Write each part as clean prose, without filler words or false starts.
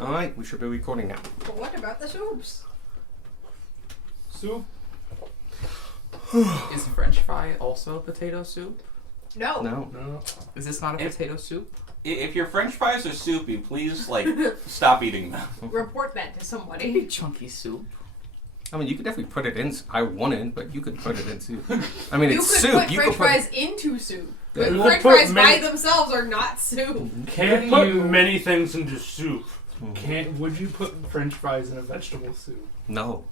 Alright, we should be recording now. But what about the soups? Soup? Is French fry also potato soup? No. No. Is this not a potato soup? If your French fries are soupy, please stop eating them. Report that to somebody. Big chunky soup. I mean, you could definitely put it in. I wouldn't, but you could put it in soup. I mean, You it's could soup. put You French could put fries into soup. But You French could put fries by many- themselves are not soup. Can't put many things into soup. Would you put French fries in a vegetable soup? No.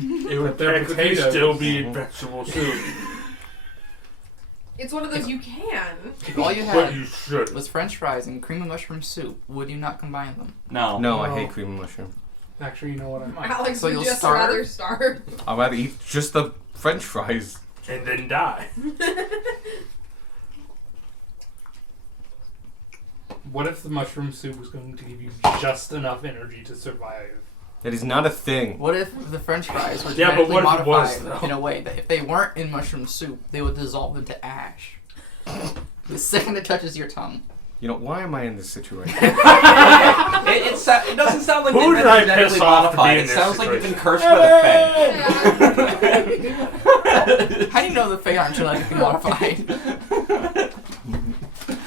It would Technically potatoes. still be vegetable soup, It's one of those you can. If all you but had you should. was French fries and cream of mushroom soup, would you not combine them? No. No, I No. hate cream and mushroom. Actually, you know what? I might. Alex So would you'll just starve? rather starve. I'd rather eat just the French fries. And then die. What if the mushroom soup was going to give you just enough energy to survive? That is not a thing. What if the French fries were Yeah, but genetically what if it was, modified though? in a way that if they weren't in mushroom soup, they would dissolve into ash? The second it touches your tongue. You know, why am I in this situation? It doesn't sound like Who they've did I been genetically piss off to be modified. in It this sounds like you've been situation? cursed by the Fae. How do you know the Fae aren't genetically modified?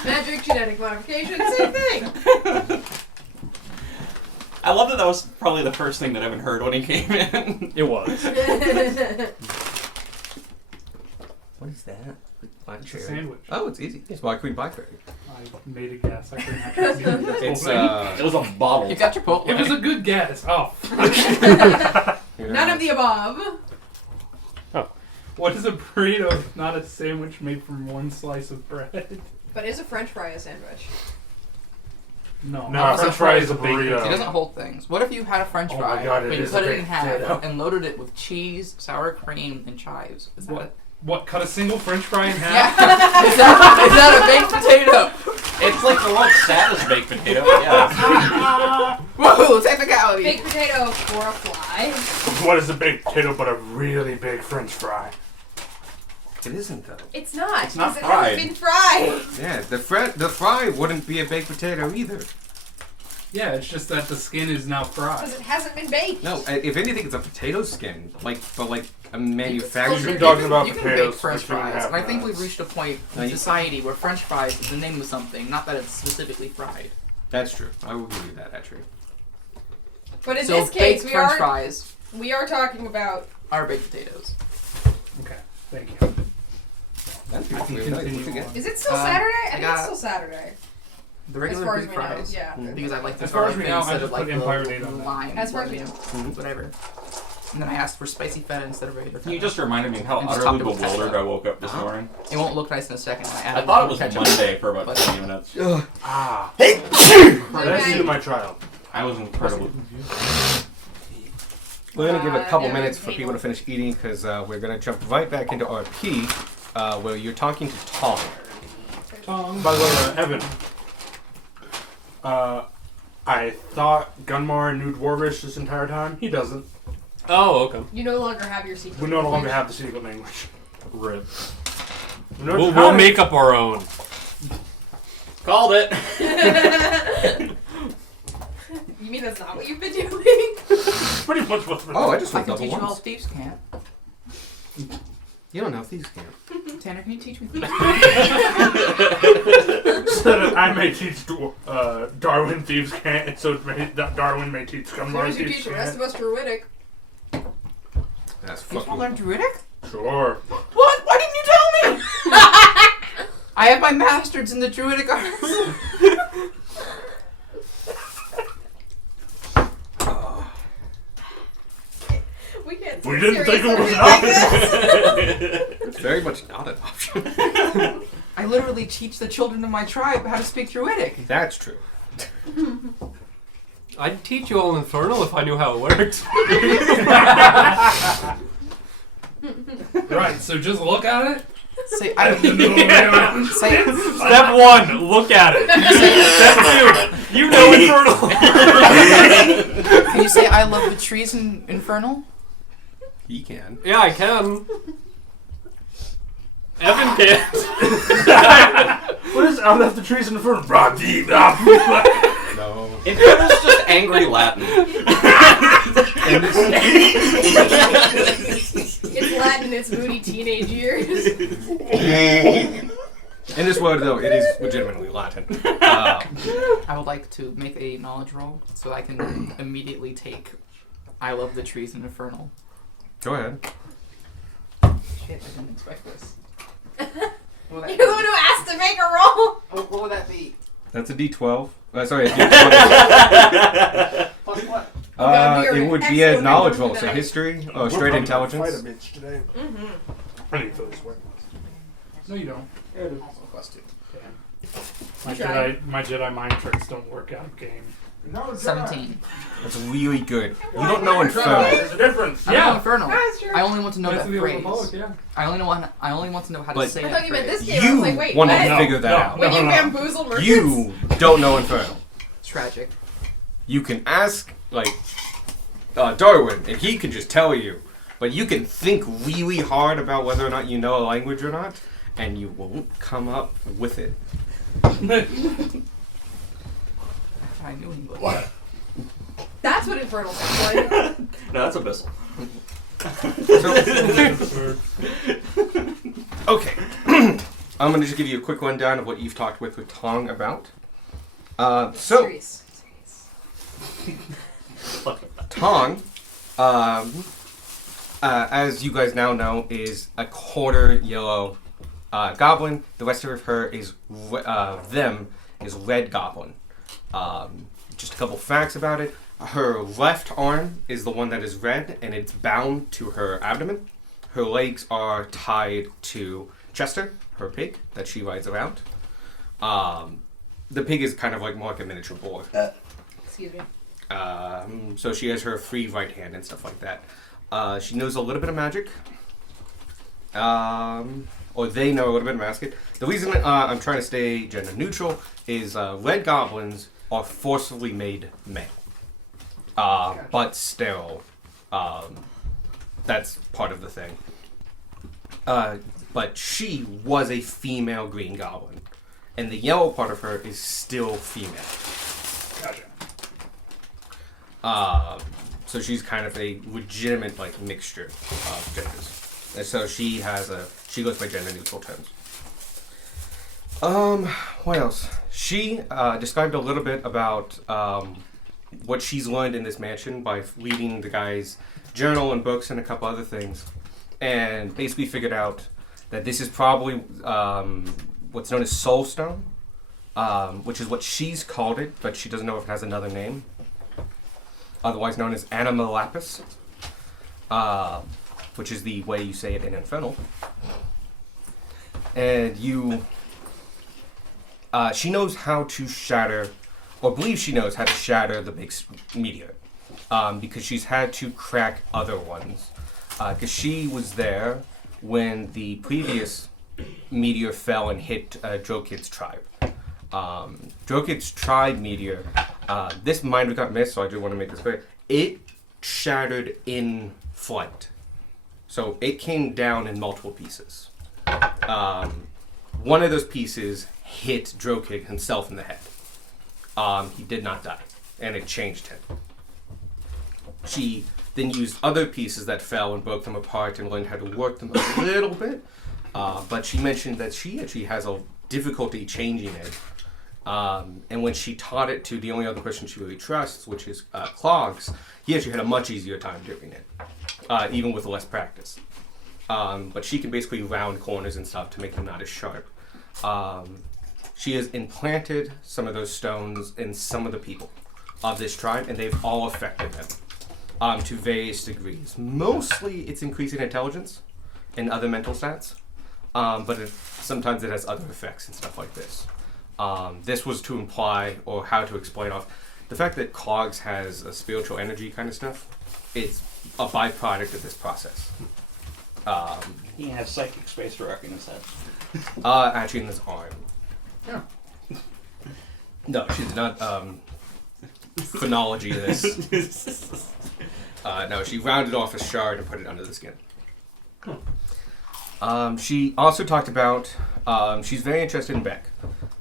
Magic, genetic modification, same thing. I love that was probably the first thing that Evan heard when he came in. It was. What is that? Black It's a cherry. sandwich. Oh, it's easy. It's black queen blackberry. I made a guess. I couldn't actually see the It's It was a bottle. You got Chipotle. It was a good guess. Oh. None of the above. What is a burrito if not a sandwich made from one slice of bread? But is a French fry a sandwich? No. No, French fry is a It doesn't burrito. hold things. What if you had a French Oh fry, my God, it but you is cut a it in big half potato. and loaded it with cheese, sour cream, and chives? Is that it? What? Cut a single French fry in half? Yeah. is that a baked potato? It's like the world's saddest baked potato. Yeah. Whoa, technicality. Baked potato for a fly. What is a baked potato but a really big French fry? It isn't though. It's not. It's not 'cause fried. It hasn't been fried. Yeah, the fry wouldn't be a baked potato either. Yeah, it's just that the skin is now Because fried. it hasn't been baked. No, if anything, it's a potato skin, but a still manufactured. You're talking about you can potatoes bake French for 2.5 fries, and I think minutes. we've reached a point No, in you- society where French fries is the name of something, not that it's specifically fried. That's true. I will give you that, actually. But in So this case, baked French fries we are talking about. are baked potatoes. Okay, thank you. That'd be I can really nice. continue What'd you get? on. Is it still Uh, Saturday? I I think got- it's still Saturday. The As regular far as Greek we know, fries. yeah. Because I like the As far as we garlic know, I instead just of like put Empire Date on that. lime. As far as we know. Whatever. And then I asked for spicy feta instead of regular feta. You just reminded me how And just utterly topped it with bewildered ketchup. I woke up this morning. It won't look nice in a second. I I added thought it was ketchup. Monday for about But- 20 minutes. Ah. Okay. Let's see my child. I was incredibly... We're gonna give it a couple Yeah, minutes for table. people to finish eating because we're gonna jump right back into RP, where you're talking to Tom. Tom. By the way, Evan. I thought Gunmar knew Dwarvish this entire time. He doesn't. Oh, okay. You no longer have your secret. We no longer have the secret language. Rip. We know We'll it's coming. make up our own. Called it! You mean that's not what you've been doing? Pretty much what's been Oh, I just I looked can up teach you all once. thieves can't. You don't know thieves can't. Tanner, can you teach me? so that I may teach Darwin thieves can't, and so that Darwin may teach As soon Gunmar as you thieves teach the rest can't. of us Druidic. That's You just want to fucking. learn Druidic? Sure. What? Why didn't you tell me? I have my master's in the Druidic arts. We can't. We take didn't think it was serious an like this. It's very much not an option. I literally teach the children of my tribe how to speak Druidic. That's true. I'd teach you all Infernal if I knew how it worked. Right, so just look at it. Say, say, Step 1, look at it. Step 2, you know Infernal. can you say I love the trees in Infernal? He can. Yeah, I can. Evan can't. What is out of the trees in the front? Blah, dee, blah, No. Infernal's just angry Latin. It's Latin, it's moody teenage years. In this world, though, it is legitimately Latin. I would like to make a knowledge roll so I can immediately take I Love the Trees in Infernal. Go ahead. Shit, I didn't expect this. What You're the one who asked to make a roll. what would that be? That's a D12. Sorry, a D20. Plus what? God, you're It an would be a excellent knowledge member roll, so tonight. history or We're straight probably gonna intelligence. Fight a bitch today. Mm-hmm. I need to feel this way. No, you don't. Also plus 2. My You tried. my Jedi mind tricks don't work out of game. No, it's 17. That's really good. You don't know Infernal. There's a difference. I know Infernal. That's true. I only want to know That's that the Old phrase. Republic, yeah. I only want to know how to But- say I that thought you meant phrase. this game. I was like, You wait, want what? to figure that No. out. When you No. bamboozle merchants? You don't know Infernal. Tragic. You can ask, like, Darwin, and he can just tell you. But you can think really hard about whether or not you know a language or not, and you won't come up with it. I knew English. What? That's what Infernal sounds like. No, that's Abyssal. Okay. I'm going to just give you a quick rundown of what you've talked with Tong about. Serious. Tong, as you guys now know, is a quarter yellow goblin. The rest of her is red goblin. Just a couple facts about it. Her left arm is the one that is red, and it's bound to her abdomen. Her legs are tied to Chester, her pig, that she rides around. The pig is kind of like more like a miniature boar. Excuse me. So she has her free right hand and stuff like that. She knows a little bit of magic. Or they know a little bit of magic. The reason I'm trying to stay gender neutral is red goblins are forcibly made male. But still, that's part of the thing. But she was a female green goblin. And the yellow part of her is still female. Gotcha. So she's kind of a legitimate like mixture of genders, and so she goes by gender neutral terms. What else? She described a little bit about what she's learned in this mansion by reading the guy's journal and books and a couple other things, and basically figured out that this is probably what's known as Soulstone, which is what she's called it, but she doesn't know if it has another name. Otherwise known as Anima Lapis, which is the way you say it in Infernal. And she knows how to shatter, or believes she knows how to shatter the big meteor, because she's had to crack other ones. Because she was there when the previous meteor fell and hit Drokid's tribe. Drokid's tribe meteor, this might got missed, so I do want to make this clear. It shattered in flight. So it came down in multiple pieces. One of those pieces hit Drokid himself in the head. He did not die, and it changed him. She then used other pieces that fell and broke them apart and learned how to work them a little bit. But she mentioned that she actually has a difficulty changing it. And when she taught it to the only other person she really trusts, which is Clogs, he actually had a much easier time doing it, even with less practice. But she can basically round corners and stuff to make them not as sharp. She has implanted some of those stones in some of the people of this tribe, and they've all affected them to various degrees. Mostly it's increasing intelligence and other mental stats, but sometimes it has other effects and stuff like this. This was to imply, or how to explain off, the fact that Clogs has a spiritual energy kind of stuff. It's a byproduct of this process. He has psychic space to wreck in his head. Actually in his arm. Yeah. No, she's not, phonology this. No, she rounded off a shard and put it under the skin. She also talked about, she's very interested in Beck.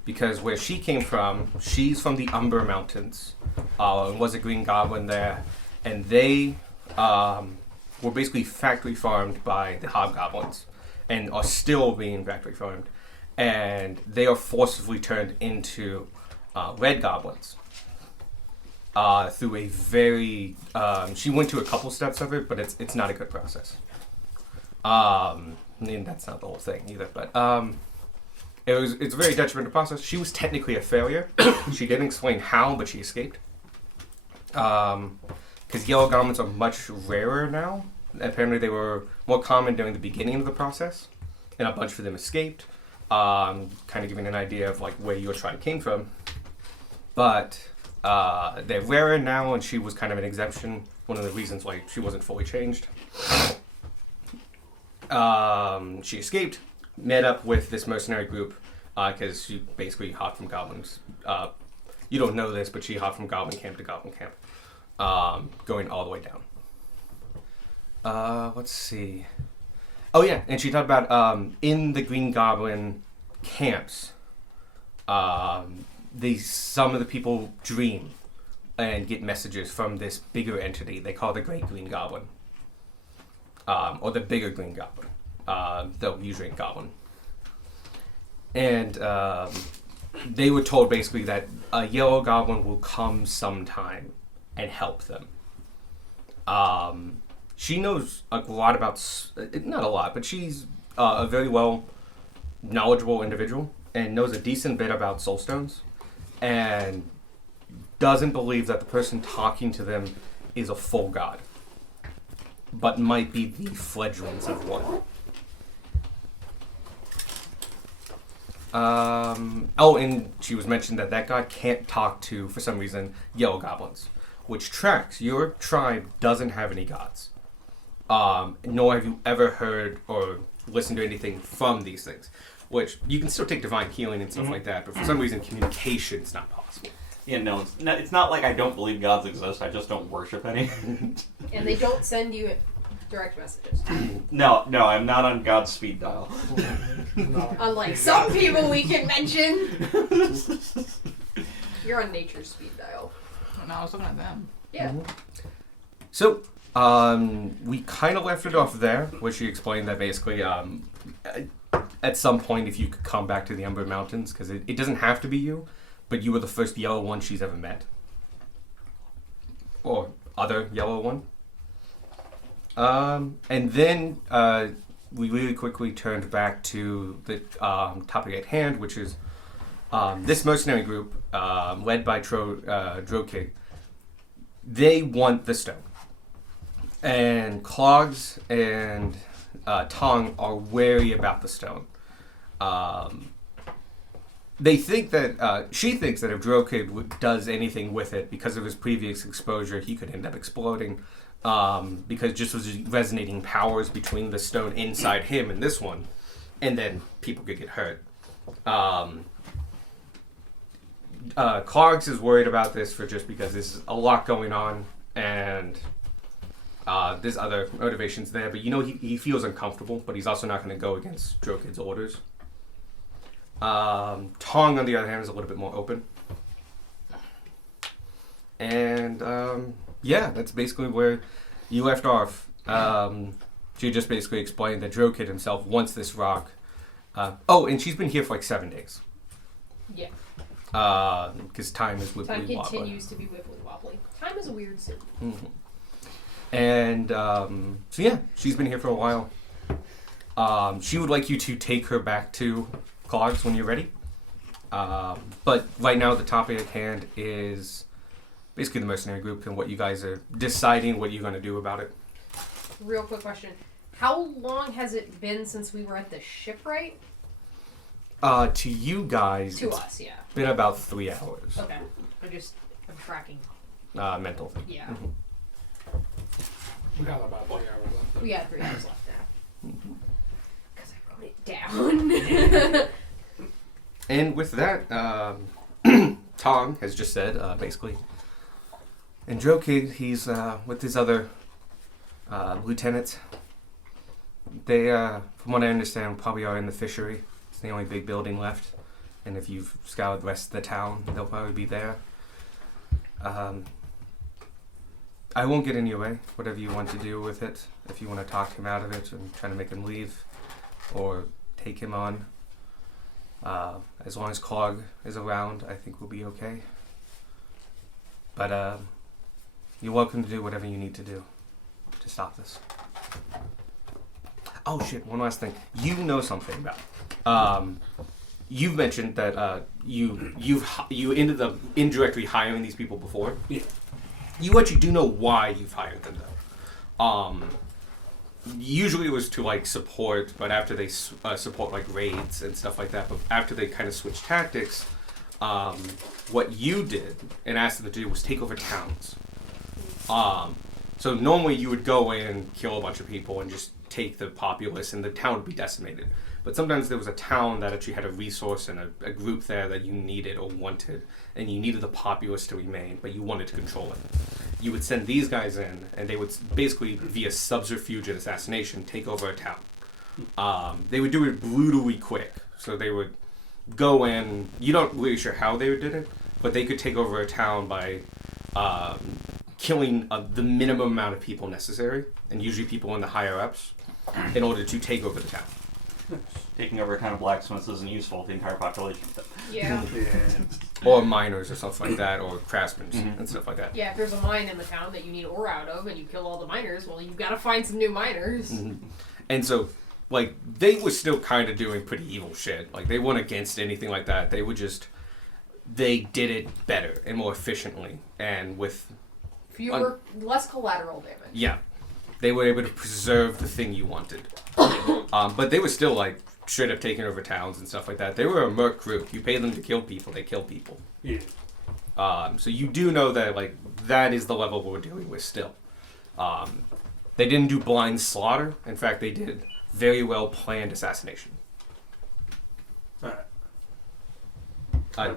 because where she came from, she's from the Umber Mountains, and was a Green Goblin there, and they were basically factory farmed by the Hobgoblins, and are still being factory farmed, and they are forcibly turned into Red Goblins. Through a very, she went to a couple steps of it, but it's not a good process. And that's not the whole thing either, but it's a very detrimental process. She was technically a failure. She didn't explain how, but she escaped. Because yellow goblins are much rarer now. Apparently, they were more common during the beginning of the process, and a bunch of them escaped. Kind of giving an idea of like where your tribe came from, but they're rarer now, and she was kind of an exemption. One of the reasons why she wasn't fully changed. She escaped, met up with this mercenary group, because she basically hopped from goblins. You don't know this, but she hopped from goblin camp to goblin camp, going all the way down. Let's see. Oh yeah, and she talked about in the Green Goblin camps, some of the people dream and get messages from this bigger entity they call the Great Green Goblin. Or the bigger Green Goblin. The usually Goblin. And they were told basically that a yellow goblin will come sometime and help them. She knows a lot about, not a lot, but she's a very well knowledgeable individual and knows a decent bit about soulstones, and doesn't believe that the person talking to them is a full god, but might be the fledglings of one. And she was mentioned that god can't talk to, for some reason, yellow goblins, which tracks. Your tribe doesn't have any gods. Nor have you ever heard or listened to anything from these things, which you can still take divine healing and stuff like that, but for some reason communication's not possible. Yeah, no, it's not like I don't believe gods exist. I just don't worship any. And they don't send you direct messages. No, I'm not on God's speed dial. No. Unlike some people we can mention. You're on nature's speed dial. No, I was looking at them. Yeah. So, we kind of left it off there, where she explained that basically, at some point, if you could come back to the Umber Mountains, because it doesn't have to be you, but you were the first yellow one she's ever met. Or other yellow one. And then we really quickly turned back to the topic at hand, which is this mercenary group, led by Drokig. They want the stone. And Clogs and Tong are wary about the stone. They think that, she thinks that if Drokig does anything with it, because of his previous exposure, he could end up exploding. Because just was resonating powers between the stone inside him and this one, and then people could get hurt. Clogs is worried about this for just because there's a lot going on, and there's other motivations there, but he feels uncomfortable, but he's also not going to go against Drokid's orders. Tong, on the other hand, is a little bit more open. And, yeah, that's basically where you left off. She just basically explained that Drokid himself wants this rock. And she's been here for like 7 days. Yeah. Because time is wibbly Time wobbly. continues to be wibbly wobbly. Time is a weird soup. Mm-hmm. And so yeah, she's been here for a while. She would like you to take her back to Clogs when you're ready. But right now the topic at hand is basically the mercenary group and what you guys are deciding what you're going to do about it. Real quick question. How long has it been since we were at the shipwright? To you guys, To it's us, yeah. been about 3 hours. Okay. I'm tracking. Mental thing. Yeah. Mm-hmm. We got about 3 hours left. We got 3 hours left now. Because I wrote it down. And with that, Tong has just said, basically, and Drokig, he's with his other lieutenants. They, from what I understand, probably are in the fishery. It's the only big building left. and if you've scoured the rest of the town, they'll probably be there. I won't get in your way. Whatever you want to do with it, if you want to talk him out of it and try to make him leave, or take him on. As long as Clog is around, I think we'll be okay. But you're welcome to do whatever you need to do to stop this. Oh shit! One last thing. You know something about. You've mentioned that you ended up indirectly hiring these people before. Yeah. You actually do know why you've hired them though. Usually it was to like support, but after they support like raids and stuff like that. But after they kind of switched tactics, what you did and asked them to do was take over towns. So normally you would go in, kill a bunch of people, and just take the populace, and the town would be decimated. But sometimes there was a town that actually had a resource and a group there that you needed or wanted, and you needed the populace to remain, but you wanted to control it. You would send these guys in, and they would basically, via subterfuge and assassination, take over a town. They would do it brutally quick. So they would go in, you're not really sure how they did it, but they could take over a town by killing the minimum amount of people necessary, and usually people in the higher ups, in order to take over the town. Taking over a town of blacksmiths isn't useful if the entire population. Yeah. Or miners or something like that, or craftsmen and stuff like that. Yeah, if there's a mine in the town that you need ore out of and you kill all the miners, well, you've got to find some new miners. And so, like, they were still kind of doing pretty evil shit. Like, they weren't against anything like that. They were just, they did it better and more efficiently, and with Less collateral damage. yeah, they were able to preserve the thing you wanted. But they were still like straight up taking over towns and stuff like that. They were a merc group. You pay them to kill people, they kill people. Yeah. So you do know that like that is the level we're dealing with still. They didn't do blind slaughter. In fact, they did very well planned assassination. Alright.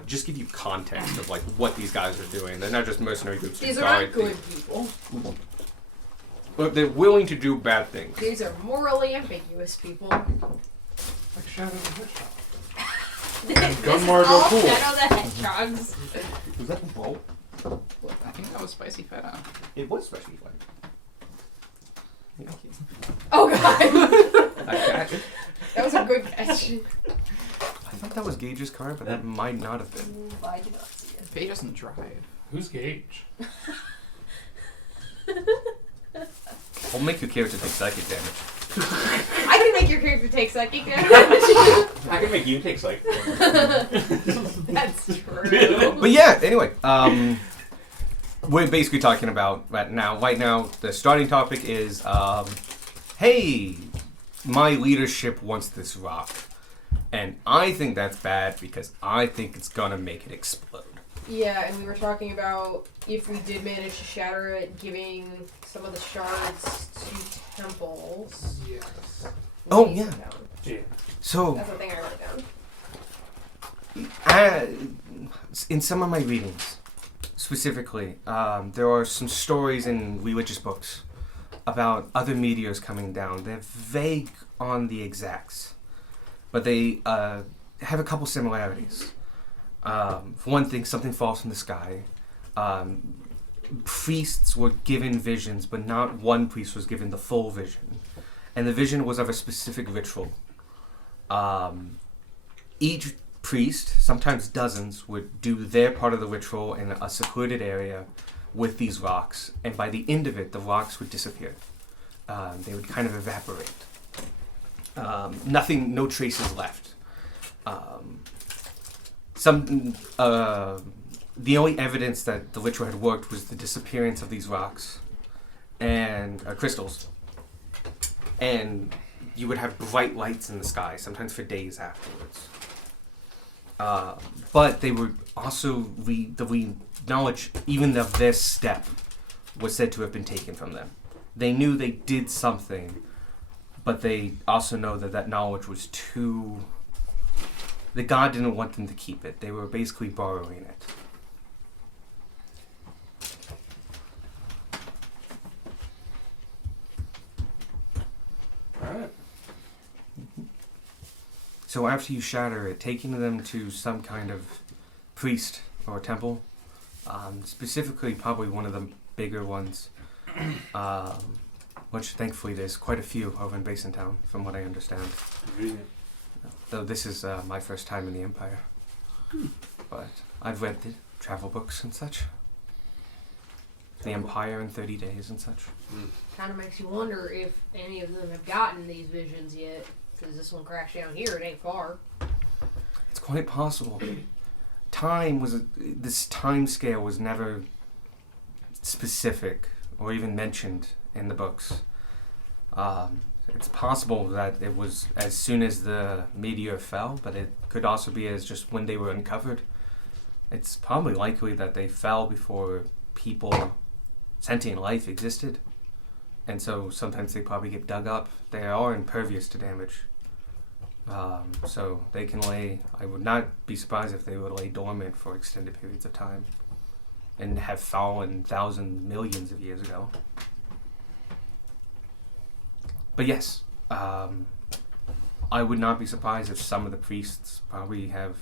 Just give you context of like what these guys are doing. They're not just mercenary groups. These who are guard not good things. people. But they're willing to do bad things. These are morally ambiguous people. Like Shadow the Hedgehog. This Gun is Margo all cool. Shadow the Hedgehogs. Was that the bolt? I think that was spicy feta. It was specially flavored. Thank you. Oh god, I catch it. that was a good catch. I thought that was Gage's card, but that might not have been. I do not see it. They just dried. Who's Gage? I'll make your character take psychic damage. I can make your character take psychic damage. I can make you take psych. That's true. But yeah, anyway, we're basically talking about right now, the starting topic is, hey, my leadership wants this rock. And I think that's bad because I think it's gonna make it explode. Yeah, and we were talking about if we did manage to shatter it, giving some of the shards to temples. Yes. Oh, yeah. Yeah. So, That's the thing I wrote down. in some of my readings, specifically, there are some stories in religious books about other meteors coming down. They're vague on the exacts, but they have a couple similarities. For one thing, something falls from the sky. Priests were given visions, but not one priest was given the full vision. And the vision was of a specific ritual. Each priest, sometimes dozens, would do their part of the ritual in a secluded area with these rocks, and by the end of it, the rocks would disappear. They would kind of evaporate. No traces left. The only evidence that the ritual had worked was the disappearance of these rocks and crystals. And you would have bright lights in the sky, sometimes for days afterwards. But they were also, the knowledge even of this step was said to have been taken from them. They knew they did something, but they also know that knowledge was too... The god didn't want them to keep it. They were basically borrowing it. So after you shatter it, taking them to some kind of priest or temple, specifically probably one of the bigger ones, which thankfully there's quite a few over in Basin Town, from what I understand. Convenient. Though this is my first time in the Empire. But I've read the travel books and such. The Empire in 30 days and such. Kind of makes you wonder if any of them have gotten these visions yet. Because this one crashed down here, it ain't far. It's quite possible. This time scale was never specific or even mentioned in the books. It's possible that it was as soon as the meteor fell, but it could also be as just when they were uncovered. It's probably likely that they fell before sentient life existed. And so sometimes they probably get dug up. They are impervious to damage. So they can I would not be surprised if they would lay dormant for extended periods of time and have fallen thousands, millions of years ago. But yes, I would not be surprised if some of the priests probably have...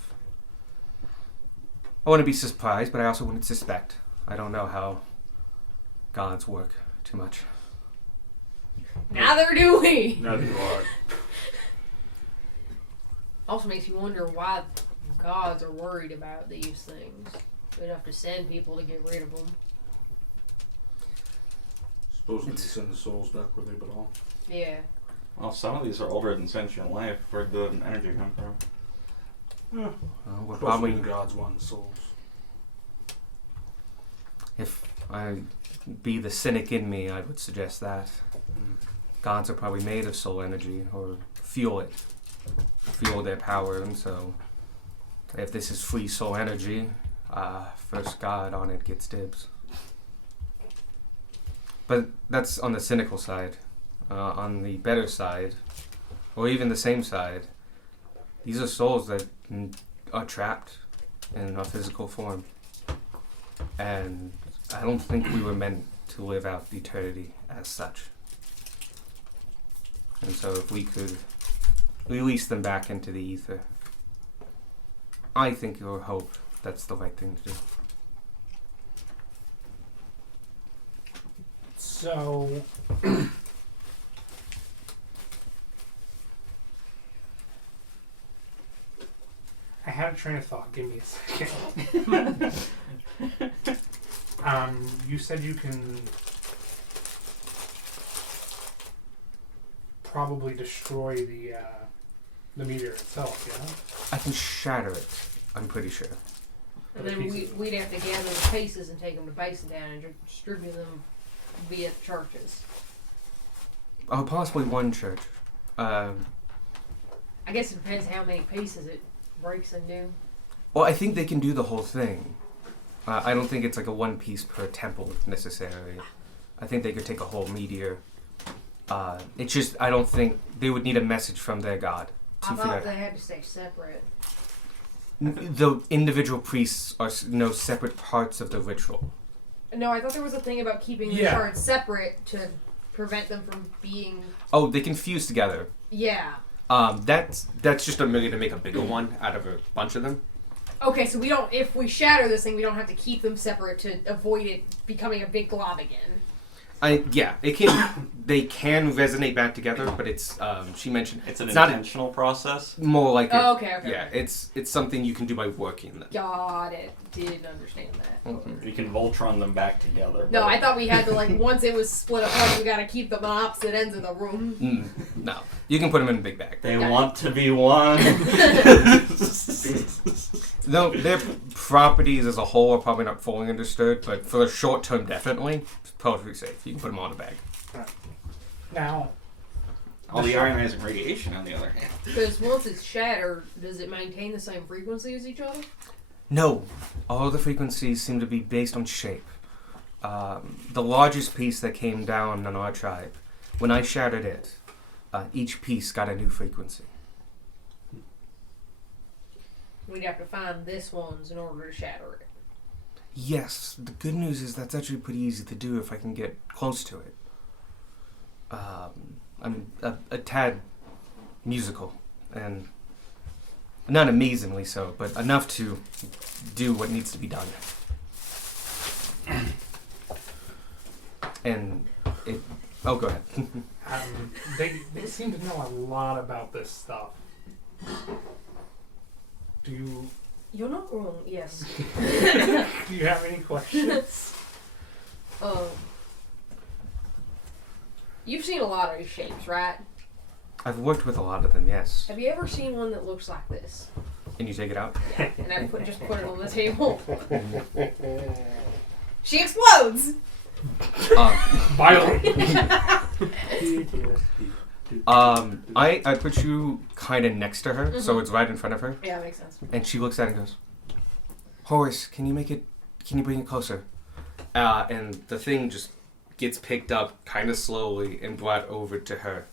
I wouldn't be surprised, but I also wouldn't suspect. I don't know how gods work too much. Neither do we! Neither do I. Also makes you wonder why gods are worried about these things. They'd have to send people to get rid of them. Supposedly send the souls back where they belong. Yeah. Well, some of these are older than sentient life. Where'd the energy come from? We're Supposedly probably, the gods want the souls. if I be the cynic in me, I would suggest that. Gods are probably made of soul energy, or fuel their power, and so if this is free soul energy, first god on it gets dibs. But that's on the cynical side. On the better side, or even the same side, these are souls that are trapped in a physical form. And I don't think we were meant to live out eternity as such. And so if we could release them back into the ether, I think or hope that's the right thing to do. So, I had a train of thought. Give me a second. You said you can probably destroy the meteor itself, yeah? I can shatter it, I'm pretty sure. And then we'd have to gather the pieces and take them to Basin Town and distribute them via churches. Oh, possibly one church. I guess it depends how many pieces it breaks into. Well, I think they can do the whole thing. I don't think it's like a one piece per temple necessarily. I think they could take a whole meteor. It's just, I don't think they would need a message from their god. I thought they had to stay separate. The individual priests are separate parts of the ritual. No, I thought there was a thing about keeping the shards separate to prevent them from being... Oh, they can fuse together. Yeah. That's just a million to make a bigger one out of a bunch of them. Okay, so if we shatter this thing, we don't have to keep them separate to avoid it becoming a big glob again. They can resonate back together, but it's she mentioned It's an not intentional process. more like Okay. yeah, it's something you can do by working them. Got it. Didn't understand that. Mhm. You can Voltron them back together. No, but- I thought we had to, once it was split apart, we gotta keep them on opposite ends of the room. No, you can put them in a big bag. They want to be one. Though their properties as a whole are probably not fully understood, but for the short term, definitely, it's totally safe. You can put them on a bag. Now, All the ionizing radiation, on the other hand. Because once it's shattered, does it maintain the same frequency as each other? No, all the frequencies seem to be based on shape. The largest piece that came down on our tribe, when I shattered it, each piece got a new frequency. We'd have to find this one's in order to shatter it. Yes, the good news is that's actually pretty easy to do if I can get close to it. I'm a tad musical, and Not amazingly so, but enough to do what needs to be done. And it. Oh, go ahead. They seem to know a lot about this stuff. Do you You're not wrong. Yes. do you have any questions? You've seen a lot of these shapes, right? I've worked with a lot of them, yes. Have you ever seen one that looks like this? And you take it out? And I just put it on the table. She explodes. Violent. I put you kind of next to her, so it's right in front of her. Yeah, makes sense. And she looks at it and goes, Horace, can you bring it closer? And the thing just gets picked up kind of slowly and brought over to her.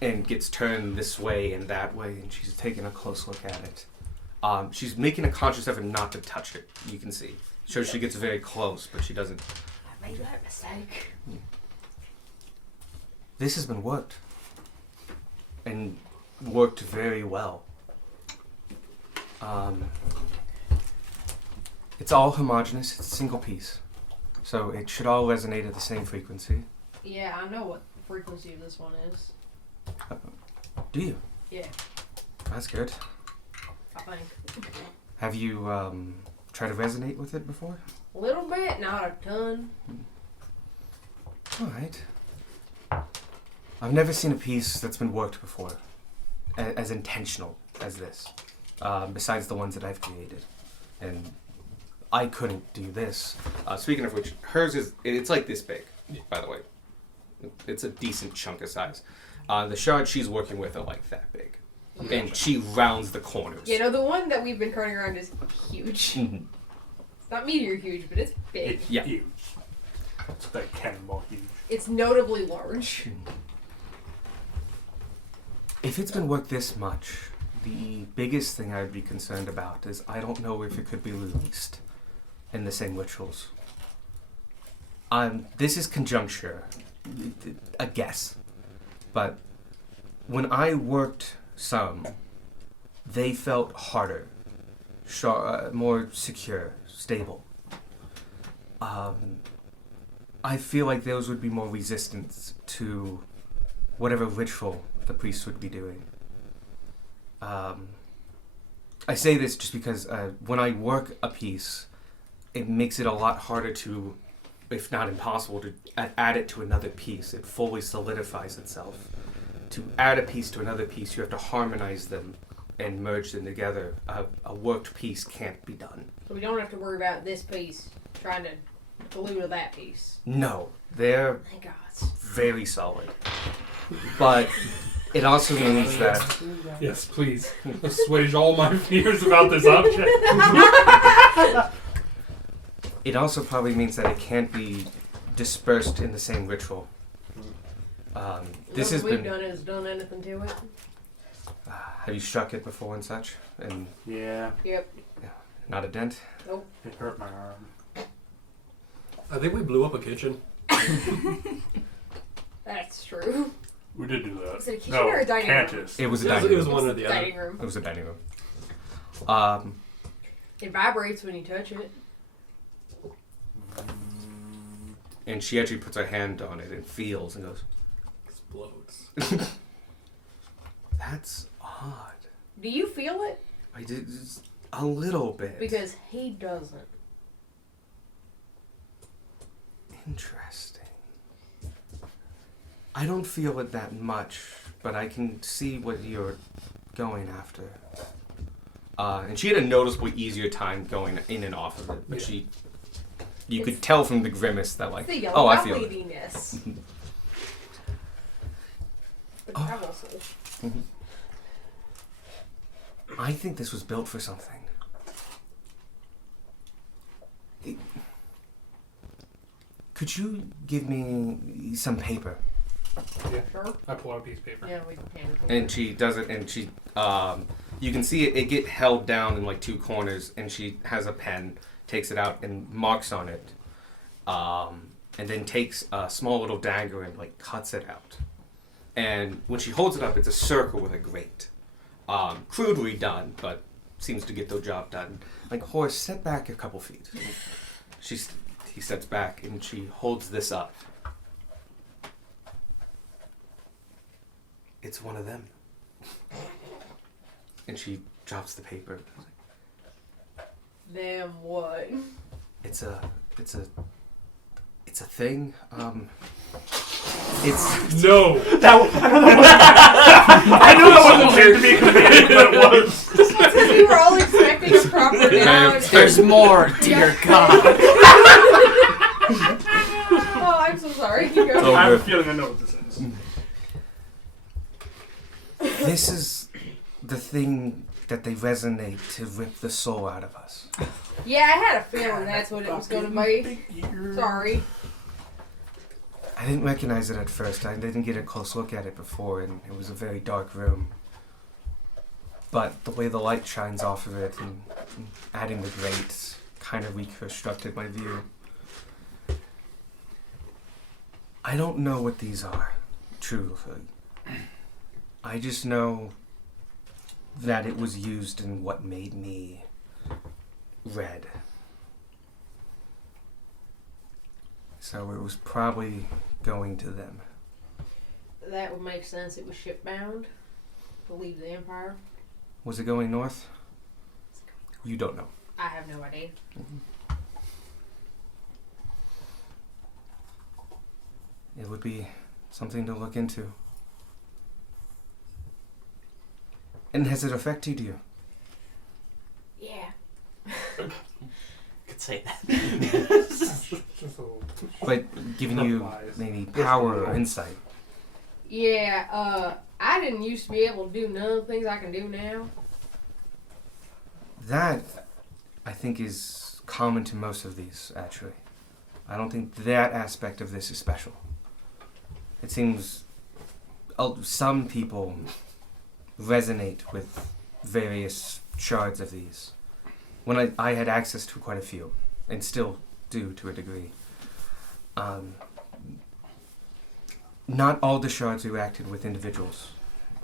And gets turned this way and that way, and she's taking a close look at it. She's making a conscious effort not to touch it, you can see. So she gets very close, but she doesn't. I made that mistake. This has been worked. And worked very well. It's all homogeneous, it's a single piece. So it should all resonate at the same frequency. Yeah, I know what the frequency of this one is. Do you? Yeah, That's good. I think. Have you tried to resonate with it before? A little bit, not a ton. Alright. I've never seen a piece that's been worked before as intentional as this, besides the ones that I've created. And I couldn't do this. Speaking of which, hers it's like this big, by the way. It's a decent chunk of size. The shards she's working with are like that big. And she rounds the corners. You know, the one that we've been carting around is huge. Mhm. It's not meteor huge, but it's big. It's Yeah. huge. It's like cannonball huge. It's notably large. If it's been worked this much, the biggest thing I'd be concerned about is I don't know if it could be released in the same rituals. This is conjuncture, a guess. But when I worked some, they felt harder, more secure, stable. I feel like those would be more resistant to whatever ritual the priest would be doing. I say this just because when I work a piece, it makes it a lot harder to, if not impossible, to add it to another piece. It fully solidifies itself. To add a piece to another piece, you have to harmonize them and merge them together. A worked piece can't be done. So we don't have to worry about this piece trying to glue to that piece. No, they're Thank God. very solid. But it also means that Yes, please. Assuage all my fears about this object. it also probably means that it can't be dispersed in the same ritual. This has Nothing we've been. done has done anything to it. Have you struck it before and such? And Yeah, Yep. not a dent? it hurt my arm. I think we blew up a kitchen. That's true. We did do that. Is it a kitchen No, or a dining room? Cantus. It was a It was, dining it was room. one or the other. Dining room. It was a dining room. It vibrates when you touch it. And she actually puts her hand on it and feels and goes, Explodes. "That's odd." Do you feel it? I did just a little bit. Because he doesn't. Interesting. I don't feel it that much, but I can see what you're going after. And she had a noticeably easier time going in and off of it, but you could tell from the grimace that like, It's the oh, yellow I feel it. ladiness. The travel soul. I think this was built for something. Could you give me some paper? Sure. I pull out a piece of paper. Yeah, we can handle it. And she does it, and she, you can see it get held down in like two corners, and she has a pen, takes it out and marks on it, and then takes a small little dagger and like cuts it out. And when she holds it up, it's a circle with a grate. Crudely done, but seems to get the job done. Like, Horace, step back a couple feet. He steps back and she holds this up. It's one of them. And she drops the paper. Them what? It's a thing. It's No. I knew that wasn't meant to be comedic, but it was. Because we were all expecting a proper noun. There's more, dear God. Oh, I'm so sorry. Keep going. Oh, I have a good. feeling I know what this is. This is the thing that they resonate to rip the soul out of us. Yeah, I had a feeling that's what it was going to be. Sorry. I didn't recognize it at first. I didn't get a close look at it before, and it was a very dark room. But the way the light shines off of it and adding the grates kind of reconstructed my view. I don't know what these are, truthfully. I just know that it was used in what made me red. So it was probably going to them. That would make sense. It was shipbound to leave the Empire. Was it going north? You don't know. I have no idea. It would be something to look into. And has it affected you? Yeah. Could say that. Like giving you maybe power or insight? Yeah, I didn't used to be able to do none of the things I can do now. That, I think, is common to most of these, actually. I don't think that aspect of this is special. It seems some people resonate with various shards of these. When I had access to quite a few, and still do to a degree. Not all the shards reacted with individuals,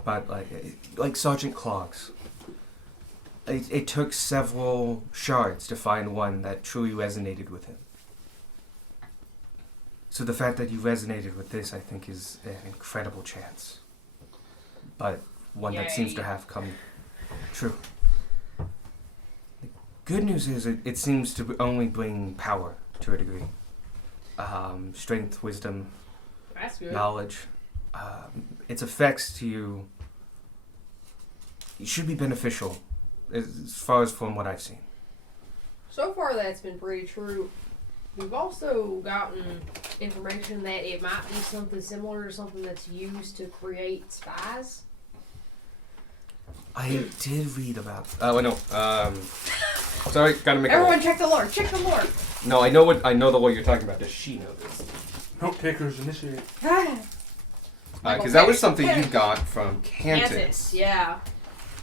but like Sergeant Clogs. It took several shards to find one that truly resonated with him. So the fact that you resonated with this, I think, is an incredible chance. But one that seems to have come true. The good news is it seems to only bring power to a degree. Strength, wisdom, That's good. knowledge. Its effects to you should be beneficial as far as from what I've seen. So far, that's been pretty true. We've also gotten information that it might be something similar to something that's used to create spies. I did read about. Oh no. Sorry, gotta make. Everyone, check the lore. Check the lore. No, I know the what you're talking about. Does she know this? Note takers initiate. Because that was something you got from Cantus. Cantus, yeah.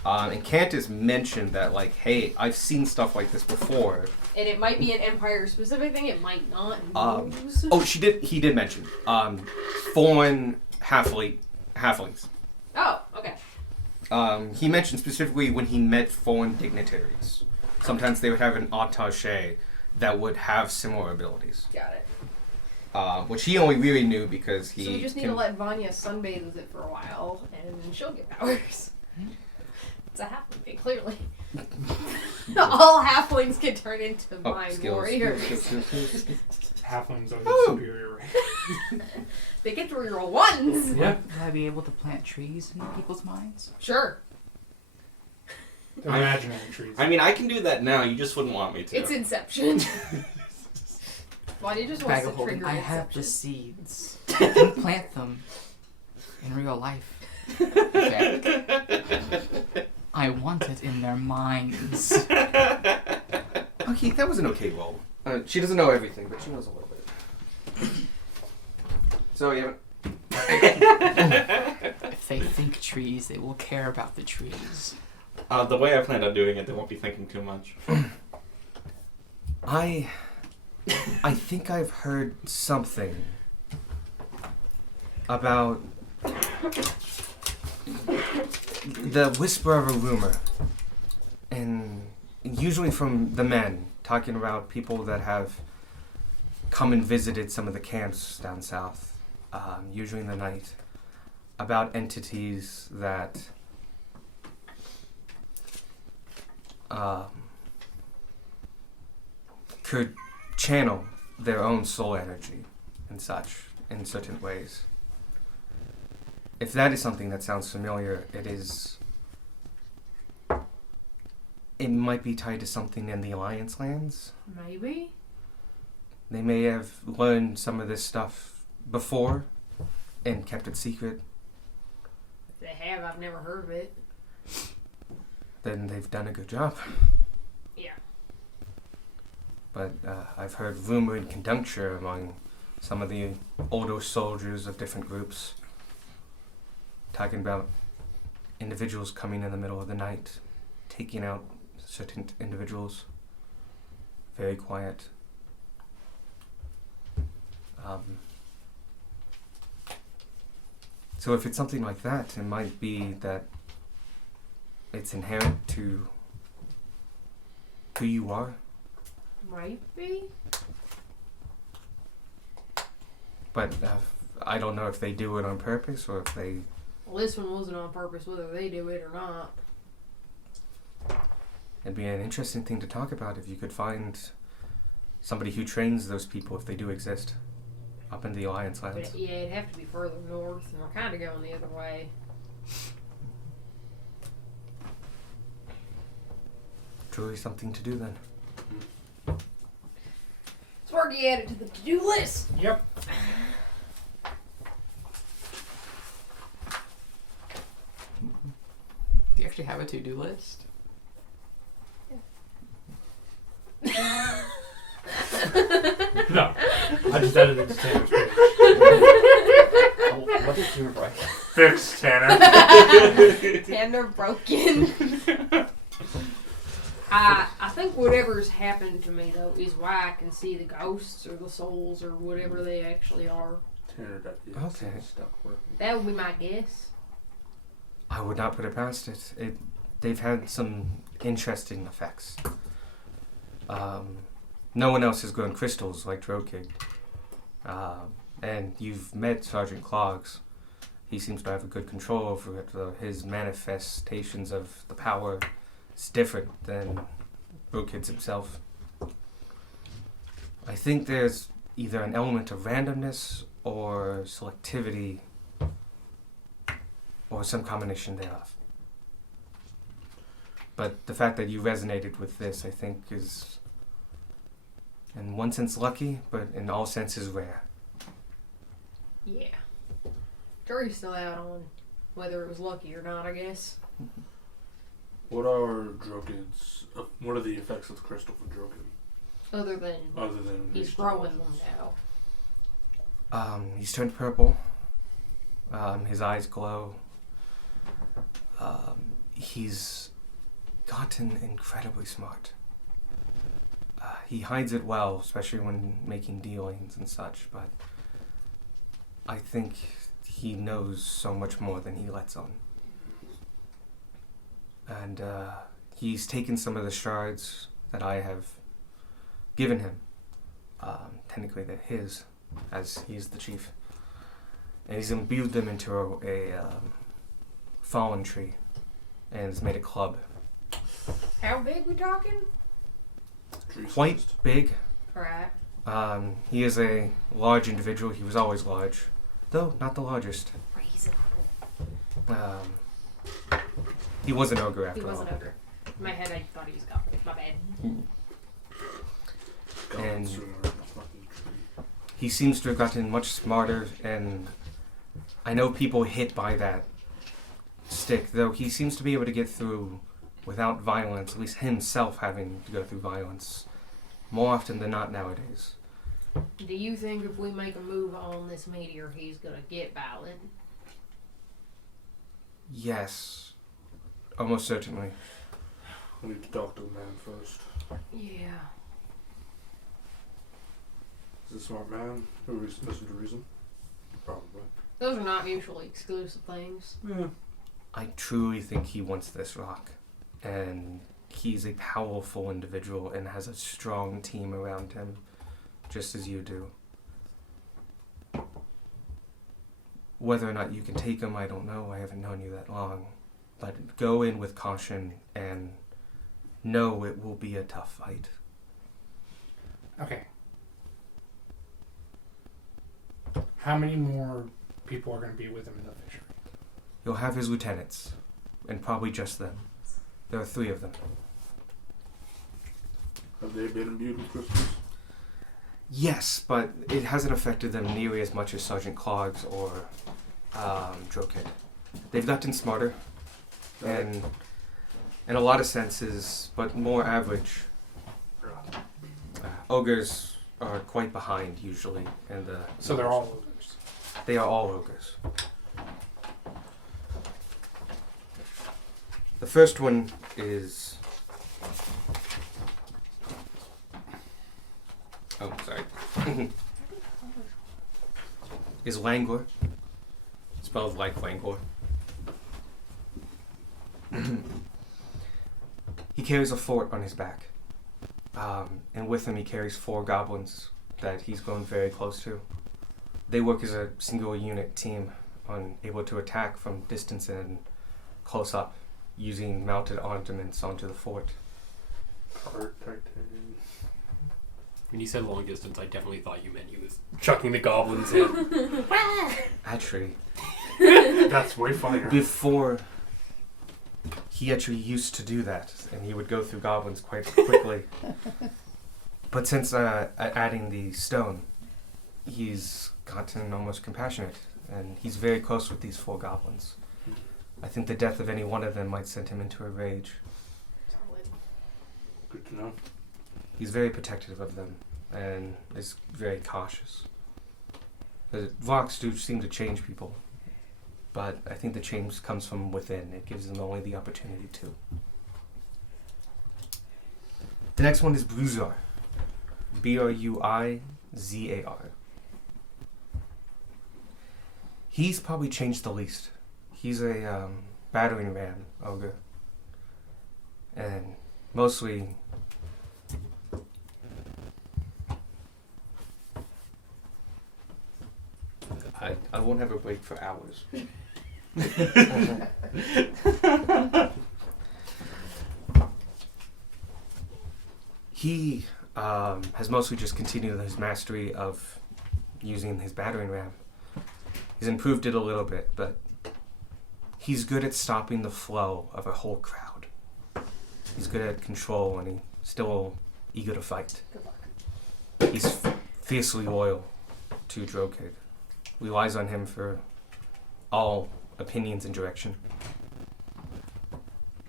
And Cantus mentioned that, like, hey, I've seen stuff like this before. And it might be an Empire-specific thing. It might not. He did mention foreign halflings. Oh, okay. He mentioned specifically when he met foreign dignitaries. Sometimes they would have an attaché that would have similar abilities. Got it. Which he only really knew because he. So we just need to let Vanya sunbathe with it for a while, and she'll get powers. It's a halfling thing, clearly. All halflings can turn into mind warriors. Halflings are the Oh. superior race. They get to reroll ones. Yeah. Will I be able to plant trees in people's minds? Sure. They're imaginary trees. I mean, I can do that now. You just wouldn't want me to. It's Inception. Vanya just wants Bag to of holding. trigger I have the Inception. seeds. I can plant them in real life. Beric. I want it in their minds. Okay, that was an okay roll. She doesn't know everything, but she knows a little bit. So yeah. If they think trees, they will care about the trees. The way I planned on doing it, they won't be thinking too much. I think I've heard something about the whisper of a rumor, and usually from the men, talking about people that have come and visited some of the camps down south, usually in the night, about entities that could channel their own soul energy and such in certain ways. If that is something that sounds familiar, it might be tied to something in the Alliance lands. Maybe. They may have learned some of this stuff before and kept it secret. If they have, I've never heard of it. Then they've done a good job. Yeah. But I've heard rumor and conjuncture among some of the older soldiers of different groups talking about individuals coming in the middle of the night, taking out certain individuals. Very quiet. So if it's something like that, it might be that it's inherent to who you are. Might be. But I don't know if they do it on purpose or if they... Well, this one wasn't on purpose, whether they do it or not. It'd be an interesting thing to talk about if you could find somebody who trains those people, if they do exist, up in the Alliance lands. But yeah, it'd have to be further north, and we're kind of going the other way. Truly something to do then. It's already added to the to-do list. Yep. Do you actually have a to-do list? No. I just edited the Tanner's page. What did you write? Fix, Tanner. Tanner broken. I think whatever's happened to me, though, is why I can see the ghosts or the souls or whatever they actually are. Tanner got the Okay. stuck working. That would be my guess. I would not put it past it. They've had some interesting effects. No one else has grown crystals like Drokig. And you've met Sergeant Clogs. He seems to have a good control over it. His manifestations of the power is different than Brokid's himself. I think there's either an element of randomness or selectivity or some combination thereof. But the fact that you resonated with this, I think, is in one sense lucky, but in all senses rare. Yeah. Jury's still out on whether it was lucky or not, I guess. What are Drokid's? What are the effects of the crystal for Drokid? Other than Other than he's his growing them now. He's turned purple. His eyes glow. He's gotten incredibly smart. He hides it well, especially when making dealings and such, but I think he knows so much more than he lets on. And he's taken some of the shards that I have given him. Technically they're his, as he's the chief. And he's imbued them into a fallen tree and has made a club. How big we talking? Quite big. Right. He is a large individual. He was always large, though not the largest. Reasonable. He was an ogre after He all. was an ogre. In my head, I thought he was goblin. My bad. And he seems to have gotten much smarter, and I know people hit by that stick, though he seems to be able to get through without violence, at least himself having to go through violence, more often than not nowadays. Do you think if we make a move on this meteor, he's gonna get violent? Yes, almost certainly. We need to talk to the man first. Yeah. Is he a smart man who listens to reason? Probably. Those are not mutually exclusive things. Yeah. I truly think he wants this rock. And he's a powerful individual and has a strong team around him, just as you do. Whether or not you can take him, I don't know. I haven't known you that long. But go in with caution and know it will be a tough fight. Okay. How many more people are going to be with him in the fishery? You'll have his lieutenants, and probably just them. There are 3 of them. Have they been imbued with crystals? Yes, but it hasn't affected them nearly as much as Sergeant Clogs or Drokid. They've gotten smarter, and in a lot of senses, but more average. Ogres are quite behind usually, and So they're all ogres. They are all ogres. The first one is. Oh, sorry. Is Langor. Spelled like Langor. He carries a fort on his back. And with him he carries 4 goblins that he's grown very close to. They work as a single unit team, able to attack from distance and close up, using mounted ornaments onto the fort. When you said long distance, I definitely thought you meant he was chucking the goblins in. Actually, That's way funnier. before he actually used to do that, and he would go through goblins quite quickly. But since adding the stone, he's gotten almost compassionate, and he's very close with these 4 goblins. I think the death of any one of them might send him into a rage. Solid. Good to know. He's very protective of them, and is very cautious. The Vox do seem to change people, but I think the change comes from within. It gives them only the opportunity to. The next one is Bruzar. Bruizar. He's probably changed the least. He's a battering ram ogre. And mostly I won't have a break for hours. He has mostly just continued his mastery of using his battering ram. He's improved it a little bit, but he's good at stopping the flow of a whole crowd. He's good at control, and he's still eager to fight. Good luck. He's fiercely loyal to Drokig. Relies on him for all opinions and direction.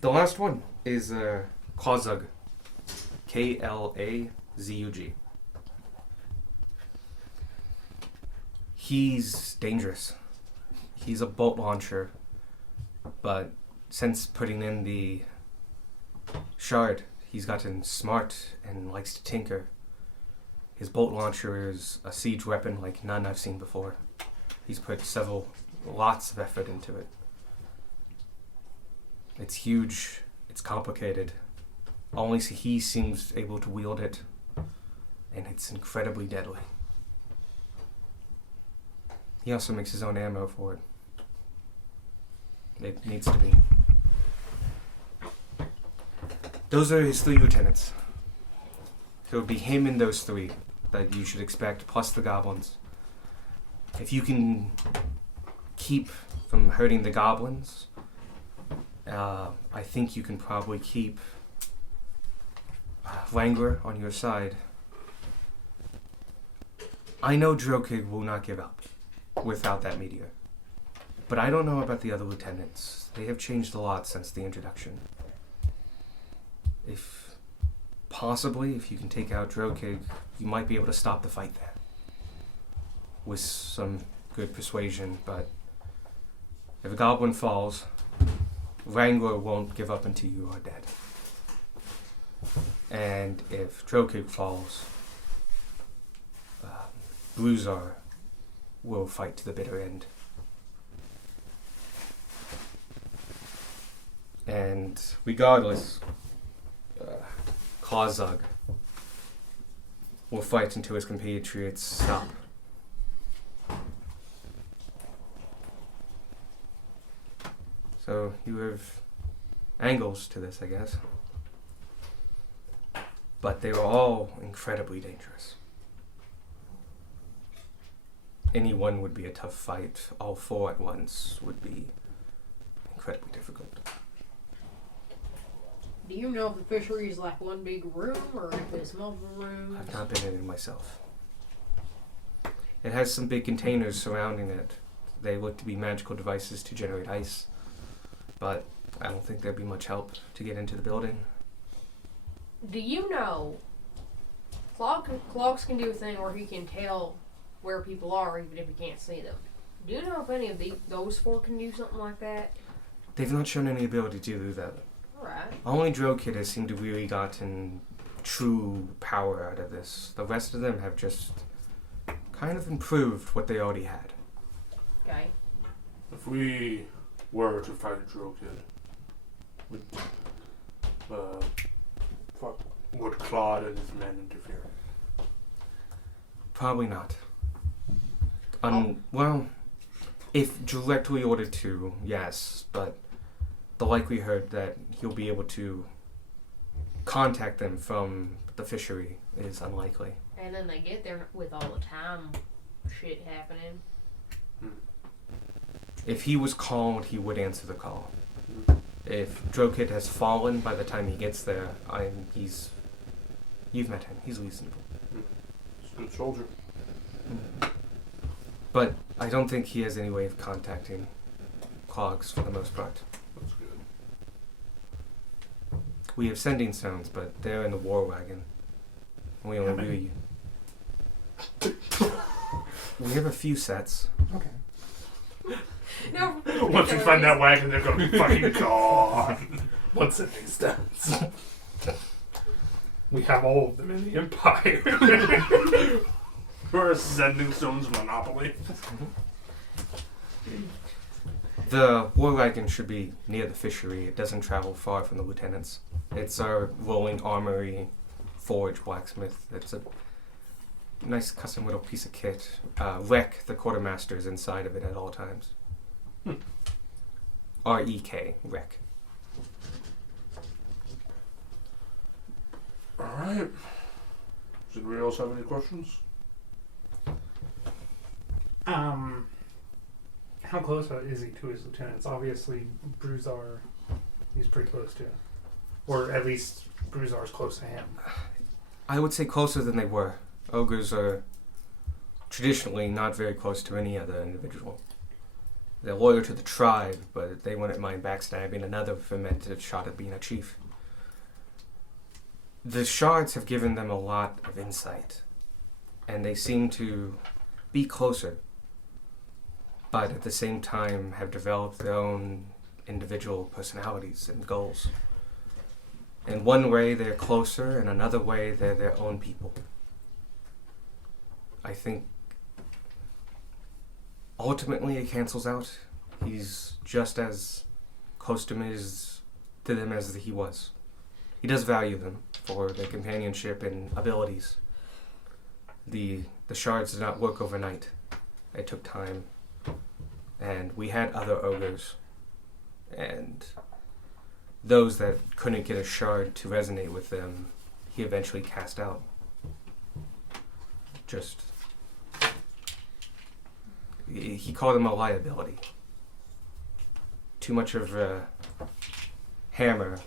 The last one is Klazug. Klazug. He's dangerous. He's a bolt launcher, but since putting in the shard, he's gotten smart and likes to tinker. His bolt launcher is a siege weapon like none I've seen before. He's put lots of effort into it. It's huge, it's complicated. Only he seems able to wield it, and it's incredibly deadly. He also makes his own ammo for it. It needs to be. Those are his 3 lieutenants. So it would be him and those 3 that you should expect, plus the goblins. If you can keep from hurting the goblins, I think you can probably keep Wrangler on your side. I know Drokig will not give up without that meteor. But I don't know about the other lieutenants. They have changed a lot since the introduction. If you can take out Drokig, you might be able to stop the fight there. With some good persuasion, but if a goblin falls, Wrangler won't give up until you are dead. And if Drokig falls, Bruzar will fight to the bitter end. And regardless, Klazug will fight until his compatriots stop. So you have angles to this, I guess. But they were all incredibly dangerous. Any one would be a tough fight. All four at once would be incredibly difficult. Do you know if the fishery is like one big room or if it's multiple rooms? I've not been in it myself. It has some big containers surrounding it. They look to be magical devices to generate ice. But I don't think there'd be much help to get into the building. Do you know Clogs can do a thing where he can tell where people are even if he can't see them. Do you know if any of those four can do something like that? They've not shown any ability to do that. Alright. Only Drokid has seemed to really gotten true power out of this. The rest of them have just kind of improved what they already had. Okay. If we were to fight a Drokid, would Claude and his men interfere? Probably not. Well, if directly ordered to, yes, but the likelihood that he'll be able to contact them from the fishery is unlikely. And then they get there with all the time shit happening. If he was called, he would answer the call. If Drokid has fallen by the time he gets there, you've met him. He's reasonable. He's a good soldier. But I don't think he has any way of contacting Clogs for the most part. That's good. We have sending stones, but they're in the war wagon. We only we have a few sets. Okay. No. Once we find that wagon, they're gonna be fucking gone. What's it makes sense? We have all of them in the Empire. We're a sending stones monopoly. The war wagon should be near the fishery. It doesn't travel far from the lieutenants. It's our rolling armory, forge, blacksmith. It's a nice custom little piece of kit. Rek, the quartermaster, is inside of it at all times. R-E-K, Rek. Alright. Does anybody else have any questions? How close is he to his lieutenants? Obviously, Bruzar, he's pretty close to. Or at least Bruzar's close to him. I would say closer than they were. Ogres are traditionally not very close to any other individual. They're loyal to the tribe, but they wouldn't mind backstabbing another fermented shot at being a chief. The shards have given them a lot of insight, and they seem to be closer, but at the same time have developed their own individual personalities and goals. In one way, they're closer, in another way, they're their own people. I think ultimately it cancels out. He's just as close to them as he was. He does value them for their companionship and abilities. The shards did not work overnight. It took time. And we had other ogres. And those that couldn't get a shard to resonate with them, he eventually cast out. He called them a liability. Too much of a hammer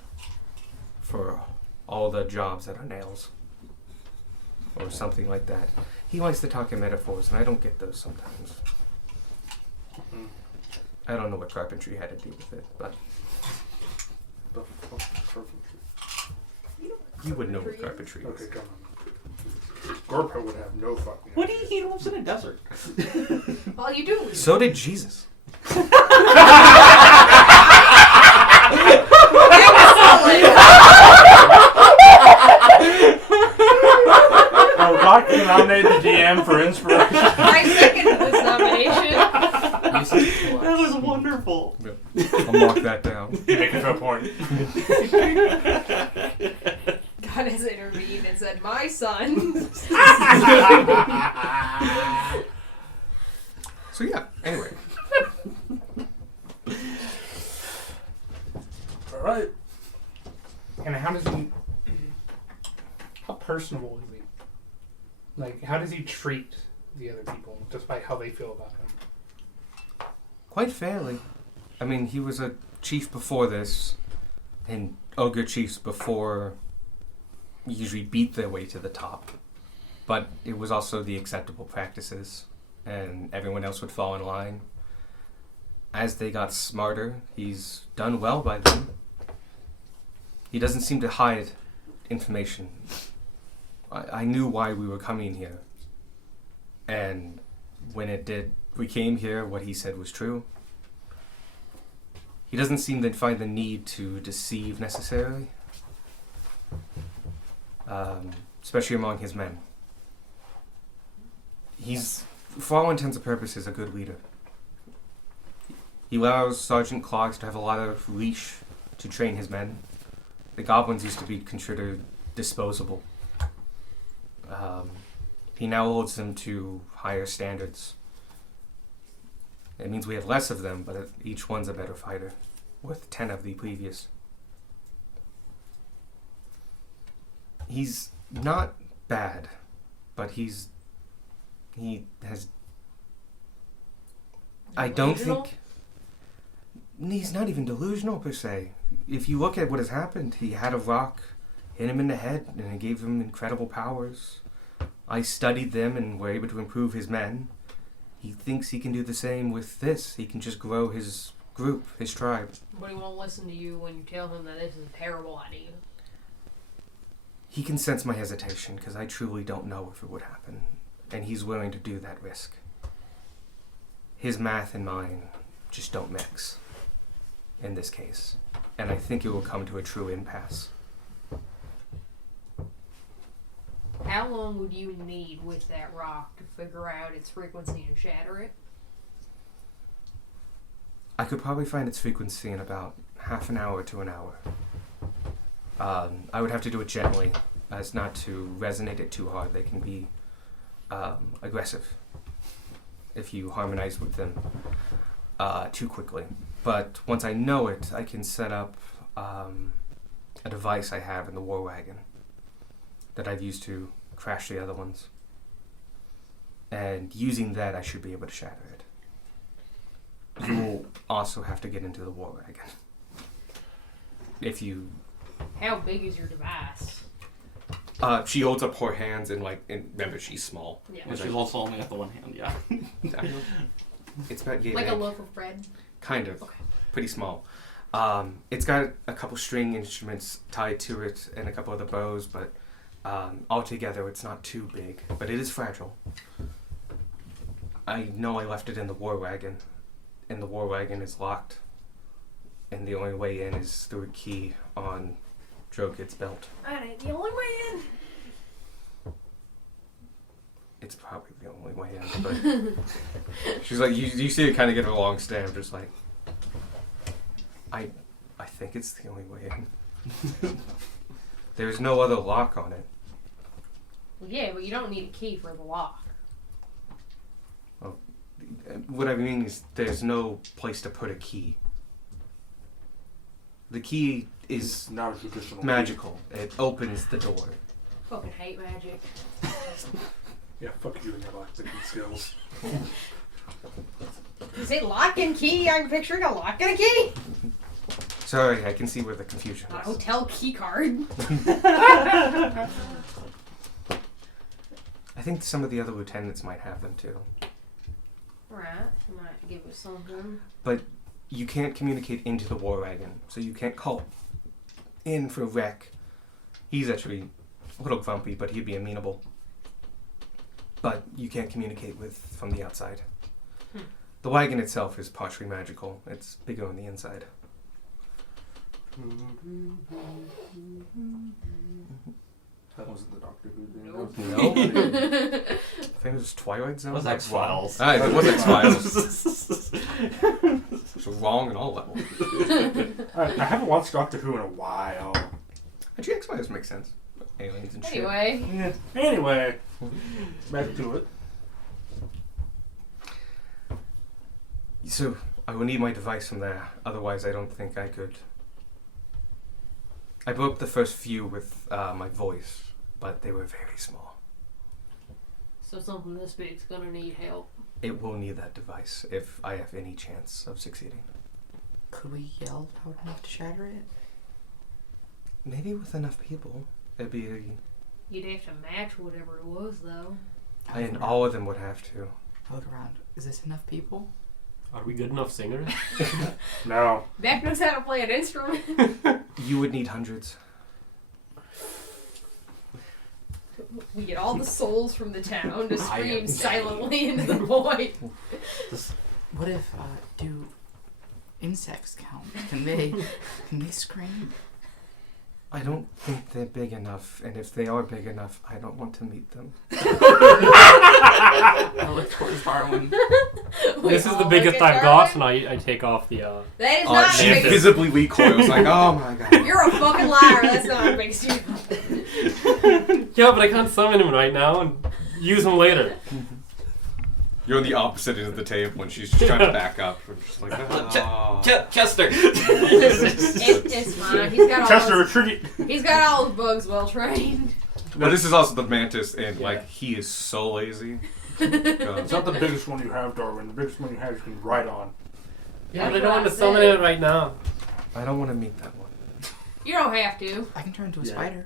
for all the jobs that are nails. Or something like that. He likes to talk in metaphors, and I don't get those sometimes. I don't know what carpentry had to do with it, but The fuck is carpentry? you would know what carpentry is. Okay, come on. Gorpa would have no fucking What do idea. he lives in a desert? All you do is So did Jesus. Rock can nominate the DM for inspiration. I second this nomination. You That was wonderful. I'll mark that down. You make it to a point. God has intervened and said, "My son." So yeah. Anyway, All right. And how personable is he? Like, how does he treat the other people, despite how they feel about him? quite fairly. I mean, he was a chief before this, and ogre chiefs before usually beat their way to the top. But it was also the acceptable practices, and everyone else would fall in line. As they got smarter, he's done well by them. He doesn't seem to hide information. I knew why we were coming here. And when we came here, what he said was true. He doesn't seem to find the need to deceive necessarily. Especially among his men. He's, for all intents and purposes, a good leader. He allows Sergeant Clogs to have a lot of leash to train his men. The goblins used to be considered disposable. He now holds them to higher standards. It means we have less of them, but each one's a better fighter, worth 10 of the previous. He's not bad, but he has... I don't Delusional? think... He's not even delusional, per se. If you look at what has happened, he had a rock hit him in the head, and it gave him incredible powers. I studied them and were able to improve his men. He thinks he can do the same with this. He can just grow his group, his tribe. But he won't listen to you when you tell him that this is a terrible idea. He can sense my hesitation, because I truly don't know if it would happen. And he's willing to do that risk. His math and mine just don't mix in this case. And I think it will come to a true impasse. How long would you need with that rock to figure out its frequency and shatter it? I could probably find its frequency in about half an hour to an hour. I would have to do it gently, as not to resonate it too hard. They can be aggressive if you harmonize with them too quickly. But once I know it, I can set up a device I have in the war wagon that I've used to crash the other ones. And using that, I should be able to shatter it. You will also have to get into the war wagon. If you... How big is your device? She holds up her hands and remember, she's small. Yeah. And she's also only got the one hand, yeah. It's about yay Like a big. loaf of bread? Kind of. Okay. Pretty small. It's got a couple string instruments tied to it and a couple other bows, but altogether it's not too big. But it is fragile. I know I left it in the war wagon, and the war wagon is locked, and the only way in is through a key on Drokid's belt. That ain't the only way in. It's probably the only way in, but she's like, you see it kind of get a long stare, just like, I think it's the only way in. There's no other lock on it. Well, yeah, but you don't need a key for the lock. What I mean is there's no place to put a key. The key is Not a traditional. magical. It opens the door. Fucking hate magic. Yeah, fuck you and your lock-picking skills. You say lock and key? I'm picturing a lock and a key. Sorry, I can see where the confusion A is. hotel key card. I think some of the other lieutenants might have them too. Right. You might give us something. But you can't communicate into the war wagon, so you can't call in for Rec. He's actually a little grumpy, but he'd be amenable. But you can't communicate with from the outside. The wagon itself is partially magical. It's bigger on the inside. That wasn't the Doctor Who thing. Nope. No? I think it was Twilight Zone. That was X-Files. Ah, it was X-Files. So wrong on all levels. I haven't watched Doctor Who in a while. Actually, X-Files makes sense. Aliens and shit. Anyway, Yeah. Anyway, back to it. So, I will need my device from there. Otherwise, I don't think I could. I blew up the first few with my voice, but they were very small. so something this big's gonna need help. It will need that device if I have any chance of succeeding. Could we yell loud enough to shatter it? Maybe with enough people. It'd be. You'd have to match whatever it was, though. And all of them would have to. I look around. Is this enough people? Are we good enough singers? No. Beck knows how to play an instrument. You would need hundreds. We get all the souls from the town to I scream am silently into the void. What if do insects count? Can they scream? I don't think they're big enough, and if they are big enough, I don't want to meet them. I look towards Darwin. This is the all biggest look at I've got, Darwin. and I take off the. That is not She the biggest. visibly recoils, like, oh my god. You're a fucking liar. That's not the biggest you. Yeah, but I can't summon him right now and use him later. You're on the opposite end of the table when she's just trying to back up. We're just like, oh. Chester. It's fine. Chester, retreat. He's got all his bugs well trained. But this is also the mantis, and like he is so lazy. It's not the biggest one you have, Darwin. The biggest one you have you can ride on. Yeah, but I That's don't want what to I summon said. it right now. I don't want to meet that one. You don't have to. I can turn into a Yeah. spider.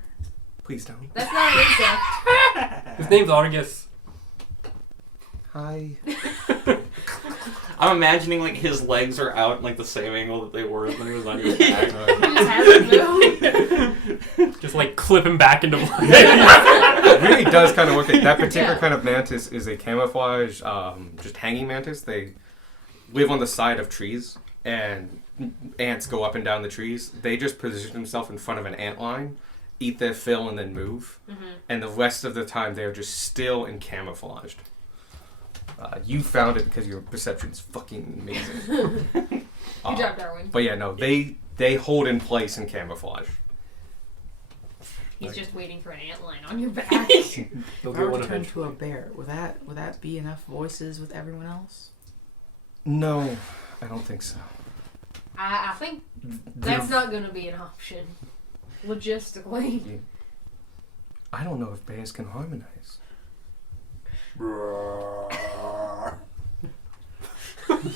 Please don't. That's not an insect. His name's Argus. Hi. I'm imagining like his legs are out in like the same angle that they were when he was on your back. He just hasn't moved. Just like clip him back into place. It really does kind of work. That particular Yeah. kind of mantis is a camouflage, just hanging mantis. They live on the side of trees, and ants go up and down the trees. They just position themselves in front of an ant line, eat their fill, and then move. And the rest of the time, they are just still and camouflaged. You found it because your perception is fucking amazing. Good job, Darwin. But yeah, no, they hold in place in camouflage. He's just waiting for an antlion on your back. He'll If get I were one to turn to eventually. a bear, would that be enough voices with everyone else? No, I don't think so. I think that's not going to be an option. Logistically. I don't know if bears can harmonize.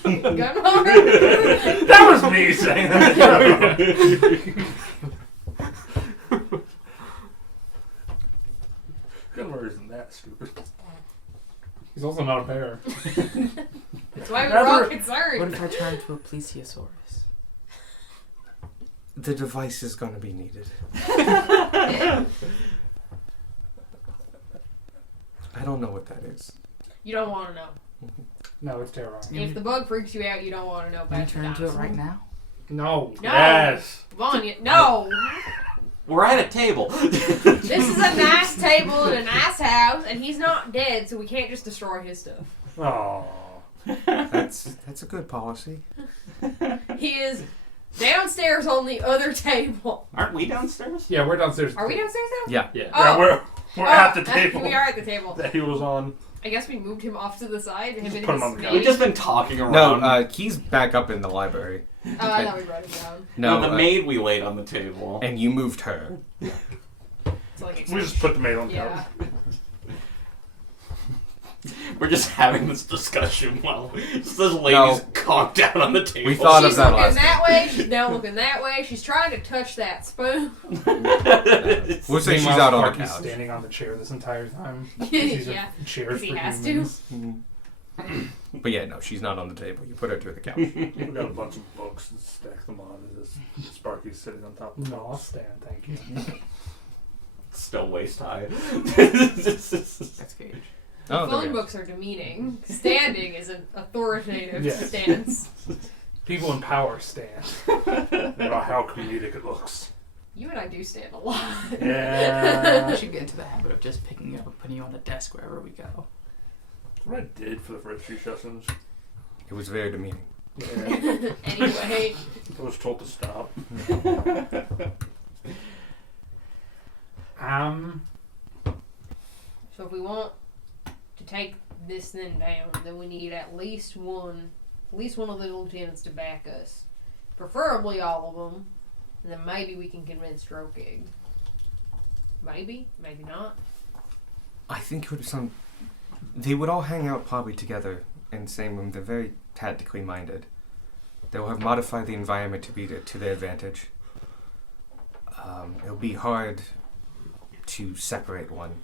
Gunhard? That was me saying that. Gunmore isn't that stupid. He's also not a bear. That's why we're all What concerned. if I turn to a plesiosaurus? The device is going to be needed. I don't know what that is. You don't want to know. No, it's terrifying. If the bug freaks you out, you don't want to know. Can you Back turn into it right now? No. No. Yes. Vaughn, no. We're at a table. This is a nice table in a nice house, and he's not dead, so we can't just destroy his stuff. Oh. That's a good policy. He is downstairs on the other table. Aren't we downstairs? Yeah, we're downstairs. Are we downstairs now? Yeah. Yeah. Oh. Yeah, we're at the table We are at the table. that he was on. I guess we moved him off to the side. Him and Put him his on the couch. mate. We've just been talking around. No, he's back up in the library. I thought we brought him down. No, No, the maid we laid on the table. and you moved her. It's like We just put the maid on the yeah. couch. We're just having this discussion while just this lady's No. conked out on the table. We thought of She's that looking last that way. She's now looking that way. She's trying to touch that spoon. We'll say she's Meanwhile, out on the Sparky's couch. standing on the chair this entire time. These Yeah. are chairs 'Cause he for has to. humans. But yeah, no, she's not on the table. You put her to the couch. We got a bunch of books and stack them on as Sparky's sitting on top of the No, I'll stand, thank you. Still waist high. That's Gage. Oh, there Phone we go. books are demeaning. Standing is an authoritative Yes. stance. People in power stand. about how comedic it looks. You and I do stand a lot. I Yeah. should get into the habit of just picking you up and putting you on the desk wherever we go. What I did for the first few sessions. It was very demeaning. Yeah. Anyway, I was told to stop. so if we want to take this thing down, then we need at least one of the lieutenants to back us. Preferably all of them. And then maybe we can convince Drokig. Maybe not. I think it would be some. They would all hang out probably together in the same room. They're very tactically minded. They will have modified the environment to be to their advantage. It'll be hard to separate one.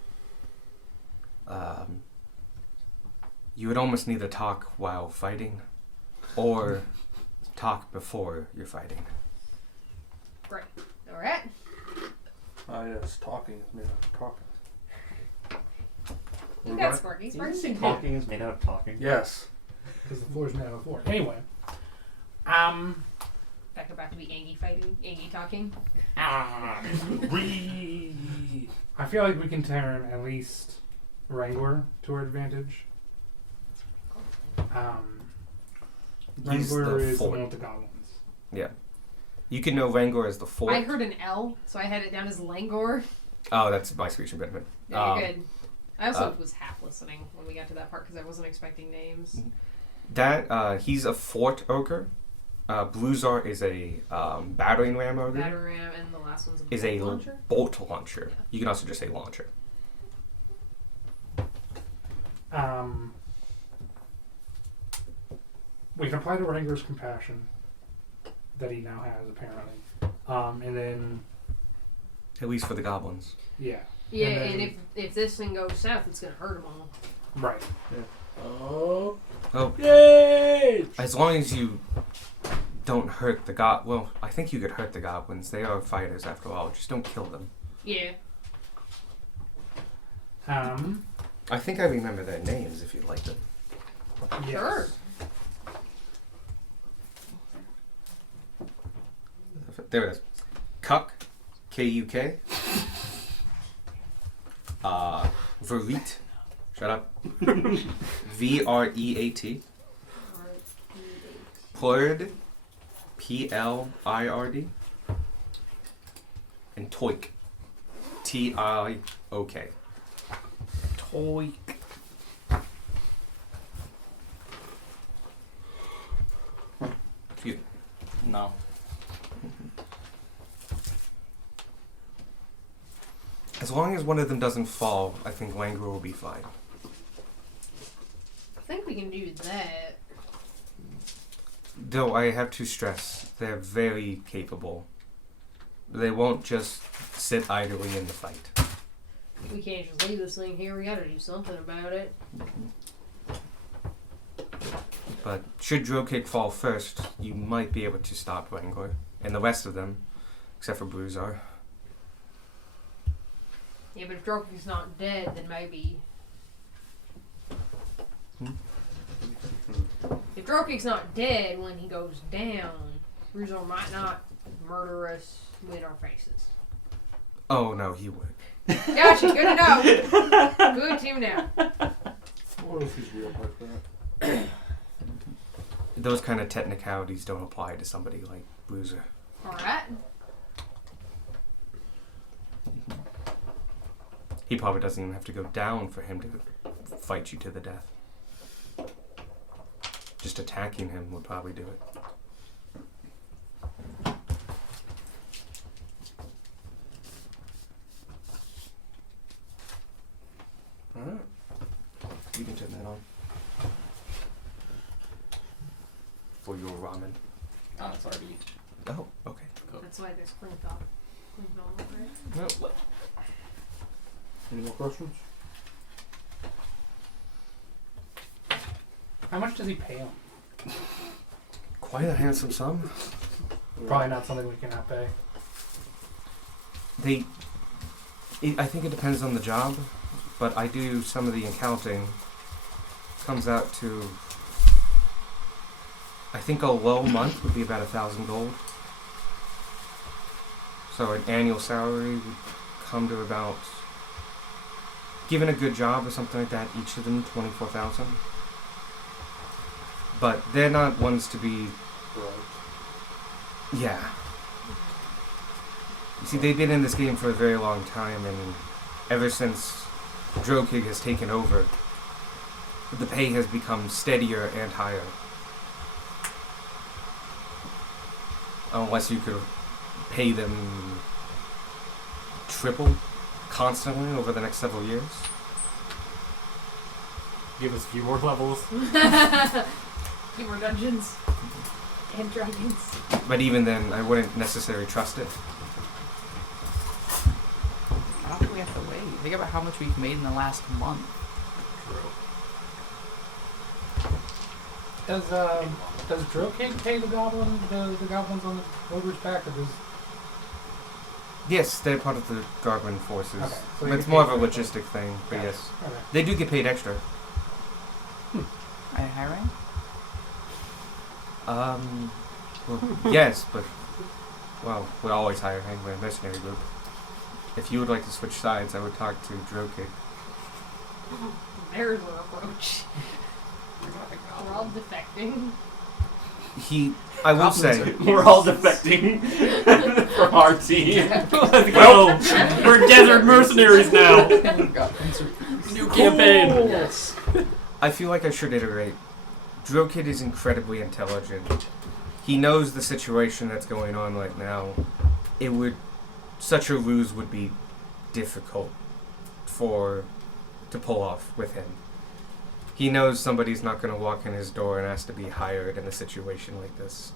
You would almost need to talk while fighting, or talk before you're fighting. Great. Alright. Ah, yes, talking is made out of talking. You We're got right. Sparky. Did you Sparky say can do it. talking is made out of talking? Yes. Because the floor's made out of floor. Anyway. Back about to be Angie fighting. Angie talking. Ah, I feel like we can turn at least Wrangler to our advantage. He's Wrangler the is the fort. one with the goblins. Yeah. You can know Rangor as the fort. I heard an L, so I had it down as Langor. Oh, that's my speech impediment. Yeah, you're good. I also was half listening when we got to that part because I wasn't expecting names. That he's a fort ogre. Bluzar is a battering ram ogre. Batter ram, and the last one's a Is a bolt launcher. bolt launcher. You can also just say launcher. We can apply to Wrangler's compassion that he now has apparently, and then At least for the goblins. yeah, Yeah, and and if this thing goes south, it's gonna hurt them all. right. Oh. Oh, Yay! as long as you don't hurt the well, I think you could hurt the goblins. They are fighters after all. Just don't kill them. Yeah. I think I remember their names if you'd like them. Yes. Sure. There it is. Kuk, K-U-K. Vereat. Shut up. V-R-E-A-T. Plurd, P-L-I-R-D. And Toik, T-I-O-K. Toy. No. As long as one of them doesn't fall, I think Langor will be fine. I think we can do that. Though I have to stress, they're very capable. They won't just sit idly in the fight. We can't just leave this thing here. We gotta do something about it. But should Drokig fall first, you might be able to stop Wrangler. And the rest of them, except for Bruzar. Yeah, but if Drokig's not dead, then maybe. If Drokig's not dead when he goes down, Bruzar might not murder us with our faces. Oh no, he would. Gotcha, good to know. Good to know. What if he's real like that? Those kind of technicalities don't apply to somebody like Bruiser. Alright. He probably doesn't even have to go down for him to fight you to the death. Just attacking him would probably do it. Alright. You can turn that on. For your ramen. Oh, it's already. Oh, okay. That's why there's clean thought. Clean thought, right? No, Any more questions? How much does he pay him? quite a handsome sum. Probably not something we cannot pay. I think it depends on the job, but I do some of the accounting. Comes out to, I think a low month would be about 1,000 gold. So an annual salary would come to about, given a good job or something like that, each of them 24,000. but they're not ones to be. Right. Yeah. You see, they've been in this game for a very long time, and ever since Drokig has taken over, the pay has become steadier and higher. Unless you could pay them triple constantly over the next several years. Give us a few more levels. Few more dungeons and dragons. But even then, I wouldn't necessarily trust it. I don't think we have to wait. Think about how much we've made in the last month. Does Drokig pay the goblins on the ogre's back, or does? Yes, they're part of the Garblin forces. Okay, so But you it's get more of paid a for it. logistic thing, but Yeah. yes. Okay. They do get paid extra. Are they hiring? Well, yes, but, well, we're always hiring. We're a mercenary group. If you would like to switch sides, I would talk to Drokig. There's our approach. We're all defecting. I will say, We're all defecting from our team. Let's go. We're desert mercenaries now. New campaign. Yes. I feel like I should iterate. Drokid is incredibly intelligent. He knows the situation that's going on right now. Such a ruse would be difficult to pull off with him. He knows somebody's not going to walk in his door and ask to be hired in a situation like this.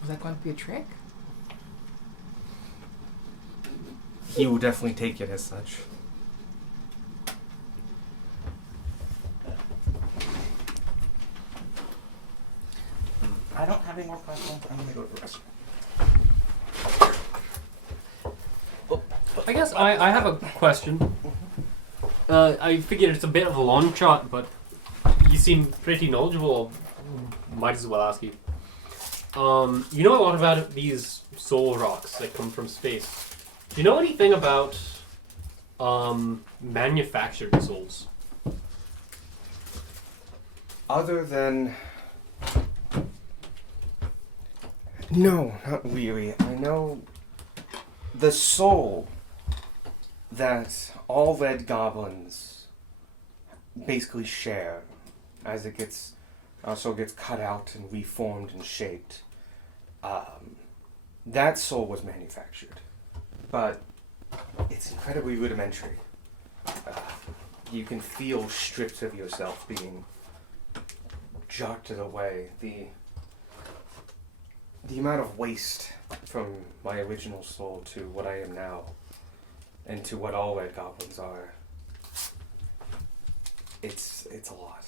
Was that going to be a trick? He will definitely take it as such. I don't have any more questions. I'm gonna go to the restaurant. I guess I have a question. I figured it's a bit of a long shot, but you seem pretty knowledgeable. Might as well ask you. You know a lot about these soul rocks that come from space. Do you know anything about manufactured souls? Other than... No, not really. I know the soul that all red goblins basically share as it gets cut out and reformed and shaped. That soul was manufactured, but it's incredibly rudimentary. You can feel strips of yourself being jotted away. The amount of waste from my original soul to what I am now, and to what all red goblins are, it's a lot.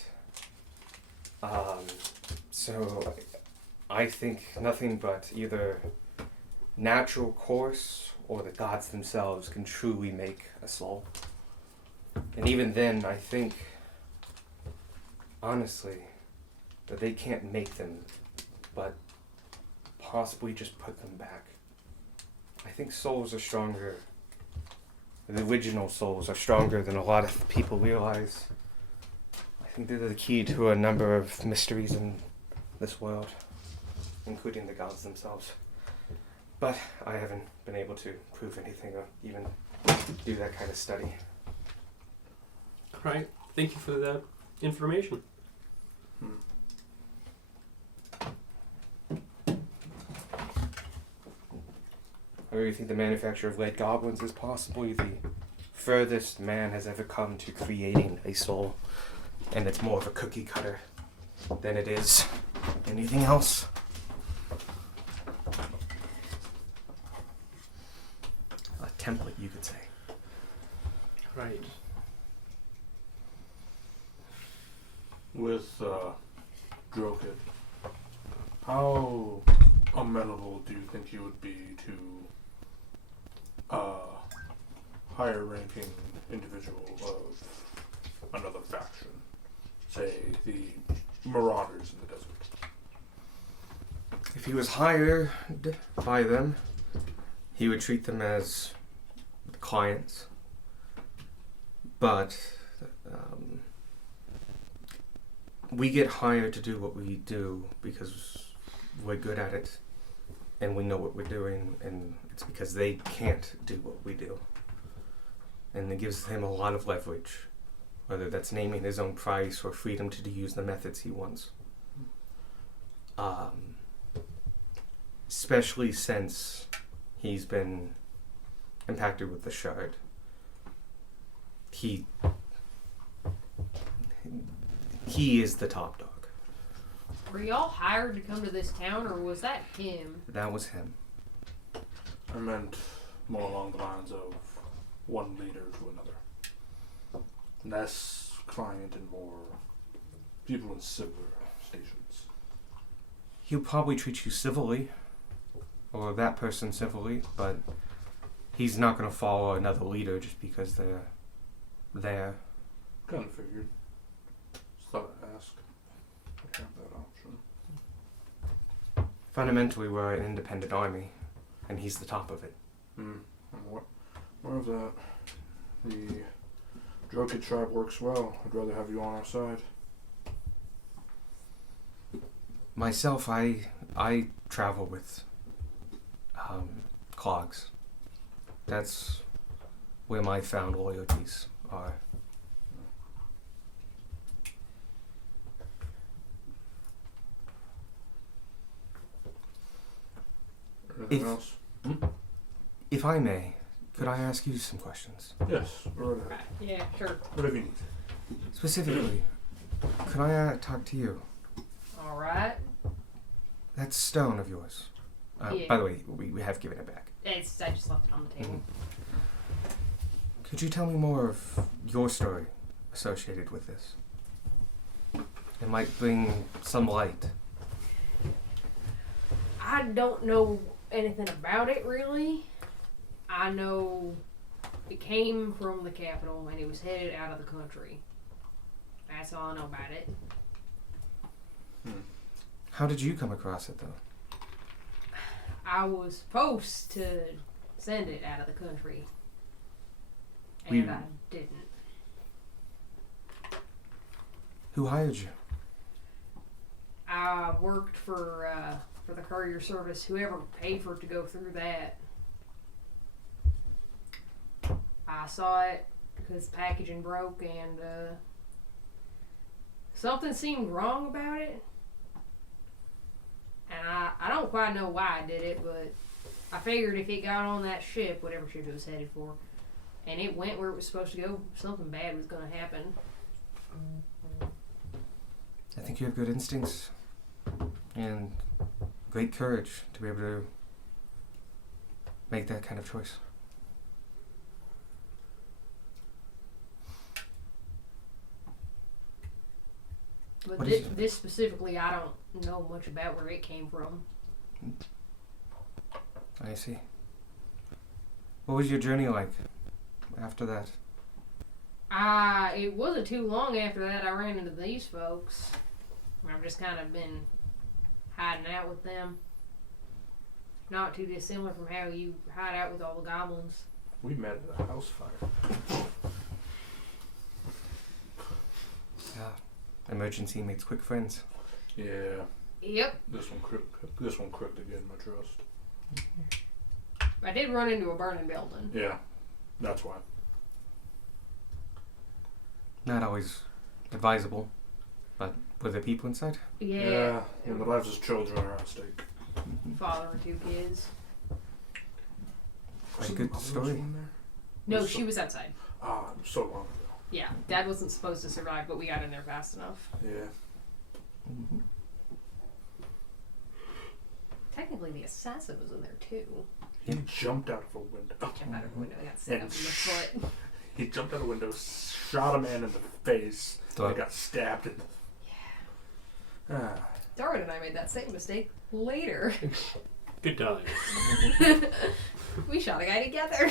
So I think nothing but either natural course or the gods themselves can truly make a soul. And even then, I think, honestly, that they can't make them, but possibly just put them back. I think souls are stronger. The original souls are stronger than a lot of people realize. I think they're the key to a number of mysteries in this world, including the gods themselves. But I haven't been able to prove anything or even do that kind of study. Right. Thank you for that information. I really think the manufacture of red goblins is possibly the furthest man has ever come to creating a soul. And it's more of a cookie cutter than it is anything else. A template, you could say. Right. With Drokid, how amenable do you think you would be to higher ranking individual of another faction? Say the Marauders in the desert. If he was hired by them, he would treat them as clients. But we get hired to do what we do because we're good at it and we know what we're doing, and it's because they can't do what we do. And it gives him a lot of leverage, whether that's naming his own price or freedom to use the methods he wants. Especially since he's been impacted with the shard. He is the top dog. Were y'all hired to come to this town, or was that him? That was him. I meant more along the lines of one leader to another. Less client and more people in similar stations. He'll probably treat you civilly, or that person civilly, but he's not going to follow another leader just because they're there. Kind of figured. Just thought I'd ask. I have that option. Fundamentally, we're an independent army, and he's the top of it. And what? More of that. The Drokid tribe works well. I'd rather have you on our side. Myself, I travel with clogs. That's where my found loyalties are. Anything else? If I may, could I ask you some questions? Yes. Right ahead. Yeah, sure. Whatever you need. Specifically, could I talk to you? All right. That stone of yours. Yeah. By the way, we have given it back. I just left it on the table. Could you tell me more of your story associated with this? It might bring some light. I don't know anything about it really. I know it came from the capital and it was headed out of the country. That's all I know about it. How did you come across it, though? I was supposed to send it out of the country. And We- I didn't. Who hired you? I worked for the courier service. Whoever paid for it to go through that. I saw it because the packaging broke and something seemed wrong about it. And I don't quite know why I did it, but I figured if it got on that ship, whatever ship it was headed for, and it went where it was supposed to go, something bad was going to happen. I think you have good instincts and great courage to be able to make that kind of choice. But What this, is it? this specifically, I don't know much about where it came from. I see. What was your journey like after that? It wasn't too long after that I ran into these folks. I've just kind of been hiding out with them. Not too dissimilar from how you hide out with all the goblins. We met at a house fire. Yeah. Emergency makes quick friends. Yeah. Yep. This one crooked again, my trust. I did run into a burning building. Yeah. That's why. Not always advisable, but were there people inside? Yeah. And the lives of children are at stake. Father and 2 kids. Quite a good story. No, she was outside. Ah, it was so long ago. Yeah. Dad wasn't supposed to survive, but we got in there fast enough. Yeah. Mm-hmm. Technically, the assassin was in there too. He jumped out of a window. Jumped out of a window and got stabbed in the foot. He jumped out a window, shot a man in the face, and got stabbed in the... Yeah. Darwin and I made that same mistake later. Good times. We shot a guy together.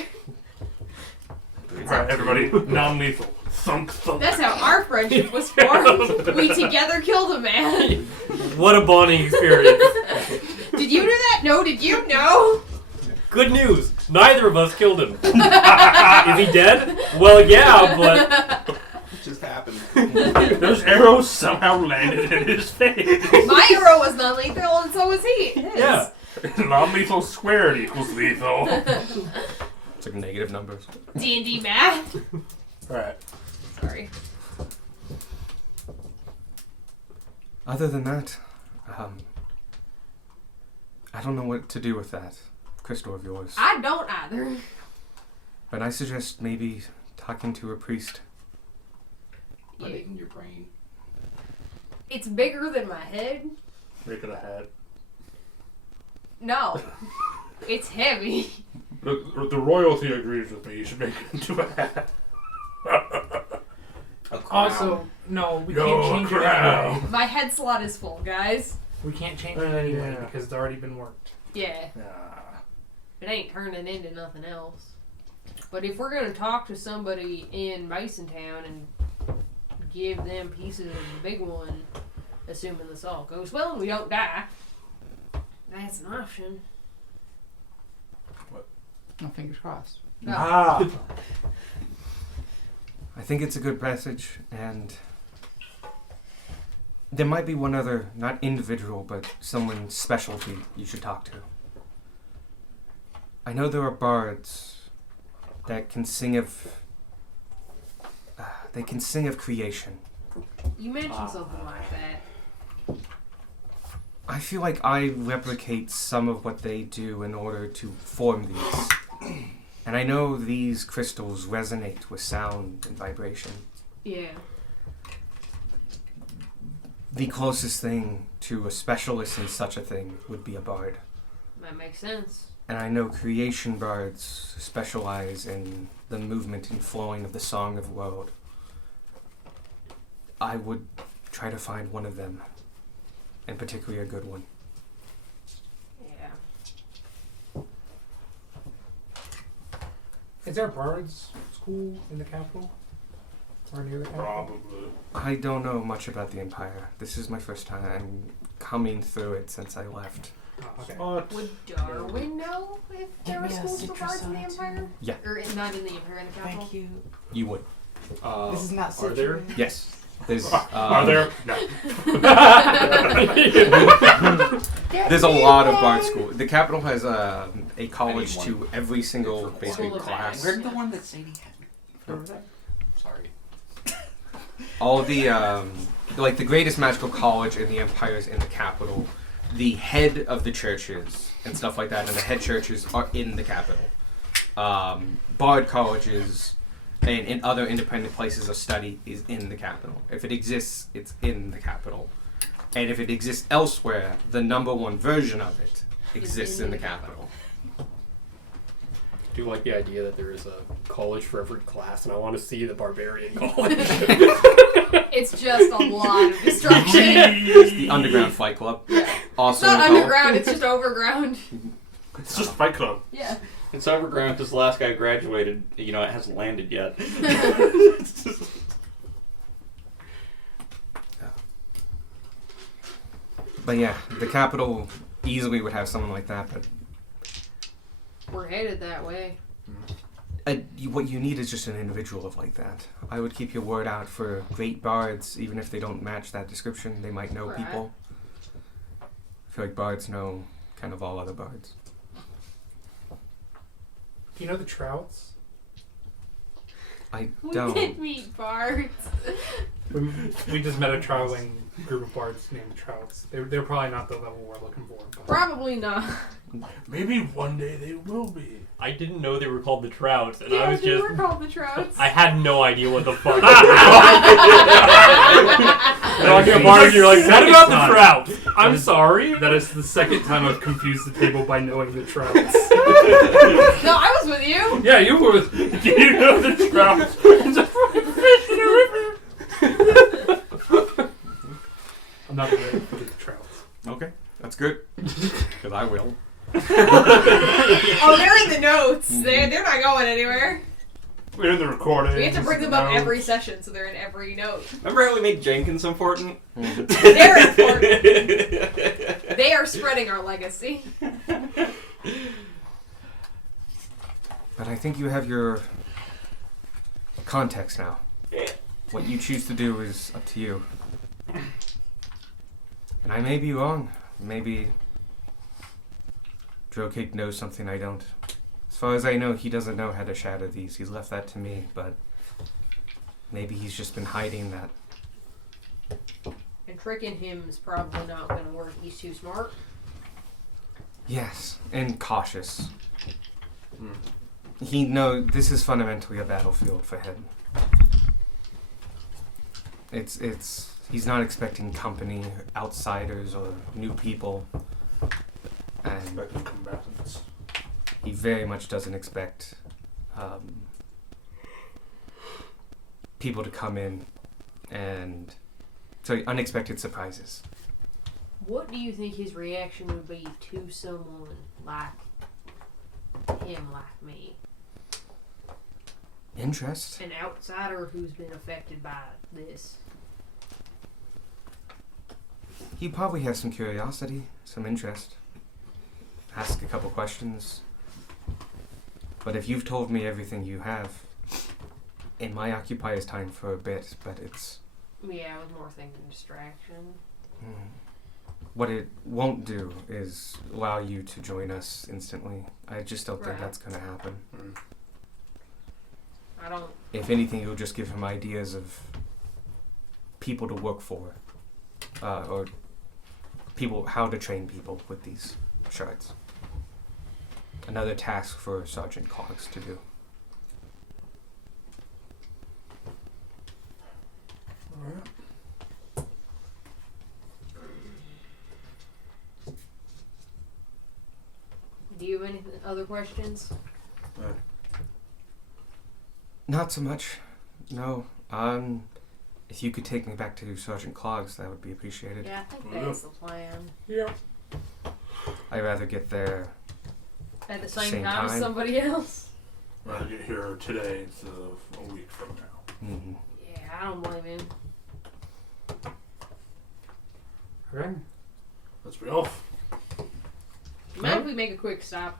Alright, everybody, non-lethal. Thunk, thunk. That's how our friendship was formed. We together killed a man. What a bonding experience. Did you do that? No, did you? No. Good news. Neither of us killed him. Is he dead? Well, yeah, but It just happened. Those arrows somehow landed in his face. My arrow was non-lethal, and so was he. His. yeah. Non-lethal squared equals lethal. It's like negative numbers. D&D math. Alright. Sorry. Other than that, I don't know what to do with that crystal of yours. I don't either. But I suggest maybe talking to a priest. Put it in your brain. It's bigger than my head. Make it a hat. No. It's heavy. The royalty agrees with me. You should make it into a hat. A crown. Also, no, we Yo, can't change it crown. anyway. My head slot is full, guys. We can't change it anyway. Yeah, because it's already been worked. Yeah. It ain't turning into nothing else. But if we're gonna talk to somebody in Masontown and give them pieces of the big one, assuming this all goes well and we don't die, that's an option. No, fingers crossed. No. Ah. I think it's a good message, and there might be one other, not individual, but someone specialty you should talk to. I know there are bards that can sing of. They can sing of creation. You mentioned something like that. I feel like I replicate some of what they do in order to form these. And I know these crystals resonate with sound and vibration. Yeah. The closest thing to a specialist in such a thing would be a bard. That makes sense. And I know creation bards specialize in the movement and flowing of the song of the world. I would try to find one of them, and particularly a good one. Yeah. Is there a bard's school in the capital? Or near the capital? Probably. I don't know much about the Empire. This is my first time coming through it since I left. Oh, okay. But Would Darwin know if there were me a schools for citrus bards in the on it, Empire? Yeah. Or not in the Empire, in the capital? Thank you. You would. This is not Are there? citrus. Yes. There's. are there? No. There's a lot of bard school. The capital has a college I need to every single basically School of class. Where'd the one that Sadie had? Over there? Sorry. All the like the greatest magical college in the Empire is in the capital. The head of the churches and stuff like that, and the head churches are in the capital. Bard colleges and in other independent places of study is in the capital. If it exists, it's in the capital. And if it exists elsewhere, the number one version of it exists in the capital. I do like the idea that there is a college for every class, and I want to see the barbarian college. It's just a lot of destruction. It's the Underground Fight Club. It's Also not in college. underground, it's just overground. It's just Fight Club. Yeah. It's overgrown because the last guy graduated. You know, it hasn't landed yet. But yeah, the capital easily would have someone like that, but We're headed that way. what you need is just an individual of like that. I would keep your word out for great bards, even if they don't match that description. They might know Right. people. I feel like bards know kind of all other bards. Do you know the Trouts? I We don't. did meet bards. We just met a traveling group of bards named Trouts. They're probably not the level we're looking for. But Probably not. Maybe one day they will be. I didn't know they were called the Trouts, and I Yeah, was they just. were called the Trouts. I had no idea what the fuck. You're talking a bar, and you're like, what about the Trouts? I'm sorry. that is the second time I've confused the table by knowing the Trouts. No, I was with you. Yeah, you were. Do you know the Trouts? It's a fucking fish in a river. I'm not ready to forget the Trouts. Okay, that's good. Because I will. Oh, they're in the notes. They're not going anywhere. We're in the recording. We have to bring them up every session, so they're in every note. Remember how we made Jenkins important? They're important. They are spreading our legacy. But I think you have your context now. What you choose to do is up to you. And I may be wrong. Maybe Drocake knows something I don't. As far as I know, he doesn't know how to shatter these. He's left that to me, but maybe he's just been hiding that. And tricking him is probably not going to work. He's too smart. Yes, and cautious. He knows this is fundamentally a battlefield for him. He's not expecting company, outsiders, or new people. And Expected combatants. he very much doesn't expect people to come in and unexpected surprises. What do you think his reaction would be to someone like him, like me? Interest? An outsider who's been affected by this. He probably has some curiosity, some interest. Ask a couple questions. But if you've told me everything you have, it might occupy his time for a bit, but it's... Yeah, I was more thinking distraction. What it won't do is allow you to join us instantly. I just don't think Right. that's going to happen. I don't. If anything, you'll just give him ideas of people to work for, or people, how to train people with these shards. Another task for Sergeant Cogs to do. Alright. Do you have any other questions? Not so much. No. If you could take me back to Sergeant Clogs, that would be appreciated. Yeah, I think that's the plan. Yeah. I'd rather get there. At the same Same time as time? somebody else. Rather get here today instead of a week from now. Mm-hmm. Yeah, I don't blame him. Okay. Let's be off. Mind if we make a quick stop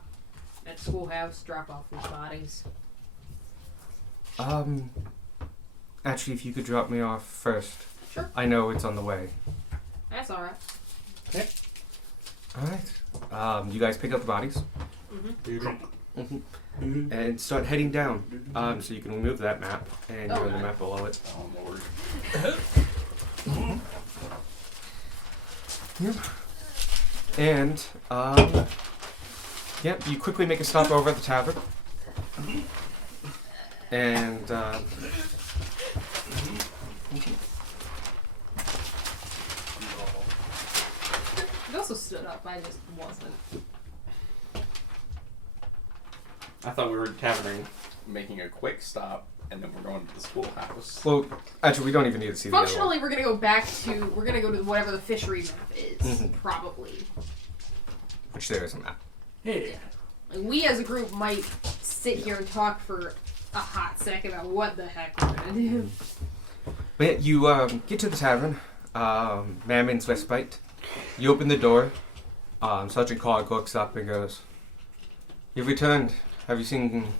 at the schoolhouse, drop off these bodies? Actually, if you could drop me off first. Sure. I know it's on the way. That's alright. Alright. You guys pick up the bodies. Mm-hmm. And start heading down. So you can remove that map and go on the map below it. Oh lord. Yep. And, yep, you quickly make a stop over at the tavern. And, He also stood up, I just wasn't. I thought we were taverning, making a quick stop, and then we're going to the schoolhouse. well, actually, we don't even need to see the other one. Functionally, we're gonna go to whatever the fishery map is, Mhm. probably. Which there is a map. Yeah. Like, we as a group might sit here and talk for a hot second about what the heck we're gonna do. But yeah, you get to the tavern, Mammon's Respite. You open the door. Sergeant Clark looks up and goes, "You've returned. Have you seen?"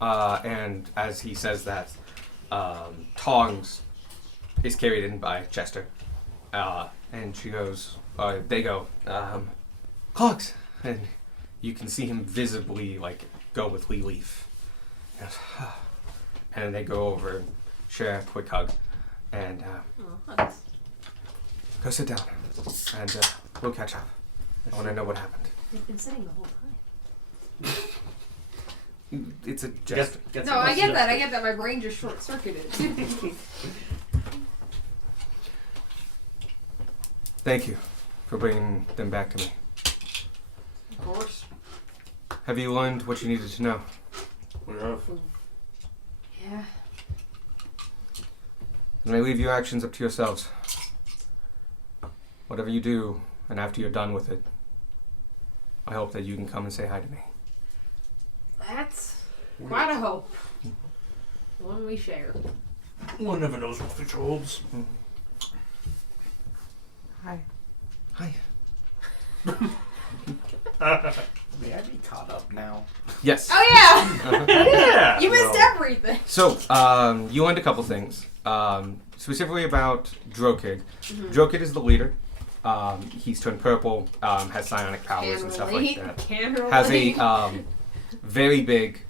And as he says that, Tongs is carried in by Chester. And she goes, they go, Clarks! And you can see him visibly, like, go with Lee Leaf. He goes, and then they go over and share a quick hug. And Oh, hugs. go sit down. And we'll catch up. I want to know what happened. They've been sitting the whole time. It's a jest. No, I get that. I get that. My brain just short-circuited. Thank you for bringing them back to me. Of course. Have you learned what you needed to know? We have. Yeah. And I leave your actions up to yourselves. Whatever you do, and after you're done with it, I hope that you can come and say hi to me. That's quite a hope. One we share. One never knows what the future holds. Hi. Hi. May I be caught up now? Yes. Oh yeah, Yeah. you missed everything. So, you learned a couple things. Specifically about Drokig. Mm-hmm. Drokig is the leader. He's turned purple, has psionic powers and stuff like relate. that. Can relate. Has a very big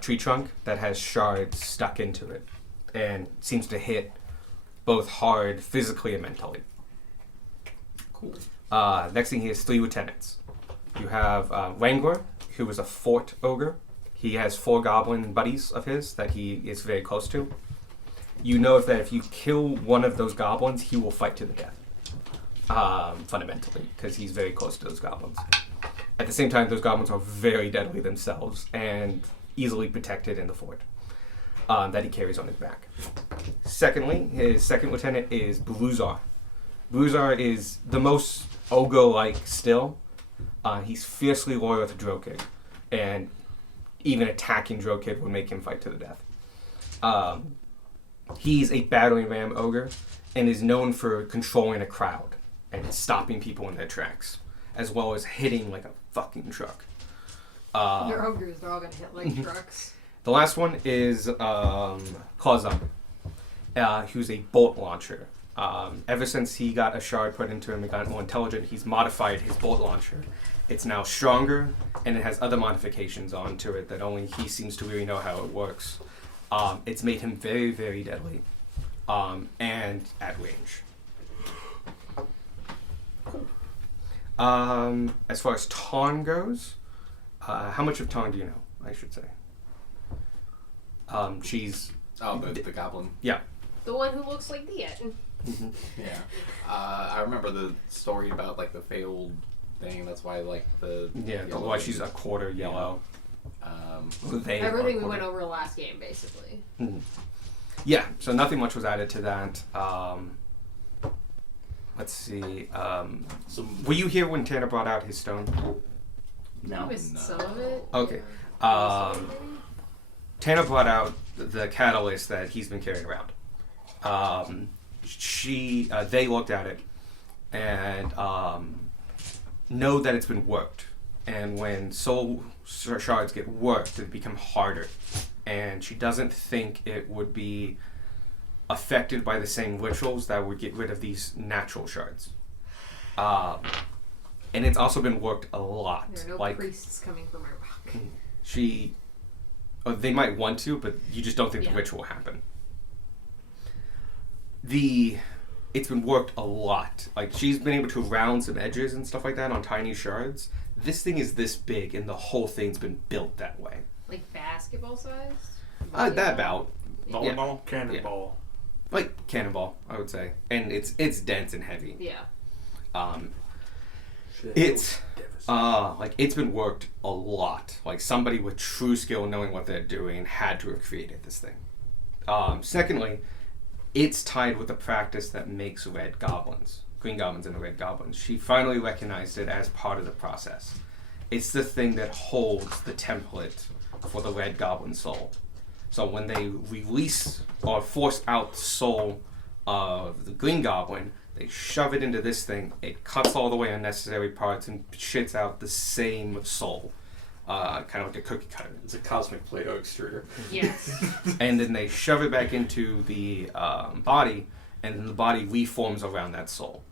tree trunk that has shards stuck into it and seems to hit both hard physically and mentally. Cool. Next thing, he has 3 lieutenants. You have Wrangler, who is a fort ogre. He has 4 goblin buddies of his that he is very close to. You know that if you kill one of those goblins, he will fight to the death. Fundamentally, because he's very close to those goblins. At the same time, those goblins are very deadly themselves and easily protected in the fort that he carries on his back. Secondly, his second lieutenant is Bruzar. Bruzar is the most ogre-like still. He's fiercely loyal to Drokig, and even attacking Drokig would make him fight to the death. He's a battering ram ogre and is known for controlling a crowd and stopping people in their tracks, as well as hitting like a fucking truck. Your ogres are all gonna hit like trucks. The last one is Clawzon, who's a bolt launcher. Ever since he got a shard put into him and got more intelligent, he's modified his bolt launcher. It's now stronger, and it has other modifications onto it that only he seems to really know how it works. It's made him very, very deadly, and at range. As far as Tawn goes, how much of Tawn do you know, I should say? She's... Oh, the goblin. Yeah. The one who looks like the Ed. Yeah. I remember the story about like the failed thing. That's why like the Yeah, yellow why thing- she's a quarter yellow. They are Everything we quarter. went over last game, basically. Yeah, so nothing much was added to that. Let's see. Were you here when Tanner brought out his stone? I missed some of it. Okay. Most of it, maybe? Tanner brought out the catalyst that he's been carrying around. They looked at it and know that it's been worked. And when soul shards get worked, they become harder. And she doesn't think it would be affected by the same rituals that would get rid of these natural shards. And it's also been worked a lot. There are no priests coming from Iraq. They might want to, but you just don't think the Yeah. ritual will happen. It's been worked a lot. Like, she's been able to round some edges and stuff like that on tiny shards. This thing is this big, and the whole thing's been built that way. Like basketball size? That about. Volleyball, cannonball. Like cannonball, I would say. And it's dense and heavy. Yeah. Shit. It's it's been worked a lot. Like, somebody with true skill knowing what they're doing had to have created this thing. Secondly, it's tied with the practice that makes red goblins. Green goblins and the red goblins. She finally recognized it as part of the process. It's the thing that holds the template for the red goblin soul. So when they release or force out the soul of the green goblin, they shove it into this thing. It cuts all the way unnecessary parts and shits out the same soul. Kind of like a cookie cutter. It's a cosmic Play-Doh extruder. Yes. And then they shove it back into the body, and then the body reforms around that soul.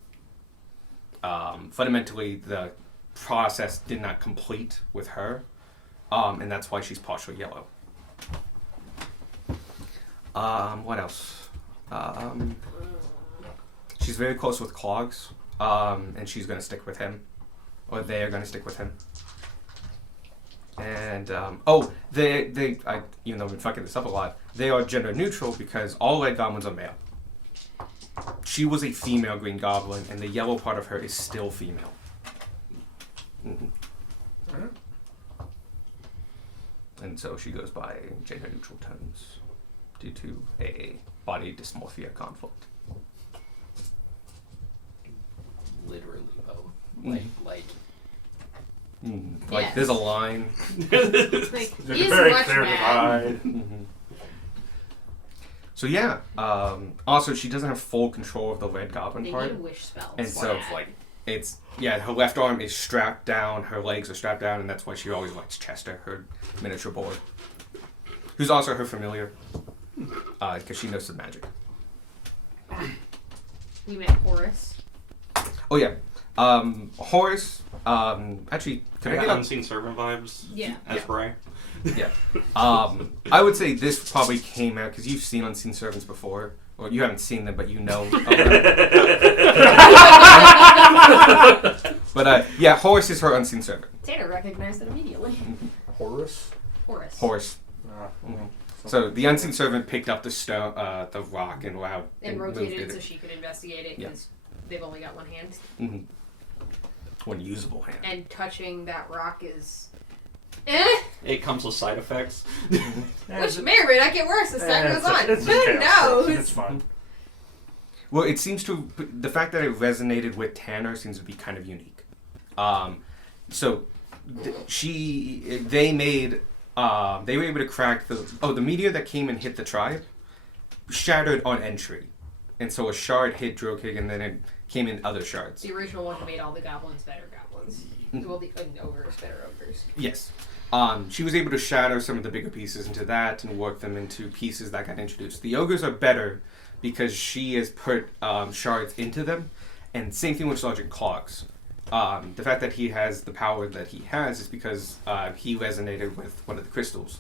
Fundamentally, the process did not complete with her, and that's why she's partially yellow. What else? She's very close with Clogs, and she's going to stick with him, or they are going to stick with him. And even though I've been fucking this up a lot, they are gender neutral because all red goblins are male. She was a female green goblin, and the yellow part of her is still female. And so she goes by gender neutral terms due to a body dysmorphia conflict. Literally both. Like. Like, Yes. there's a line. Like, There's a he's very much clear mad. divide. So yeah, also she doesn't have full control of the red goblin They part. need wish spells. And That's so, why it's like her left arm is strapped down, her legs are strapped down, and that's why she always likes Chester, her miniature boy, who's also her familiar, because she knows some magic. We met Horace. Oh yeah, Horace. Actually, Can I get unseen servant vibes? Yeah. As Bray. Yeah. I would say this probably came out because you've seen Unseen Servants before. Well, you haven't seen them, but you know. But yeah, Horace is her unseen servant. Tanner recognized it immediately. Horace? Horace. Mhm. So the unseen servant picked up the stone, the rock, and And moved rotated it so she could investigate it because they've only got one hand. Mm-hmm. One usable hand. And touching that rock is. It comes with side effects. Which may or may not get worse as time goes on. It's Who chaos. knows? It's fine. Well, it seems to the fact that it resonated with Tanner seems to be kind of unique. So they were able to crack the meteor that came and hit the tribe shattered on entry, and so a shard hit Drokig, and then it came in other shards. The original one made all the goblins better goblins. Well, the ogres better ogres. Yes. She was able to shatter some of the bigger pieces into that and work them into pieces that got introduced. The ogres are better because she has put shards into them, and same thing with Sergeant Clogs. The fact that he has the power that he has is because he resonated with one of the crystals.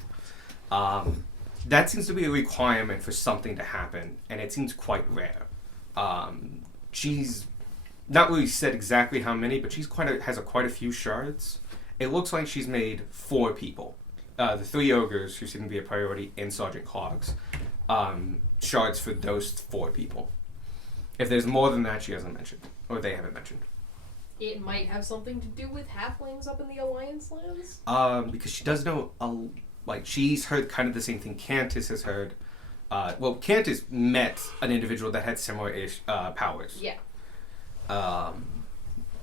That seems to be a requirement for something to happen, and it seems quite rare. She's not really said exactly how many, but she's has quite a few shards. It looks like she's made 4 people. The 3 ogres, who seem to be a priority, and Sergeant Clogs. Shards for those 4 people. If there's more than that, she hasn't mentioned. Or they haven't mentioned. It might have something to do with halflings up in the Alliance lands. Because she does know, she's heard kind of the same thing Cantus has heard. Cantus met an individual that had similar-ish powers. Yeah.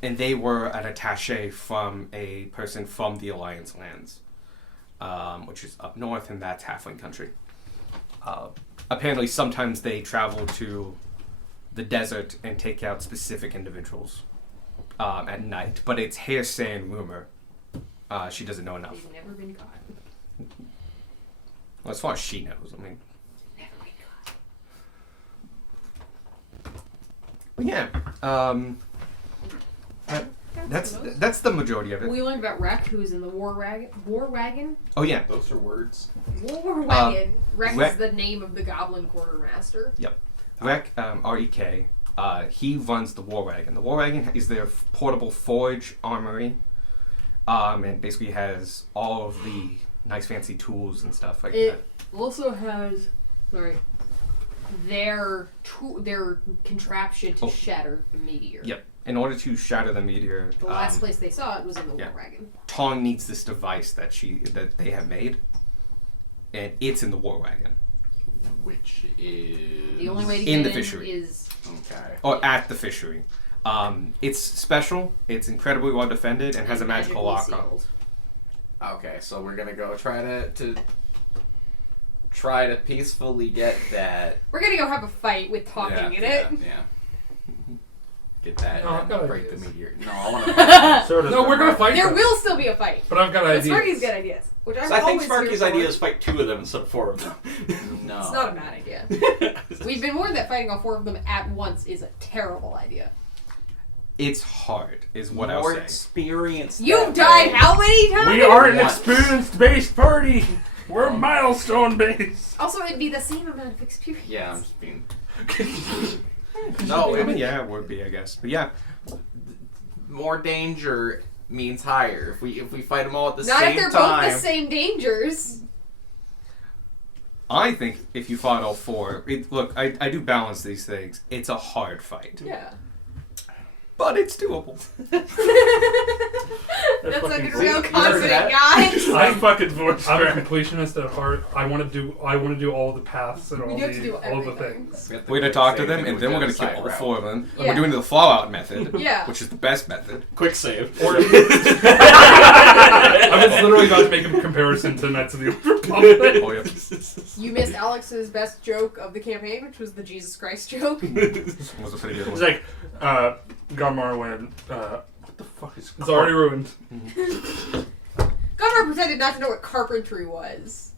And they were an attaché from a person from the Alliance lands, which is up north, and that's halfling country. Apparently, sometimes they travel to the desert and take out specific individuals at night, but it's hearsay and rumor. She doesn't know enough. They've never been caught. Well, as far as she knows, I mean. Never been caught. But yeah, that's the majority of it. We learned about Rek, who's in the War Wagon. Oh yeah, Those are words. War Wagon. Rek Rek- is the name of the Goblin Quartermaster. Rek, R-E-K. He runs the War Wagon. The War Wagon is their portable forge armory, and basically has all of the nice fancy tools and stuff like that. It also has, their contraption to shatter the meteor. Yep. In order to shatter the meteor, The last place they saw it was in the yeah. War Wagon. Tong needs this device that they have made, and it's in the War Wagon. Which is The only way to In get the fishery. is Okay. Or at the fishery. It's special. It's incredibly well defended and has a magical lock magically on. sealed. Okay, so we're gonna go try to peacefully get that. We're gonna go have a fight with talking in it. Yeah. Get that No, I've and got break the ideas. meteor. No, I want to. Sort of. No, we're gonna fight There them. will still be a fight. But I've got But ideas. Sparky's got ideas. Which I'm So I think always Sparky's here for. idea is fight 2 of them instead of 4 of them. No. It's not a bad idea. We've been warned that fighting all 4 of them at once is a terrible idea. It's hard, is what More I'll say. experience. You've that died way. how many times? We are an Once. experience-based party. We're milestone-based. Also, it'd be the same amount of experience. Yeah, I'm just being. No, I mean, yeah, it would be, I guess. But yeah, More danger means higher. If we fight them all at the Not same if they're time. both the same dangers. I think if you fought all 4, look, I do balance these things. It's a hard fight, Yeah. but it's doable. That's like a fucking real see, confident that? guy. I'm fucking voice. I'm a completionist at heart. I want to do all the paths and We all do have to do the everything. things. We have to We're gonna quick talk to save them, and then we're gonna kill side all route. 4 of them. And Yeah. we're doing the Fallout method, Yeah. which is the best method. Quick save. I was literally about to make a comparison to Knights of the Old Oh, yeah. You missed Alex's best joke of the campaign, which was the Jesus Christ joke. It was a pretty good It's one. like, Garmar went, what the fuck is... It's already ruined. Gunmar pretended not to know what carpentry was.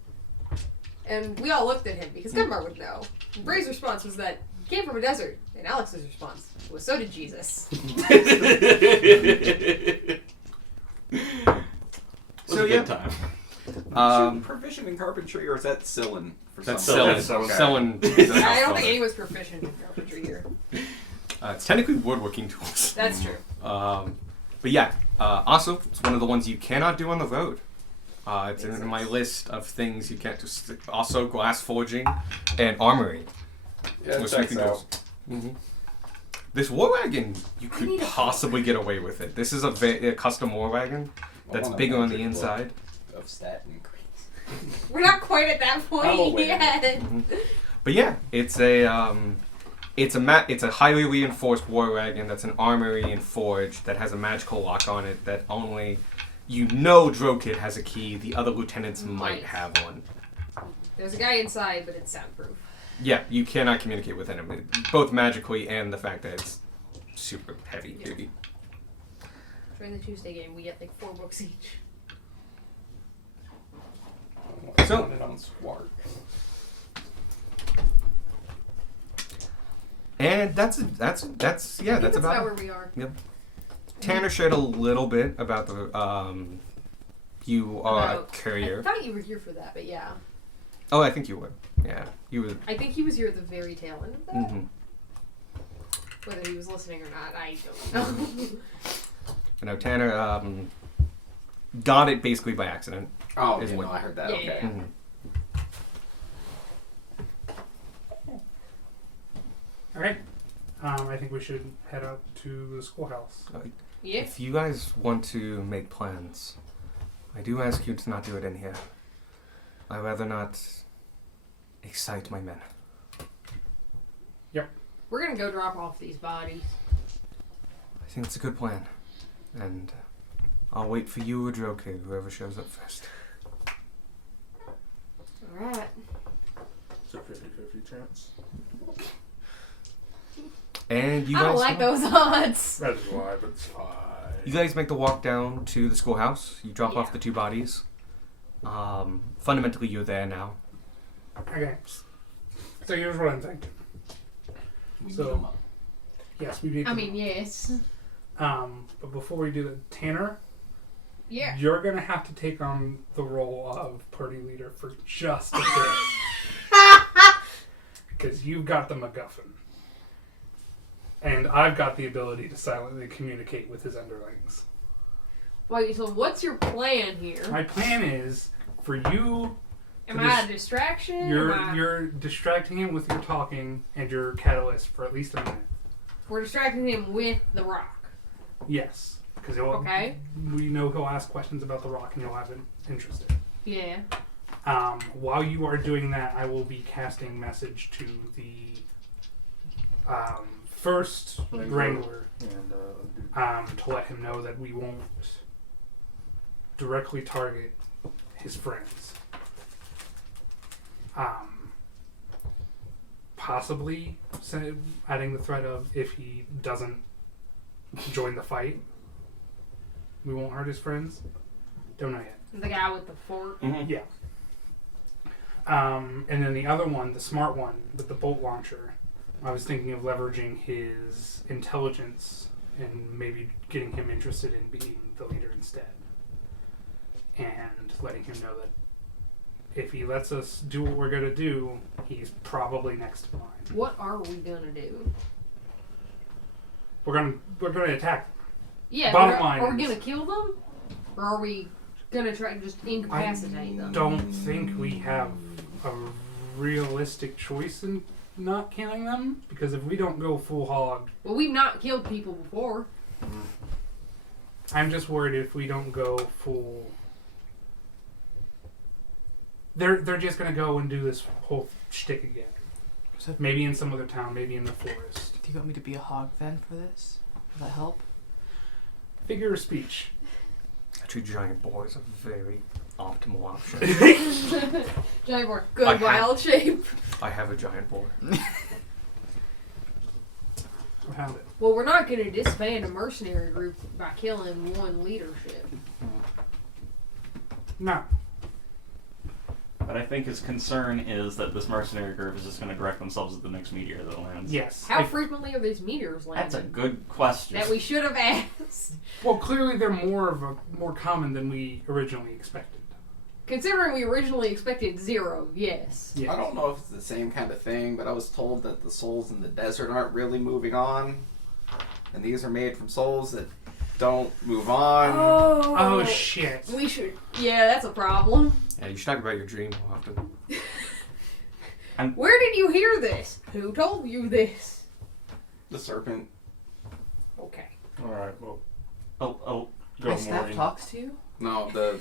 And we all looked at him because Gunmar would know. Bray's response was that he came from a desert, and Alex's response was, so did Jesus. Was a good time. Proficient in carpentry, or is that Sillin? For That's some selling. Okay. Selling. I don't think anyone's proficient in carpentry here. It's technically woodworking tools. That's true. But yeah, also, it's one of the ones you cannot do on the road. It's Makes in my sense. list of things you can't do. Also, glass forging and armory. Yeah, Which checks we can out. This war wagon, you I could need a possibly get away with it. This is a custom war wagon that's I want a bigger on the magic inside. book of stat increase. We're not quite at that I'm point aware. yet. But yeah, it's a highly reinforced war wagon that's an armory and forge that has a magical lock on it that only Drokid has a key. The other lieutenants might have one. There's a guy inside, but it's soundproof. Yeah, you cannot communicate with him, both magically and the fact that it's super heavy duty. During the Tuesday game, we get like 4 books each. So- Put it on Swark. And that's I think that's about about it. where we are. Tanner shared a little bit about the you are About- a courier. I thought you were here for that, but yeah. Oh, I think you were. Yeah, you were. I think he was here at the very tail end of that. Mm-hmm. Whether he was listening or not, I don't know. You know, Tanner got it basically by accident. Oh, Is okay, what- no, I heard that. Yeah, Okay. yeah. Mhm. Alright. I think we should head out to the schoolhouse. Yeah. If you guys want to make plans, I do ask you to not do it in here. I'd rather not excite my men. We're gonna go drop off these bodies. I think it's a good plan. And I'll wait for you or Droke, whoever shows up first. Alright. It's a 50-50 chance. And you I guys don't like those odds. That is why, but it's fine. You guys make the walk down to the schoolhouse. You drop off Yeah. the 2 bodies. Fundamentally, you're there now. Okay. So here's what I'm thinking. We So- beat 'em up. Yes, we need I to. mean, yes. But before we do that, Tanner, Yeah. you're gonna have to take on the role of party leader for just a bit. Because you've got the MacGuffin. And I've got the ability to silently communicate with his underlings. Wait, so what's your plan here? My plan is for you, Am I a distraction? Am I- you're distracting him with your talking and your catalyst for at least a minute. We're distracting him with the rock. Yes, because Okay. we know he'll ask questions about the rock and you'll have an interest. Yeah. While you are doing that, I will be casting message to the first Wrangler And, to let him know that we won't directly target his friends. Possibly adding the threat of if he doesn't join the fight, we won't hurt his friends. Don't know yet. The guy with the fork. Mhm. Yeah. And then the other one, the smart one with the bolt launcher, I was thinking of leveraging his intelligence and maybe getting him interested in being the leader instead. And letting him know that if he lets us do what we're going to do, he's probably next in line. What are we gonna do? We're going to attack them. Yeah. Bottom are line we is- gonna kill them, or are we gonna try to just incapacitate them? Don't think we have a realistic choice in not killing them, because if we don't go full hog, Well, we've not killed people before. I'm just worried if we don't go full. They're just gonna go and do this whole shtick again. So, Maybe in some other town, maybe in the forest. do you want me to be a hog then for this? Will that help? Figure of speech. The 2 giant boys are very, optimal option. Giant boar. Good I have- wild shape. I have a giant boar. I found it. Well, we're not going to disband a mercenary group by killing one leadership. No. But I think his concern is that this mercenary group is just going to direct themselves at the next meteor that lands. Yes. How frequently are these meteors landing? That's a good question. That we should have asked. Well, clearly they're more common than we originally expected. Considering we originally expected 0, yes. Yes. I don't know if it's the same kind of thing, but I was told that the souls in the desert aren't really moving on, and these are made from souls that don't move on. Oh shit. We should. Yeah, that's a problem. Yeah, you should talk about your dream more often. Where did you hear this? Who told you this? The serpent. Okay. Alright, well, Oh, My go staff Maureen. talks to you? No, the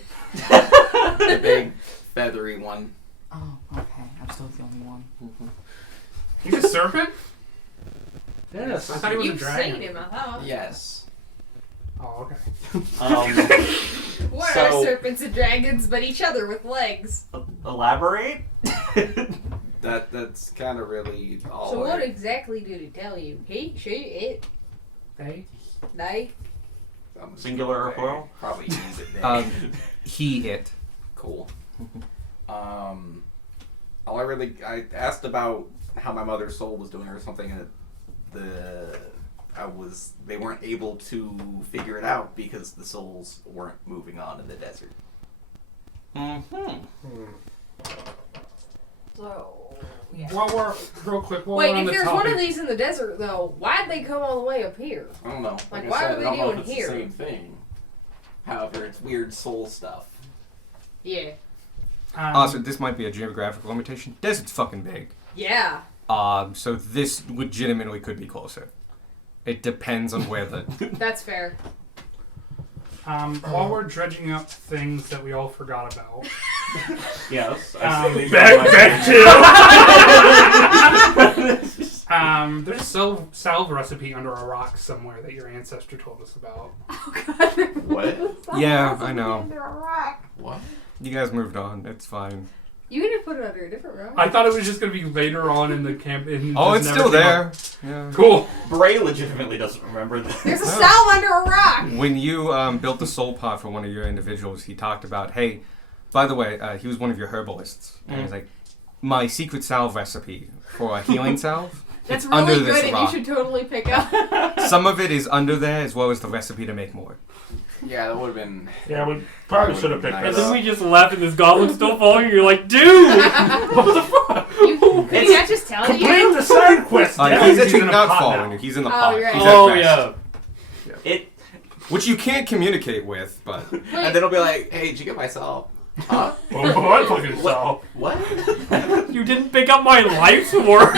big feathery one. Oh, okay. I'm still the only one. He's a serpent? Yes. I thought he was a You've dragon. seen him, I thought. Yes. Oh, okay. What So- are serpents and dragons but each other with legs? elaborate? That's kind of really all. So what I- exactly did he tell you? He, she, it, They? they? I'm just Singular or gonna plural? Probably use it. He, it. Cool. I asked about how my mother's soul was doing or something, and they weren't able to figure it out because the souls weren't moving on in the desert. So, yeah. While we're while Wait, we're on if the there's topic, one of these in the desert, though, why'd they come all the way up here? I don't know. Like, I why said, are they I don't know doing if it's here? the same thing. However, it's weird soul stuff. Yeah. Also, this might be a geographical limitation. Desert's fucking big. Yeah. So this legitimately could be closer. It depends on where the. That's fair. while we're dredging up things that we all forgot about, Yes. I see Back to there's a salve recipe under a rock somewhere that your ancestor told us about. Oh, God. What? Yeah, I know. Under a rock. What? You guys moved on. It's fine. You can just put it under a different rock. I thought it was just going to be later on in the camp. Oh, it's still there. Yeah. Cool. Bray legitimately doesn't remember this. There's a cell under a rock. When you built the soul pot for one of your individuals, he talked about, hey, by the way, he was one of your herbalists. And he's like, my secret salve recipe for a healing salve. That's it's under really this good, and rock. you should totally pick up. Some of it is under there, as well as the recipe to make more. Yeah, that would have been. Yeah, we probably should have picked Nice. And that then up. we just left and this goblin's still following you. You're like, dude! What the fuck? Could he not just tell Complete you? the side quest. Yeah, He's actually in a not pot following now. you. He's in the Oh, pot. you're right. He's Oh, at best. yeah. It. Which you can't communicate with, but And then it'll be like, hey, did you get my cell? Huh? Oh, I fucking saw. What? You didn't pick up my life work.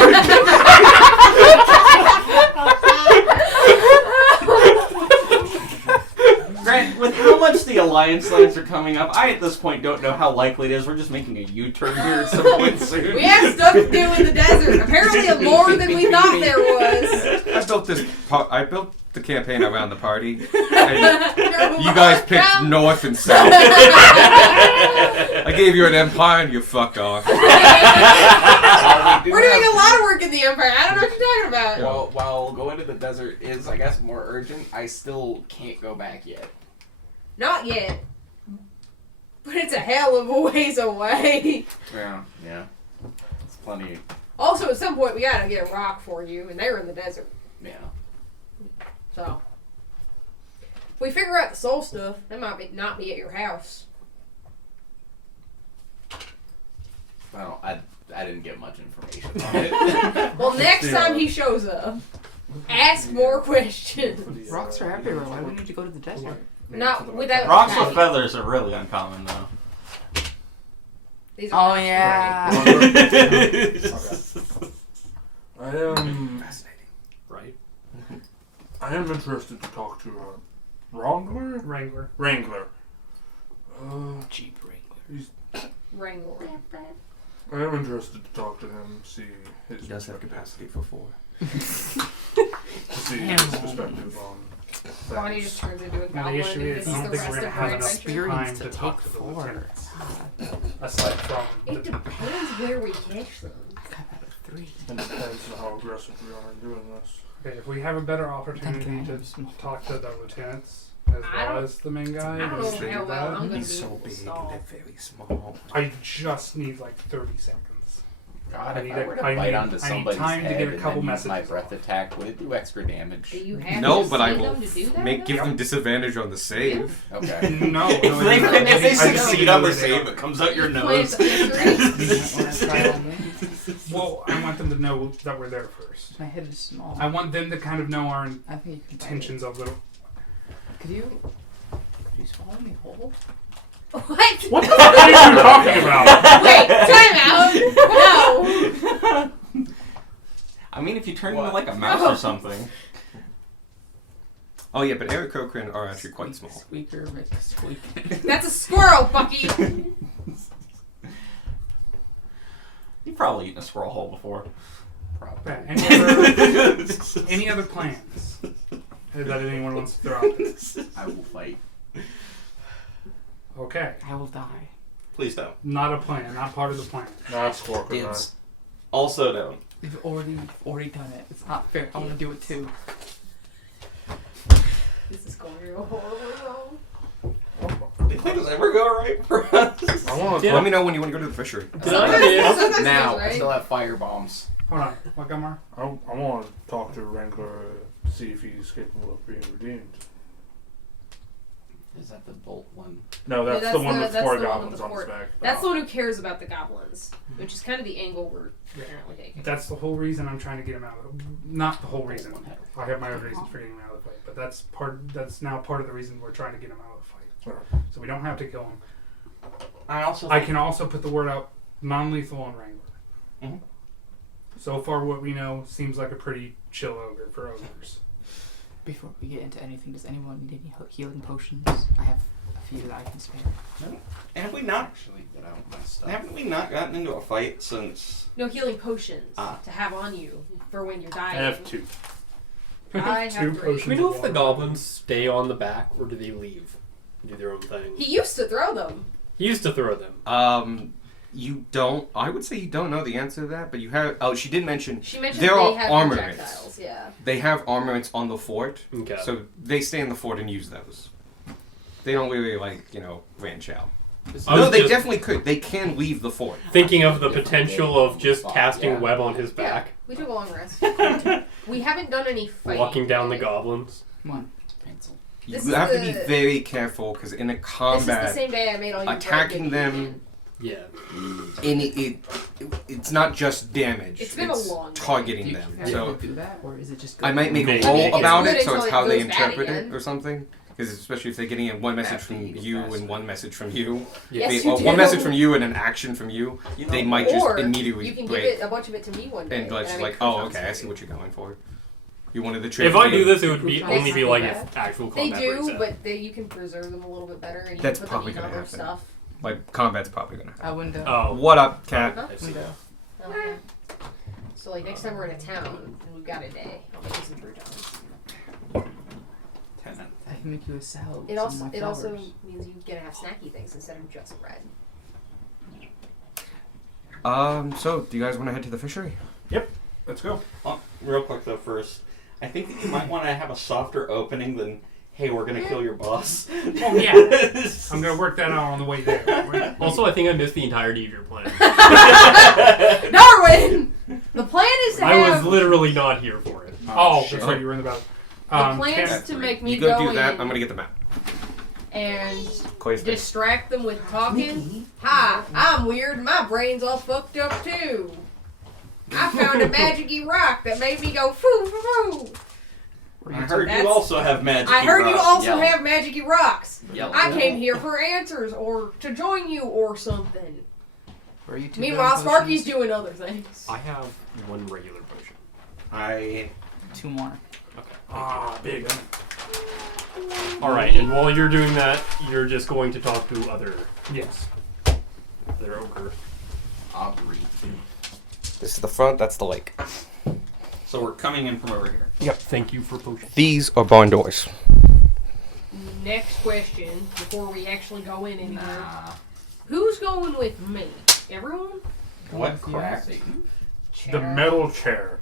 Grant, with how much the Alliance lands are coming up, I at this point don't know how likely it is. We're just making a U-turn here at some point soon. We have stuff to do in the desert. Apparently, more than we thought there was. I built this. I built the campaign around the party. And you guys picked north and south. I gave you an empire and you fucked off. We're doing a lot of work in the Empire. I don't know what you're talking about. While going to the desert is, I guess, more urgent, I still can't go back yet. Not yet. But it's a hell of a ways away. Yeah. It's plenty. Also, at some point, we gotta get a rock for you, and they're in the desert. Yeah. So, if we figure out the soul stuff, that might not be at your house. Well, I didn't get much information on it. Well, next time he shows up, ask more questions. Rocks are everywhere. Why wouldn't you go to the desert? Not without Rocks with Patty. feathers are really uncommon, though. These are Oh, not yeah. I am. Fascinating. Right. I am interested to talk to Wrangler. Wrangler. Jeep Wrangler. Wrangler. I am interested to talk to him, see his He does have capacity for 4. to see his perspective on Bonnie just turns into a Now, the goblin issue and is, this I is don't the think rest we're gonna of have her enough adventure. time Experience to to talk take to the four. lieutenants. Aside from It the depends where we catch them. I got that at 3. It depends on how aggressive we are in doing this. Okay, if we have a better opportunity Okay. to talk to the lieutenants as I well don't- as the main guy, I don't we'll know do how well that. I'm gonna He's be so able to big and stall. they're very small. I just need like 30 seconds. God, I if need I a- were to I bite need- onto I need somebody's time to head get a and couple then use my messages breath off. attack, would it do extra damage? Do you have No, to but I see will them to do that? give though? them disadvantage on the save. Okay. No, If no, they, no, no, if they I just succeed need on to the know where they save, are. it comes out your Plant nose. mystery. Well, I want them to know that we're there first. My head is small. I want them to kind of know our I think you can bite it. intentions a little. Could you swallow me whole? What? What the fuck are you talking about? Wait, time out. No. I mean, if you turn What? into like a mouse or something. Oh yeah, but Aarakocra are actually quite small. Squeaker, make a squeak. That's a squirrel, Bucky. You've probably eaten a squirrel whole before. Probably. Any other plans that anyone wants to throw out there? I will fight. Okay, I will die. Please don't. not a plan, not part of the plan. Nah, Squawk or Dibs. Also don't. We've already done it. It's not fair. I want to do it too. This is going to go horribly wrong. Did things ever go right for us? I want Yeah. Let me know when you want to go to the fishery. Did I miss? Sometimes Now, goes I right. still have fire bombs. Hold on, what, Gumar? I want to talk to Wrangler, see if he's capable of being redeemed. Is that the bolt one? No, that's, that's the one the- with that's 4 the one goblins with the on his four- back. That's the one who cares about the goblins, which is kind of the angle we're currently taking. That's the whole reason I'm trying to get him out of the... Not the whole reason. I have my own reasons for getting him out of the fight, but that's now part of the reason we're trying to get him out of the fight. So we don't have to kill him. I also I can also put the word out, non-lethal on Wrangler. Mhm. So far what we know seems like a pretty chill ogre for ogres. Before we get into anything, does anyone need any healing potions? I have a few that I can spare. have we not Actually, get out my stuff. haven't we not gotten into a fight since No healing potions Ah. to have on you for when you're I dying. have 2. I have Two 3. potions. Do we know if the goblins stay on the back or do they leave? Do their own thing? He used to throw them. He used to throw them. You don't. I would say you don't know the answer to that, but you have. Oh, she did mention She mentioned there they are have armaments. projectiles. Yeah. They have armaments on the fort, Okay. so they stay in the fort and use those. They don't really branch out. I No, was they just definitely could. They can leave the fort. thinking of the potential of just casting Yeah. web on his back, We took a long rest. We haven't done any fighting. walking down the yet. goblins. Come on. Pencil. You This is have to be the- very careful because in a This is the combat, same day I made all you attacking bread them- Yeah. it's not just damage. It's been a long day. targeting Do you them. have So to do that, or is it just? I might make Maybe. a roll It's about good it, so until it's it how they goes bad interpret again. it or something. Because especially if they're getting in one message After from you get you faster. and one message from you, Yes, they, you or one do. message from you and an action from you, you know, they might just Or immediately you can give break it a bunch of it to me one day. and like, I just make like, oh, croutons okay, I for see you. what you're going for. You wanted the trick. If I do this, it would be They only be do like that. if actual They combat do, breaks out. but you can preserve them a little bit better, and you That's can put probably them in gonna other happen. stuff. Like combat's probably gonna happen. A window. Oh, What up, cat? Huh? I see. Window. Okay. So like next time we're in a town and we've got a day, I'll make you some croutons. 10 I can make you a salad. It with also some of my it also flowers. means you get to have snacky things instead of just bread. So do you guys want to head to the fishery? Let's go. real quick though, first, I think that you might want to have a softer opening than, "Hey, we're gonna kill your boss." Oh yeah, I'm gonna work that out on the way there. Also, I think I missed the entirety of your plan. Darwin, the plan is to I was have literally not here for it. Oh, shit. that's right, you were in the battle. the plan Ken- is to make me You go do in that. I'm gonna get the map. and Clay's face. distract them with talking. Hi, I'm weird. My brain's all fucked up too. I found a magic-y rock that made me go foo foo foo. I heard That's- you also have magic. I heard you also Yell. have magic-y rocks. Yell. I came here for answers or to join you or something. Where are you two Meanwhile, going Sparky's potions? doing other things. I have one regular potion. I 2 more. Ah, big. All right, and while you're doing that, you're just going to talk to other Yes. ogre. Aubrey. This is the front. That's the lake. so we're coming in from over here. Thank you for potion. These are barn doors. next question before we actually go in anymore. Nah. Who's going with me? Everyone? What crap? The Chair. metal chair.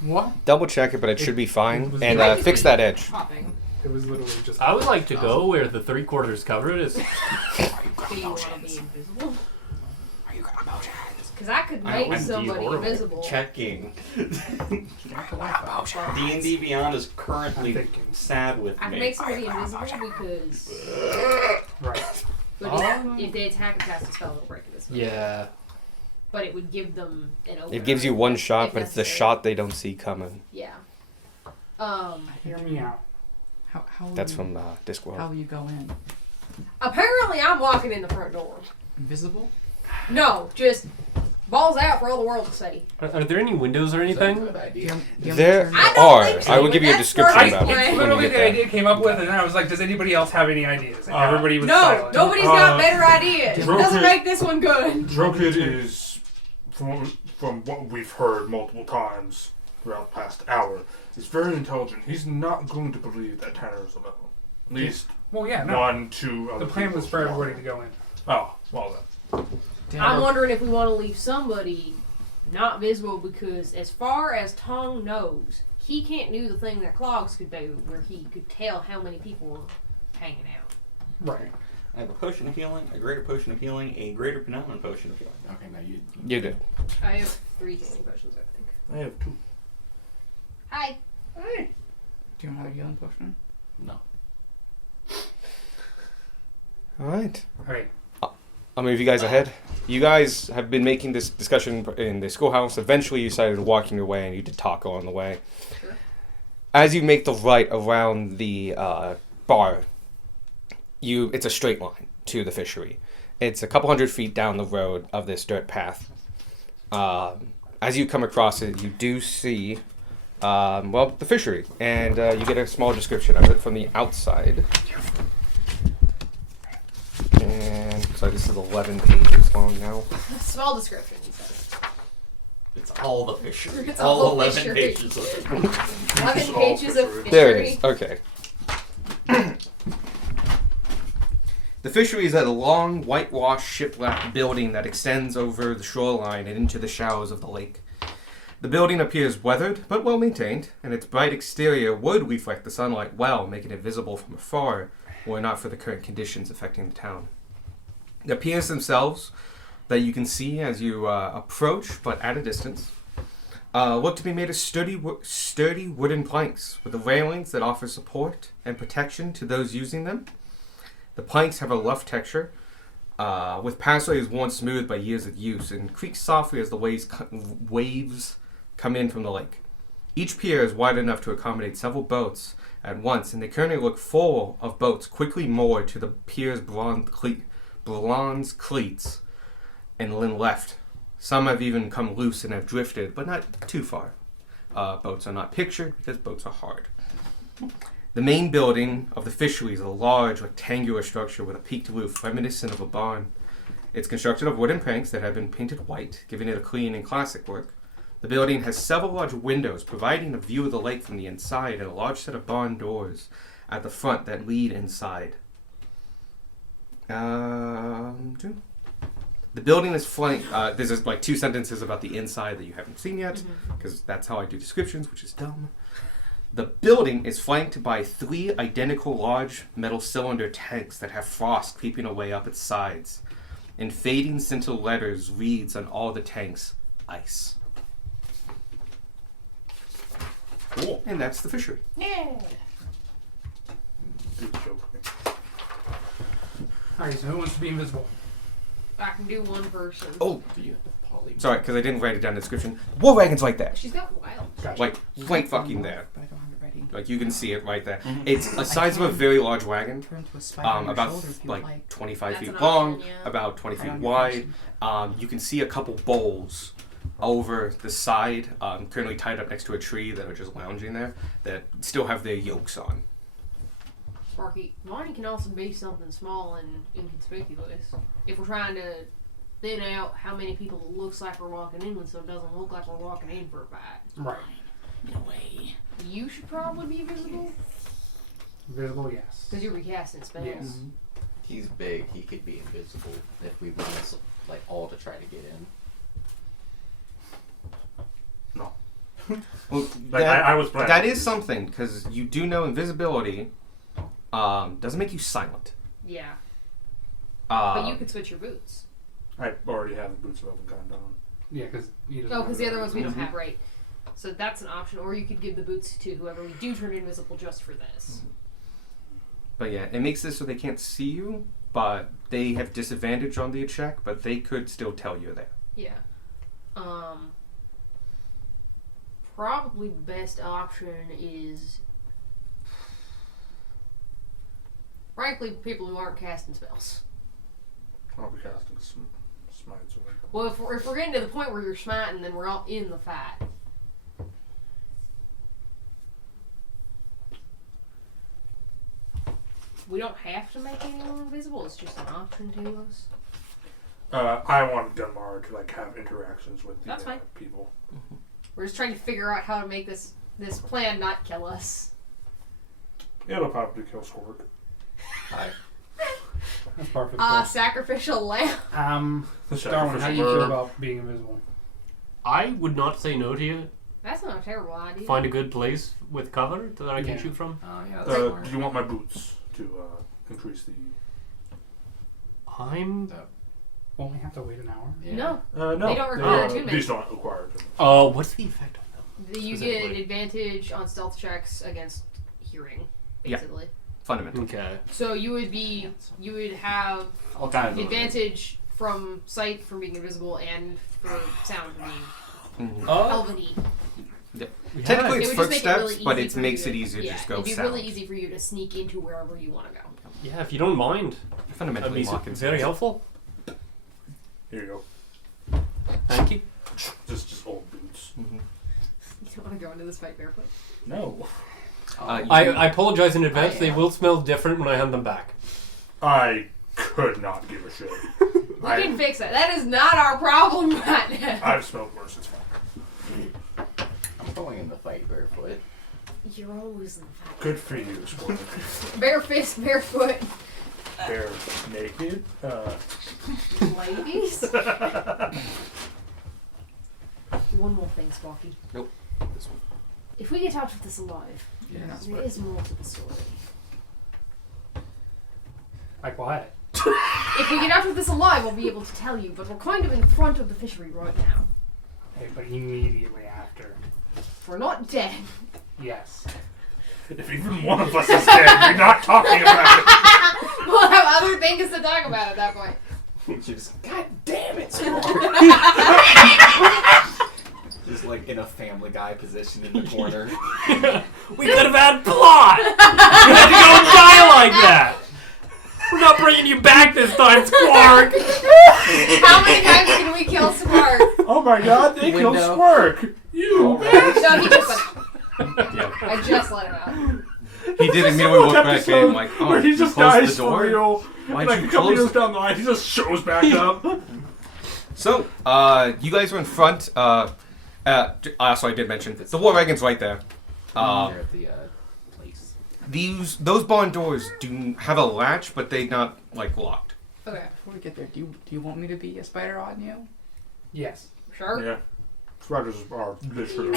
What? Double check it, but it should be it fine. was And right. fix that edge. Hopping. It was literally just. I would like to go where the 3/4 covered is. Do you want to be invisible? Are you gonna potions? Because I could I make wouldn't be somebody horrible. invisible. Checking. Potions. D&D Beyond is I'm currently thinking. sad with I can me. make somebody invisible because Right. but if they attack and cast a spell, it'll break this. Yeah. But it would give them an open. It gives you one shot, if but it's the necessary. shot they don't see coming. Yeah. Hear me out. How will That's you, from Discworld. How will you go in? Apparently, I'm walking in the front door. Invisible? No, just balls out for all the world to see. Are there any windows or Is that a anything? good idea? Do you have There a turn? I don't are. think so, I will but give you a that's description first about it. plan. It's when you literally get the there. idea I came up with, and then I was like, does anybody else have any ideas? And everybody was No, silent. nobody's got better ideas. It Rotate- doesn't make this one good. Drokid is, from what we've heard multiple times throughout the past hour, is very intelligent. He's not going to believe that Tanner is a metal. At least Well, yeah, no. 1, 2 other The plan was people for are everybody to go in. Oh, well then. I'm wondering if we want to leave somebody not visible because, as far as Tong knows, he can't do the thing that Clogs could do, where he could tell how many people were hanging out. Right. I have a potion of healing, a greater potion of healing, a greater Penellan potion of healing. Okay, now you. You did. I have 3 healing potions, I think. I have 2. Hi. Do you want another healing potion? No. All right. Alright. I'll move you guys ahead. You guys have been making this discussion in the schoolhouse. Eventually, you started walking your way, and you did taco on the way. Sure. As you make the right around the bar, it's a straight line to the fishery. It's a couple hundred feet down the road of this dirt path. As you come across it, you do see, the fishery, and you get a small description of it from the outside. And so this is 11 pages long now. Small description, he says. It's all the fishery. It's all all 11 fishery. pages of it. 11 all pages of fishery. fishery. There it is. Okay. The fishery is a long, whitewashed, shiplap building that extends over the shoreline and into the shallows of the lake. The building appears weathered, but well maintained, and its bright exterior would reflect the sunlight well, making it visible from afar, were it not for the current conditions affecting the town. The piers themselves, that you can see as you approach, but at a distance, look to be made of sturdy wooden planks with the railings that offer support and protection to those using them. The planks have a rough texture, with pathways worn smooth by years of use, and creak softly as the waves come in from the lake. Each pier is wide enough to accommodate several boats at once, and they currently look full of boats quickly moored to the pier's bronze cleats and then left. Some have even come loose and have drifted, but not too far. Boats are not pictured because boats are hard. The main building of the fishery is a large rectangular structure with a peaked roof reminiscent of a barn. It's constructed of wooden planks that have been painted white, giving it a clean and classic look. The building has several large windows, providing a view of the lake from the inside, and a large set of barn doors at the front that lead inside. The building is flanked. There's like 2 sentences about the inside that you haven't seen yet, because that's how I do descriptions, which is dumb. The building is flanked by 3 identical large metal cylinder tanks that have frost creeping away up its sides. In fading scintilla letters reads on all the tanks, ice. Cool. And that's the fishery. Yeah. Good joke. Alright, so who wants to be invisible? I can do one person. Oh, Do you have poly? sorry, because I didn't write it down in the description. War wagon's like that. She's got wild. Gotcha. Like, right fucking there. But I don't have it ready. Like, you can see it right there. Mhm. It's the size of a very large wagon. Turn to a spider on your About shoulder if you like. 25 That's feet an long, option, yeah. about 20 Hide feet on your wide. person. You can see a couple bowls over the side, currently tied up next to a tree that are just lounging there, that still have their yokes on. Sparky, mine can also be something small and inconspicuous. If we're trying to thin out how many people it looks like we're walking in with, so it doesn't look like we're walking in for a bite. Right. No way. You should probably be visible. Visible, yes. Because you're recasting spells. Yes. He's big. He could be invisible if we want us like all to try to get in. Well, Like, I was planning. that is something, because you do know invisibility doesn't make you silent. Yeah. Uh, But you could switch your boots. I already have the Boots of Elvenkind on. Yeah, because Oh, because the other ones we don't have, right. So that's an option. Or you could give the boots to whoever we do turn invisible just for this. But yeah, it makes this so they can't see you, but they have disadvantage on the check, but they could still tell you're there. Yeah. Probably best option is, frankly, people who aren't casting spells. I'll be casting some smites. Or Well, if we're getting to the point where you're smiting, then we're all in the fight. We don't have to make anyone invisible. It's just an option to us. I wanted Dunmar to like have interactions with the That's fine. people. We're just trying to figure out how to make this plan not kill us. It'll probably kill Squirk. Hi. That's par for the course. Sacrificial lamb. Darwin, how do you feel about being invisible? I would not say no to you. That's not a terrible idea. Find a good place with cover that I can Yeah. shoot from. Oh yeah, that's smart. Do you want my boots to increase the? I'm. Won't we have to wait an hour? Yeah. No. No. They don't require attunement. These don't require attunement. Oh, what's the effect on them? You get an Specifically. advantage on stealth checks against hearing, Yeah. basically. Fundamentally. Okay. So you would have All kinds of advantage from sight from being invisible and for sound from being Mhm. Oh. elveny. Technically, It it's would just make it really footsteps, but easy it for makes you it to- easier to yeah, just go it'd be sound. really easy for you to sneak into wherever you want to go. Yeah, if you don't mind, that'd Fundamentally, be mocking very skills. helpful. Here you go. Thank you. Just old boots. Mhm. You don't want to go into this fight barefoot. No. You I can- apologize in advance. I, They will smell different when I hand them back. I could not give a shit. We can fix that. That is not our problem right now. I've smelled worse. It's fine. I'm going in the fight barefoot. You're always in the fight. Good for you, Squirk. Bare fist, barefoot. They're naked. Ladies. One more thing, Squawky. Nope. This one. If we get out of this alive, Yeah. there is more to the story. Like what? If we get out of this alive, I'll be able to tell you, but we're kind of in front of the fishery right now. Hey, but immediately after. We're not dead. Yes. If even one of us is dead, we're not talking about it. We'll have other things to talk about at that point. Just God damn it, Squirk. Just like in a Family Guy position in the corner. We could have had plot. You had to go and die like that. We're not bringing you back this time, Squark. How many times can we kill Spark? Oh my god, they killed Window. Squirk! You No, he just let out. Yeah. I just let him out. He did immediately walk back in, like, oh, where he you just closed dies the door? for real. Why'd Like you a couple close years it? down the line, he just shows back up. So, you guys are in front. So I did mention the War Wagon's right there. They're at the place. Those barn doors do have a latch, but they're not like locked. Okay. Before we get there, do you want me to be a spider on you? Yes. Sure. Yeah. Spiders are literally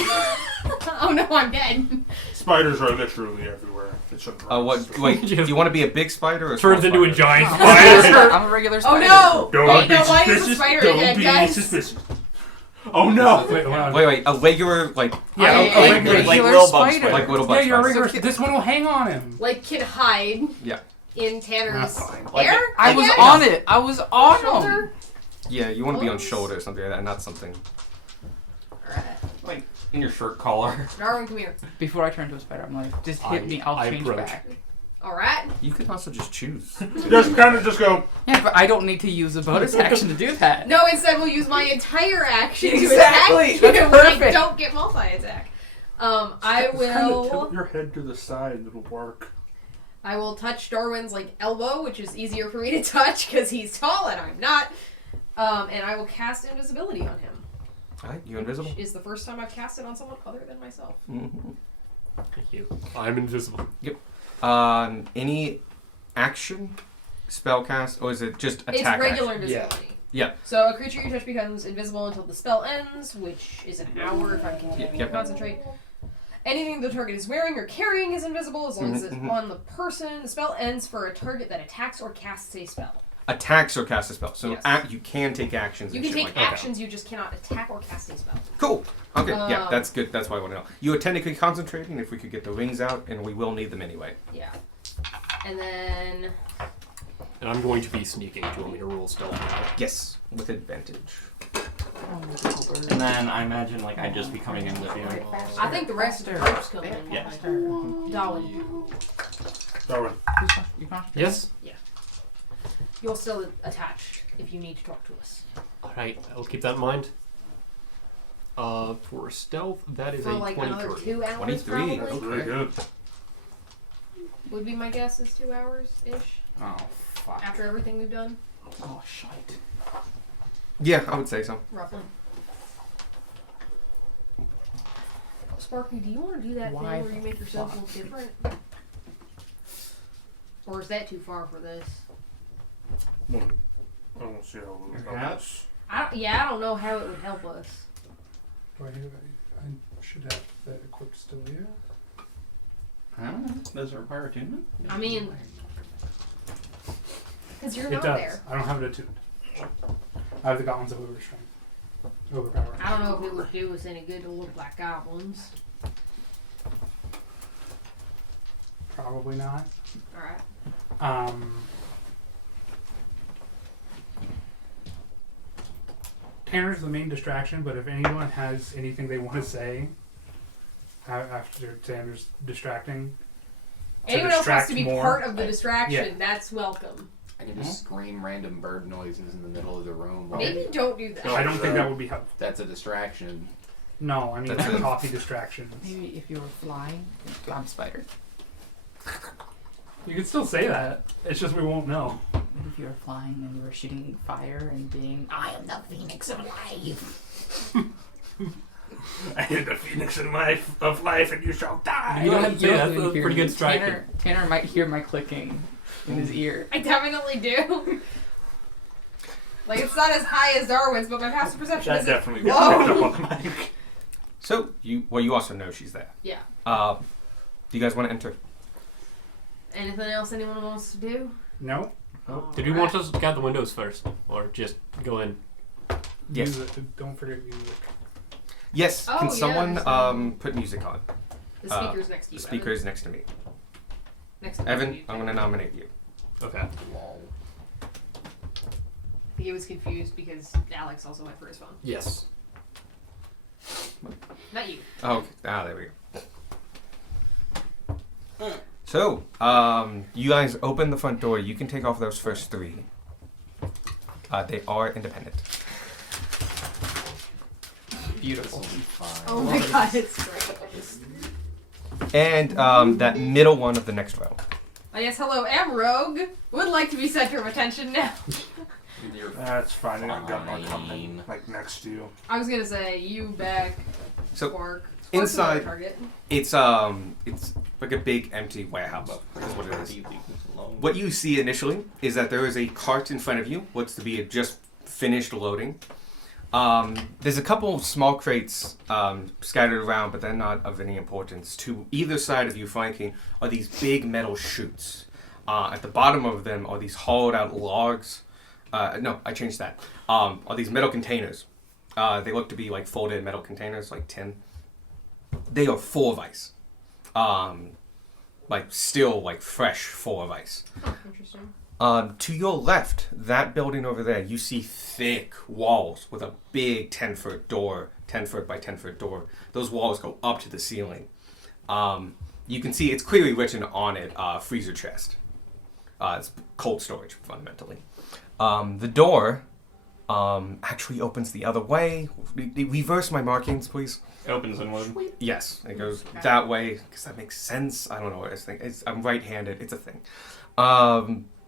Oh no, I'm dead. spiders are literally everywhere. It shouldn't run. Wait, do you want to be a big spider or a Turns small into a spider? giant I'm spider. I'm a regular Oh spider. no! Don't Wait, be no, why is the suspicious. spider Don't dead, be guys? suspicious. Oh no! Wait, hold on. Wait, a regular, like, Yeah, I- a regular. like Regular little bug spider. spider. like little Yeah, bugs. you're a spider. regular. This one will hang on him. Like can hide Yeah. in Tanner's That's fine. hair? I was guess? on it. I was on him. Shoulder? Yeah, you want to be on Close. shoulder or something like that, not something. Alright. Like in your shirt collar. Darwin, come here. Before I turn into a spider, I'm like, just hit me. I'll I change approach. back. Alright. You could also just choose. Just kind of just go. Yeah, but I don't need to use a bonus action to do that. No, instead we'll use my entire action Exactly, to attack that's you when I perfect. don't get multi-attack. I Just kinda will tilt your head to the side. It'll work. I will touch Darwin's like elbow, which is easier for me to touch because he's tall and I'm not. And I will cast invisibility on him. Alright, you're invisible. Which is the first time I've cast it on someone other than myself. Mhm. Thank you. I'm invisible. Any action spellcast, or is it just It's attack? regular action? invisibility. Yeah. So a creature you touch becomes invisible until the spell ends, which is an hour if I'm continuing Yep. to concentrate. Anything the target is wearing or carrying is invisible as long as it's Mhm. on the person. The spell ends for a target that attacks or casts a spell. Attacks or cast a spell. So Yes. you can take actions. You and can shit take like that. actions, you just cannot attack or cast a spell. Cool. Okay. Yeah, Um, that's good. That's why I want to know. You are technically concentrating. If we could get the rings out, and we will need them anyway. Yeah. And then And I'm going to be sneaking. Do you want me to roll stealth now? Yes, with advantage. And then I imagine like I'd just be coming in with you. I think the rest of the group's coming in. Yeah. Darwin, Darwin. You can Yes. you're still attached if you need to talk to us. All right. I'll keep that in mind. For stealth, that is For a like another 23. 2 hours 23, probably. That's really good. Would be my guess is 2 hours-ish Oh, fuck. after everything we've done, Oh, shite. Yeah, I would say so. roughly. Sparky, do you want to do that Why thing where you make yourself fuck? look different? Or is that too far for this? Well, I don't see how it would help Perhaps. us. I don't know how it would help us. Do I should have that equipped still, yeah? I don't know. Does it require attunement? I mean, because you're It not does. there. I don't have it attuned. I have the goblins of overstrength. Overpower. I don't know if it would do us any good to look like goblins. Probably not. Alright. Tanner's the main distraction, but if anyone has anything they want to say after Tanner's distracting, to Anyone else has to be distract more. part of the distraction, Yeah. that's welcome. I can just scream random bird noises in the middle of the room. While Maybe don't do that. I don't think that would be helpful. that's a distraction. No, I mean That's like it. coffee distractions. Maybe if you were flying, I'm spider. You could still say that. It's just we won't know. Maybe if you were flying and you were shooting fire and being, I am the phoenix of life. I am the phoenix of life, and you shall die. You go ahead and say don't that's even a hear pretty me. good striking. Tanner might hear my clicking in his ear. I definitely do. Like, it's not as high as Darwin's, but my passive perception That is definitely got picked up on the mic. So you also know she's there. Yeah. Do you guys want to enter? Anything else anyone wants to do? No. Did we want us to scout the windows first, or just go in? Yes. Music. Don't forget music. Yes. Oh, Can yeah, someone there's some- put music on? The speaker's next to The you. speaker is next to me. Next to Evan, you. I'm going to nominate you. Okay. Lol. He was confused because Alex also went for his phone. Yes. Not you. Oh, okay. There we go. So, you guys open the front door. You can take off those first 3. They are independent. Beautiful. This will be fine. Oh my god, it's great. And that middle one of the next row. Yes, hello, I'm Rogue. Would like to be center of attention now. You're That's fine. I got my Fine. coming like next to you. I was gonna say, you back, So, Quark. inside- Target. it's like a big empty warehouse. Is what it is. leave this alone. What you see initially is that there is a cart in front of you. What's to be just finished loading. There's a couple small crates scattered around, but they're not of any importance. To either side of you flanking are these big metal chutes. At the bottom of them are these hollowed out logs. No, I changed that. Are these metal containers. They look to be like folded metal containers, like tin. They are full of ice. Like still like fresh, full of ice. Oh, interesting. To your left, that building over there, you see thick walls with a big 10-foot door, 10-foot by 10-foot door. Those walls go up to the ceiling. You can see it's clearly written on it, freezer chest. It's cold storage, fundamentally. The door actually opens the other way. Reverse my markings, please. It opens inward. Yes, it goes that way, because that makes sense. I don't know what I think. I'm right-handed. It's a thing.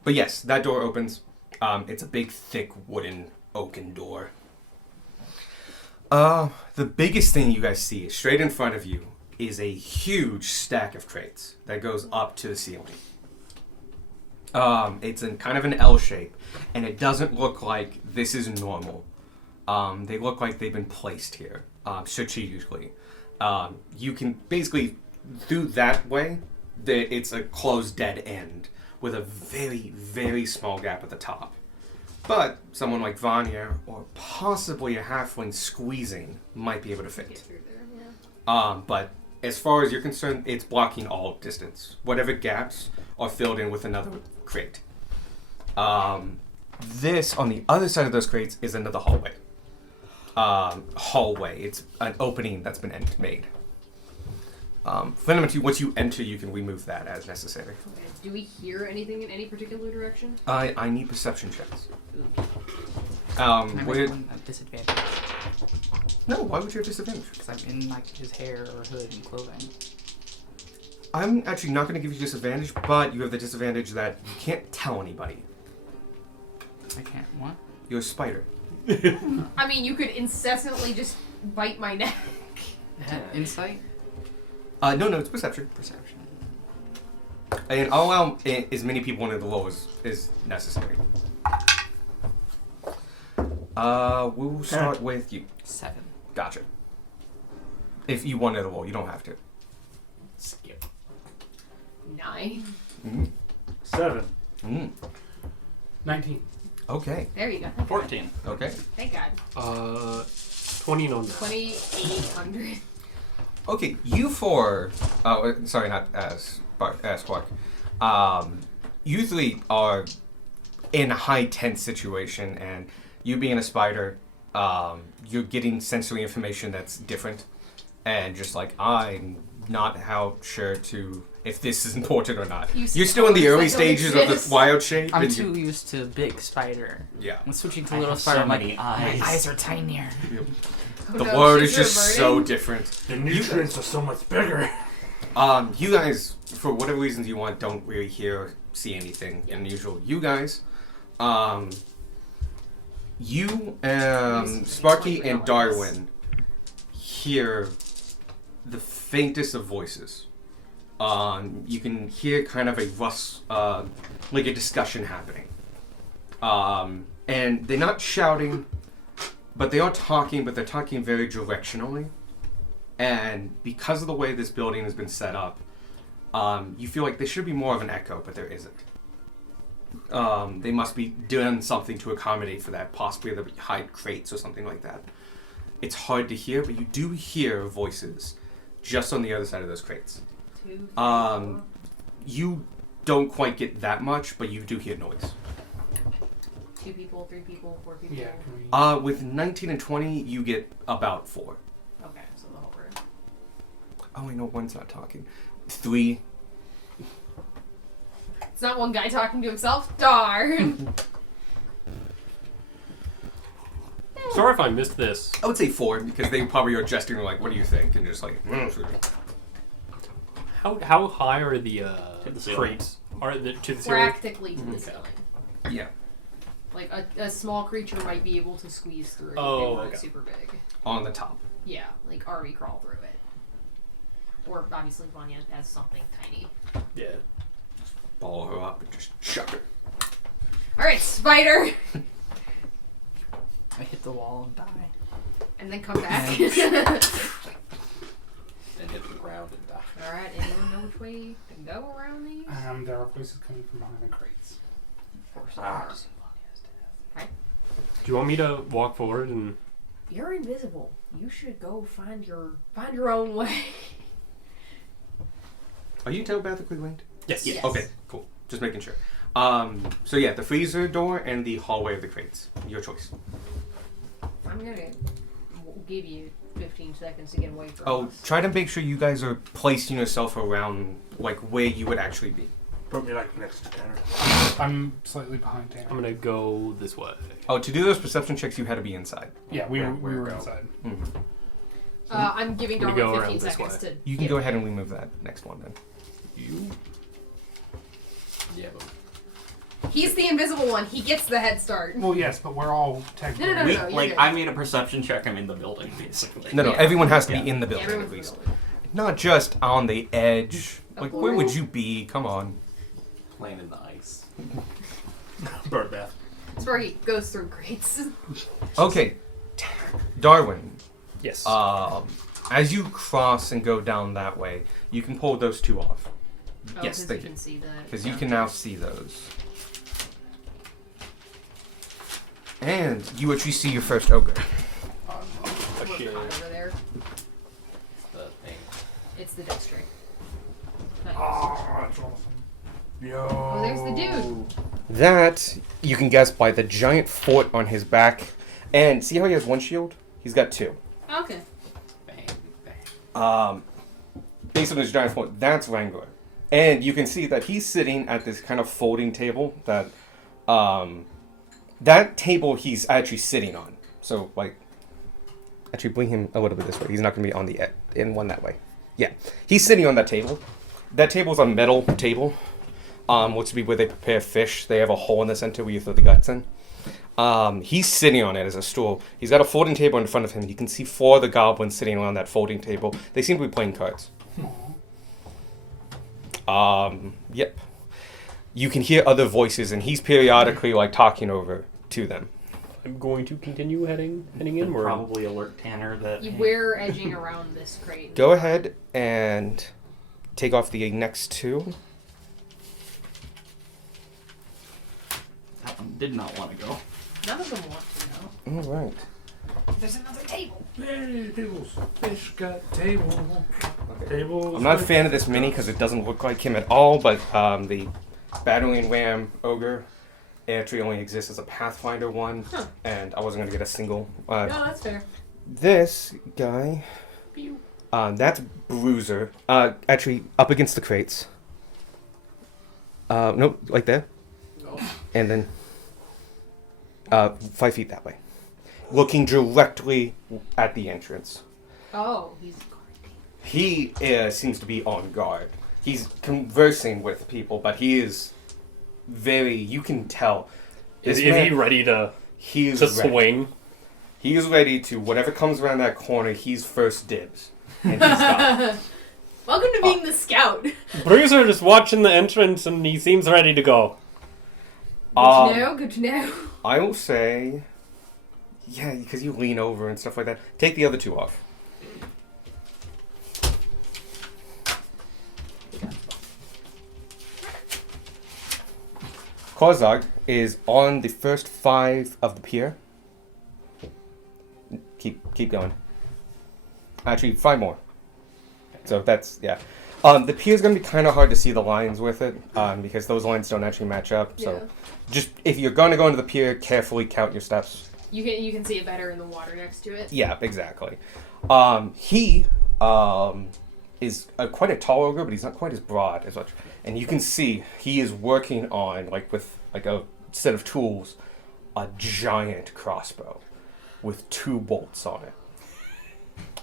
But yes, that door opens. It's a big, thick, wooden, oaken door. The biggest thing you guys see straight in front of you is a huge stack of crates that goes up to the ceiling. It's in kind of an L shape, and it doesn't look like this is normal. They look like they've been placed here strategically. You can basically, through that way, it's a closed dead end with a very, very small gap at the top. But someone like Vanya, or possibly a halfling squeezing, might be able to Get fit. through there, yeah. But as far as you're concerned, it's blocking all distance. Whatever gaps are filled in with another crate. This, on the other side of those crates, is another hallway. It's an opening that's been made. Fundamentally, once you enter, you can remove that as necessary. Okay. Do we hear anything in any particular direction? I need perception checks. Can I make Where, one a disadvantage? no, why would you have disadvantage? Because I'm in like his hair or hood and clothing. I'm actually not going to give you disadvantage, but you have the disadvantage that you can't tell anybody. I can't. What? You're a spider. I mean, you could incessantly just bite my neck. Insight? No, it's perception. Perception. And I'll allow as many people into the roll as necessary. We'll start with you. 7. Gotcha. If you wanted to roll, you don't have to. Skip. 9. Mm. 7. Mm. 19. Okay. There you go. 14. Okay. Thank God. 20 on that. 2,800. Okay. You four. Sorry, not as Clark. You three are in a high tense situation, and you being a spider, you're getting sensory information that's different, and just like I'm not how sure to if this is important or not. You You're still in the early that don't stages of the exist. wild shape. I'm and too used to big spider. Yeah. I'm switching to I little have spider. so I'm like, many my eyes. eyes are tinier. Oh, The no, world she's is just so reverting. different. The nutrients are so much bigger. You guys, for whatever reasons you want, don't really hear or see anything unusual. You guys, Sparky and Darwin hear the faintest of voices. You can hear kind of a like a discussion happening. And they're not shouting, but they are talking, but they're talking very directionally. And because of the way this building has been set up, you feel like there should be more of an echo, but there isn't. They must be doing something to accommodate for that. Possibly they'll hide crates or something like that. It's hard to hear, but you do hear voices just on the other side of those crates. 2, 3, 4. You don't quite get that much, but you do hear noise. 2 people, 3 people, 4 people. Yeah. Can we... With 19 and 20, you get about 4. Okay, so the whole room. Oh, I know one's not talking. 3. It's not one guy talking to himself. Darn. Sorry if I missed this. I would say 4 because they probably are adjusting. Like, what do you think? And just like, How high are the To the ceiling. crates? Are the to the ceiling? Practically to the ceiling. yeah, Like a small creature might be able to squeeze through Oh, if they weren't okay. super big. on the top. Yeah, like army crawl through it. Or obviously Vanya has something tiny. Yeah. Ball her up and just shut her. Alright, spider! I hit the wall and die. And then come back. And hit the ground and die. Alright, anyone know which way to go around these? There are voices coming from behind the crates. Do you want me to walk forward and? You're invisible. You should go find your own way. Are you telepathically linked? Yes. Yes. Okay, cool. Just making sure. So yeah, the freezer door and the hallway of the crates. Your choice. I'm gonna give you 15 seconds to get away from Oh, us. try to make sure you guys are placing yourself around like where you would actually be. Put me like next to Tanner. I'm slightly behind Tanner. I'm gonna go this way. Oh, to do those perception checks, you had to be inside. Yeah, we Where were go? inside. Mm-hmm. I'm giving I'm gonna Darwin go 15 around this seconds way. to. You can get go away. ahead and remove that next one then. You. Yeah, but He's the invisible one. He gets the head start. Well, yes, but we're all technically. No, We, you're like, good. I made a perception check. I'm in the building, basically. No, Yeah. everyone has to Yeah. be in the Yeah, building at everyone's least. in the building. not just on the edge. Like, where would pool? you be? Come on. Playing in the ice. Bird bath. That's where he goes through crates. Okay, Darwin. Yes. As you cross and go down that way, you can pull those two off. Oh, Yes, 'cause they you can. can see that. Because you can now see those. And you actually see your first ogre. Look Okay. over there. The thing. It's the dex tray. Nice. Oh, that's awesome. Yo. Oh, there's the dude. That, you can guess by the giant fort on his back. And see how he has one shield? He's got two. Okay. Bang, bang. Based on his giant fort, that's Wrangler. And you can see that he's sitting at this kind of folding table that, that table he's actually sitting on. So, like, actually bring him a little bit this way. He's not going to be on the in one that way. Yeah. He's sitting on that table. That table's a metal table, which would be where they prepare fish. They have a hole in the center where you throw the guts in. He's sitting on it as a stool. He's got a folding table in front of him. You can see 4 of the goblins sitting around that folding table. They seem to be playing cards. Yep. You can hear other voices, and he's periodically like talking over to them. I'm going to continue heading in. We're Probably alert Tanner that. hey, We're edging around this crate. Go ahead and take off the next 2. That one did not want to go. None of them want to know. All right. There's another table. Hey, tables. Fish got table. Tables. I'm not a fan of this mini because it doesn't look like him at all, but the Battling Ram Ogre actually only exists as a Pathfinder one, Huh. and I wasn't going to get a single. No, that's fair. This guy, Pew. that's Bruiser, actually up against the crates. Nope, like there. And then 5 feet that way. Looking directly at the entrance. Oh, he's guarding. He seems to be on guard. He's conversing with people, but he is very. You can tell. is This he man- ready to He is to ready. swing? He is ready to whatever comes around that corner. He's first dibs, and he's got. Welcome to being the scout. Good Bruiser just watching the entrance, and he seems ready to go. to know. Good to know. I will say, yeah, because you lean over and stuff like that. Take the other 2 off. Kozog is on the first 5 of the pier. Keep going. Actually, 5 more. So that's, yeah. The pier is going to be kind of hard to see the lines with it, because those lines don't actually match up. So Yeah. just, if you're going to go into the pier, carefully count your steps. You can see it better in the water next to it. Yeah, exactly. He is quite a tall ogre, but he's not quite as broad as much. And you can see he is working on, like with like a set of tools, a giant crossbow with 2 bolts on it.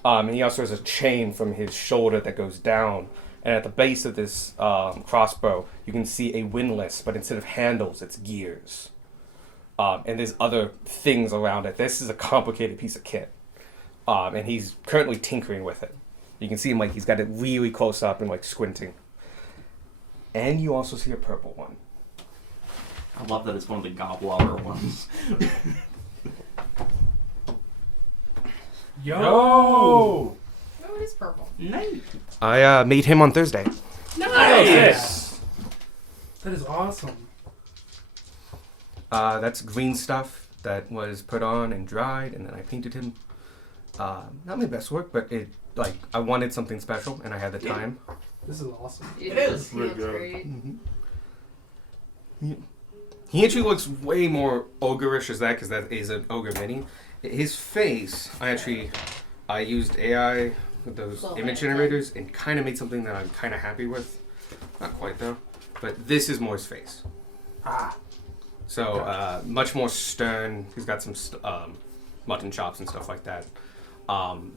And he also has a chain from his shoulder that goes down. And at the base of this crossbow, you can see a windlass, but instead of handles, it's gears. And there's other things around it. This is a complicated piece of kit. And he's currently tinkering with it. You can see him like he's got it really close up and like squinting. And you also see a purple one. I love that it's one of the Goblobber ones. Yo. Oh, it is purple. Nice. I made him on Thursday. Nice. That is awesome. That's green stuff that was put on and dried, and then I painted him. Not my best work, but it like I wanted something special, and I had the time. This is awesome. It is. He Really looks good. great. He actually looks way more ogreish as that, because that is an ogre mini. His face, I used AI with those Well, image okay. generators and kind of made something that I'm kind of happy with. Not quite though, but this is more his face. Ah. So much more stern. He's got some mutton chops and stuff like that.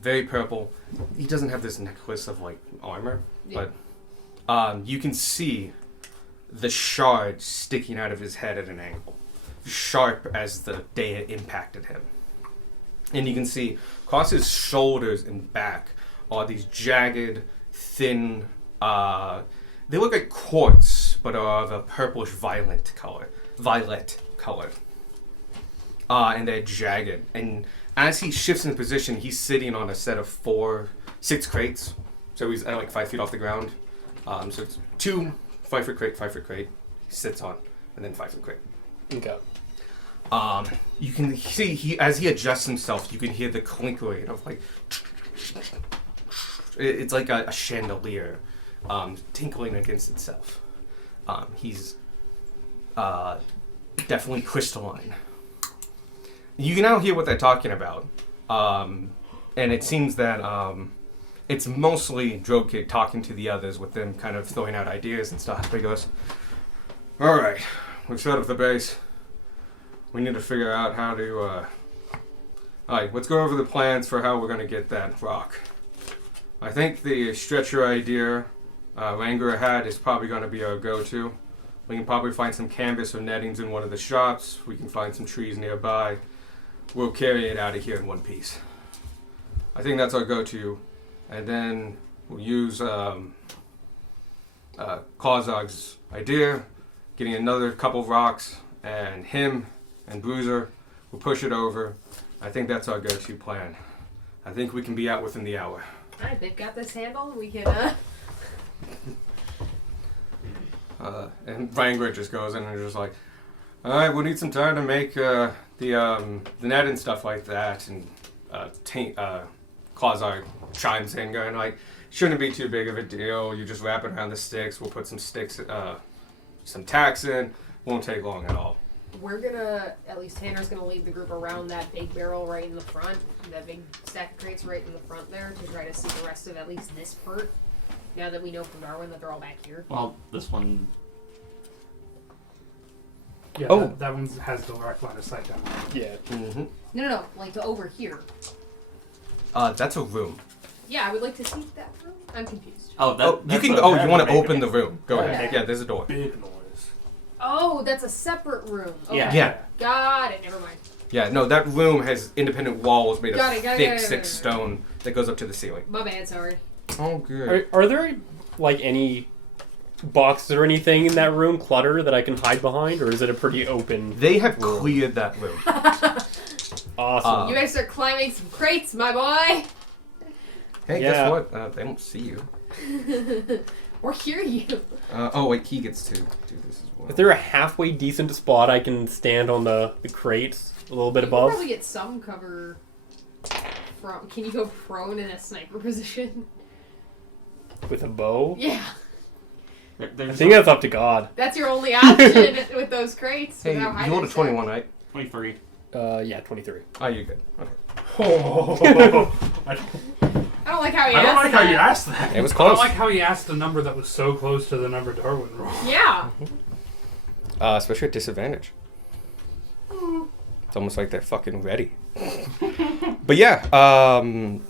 Very purple. He doesn't have this necklace of like armor, Yeah. but you can see the shard sticking out of his head at an angle, sharp as the day it impacted him. And you can see across his shoulders and back are these jagged thin. They look like quartz, but are of a purplish violet color. And they're jagged. And as he shifts in position, he's sitting on a set of 6 crates. So he's at like 5 feet off the ground. So it's 2 5-foot crate. He sits on, and then 5-foot crate. Okay. You can see as he adjusts himself, you can hear the clinkering of like. It's like a chandelier, tinkling against itself. He's definitely crystalline. You can now hear what they're talking about, and it seems that it's mostly Drogkid talking to the others, with them kind of throwing out ideas and stuff. He goes, "All right, we've set up the base. We need to figure out how to. All right, let's go over the plans for how we're going to get that rock. I think the stretcher idea Wrangler had is probably going to be our go-to. We can probably find some canvas or nettings in one of the shops. We can find some trees nearby. We'll carry it out of here in one piece. I think that's our go-to. And then we'll use Kozog's idea, getting another couple of rocks, and him and Bruiser will push it over. I think that's our go-to plan. I think we can be out within the hour." Alright, they've got this handled. We can, And Wrangler just goes in and is just like, "All right, we'll need some time to make the net and stuff like that." And Kozog chimes in, going like, "Shouldn't be too big of a deal. You just wrap it around the sticks. We'll put some sticks, some tacks in. Won't take long at all." we're gonna, at least Tanner's gonna lead the group around that big barrel right in the front, that big stack of crates right in the front there, to try to see the rest of at least this part. Now that we know from Darwin that they're all back here. Well, this one. Yeah, Oh. that one has direct line of sight down there. Yeah. Mm-hmm. No, like to over here. That's a room. Yeah, I would like to see that room. I'm confused. Oh, that. Oh, you that's can. a- Oh, you want to make open it- the room? Go Yeah. ahead. Yeah, there's a door. Big noise. Oh, that's a separate room. Okay. Yeah. Yeah. Got it. Never mind. Yeah, no, that room has independent walls made Got of it, got it, thick, got it, thick got it. stone that goes up to the ceiling. My bad. Sorry. Oh, good. Are there like any boxes or anything in that room, clutter that I can hide behind, or is it a pretty open? They have room? cleared that room. Awesome. You guys start climbing some crates, my boy. Hey, Yeah. guess what? They don't see you. Or hear you. Oh, wait, he gets to do this as well. Is there a halfway decent spot I can stand on the crates a little bit You can above? probably get some cover from. Can you go prone in a sniper position? With a bow? Yeah, I There's think that's up to God. that's your only option with those crates. Hey, without you hiding rolled a stuff. 21, right? 23. Yeah, 23. Oh, you're good. Okay. I I don't like how he don't asked like how you that. asked that. It was I close. don't like how he asked a number that was so close to the number Darwin rolled. Yeah. Especially at disadvantage. It's almost like they're fucking ready. But yeah,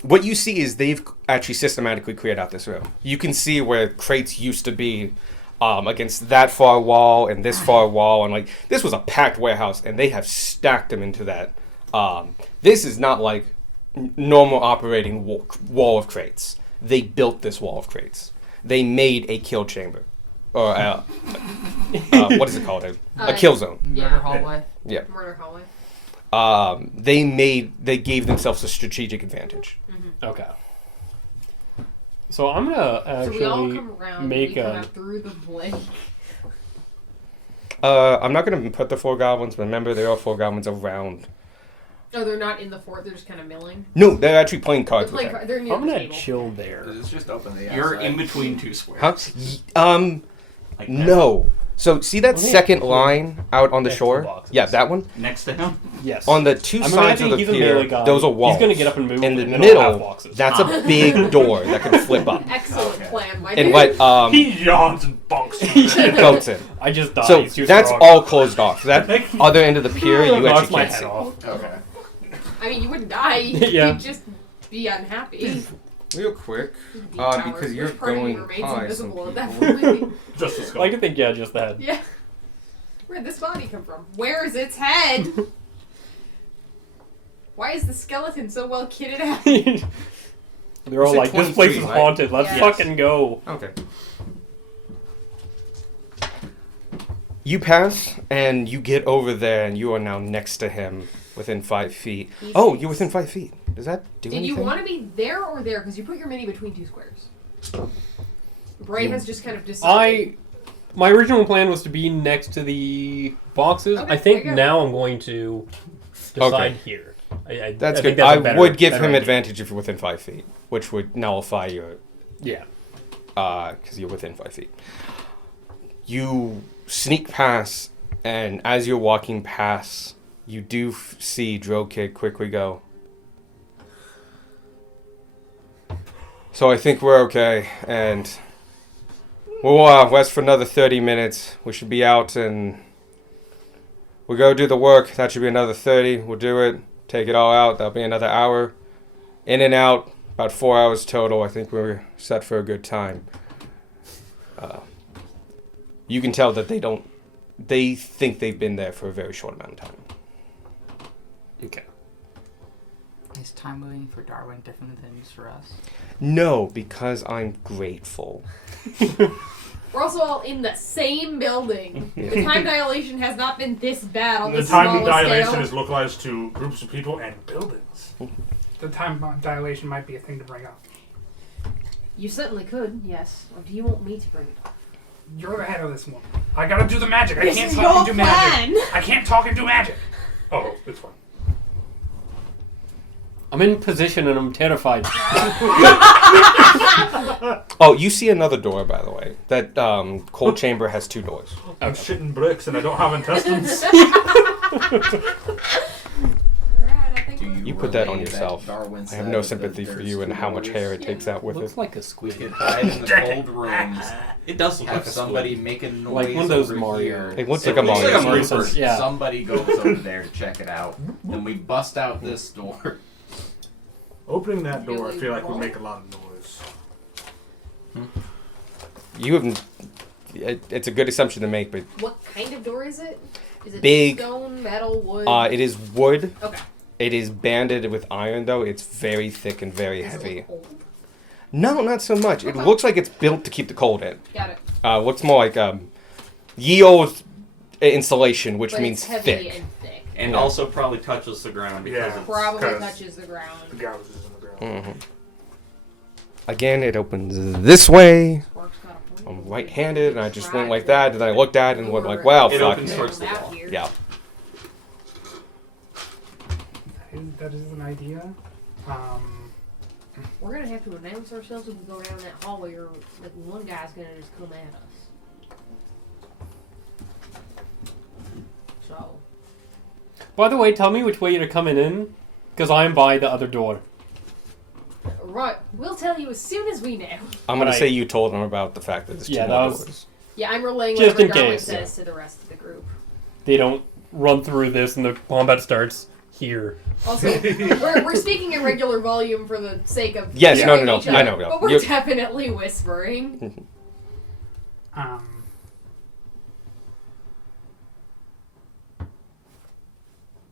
what you see is they've actually systematically cleared out this room. You can see where crates used to be against that far wall and this far wall, and like this was a packed warehouse, and they have stacked them into that. This is not like normal operating wall of crates. They built this wall of crates. They made a kill chamber, or what is it called? A kill zone. Yeah. Murder hallway. Yeah. Murder hallway. They gave themselves a strategic advantage. Okay. So I'm gonna So we all actually come around. make and we come a. out through the blade. I'm not going to put the 4 goblins, but remember there are 4 goblins around. Oh, they're not in the fort. They're just kind of milling. No, they're actually playing They're, cards with playing, them. they're near I'm the gonna table. chill there. It's just open the You're outside. in between 2 squares. Huh? Like that. No. So see that Oh, yeah. second line out on the Yeah, 2 shore? boxes. Yeah, that one. Next to him. Yes. On the 2 I'm sides of imagining the he's a melee pier, guy. those are walls. He's gonna get up and move. In the and then I'll have middle, boxes. that's a big door that can flip up Excellent Okay. plan, my and dude. let He yawns and bunks. boats in. I just died. So He's too that's strong. all closed off. That other end of the pier, you Knocks actually my can't head see. off. Okay. I mean, you wouldn't die. Yeah. You'd just be unhappy. Real quick, Deep towers. because you're Which part of you going remains high, invisible some at that people- point. Just the I skull. like to think, yeah, just the head. Yeah. Where'd this body come from? Where's its head? Why is the skeleton so well kitted out? They're all You like, said this place is 23, right? haunted. Let's Yeah. fucking go. Okay. You pass, and you get over there, and you are now next to him, within 5 feet. He Oh, sees- you're within 5 feet. Does that do Did anything? you want to be there or there? Because you put your mini between two squares. Bray has just kind of decided. My original plan was to be next to the boxes. Okay, I think there you go. now I'm going to decide Okay. here. That's I good. think that's I a better- would give better him idea. advantage if you're within 5 feet, which would nullify your Yeah. because you're within 5 feet. You sneak past, and as you're walking past, you do see Drill Kid quickly go. So I think we're okay, and we'll rest for another 30 minutes. We should be out, and we'll go do the work. That should be another 30. We'll do it. Take it all out. That'll be another hour. In and out, about 4 hours total. I think we're set for a good time. You can tell that they think they've been there for a very short amount of time. Okay. Is time moving for Darwin different than it is for us? No, because I'm grateful. We're also all in the same building. The time dilation has not been this bad on The this time small dilation scale. is localized to groups of people and buildings. The time dilation might be a thing to bring up. You certainly could, yes. Or do you want me to bring it up? You're the head of this one. I gotta do the magic. I This can't is talk and your do magic. plan. I can't talk and do magic. Oh, it's fine. I'm in position and I'm terrified. Oh, you see another door, by the way. That cold chamber has 2 doors. I'm shitting bricks and I don't have intestines. Right, I think Do we're- You put that on relay yourself. Darwin I have said no that sympathy for there's you and how much doors. hair it takes out with Looks it. like a We squid. could hide in the cold rooms. It does look like Have a somebody squid. make a noise Like one of those over Mario- here. It looks So like a Mario. Looks like a Mario person. Yeah. Somebody goes over there to check it out. Then we bust out this door. Opening that door, I Really feel like would wrong? make a lot of noise. You haven't. It's a good assumption to make, but What kind of door is it? Is it Big. stone, metal, wood? it is wood. Okay. It is banded with iron, though. It's very thick and very Is it heavy. old? No, not so much. It Okay. looks like it's built to keep the cold in. Got it. Looks more like ye old insulation, which But means it's heavy thick. and thick. And Yeah. also probably touches the ground because Yeah. it's Probably 'Cause- touches the ground. The gouges in the ground. hmm Again, it opens this way. Spark's got a point. I'm right-handed, and I just went Tried like to that, and I looked at it and went like, lure "Wow, It fuck." opens towards the out wall. here. Yeah. That is an idea. We're gonna have to announce ourselves if we go down that hallway, or like one guy's gonna just come at us. So, By the way, tell me which way you're coming in, because I'm by the other door. right, we'll tell you as soon as we know. I'm gonna Right. say you told them about the fact that there's Yeah, two that more was- doors. Yeah, I'm relaying Just whatever in Darwin case, says to the rest of the group. They don't run through this and the combat starts here. Also, we're speaking in regular volume for the sake of Yes, Yeah. no, hearing no, each no. I other, know. No. but we're You're- definitely whispering.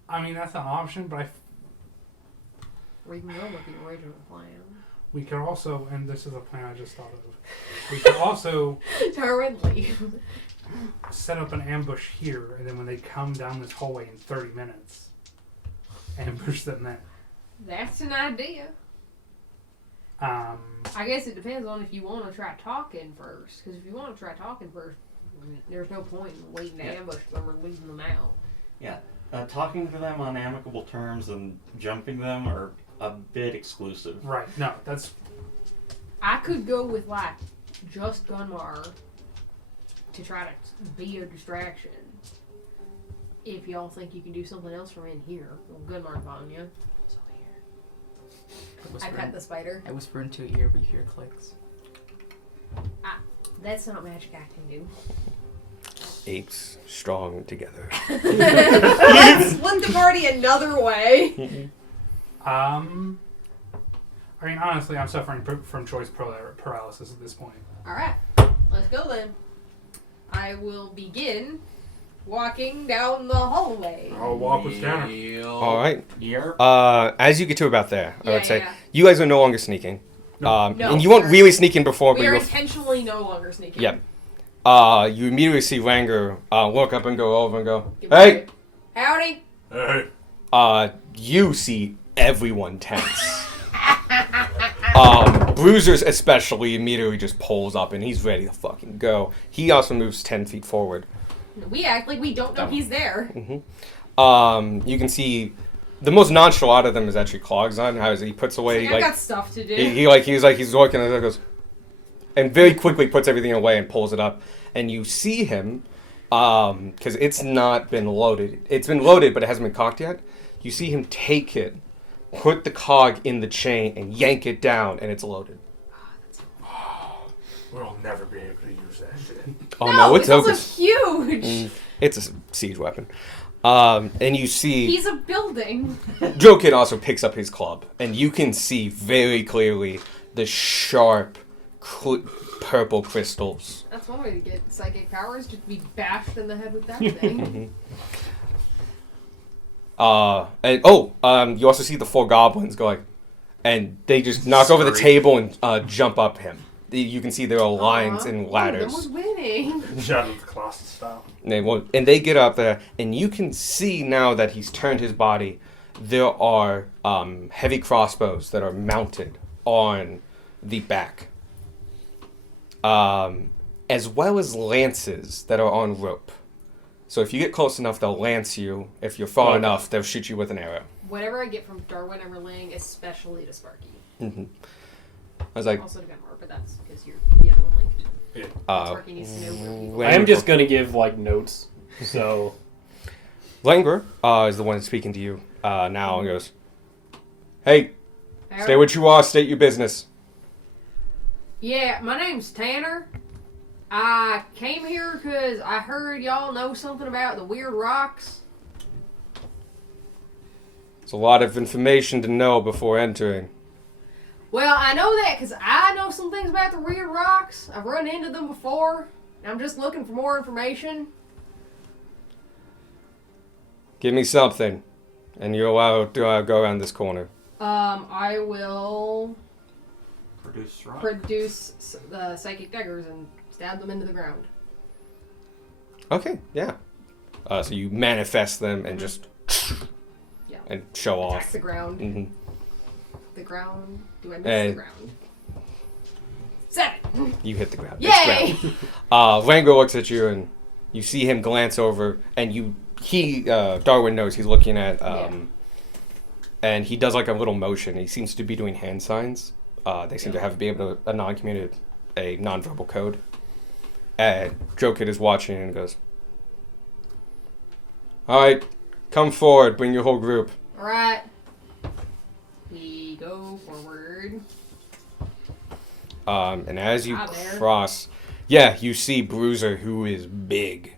I mean, that's an option, but We can go with the original plan. we could also, and this is a plan I just thought of, we could also Darwin, leave. set up an ambush here, and then when they come down this hallway in 30 minutes, ambush them there. That's an idea. I guess it depends on if you want to try talking first. Because if you want to try talking first, there's no point in waiting to Yeah. ambush them or leaving them out. Yeah. Talking to them on amicable terms and jumping them are a bit exclusive. Right, no, that's, I could go with like just Gunmar to try to be a distraction. If y'all think you can do something else from in here, well, Gunmar's on you. I pet the spider. I whisper into your ear, but you hear clicks. That's not magic I can do. Apes strong together. Let's split the party another way. I mean, honestly, I'm suffering from choice paralysis at this point. Alright, let's go then. I will begin walking down the hallway. I'll walk with Scanner. All right. Yep. As you get to about there, I Yeah, would say yeah. you guys are no longer sneaking. No. And you won't really sneak in before, but We are you'll. intentionally no longer sneaking. Yep. You immediately see Ranger look up and go over and go, Give "Hey!" me a- Howdy. Hey. You see everyone tense. Bruiser's especially immediately just pulls up and he's ready to fucking go. He also moves 10 feet forward. We act like we don't know he's there. You can see the most nonchalant of them is actually Clogs on. How he puts away I got stuff to do. he's looking and goes, and very quickly puts everything away and pulls it up. And you see him, because it's not been loaded. It's been loaded, but it hasn't been cocked yet. You see him take it, put the cog in the chain, and yank it down, and it's loaded. We'll never be able to use that shit. Oh no, it's also Okus. huge. It's a siege weapon. And you see He's a building. Joe Kid also picks up his club, and you can see very clearly the sharp purple crystals. That's one way to get psychic powers, just be bashed in the head with that thing. You also see the 4 goblins going, and they just knock over the table and jump up him. You can see there are lines and ladders. One of them was winning. Shadow of the Colossus style. And they get up there, and you can see now that he's turned his body, there are heavy crossbows that are mounted on the back. As well as lances that are on rope. So if you get close enough, they'll lance you. If you're far enough, they'll shoot you with an arrow. Whatever I get from Darwin Everling, especially to Sparky. I was like, Also to Gunmar, but that's because you're the other one linked. Yeah. Sparky needs to know where people I am just gonna give like notes. So Langer is the one speaking to you now and goes, "Hey, stay what you are, state your business." Yeah, my name's Tanner. I came here because I heard y'all know something about the weird rocks. It's a lot of information to know before entering. Well, I know that because I know some things about the weird rocks. I've run into them before. And I'm just looking for more information. Give me something, and you're allowed to go around this corner. I will Produce rock. produce the psychic daggers and stab them into the ground. Okay, yeah. So you manifest them and just Yeah. and show Attack off. the ground. hmm The ground. Do I miss Hey. the ground? 7. You hit the ground. Yay! It's ground. Rango looks at you and you see him glance over, and Darwin knows he's looking at, and he does like a little motion. He seems to be doing hand signs. They seem to be able to a non-verbal code. And Joe Kid is watching and goes, "All right, come forward. Bring your whole group." Alright. We go forward. And as you There. cross, you see Bruiser, who is big.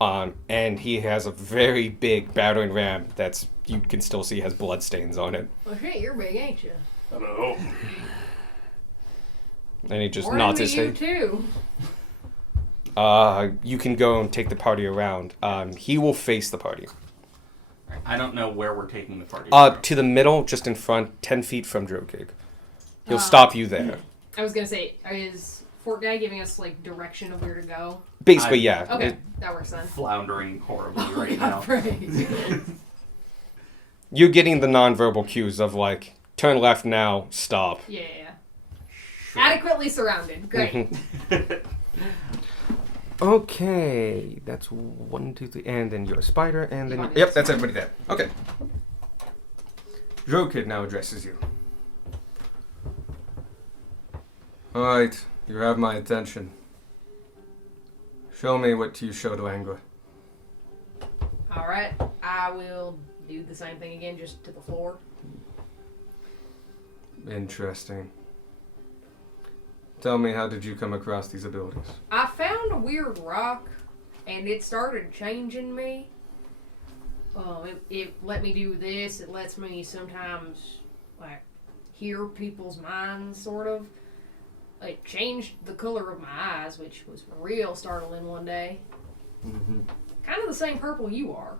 And he has a very big battering ram that's, you can still see has bloodstains on it. Well, shit, you're big, ain't you? I don't know. And he just More nods into his you, head. too. You can go and take the party around. He will face the party. I don't know where we're taking the party. To the middle, just in front, 10 feet from Drogig. He'll stop you there. I was gonna say, is Fort Guy giving us, like, direction of where to go? Basically, yeah. Okay, that works then. Floundering horribly right God, now. praise. You're getting the nonverbal cues of, like, turn left now, stop. Yeah. Adequately surrounded. Great. Okay, that's 1, 2, 3, and then you're a spider, and then... You want me Yep, to that's smile? everybody there. Okay. Drokid now addresses you. Alright, you have my attention. Show me what you showed Langua. Alright, I will do the same thing again, just to the floor. Interesting. Tell me, how did you come across these abilities? I found a weird rock, and it started changing me. It let me do this. It lets me sometimes, like, hear people's minds, sort of. It changed the color of my eyes, which was real startling one day. Mm-hmm. Kind of the same purple you are.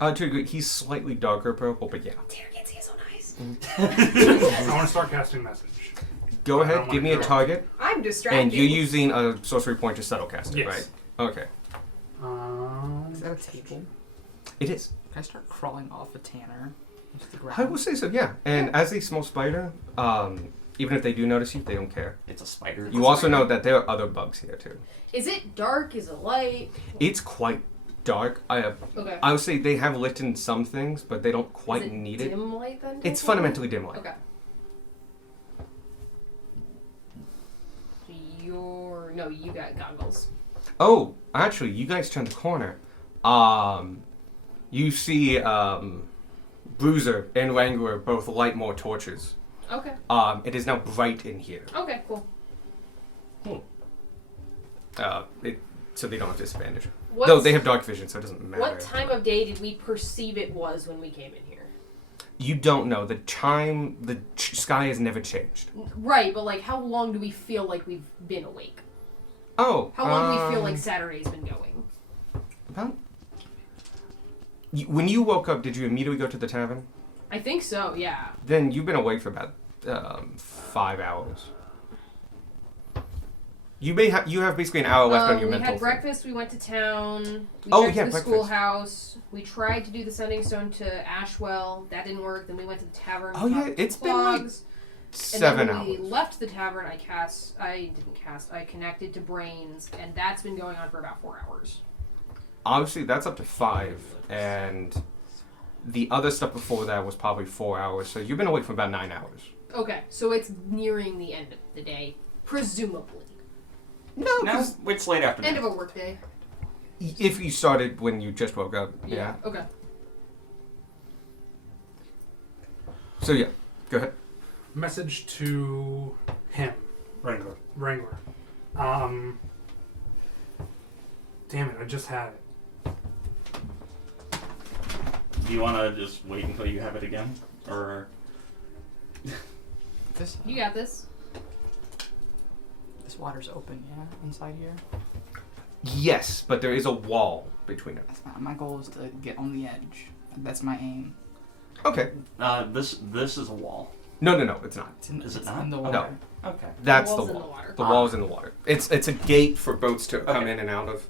To agree, he's slightly darker purple, but yeah. Tanner can't see his own eyes. I want to start casting message. Go I don't ahead, wanna give me a do it. target. I'm distracted. And you're using a sorcery point to subtle cast it, Yes. right? Okay. Is that a table? It is. Can I start crawling off a tanner into the I ground? will say so, yeah. And as a small spider, even if they do notice you, they don't care. It's a spider. You also know that there are other bugs here, too. Is it dark? Is it light? It's quite dark. I would say they have lit in some things, but they don't quite Is it need it. dim light then? It's technically? fundamentally dim light. Okay. You got goggles. Oh, actually, you guys turn the corner. You see Bruiser and Wrangler both light more torches. Okay. It is now bright in here. Okay. Cool. So they don't have disadvantage. What's, Though they have dark vision, so it doesn't matter. What time of day did we perceive it was when we came in here? You don't know. The sky has never changed. Right, but like, how long do we feel like we've been awake? Oh. How long do we feel like Saturday's been going? About. When you woke up, did you immediately go to the tavern? I think so. Yeah. Then you've been awake for about 5 hours. You have basically an hour left on your we mental. had thing. breakfast. We went to town. We Oh, checked yeah, the breakfast. schoolhouse. We tried to do the sending stone to Ashwell. That didn't work. Then we went to the tavern. Oh, yeah, talked it's to been, like, Clogs. 7 and then hours. when we left the tavern, I connected to Brains, and that's been going on for about 4 hours. Obviously, that's up to 5, and the other stuff before that was probably 4 hours. So you've been awake for about 9 hours. Okay, so it's nearing the end of the day, presumably. No, No, it's late afternoon. End of a workday. if you started when you just woke up, yeah. Okay. So yeah, go ahead. Message to him, Wrangler. Wrangler. Damn it, I just had it. Do you want to just wait until you have it again, or This You got this. this water's open, yeah, inside here. Yes, but there is a wall between them. That's not, my goal is to get on the edge. That's my aim. Okay. this is a wall? No, it's not. It's in, Is it it's not? in the No. water. Okay. That's the wall's in wall. the water. The wall is in the water. It's a gate for boats to come Okay. in and out of.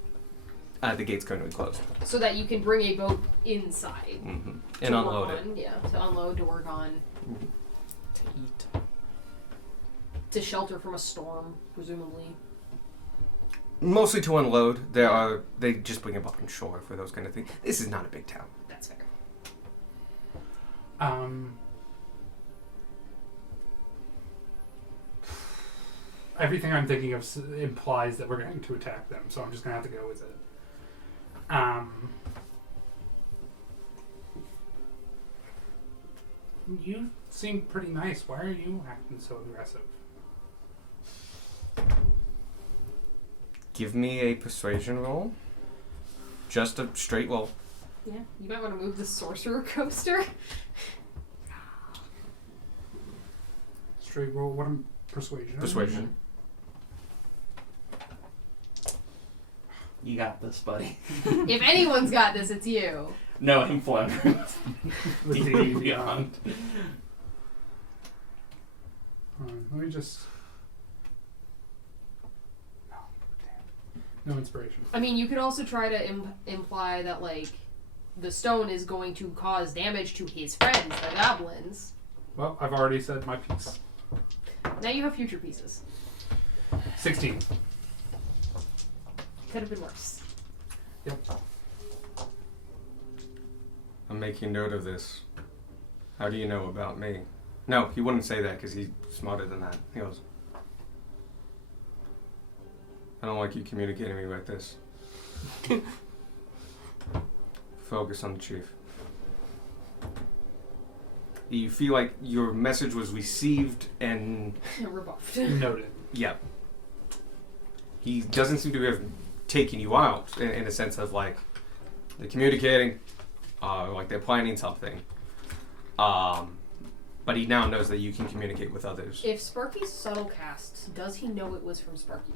The gate's going to be closed. So that you can bring a boat inside. Mm-hmm. to And work unload it. on, yeah, to unload, to work on, To eat. to shelter from a storm, presumably. Mostly to unload. They just bring them up on shore for those kind of things. This is not a big town. That's fair. Everything I'm thinking of implies that we're going to attack them, so I'm just going to have to go with it. You seem pretty nice. Why are you acting so aggressive? Give me a persuasion roll. Just a straight roll. Yeah, you might want to move the sorcerer coaster. Straight roll. What am persuasion? Persuasion. You got this, buddy. If anyone's got this, it's you. No, him floundering. With Deep the beyond. Let me just. No, damn. No inspiration. I mean, you could also try to imply that, like, the stone is going to cause damage to his friends, the goblins. Well, I've already said my piece. Now you have future pieces. 16. Could have been worse. Yep. I'm making note of this. How do you know about me? No, he wouldn't say that because he's smarter than that. He goes, I don't like you communicating me like this. Focus on the chief. You feel like your message was received and Rebuffed. Noted. yeah. He doesn't seem to have taken you out in a sense of like they're communicating, like they're planning something. But he now knows that you can communicate with others. If Sparky's subtle cast, does he know it was from Sparky?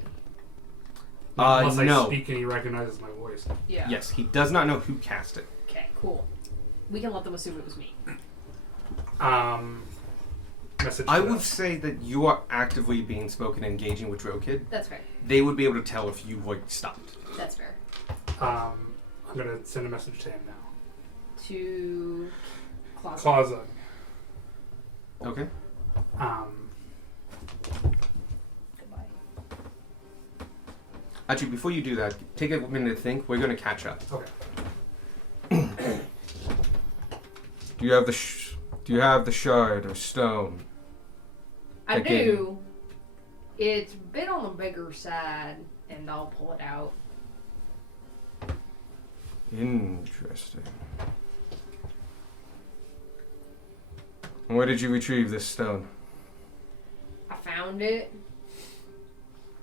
Unless no. I speak and he recognizes my voice. Yeah. Yes, he does not know who cast it. Okay, cool. We can let them assume it was me. Message. I to would them. say that you are actively being spoken, engaging with Drokid. That's fair. They would be able to tell if you stopped. That's fair. I'm gonna send a message to him now. To Closet. Closet. Okay. Goodbye. Actually, before you do that, take a minute to think. We're going to catch up. Okay. Do you have the shard or stone? I Okay. do. It's a bit on the bigger side, and I'll pull it out. Interesting. And where did you retrieve this stone? I found it.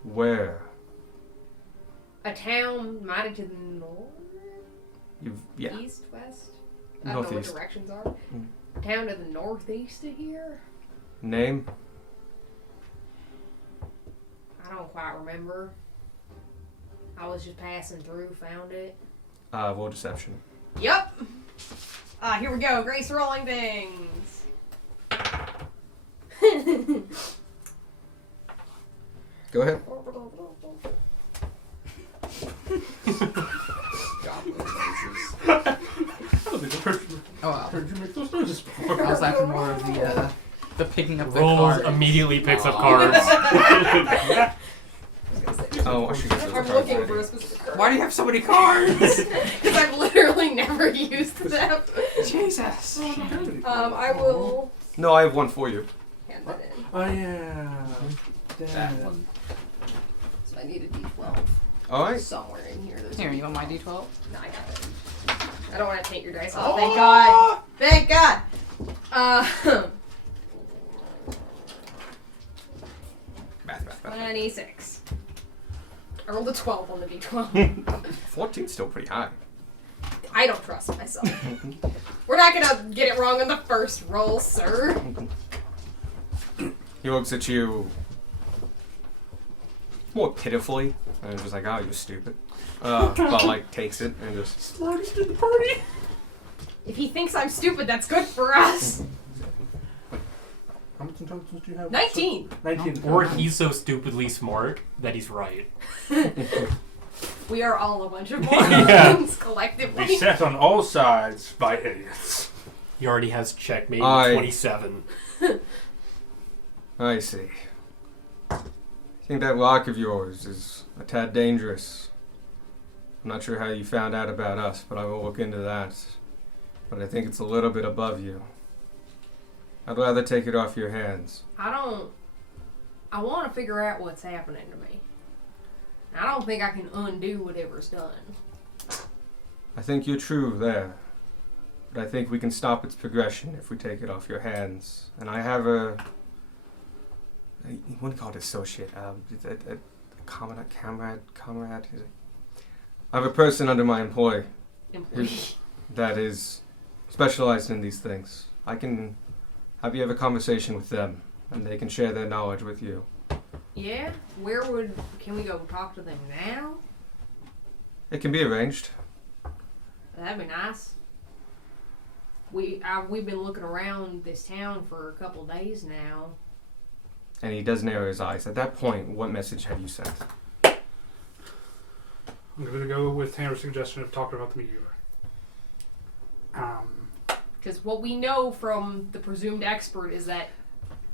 Where? A town might have to the north, Yeah. east, west. I don't know what Northeast. directions are. A town to the northeast of here. Name? I don't quite remember. I was just passing through, found it. Roll deception. Yup. Here we go. Grace rolling things. Go ahead. Goblin noises. Oh wow. Heard you make those noises before. I was after more of the picking up the Rolls cards. immediately picks up Aw. cards. Oh, I should get those I'm cards looking ready. for a specific card. Why do you have so many cards? Because I've literally never used them. Jesus. I will No, I have one for you. hand that in. Oh yeah. That one. So I need a D12 All right. somewhere in here. There's Here, you want my D12? No, I got it. I don't want to take your dice off. Thank God. Thank God. Math. 26. I rolled a 12 on the D12. 14's still pretty high. I don't trust myself. We're not gonna get it wrong on the first roll, sir. He looks at you more pitifully and is just like, "Oh, you're stupid." But like takes it and just. Smartest in the party. If he thinks I'm stupid, that's good for us. How much intelligence do you have? 19. 19. Or he's so stupidly smart that he's right. We are all a bunch of Yeah. morons collectively. Beset on all sides by idiots. He already has checkmate I- 27. I see. I think that lock of yours is a tad dangerous. I'm not sure how you found out about us, but I will look into that. But I think it's a little bit above you. I'd rather take it off your hands. I want to figure out what's happening to me. I don't think I can undo whatever's done. I think you're true there. But I think we can stop its progression if we take it off your hands. And I have you wouldn't call it associate, a comrade. Is it? I have a person under my employ Employee. that is specialized in these things. I can have you have a conversation with them, and they can share their knowledge with you. Yeah? Can we go talk to them now? It can be arranged. That'd be nice. We've been looking around this town for a couple days now. And he does narrow his eyes. At that point, what message have you sent? I'm going to go with Tanner's suggestion of talking about the meteor. Because what we know from the presumed expert is that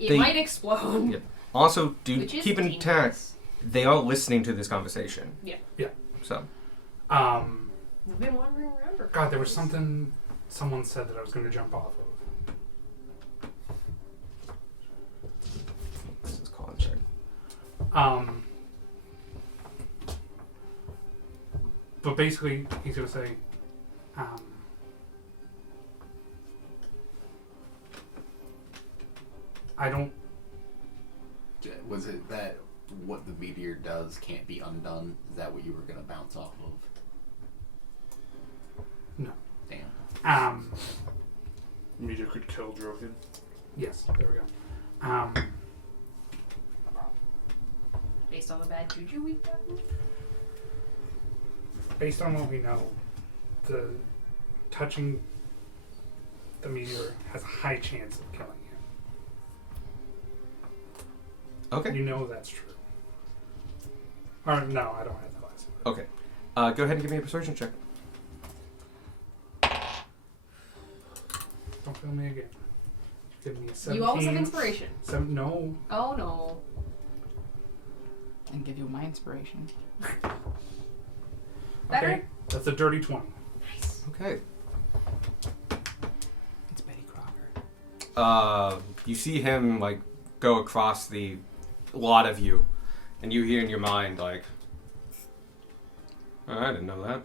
it They- might explode. Yeah. Also, Which is keep in dangerous. tact, they are listening to this conversation. Yeah. Yeah. So, We've been wandering around for God, there was something someone said that I was going to jump off of. this is calling check. But basically, he's going to say, I don't. Was it that what the meteor does can't be undone? Is that what you were going to bounce off of? No. Damn. Meteor could kill Drokin. Yes, there we go. based on the bad juju we've gotten. Based on what we know, the touching the meteor has a high chance of killing him. Okay. You know that's true. Or no, I don't have the last word. Okay. Go ahead and give me a persuasion check. Don't fail me again. Give me a 17. You always have inspiration. No. Oh no. And give you my inspiration. Better? Okay. That's a dirty 20. Nice. Okay. It's Betty Crocker. You see him like go across the lot of you, and you hear in your mind like, "Oh, I didn't know that.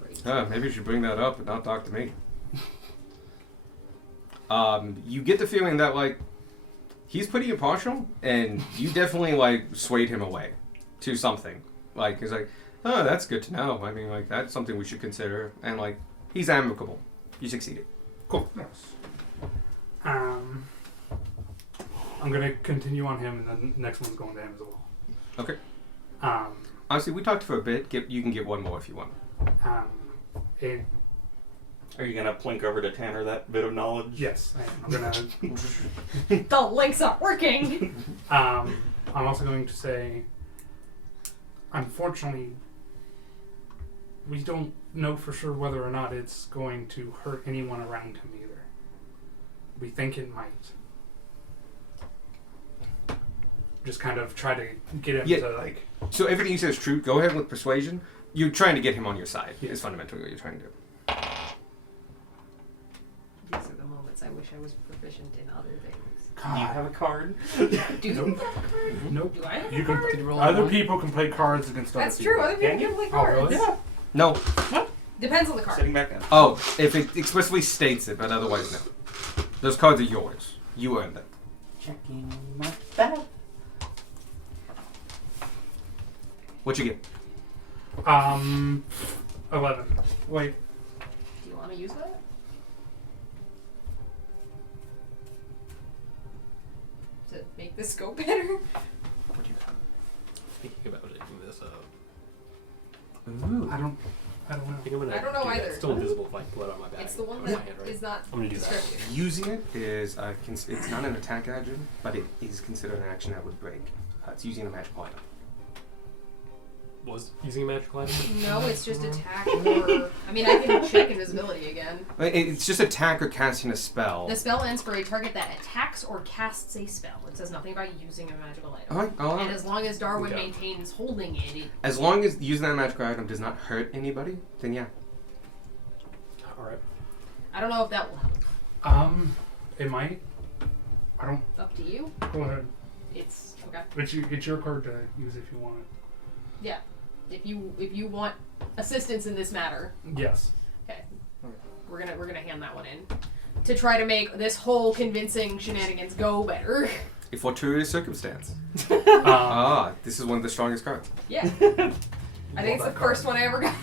Great. Maybe you should bring that up and not talk to me." You get the feeling that like he's pretty impartial, and you definitely like swayed him away to something. Like he's like, "Oh, that's good to know. I mean, like that's something we should consider." And like he's amicable. You succeeded. Cool. Yes. I'm gonna continue on him, and then the next one's going to him as well. Okay. Um, Honestly, we talked for a bit. You can get one more if you want. it, Are you gonna plink over to Tanner that bit of knowledge? yes, I am. I'm gonna. The links are working. I'm also going to say, unfortunately, we don't know for sure whether or not it's going to hurt anyone around him either. We think it might. Just kind of try to get him Yeah. to like. So everything you said is true. Go ahead with persuasion. You're trying to get him on your side. Yeah. Is fundamentally what you're trying to do. These are the moments I wish I was proficient in other things. Do you have a card? Do you have a card? Nope. Do I have You a can- card? Did you roll Other one? people can play cards against other That's people. true. Other people Can you? can play Oh, cards. really? Yeah. No. Depends on the card. Sitting back down. Oh, if it explicitly states it, but otherwise no. Those cards are yours. You earned them. Checking my bag. What you get? 11. Wait. Do you want to use that? To make this go better? What do you have? Thinking about it in this, Ooh. I don't know. I think I'm gonna I don't know do that. either. It's still invisible if I pull it out of my bag. It's the one It's that my hand, right? is not I'm gonna do that. descriptive. Using it is it's not an attack action, but it is considered an action that would break. It's using a magical item. Was using a magical item? No, it's just attack or... I mean, I can check invisibility again. It's just attack or casting a spell. The spell ends for a target that attacks or casts a spell. It says nothing about using a magical item. Alright, And as long as Darwin Okay. maintains holding it, as long as using that magical item does not hurt anybody, then yeah. Alright. I don't know if that will help. It might. I don't. Up to you. Go ahead. It's okay. It's your card to use if you want it. Yeah. If you want assistance in this matter, Yes. okay. We're gonna hand that one in to try to make this whole convincing shenanigans go better. A fortuitous circumstance. Um, This is one of the strongest cards. Yeah. I think it's the that first one I ever got.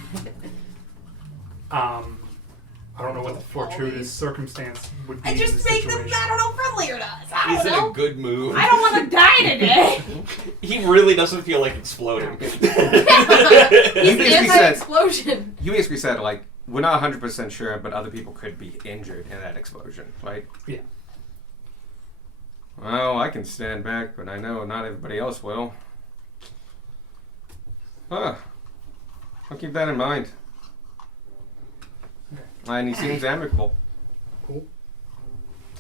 I don't know what the fortuitous these. circumstance would be. I in just this make them, situation. I don't know, friendlier to us. I Is don't it know. a good move? I don't want to die today. He really doesn't feel like exploding. He's basically said- anti-explosion. You basically said, like, we're not 100% sure, but other people could be injured in that explosion, right? Yeah. Well, I can stand back, but I know not everybody else will. I'll keep that in mind. And he seems amicable. Cool.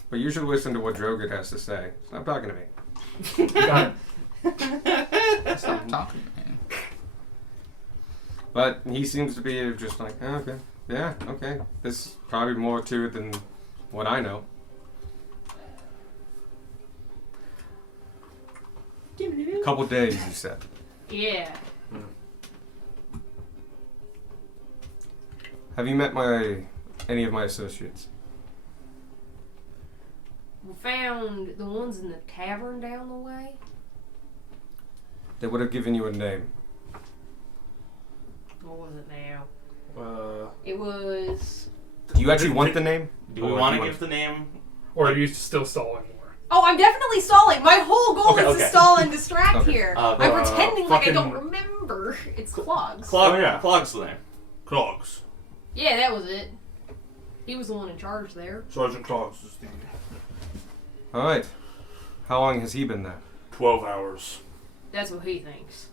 But you should listen to what Drogot has to say. Stop talking to me. Got it. Stop talking, man. But he seems to be just like, oh, okay, yeah, okay. There's probably more to it than what I know. A couple days, you said. Yeah. Have you met any of my associates? We found the ones in the tavern down the way. They would have given you a name. What was it now? Uh, It was... Do you actually want the name? Do we Or want do to you give the name? Or are you still stalling more? Oh, I'm definitely stalling. My whole goal Okay, is to okay. stall and distract Okay. here. Uh, I'm pretending like I fucking- don't remember. It's Clogs. Clog, Oh, yeah. Clog's the name. clogs. Yeah, that was it. He was the one in charge there. Sergeant Claus is the All right. How long has he been there? 12 hours. That's what he thinks.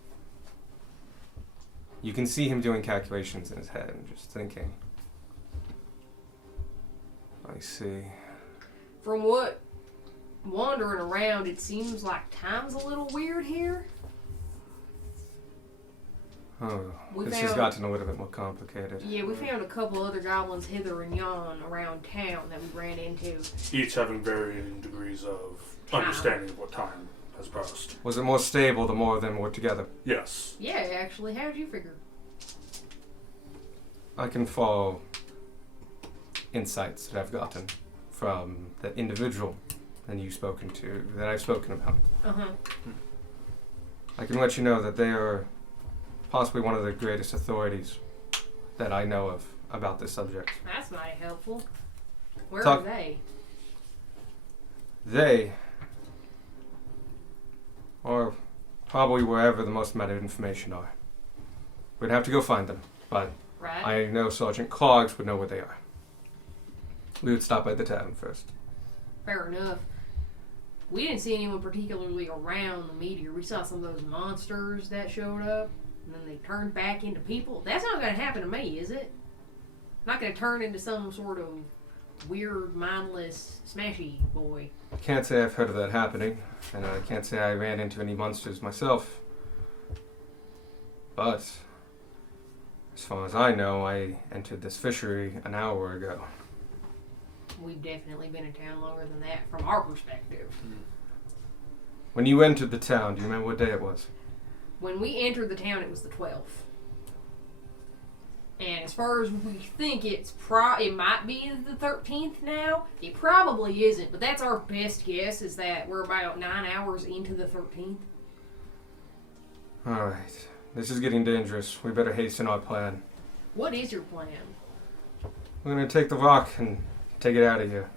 You can see him doing calculations in his head and just thinking. I see. From what wandering around, it seems like time's a little weird here. Oh, We this has found- gotten a little bit more complicated. Yeah, we found a couple other goblins hither and yon around town that we ran into. Each having varying degrees of understanding of what time has passed. Was it more stable the more of them were together? Yes. Yeah, actually, how did you figure? I can follow insights that I've gotten from the individual that you've spoken to, that I've spoken about. Uh-huh. I can let you know that they are possibly one of the greatest authorities that I know of about this subject. That's mighty helpful. Where Talk- are they? They are probably wherever the most amount of information are. We'd have to go find them, but Right? I know Sergeant Clogs would know where they are. We would stop by the tavern first. Fair enough. We didn't see anyone particularly around the meteor. We saw some of those monsters that showed up, and then they turned back into people. That's not going to happen to me, is it? Not going to turn into some sort of weird, mindless, smashy boy. I can't say I've heard of that happening, and I can't say I ran into any monsters myself. But, as far as I know, I entered this fishery an hour ago. We've definitely been in town longer than that from our perspective. When you entered the town, do you remember what day it was? When we entered the town, it was the 12th. And as far as we think, it might be the 13th now. It probably isn't, but that's our best guess, is that we're about 9 hours into the 13th. Alright, this is getting dangerous. We better hasten our plan. What is your plan? We're gonna take the rock and take it out of here.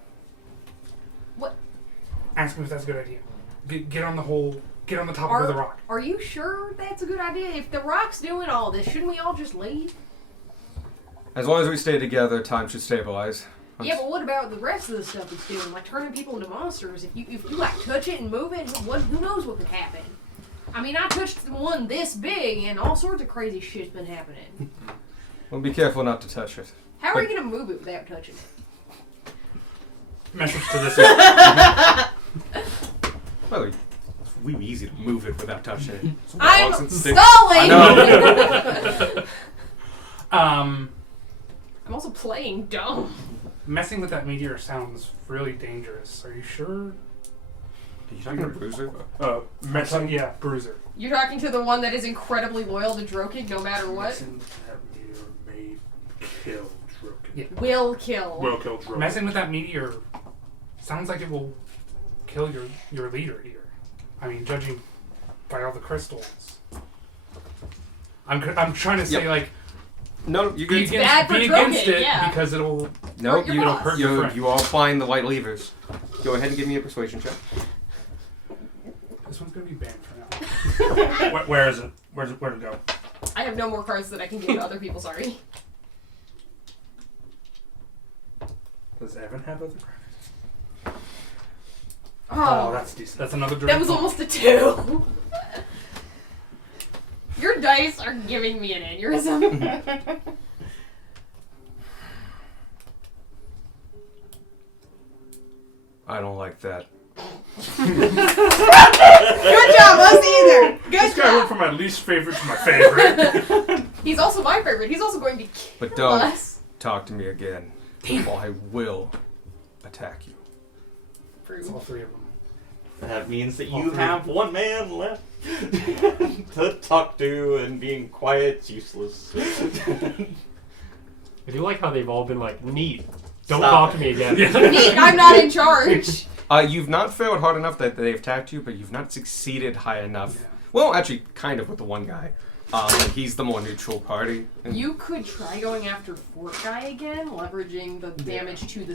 Ask him if that's a good idea. Get on the top Are- of the rock. Are you sure that's a good idea? If the rock's doing all this, shouldn't we all just leave? As long as we stay together, time should stabilize. Yeah, but what about the rest of the stuff it's doing? Like turning people into monsters? If you like touch it and move it, who knows what could happen? I mean, I touched one this big and all sorts of crazy shit's been happening. We'll be careful not to touch it. How are you gonna move it without touching it? Message to this. Well, it's really easy to move it without touching it. Some I'm dogs and sticks. stalling! I I'm also playing dumb. Messing with that meteor sounds really dangerous. Are you sure? Are you talking to Bruiser? Messing, yeah, Bruiser. You're talking to the one that is incredibly loyal to Drokig no matter what? Messing with that meteor may kill Droken. Yeah. Will kill. Will kill Droken. Messing with that meteor sounds like it will kill your leader here. I mean, judging by all the crystals. I'm trying to say, Yep. like, No, you be good. bad for against Drogon, it yeah. because it'll No, Hurt your you boss. hurt your friend. you are applying the white levers. Go ahead and give me a persuasion check. This one's gonna be banned for now. Where is it? Where's it? Where'd it go? I have no more cards that I can give to other people, sorry. Does Evan have other cards? Oh, That's decent. That's another that was direct almost a 2. Your dice are giving me an aneurysm. I don't like that. Good job, us either. Good This guy went job. from my least favorite to my favorite. He's also my favorite. He's also going to kill But don't us. talk to me again, or I will attack you. It's all three of them. That means that All you three. have one man left to talk to, and being quiet's useless. I do like how they've all been like, neat. Don't Stop talk it. to me again. Neat, I'm not in charge. You've not failed hard enough that they've attacked you, but you've not succeeded high enough. Yeah. Well, actually, kind of with the one guy. But he's the more neutral party. And You could try going after Fort Guy again, leveraging the damage to the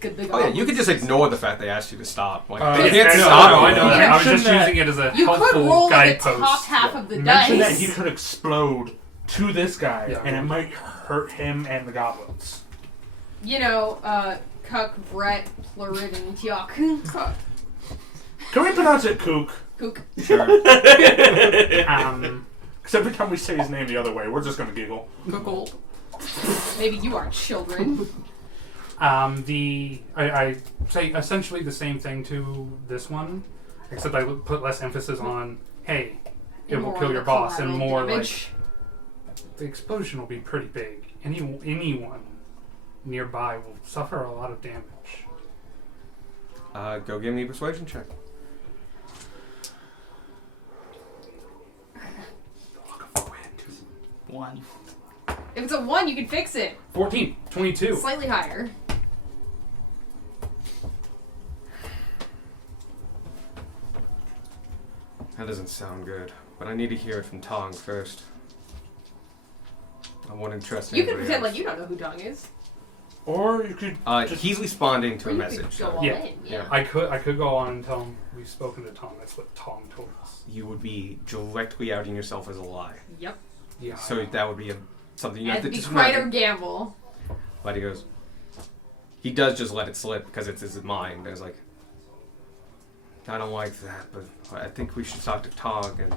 the oh yeah, you could just ignore the fact they asked you to stop. Like Uh, they can't I know, stop I you. know, I know. Yeah. I was just Mention that- using it as a You could helpful roll the guidepost. top half of the Mention that dice. he could explode to this guy, Yeah. and it might hurt him and the goblins. Cuck, Brett, Plurid, and Yuck. Can we pronounce it Kook? Kook. Sure. Because every time we say his name the other way, we're just gonna giggle. Cookle. Maybe you are children. I say essentially the same thing to this one, except I put less emphasis on, hey, it will More kill on your the boss, and collateral more damage. like the explosion will be pretty big. Anyone nearby will suffer a lot of damage. Go give me a persuasion check. One. If it's a 1, you can fix it. 14, 22. Slightly higher. That doesn't sound good, but I need to hear it from Tong first. I won't trust You can anybody pretend else. like you don't know who Dong is. Or you could just He's responding to Or a you message. could go so all Yeah. in. Yeah. I could go on and tell him we've spoken to Tom. That's what Tom told us. You would be directly outing yourself as a lie. Yep. Yeah. So that would be something you It have to would be just quite a remember. gamble. But he goes, he does just let it slip because it's his mind. There's like, I don't like that, but I think we should talk to Tog, and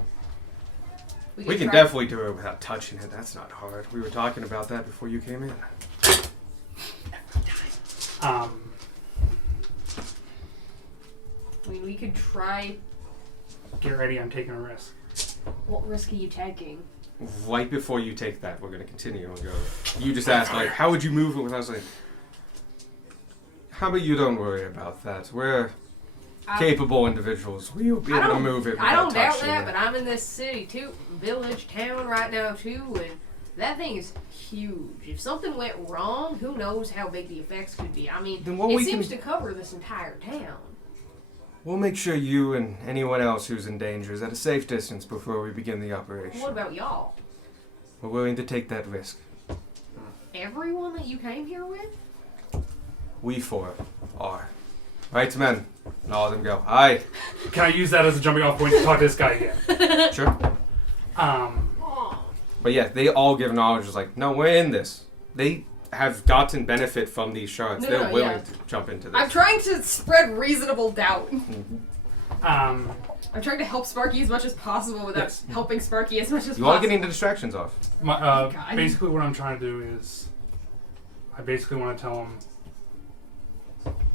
we could can try- definitely do it without touching it. That's not hard. We were talking about that before you came in. I mean, we could try. Get ready, I'm taking a risk. What risk are you taking? Right before you take that, we're gonna continue and go. You just asked like, how would you move it? And I was like, how about you don't worry about that. We're capable individuals. We'll be able to move it I without don't doubt touching that, it. but I'm in this city too, village, town right now too, and that thing is huge. If something went wrong, who knows how big the effects could be. I mean, Then what it we seems can- to cover this entire town. We'll make sure you and anyone else who's in danger is at a safe distance before we begin the operation. What about y'all? We're willing to take that risk. Everyone that you came here with? We four are. Right, men. And all of them go, aye. Can I use that as a jumping off point to talk to this guy again? Sure. Oh. But yeah, they all give knowledge. It's like, no, we're in this. They have gotten benefit from these shards. No, They're no, willing yeah. to jump into this. I'm trying to spread reasonable doubt. Um, I'm trying to help Sparky as much as possible without Yes. helping Sparky as much as You possible. are getting the distractions off. God. basically what I'm trying to do is, I basically want to tell him,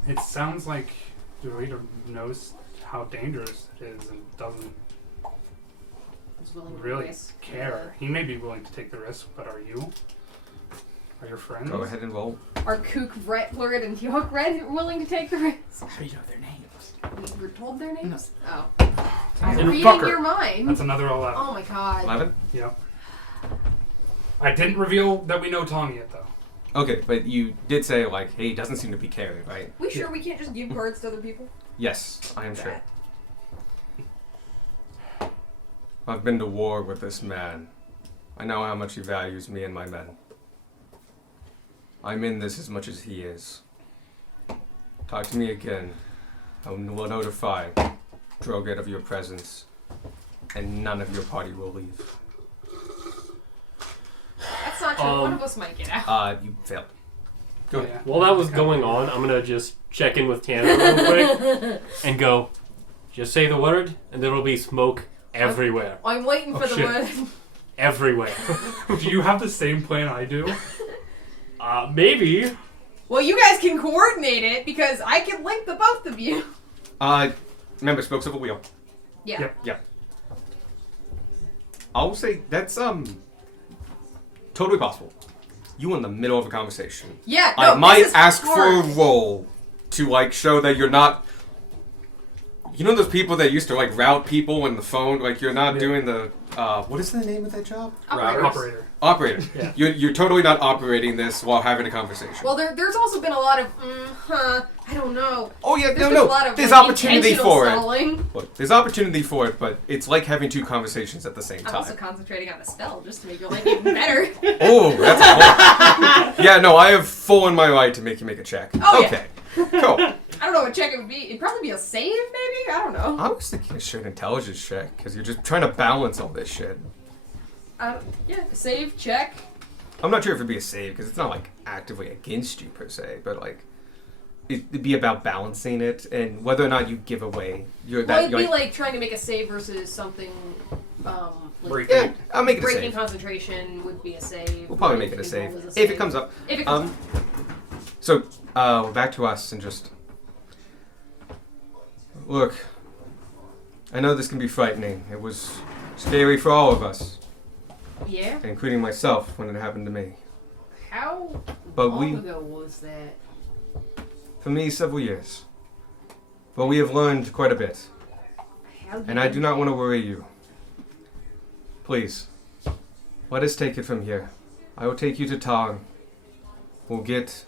it sounds like the leader knows how dangerous it is and doesn't He's willing to really risk care. He may be willing to take the risk, but are you? Are your friends? Go ahead and roll. Are Kook, Brett, Lurid, and York Red willing to take the risk? How do you know their names? We were told their names? Oh. And I'm reading fucker. your mind. That's another 11. Oh my god. 11? Yep. I didn't reveal that we know Tom yet, though. Okay, but you did say, like, hey, he doesn't seem to be caring, right? We sure we can't just give cards to other people? Yes, I am sure. I've been to war with this man. I know how much he values me and my men. I'm in this as much as he is. Talk to me again. I will notify Droget of your presence, and none of your party will leave. That's not true. One of us might get out. You failed. Go ahead. Yeah. While that was going on, I'm gonna just check in with Tanner real quick and go, just say the word, and there will be smoke everywhere. I'm waiting for the shit. word. Everywhere. Do you have the same plan I do? Maybe. Well, you guys can coordinate it because I can link the both of you. Remember, spokes of a wheel. Yeah. Yep. Yeah. I'll say that's totally possible. You in the middle of a conversation. Yeah. No, I might this is ask for a hard. roll to like show that you're not. You know those people that used to like route people in the phone, like you're not Yeah. doing the what is the name of that job? Operator. Operator. Operator. Yeah. You're totally not operating this while having a conversation. Well, there's also been a lot of, I don't know. oh yeah, There's no, been a no. lot of There's like, opportunity intentional for it. stalling. Look, there's opportunity for it, but it's like having two conversations at the same I'm time. also concentrating on the spell just to make your life even better. Oh, that's a whole... Yeah, no, I have full in my right to make you make a check. Oh, yeah. Okay, cool. I don't know what check it would be. It'd probably be a save, maybe? I don't know. I was thinking a straight intelligence check, because you're just trying to balance all this shit. Yeah, save, check. I'm not sure if it'd be a save because it's not like actively against you per se, but like it'd be about balancing it and whether or not you give away your Well, that. it'd be like trying to make a save versus something. Like Yeah, I'll make it a breaking save. concentration would be a save. We'll probably make it a Control save is if it comes up. If it comes up. So back to us and just look. I know this can be frightening. It was scary for all of us, Yeah. including myself when it happened to me. How But long ago was that? For me, several years. But we have learned quite a bit, How and I do not want to worry you. Please, let us take it from here. I will take you to Tong. We'll get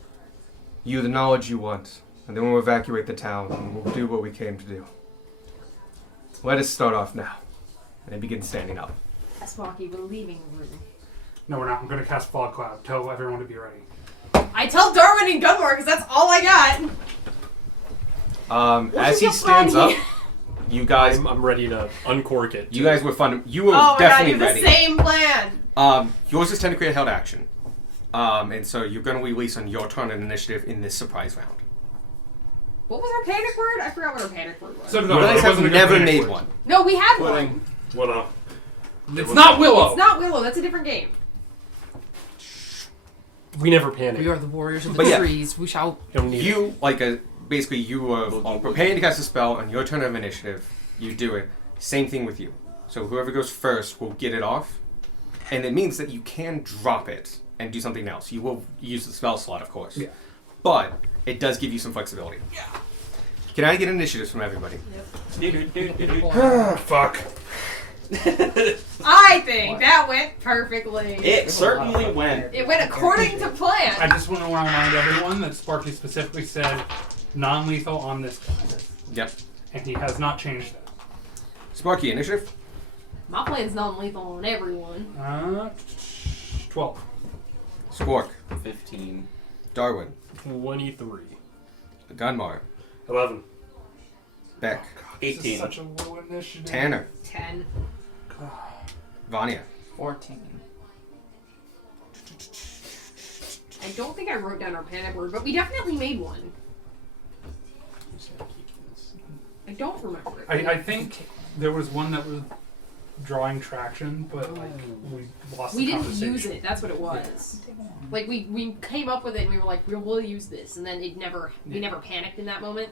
you the knowledge you want, and then we'll evacuate the town, and we'll do what we came to do. Let us start off now. And they begin standing up. Sparky, we're leaving the room. No, we're not. I'm going to cast Fog Cloud. Tell everyone to be ready. I tell Darwin and Gunmore because that's all I got. As is he your stands plan up, here? you guys, I'm ready to uncork it. you guys were fun. You were Oh my god, definitely you have ready. the same plan. Yours is technically a held action. And so you're going to release on your turn an initiative in this surprise round. What was our panic word? I forgot what our panic word was. So You no, guys it have wasn't a good never panic made word. one. No, we had Pudding. one. Well, It's not Willow. It's not Willow. That's a different game. We never panic. We are the warriors of the But yeah. trees. We shall. Don't need it. You, basically, you were preparing to cast a spell on your turn of initiative. You do it. Same thing with you. So whoever goes first will get it off. And it means that you can drop it and do something else. You will use the spell slot, of course. Yeah. But it does give you some flexibility. Yeah. Can I get initiatives from everybody? Fuck. I think that went perfectly. It certainly went. It went according to I plan. just want to remind everyone that Sparky specifically said non-lethal on this guy. Yep. And he has not changed that. Sparky, initiative? My plan's non-lethal on everyone. 12. Squark. 15. Darwin. 23. Gunmar. 11. Beck. This is 18. such a low initiative. Tanner. 10. Vanya. 14. I don't think I wrote down our panic word, but we definitely made one. I don't remember it. I think there was one that was drawing traction, but like we lost We the didn't conversation. use it. That's what it was. Like we came up with it and we were like, we'll use this, and then it never. We never panicked in that moment.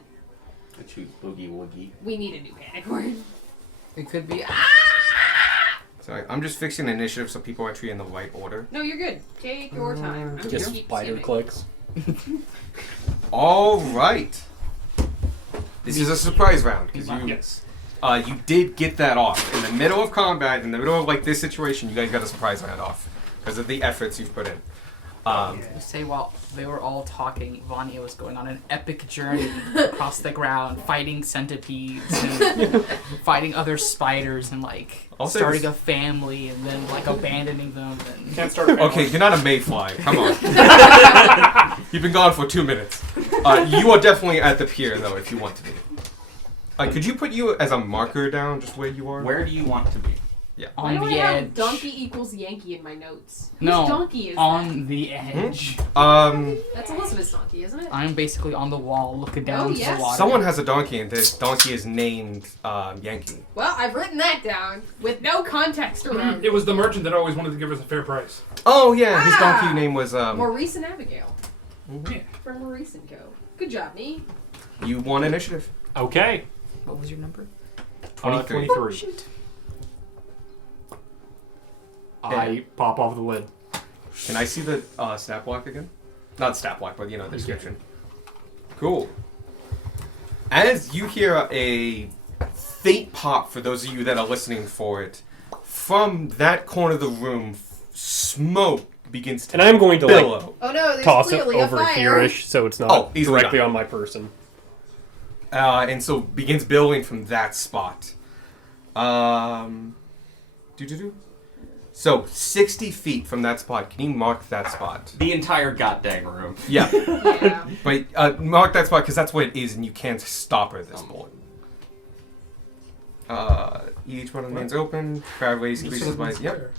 I choose Boogie Woogie. We need a new panic word. It could be. Sorry, I'm just fixing initiative so people are actually in the right order. No, you're good. Take your time. I'm Just keep spider skimming. clicks. All right. This is a surprise round because Yes. you did get that off in the middle of combat, in the middle of like this situation. You guys got a surprise round off because of the efforts you've put in. You say while they were all talking, Vanya was going on an epic journey across the ground, fighting centipedes and fighting other spiders and like I'll say starting this- a family and then like abandoning them and Can't start. Okay, you're not a mayfly. Come on. You've been gone for 2 minutes. You are definitely at the pier though, if you want to be. Could you put you as a marker down, just where you are? Where do you want to be? Yeah. Why on do the I have edge. donkey equals Yankee in my notes? No, Whose donkey is on the edge. That's Elizabeth's donkey, isn't it? I'm basically on the wall looking down to yes. the water. Someone has a donkey, and this donkey is named Yankee. Well, I've written that down with no context around It was the merchant that always wanted to give us a fair price. Oh yeah, his Ah! donkey name was Maurice and Abigail Yeah. from Maurice and Co. Good job, me. You won initiative. Okay. What was your number? 23. 23. I pop off the lid. Can I see the stat block again? Not stat block, but the description. Cool. As you hear a faint pop, for those of you that are listening for it, from that corner of the room, smoke begins to And I'm going to like billow. Oh no, there's toss it clearly a over fire. here-ish so it's not Oh, easily directly done. on my person. And so begins billowing from that spot. So 60 feet from that spot. Can you mark that spot? The entire goddamn room. Yeah. Yeah. But mark that spot because that's what it is, and you can't stop her at this point. Each one remains open. Crowd race increases by. Yep.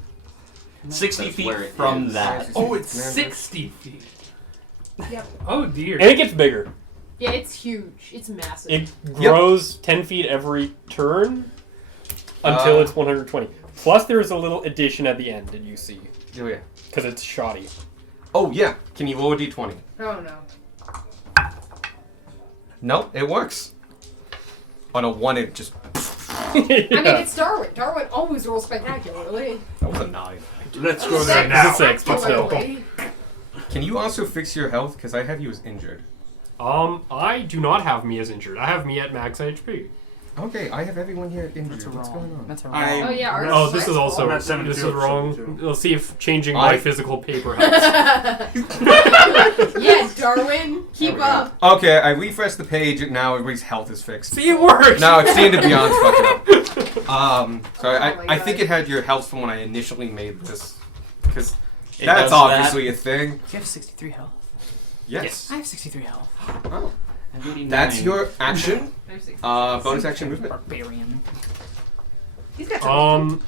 60 That's feet where it from is. that. Oh, it's 60 feet. Yep. Oh dear. And it gets bigger. Yeah, it's huge. It's massive. It grows 10 feet every turn until it's 120. Plus, there is a little addition at the end that you see Oh yeah. because it's shoddy. Oh yeah. Can you roll a d20? Oh no. No, it works. On a 1, it just. I mean, it's Darwin. Darwin always rolls spectacularly. That was a 9. Let's go there now. It's a 6, but still. Spectacularly. Can you also fix your health? Because I have you as injured. I do not have me as injured. I have me at max HP. Okay, I have everyone here injured. That's What's going wrong. on? That's Oh wrong. yeah. Ours Oh, this is I'm also at 72, this is wrong. 72. We'll see if changing my I- physical paper helps. Yes, Darwin. Keep up. Okay, I refreshed the page and now everybody's health is fixed. See, it works. No, it seemed to be on fucking up. So Oh I my think God. it had your health from when I initially made this. Because It that's does obviously a thing. You have 63 health. Yes. I have 63 health. Oh. that. 89. That's your action. There's 60. Bonus action movement. Barbarian. He's got some.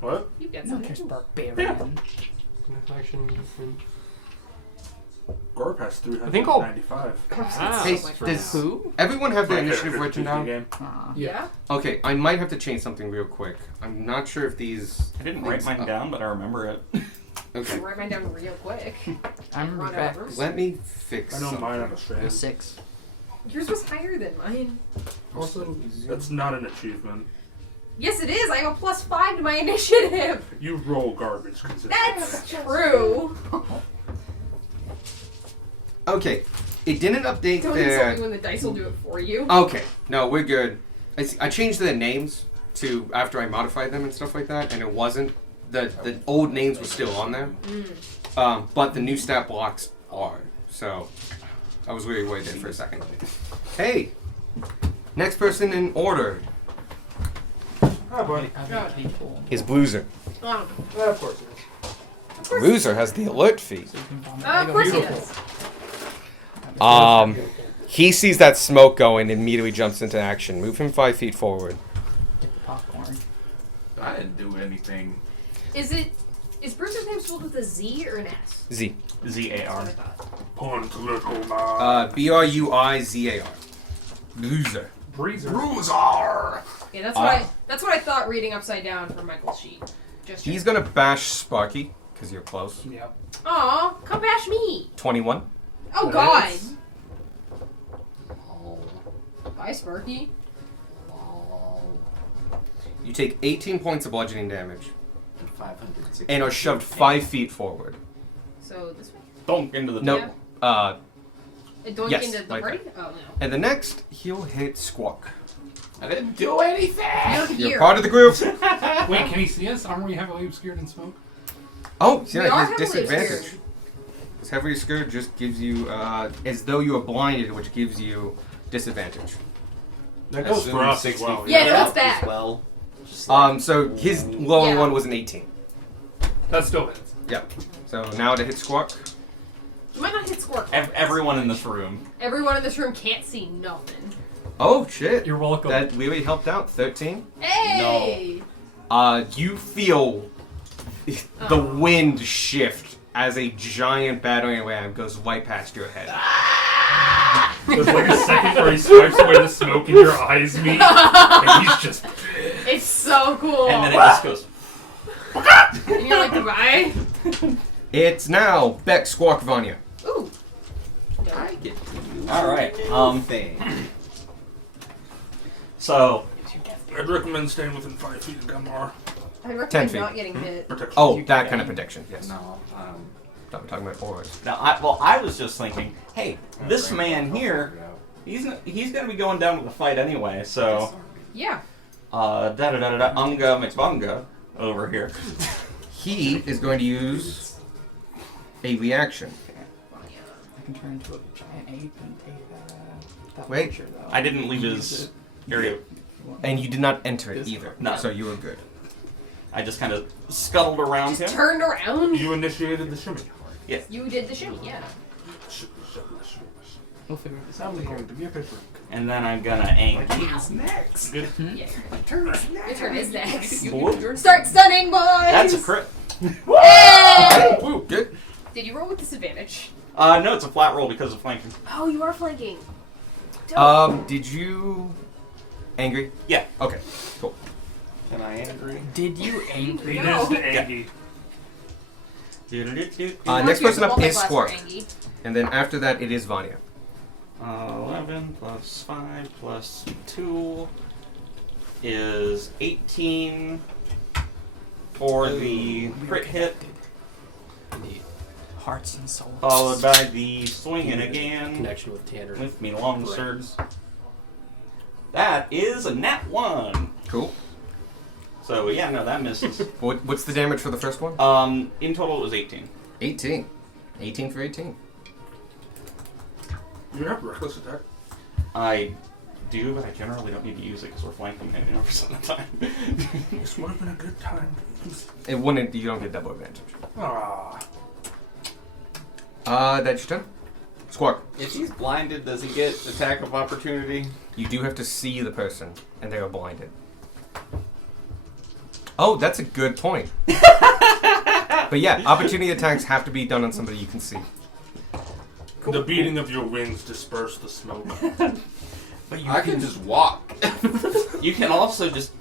What? You've got No one some. cares barbarian. Action movement. Gorp has I think I'll- 395. Ah, Hey, so much does Who? everyone have their Right there, initiative 50 written down? game. Yeah. Okay, I might have to change something real quick. I'm not sure if these. I didn't write things- mine down, but I remember it. Okay, Write mine down real quick. I'm Run Vex. over. let me fix. I know mine on a something. strand. 6. Yours was higher than mine. Also, that's not an achievement. Yes, it is. I have a +5 to my initiative. You roll garbage consistently. That's true. Okay, it didn't update Don't their. insult me when the dice will do it for you. Okay, no, we're good. I changed their names to after I modified them and stuff like that, and it wasn't the old names were still on there, but the new stat blocks are. So I was really worried there for a second. Hey, next person in order Ah, buddy. Other people. is Bruiser. Oh, Of course it is. Bruiser has the alert feat. So you can vomit. of course he Beautiful. does. He sees that smoke going and immediately jumps into action. Move him 5 feet forward. Get the popcorn. I didn't do anything. Is Bruiser's name spelled with a Z or an S? Z. That's ZAR. what I thought. Punt little man. Bruizar. Bruiser. Breezer. Yeah, that's what I thought reading upside down from Michael's sheet. Just He's gonna bash Sparky because you're close. Yep. Aw, come bash me. 21. Oh That God. hits. Bye, Sparky. You take 18 points of bludgeoning damage 560. and are shoved 5 feet forward. So this way. Donk into the Nope. A doink Yes, into the like party? that. Oh no. And the next, he'll hit Squawk. I didn't do anything. You're You're here. part of the group. Wait, can he see us? Aren't we heavily obscured in smoke? Oh, We are yeah, he's heavily disadvantage. obscured. This heavily obscured just gives you, as though you are blinded, which gives you disadvantage. That goes for us as well. Yeah, no, out it's bad. as well. Just like- So his lower Yeah. one was an 18. That still hits. Yep. So now to hit Squawk. You might not hit score. Everyone in this room. Everyone in this room can't see nothing. Oh shit. You're welcome. That really helped out. 13. Hey! You feel the wind shift as a giant battering ram goes right past your head. There's like a second where he swipes away the smoke and your eyes meet, and he's just. It's so cool. And then it just goes. And you're like, goodbye. It's now Beck, Squawk, Vanya. Ooh. I get to do Alright, thing. So, I'd recommend staying within 5 feet of Gumar. I 10 recommend feet. not getting hit. Protection. Oh, that kind of protection. Yes. No. We're talking about auras. now I was just thinking, hey, this man here, he's gonna be going down with the fight anyway, so Yeah. Unga McBunga over here. He is going to use a reaction. I can turn into a giant ape and take that Wait. picture, though. I didn't leave his area. And you did not enter it either. No. So you were good. I just kind of scuttled around him. Turned around. You initiated the shimmy. You did the shimmy, yeah. We'll figure this I'm out going later. to be a picture. And then I'm gonna aim. Next. Good. Yeah. Your turn is next. Whoop. Start stunning, boys! That's a crit. Hey! Woo, good. Did you roll with disadvantage? No, it's a flat roll because of flanking. Oh, you are flanking. Dope. Did you angry? Yeah. Okay, cool. Can I angry? Did you angry? It No. is the Aggie. Next person up is Multi-class for Squark, Angie. and then after that it is Vanya. 11 plus 5 plus 2 is 18 for the crit hit, Hearts and souls. followed by the swinging again Connection with Tanner. with me long swords. That is a nat 1. Cool. So yeah, no, that misses. What's the damage for the first one? In total it was 18. 18. 18 for 18. You have reckless attack. I do, but I generally don't need to use it because we're flanking 99% of the time. This would have been a good time to use it. It wouldn't. You don't get double advantage. Ah. That's your turn. Squark. If he's blinded, does he get attack of opportunity? You do have to see the person, and they are blinded. Oh, that's a good point. But yeah, opportunity attacks have to be done on somebody you can see. The beating of your wings disperse the smoke. But you I can just walk. You can also just.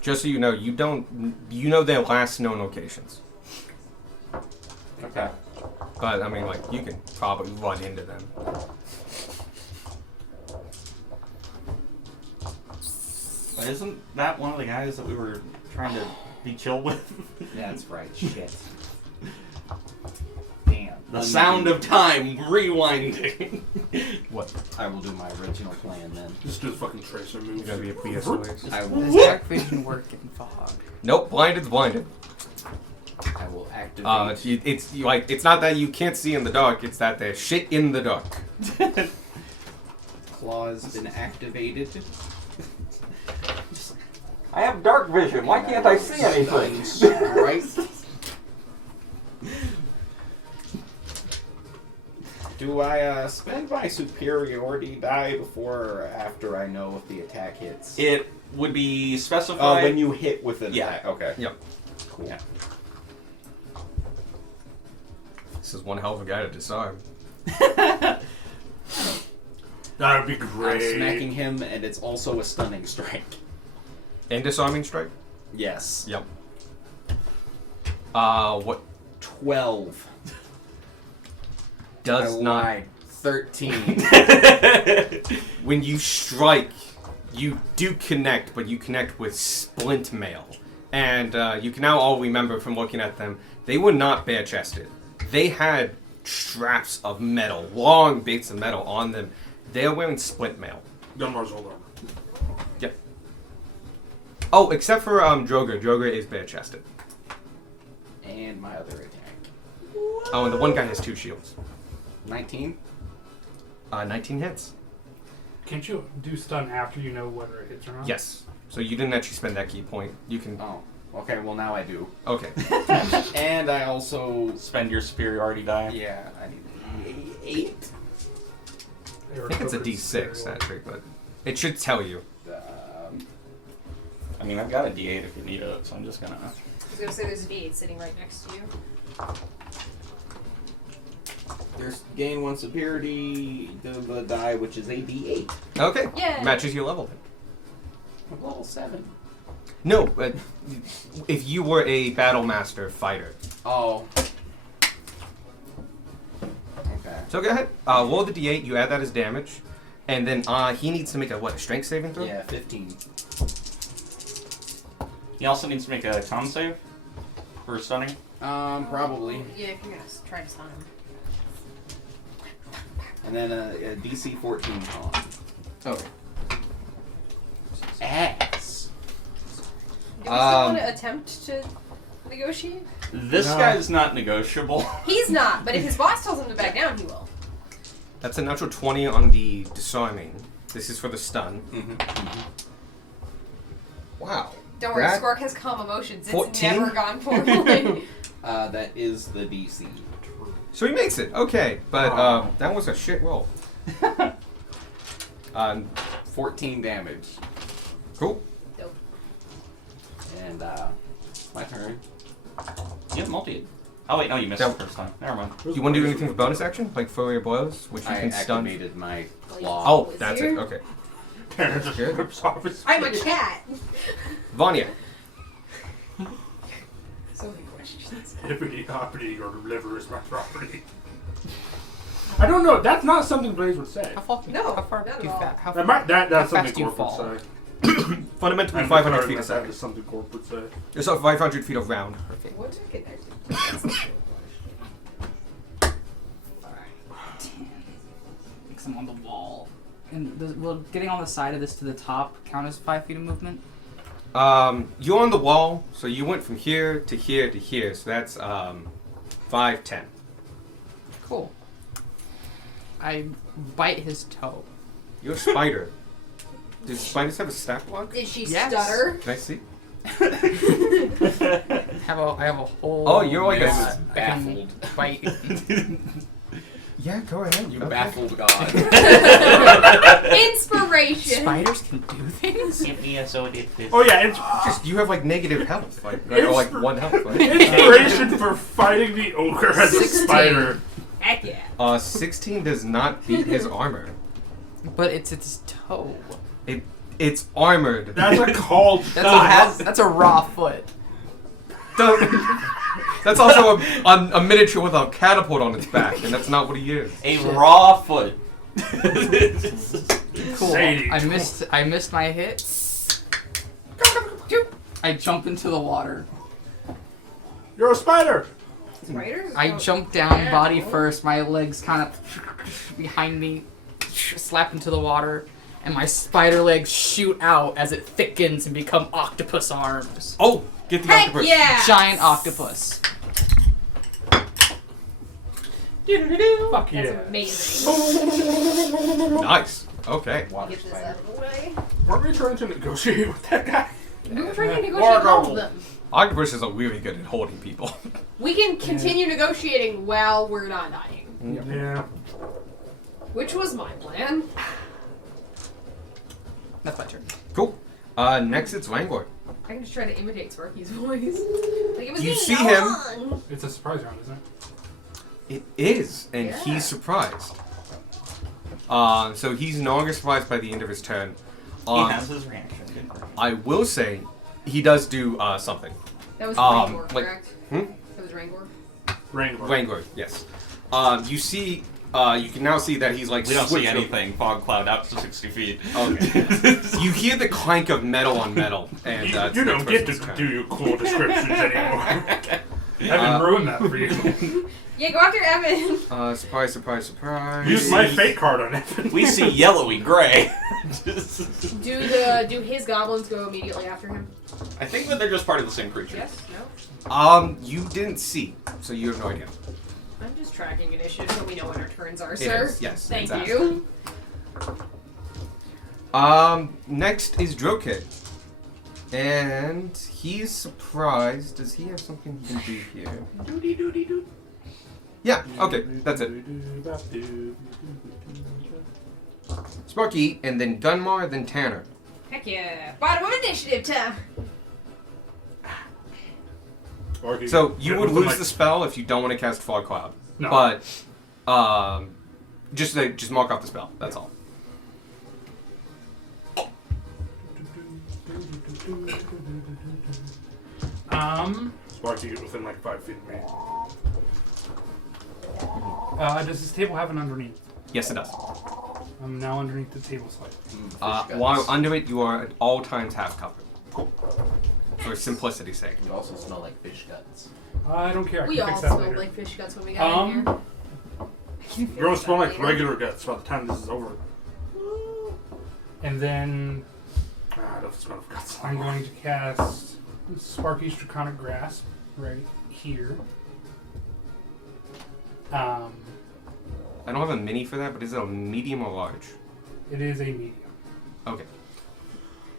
Just so you know, you know their last known locations. Okay. But I mean, like, you can probably run into them. But isn't that one of the guys that we were trying to be chill with? That's right. Shit. Damn. The sound of time rewinding. What? I will do my original plan then. Just do the fucking tracer You moves. gotta be a PSOS. I will. Does dark vision work in fog? Nope, blinded's blinded. I will activate. It's not that you can't see in the dark, it's that there's shit in the dark. Claw's been activated. I have dark vision. Why can't I see anything? Right. Do I spend my superiority die before or after I know if the attack hits? It would be specified. When you hit with an Yeah. attack. Okay. Yep. Cool. Yeah. This is one hell of a guy to disarm. That would be I'm great. smacking him, and it's also a stunning strike. And disarming strike? Yes. Yep. What 12. does I not... lied. 13. When you strike, you do connect, but you connect with splint mail. And you can now all remember from looking at them, they were not bare-chested. They had straps of metal, long bits of metal on them. They're wearing splint mail. Dunbar's old armor. Yep. Oh, except for Droger. Droger is bare-chested. And my other attack. Oh, and the one guy has 2 shields. 19? 19 hits. Can't you do stun after you know whether it hits or not? Yes. So you didn't actually spend that key point. You can... Oh. Okay, well now I do. Okay. And I also... Spend your superiority die. Yeah, I need 8. I think it's a D6, actually, but it should tell you. I mean, I've got a D8 if you need it, so I'm just gonna. I was gonna say there's a D8 sitting right next to you. There's gain 1 superiority, the die, which is a D8. Okay. Yeah. Matches your level then. I'm level 7. No, if you were a battle master fighter. Oh. Okay. So go ahead. Roll the D8. You add that as damage, and then he needs to make a strength saving throw. Yeah, 15. He also needs to make a con save for stunning. Probably. Yeah, if you're gonna try to stun him. And then a DC 14 con. Okay. Ass. Do we still want to attempt to negotiate? This No. guy's not negotiable. He's not, but if his boss tells him to back down, he will. That's a natural 20 on the disarming. This is for the stun. Wow. Don't worry, That- Squark has calm emotions. It's 14? never gone poorly. That is the DC. So he makes it. Okay, but that was a shit roll. 14 damage. Cool. Dope. And my turn. You have multi. Oh wait, no, you missed Yeah. the first time. Never mind. Do you want to do anything for bonus action, like Flurry of Blows, which you I can stun? activated my Like- claw. Oh, that's it. Okay. Tanner just Good. rips off his I'm a face. cat. Vanya. So many questions. Hippity hoppity, your liver is my property. I don't know. That's not something Blaze would say. How far? No, How far not do you at all. fa- How That far? might, that's How something fast do you Corp would fall? say. Fundamentally I'm 500 declaring feet a that second. is something Corp would say. It's up 500 feet around. Perfect. What's it connected? Fix them on the wall. And will getting on the side of this to the top count as 5 feet of movement? You're on the wall, so you went from here to here to here, so that's 5, 10. Cool. I bite his toe. You're a spider. Do spiders have a stat block? Did she Yes. stutter? Can I see? I have a whole. Oh, you're like a I can baffled. bite. Yeah, go ahead. You Okay. baffled God. Inspiration. Spiders can do things. Give me a soda. Oh yeah, it's Just you have like negative health, like or like 1 health. Right? inspiration for fighting the ogre as a 16. spider. Heck yeah. 16 does not beat his armor. But it's its toe. It's armored. That's a called That's a raw foot. That's also a miniature with a catapult on its back, and that's not what he is. A raw foot. Cool. Sadie. I missed my hit. I jump into the water. You're a spider. Spiders? I Oh, jump down yeah, body cool. first, my legs kind of behind me, slap into the water, and my spider legs shoot out as it thickens and become octopus arms. Oh, get the Heck octopus. yeah. Giant octopus. Fuck That's yeah. amazing. Nice. Okay. Water Get this spider. out of the way. Weren't we trying to negotiate with that guy? We were trying to negotiate all of them. Octopuses are really good at holding people. We can continue negotiating while we're not dying. Yeah. Which was my plan. That's my turn. Cool. Next it's Langor. I can just try to imitate Sparky's voice. Like it was You me see all him. along. It's a surprise round, isn't it? It is, and Yeah. he's surprised. So he's no longer surprised by the end of his turn. He has his reaction. I will say, he does do something. That was like- Rangor, correct? Hmm? That was Rangor. Wrangler. Langor, yes. You see, you can now see that he's like We don't see switched anything. Fog cloud out to 60 feet. Okay. You hear the clank of metal on metal, and it's You the don't next get person's to turn. do your cool descriptions anymore. Evan ruined that for you. Yeah, go after Evan. Surprise, surprise, surprise. Use my fate card on Evan. We see yellowy gray. Do his goblins go immediately after him? I think that they're just part of the same creature. Yes? No? You didn't see, so you have no idea. I'm just tracking initiative so we know when our turns are, It sir. is, yes, Thank exactly. you. Next is Drokid. And he's surprised. Does he have something he can do here? Doody doody doo. Yeah, okay, that's it. Sparky, and then Gunmar, then Tanner. Heck yeah. Bottom of initiative time. So you would lose the spell if you don't want to cast Fog Cloud. No. But just mark off the spell. That's all. Sparky, get within like 5 feet of me. Does this table have an underneath? Yes, it does. I'm now underneath the table slide. While under it, you are at all times half covered. For simplicity's sake. You also smell like fish guts. I don't care. I We can all fix that smelled later. like fish guts when we got in here. You're gonna smell like Later. regular guts by the time this is over. And then I don't smell of guts. I'm going to cast Sparky's Draconic Grasp right here. I don't have a mini for that, but is it a medium or large? It is a medium. Okay.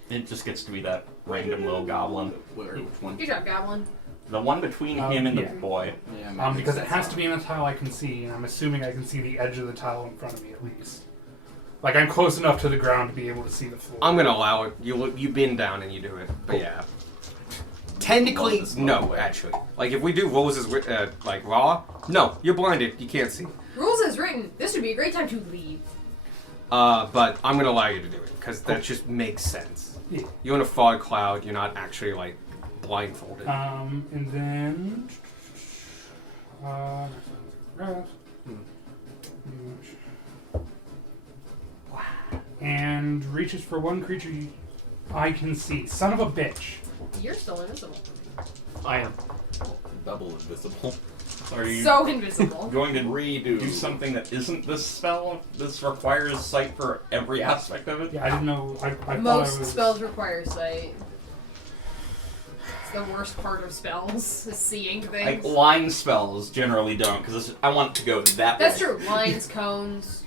It just gets to be that random little goblin. Which one? Good job, Goblin. The one between him and the yeah. boy. Yeah, Because it has to be in a tile I can see, and I'm assuming I can see the edge of the tile in front of me at least. Like I'm close enough to the ground to be able to see the floor. I'm gonna allow it. You bend down and you do it. But yeah. Technically, Love this no. way. Actually, like if we do rolls as like raw, no, you're blinded. You can't see. Rules as written. This would be a great time to leave. But I'm gonna allow you to do it because that just makes sense. Yeah. You're in a fog cloud. You're not actually like blindfolded. And then. And reaches for one creature I can see. Son of a bitch. You're still invisible. I am. Double invisible. Are you So invisible. going to Redo. do something that isn't this spell? This requires sight for every aspect of it? Yeah, I didn't know. I thought I Most was. spells require sight. It's the worst part of spells, is seeing Like things. line spells generally don't, because I want it to go that That's way. true. Lines, cones.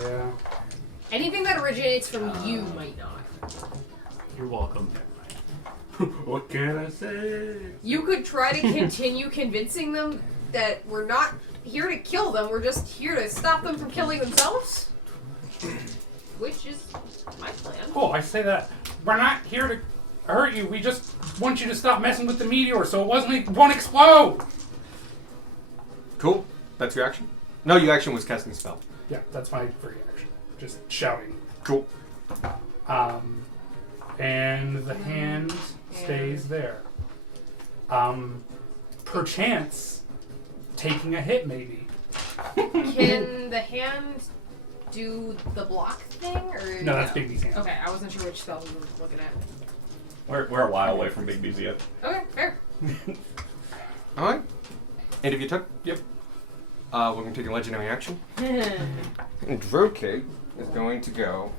Yeah. Anything that originates from you might not. You're welcome. What can I say? You could try to continue convincing them that we're not here to kill them, we're just here to stop them from killing themselves. Which is my plan. Cool, I say that. We're not here to hurt you. We just want you to stop messing with the meteor so it won't explode. Cool. That's your action. No, your action was casting a spell. Yeah, that's my free action. Just shouting. Cool. And the hand stays there. Perchance taking a hit, maybe. Can the hand do the block thing, or No, that's Bigby's hand. Okay, I wasn't sure which spell we were looking at. We're a while away from Big B's yet. Okay, fair. All right. End of your turn. Yep. We're gonna take a legendary action. And Drokig is going to go.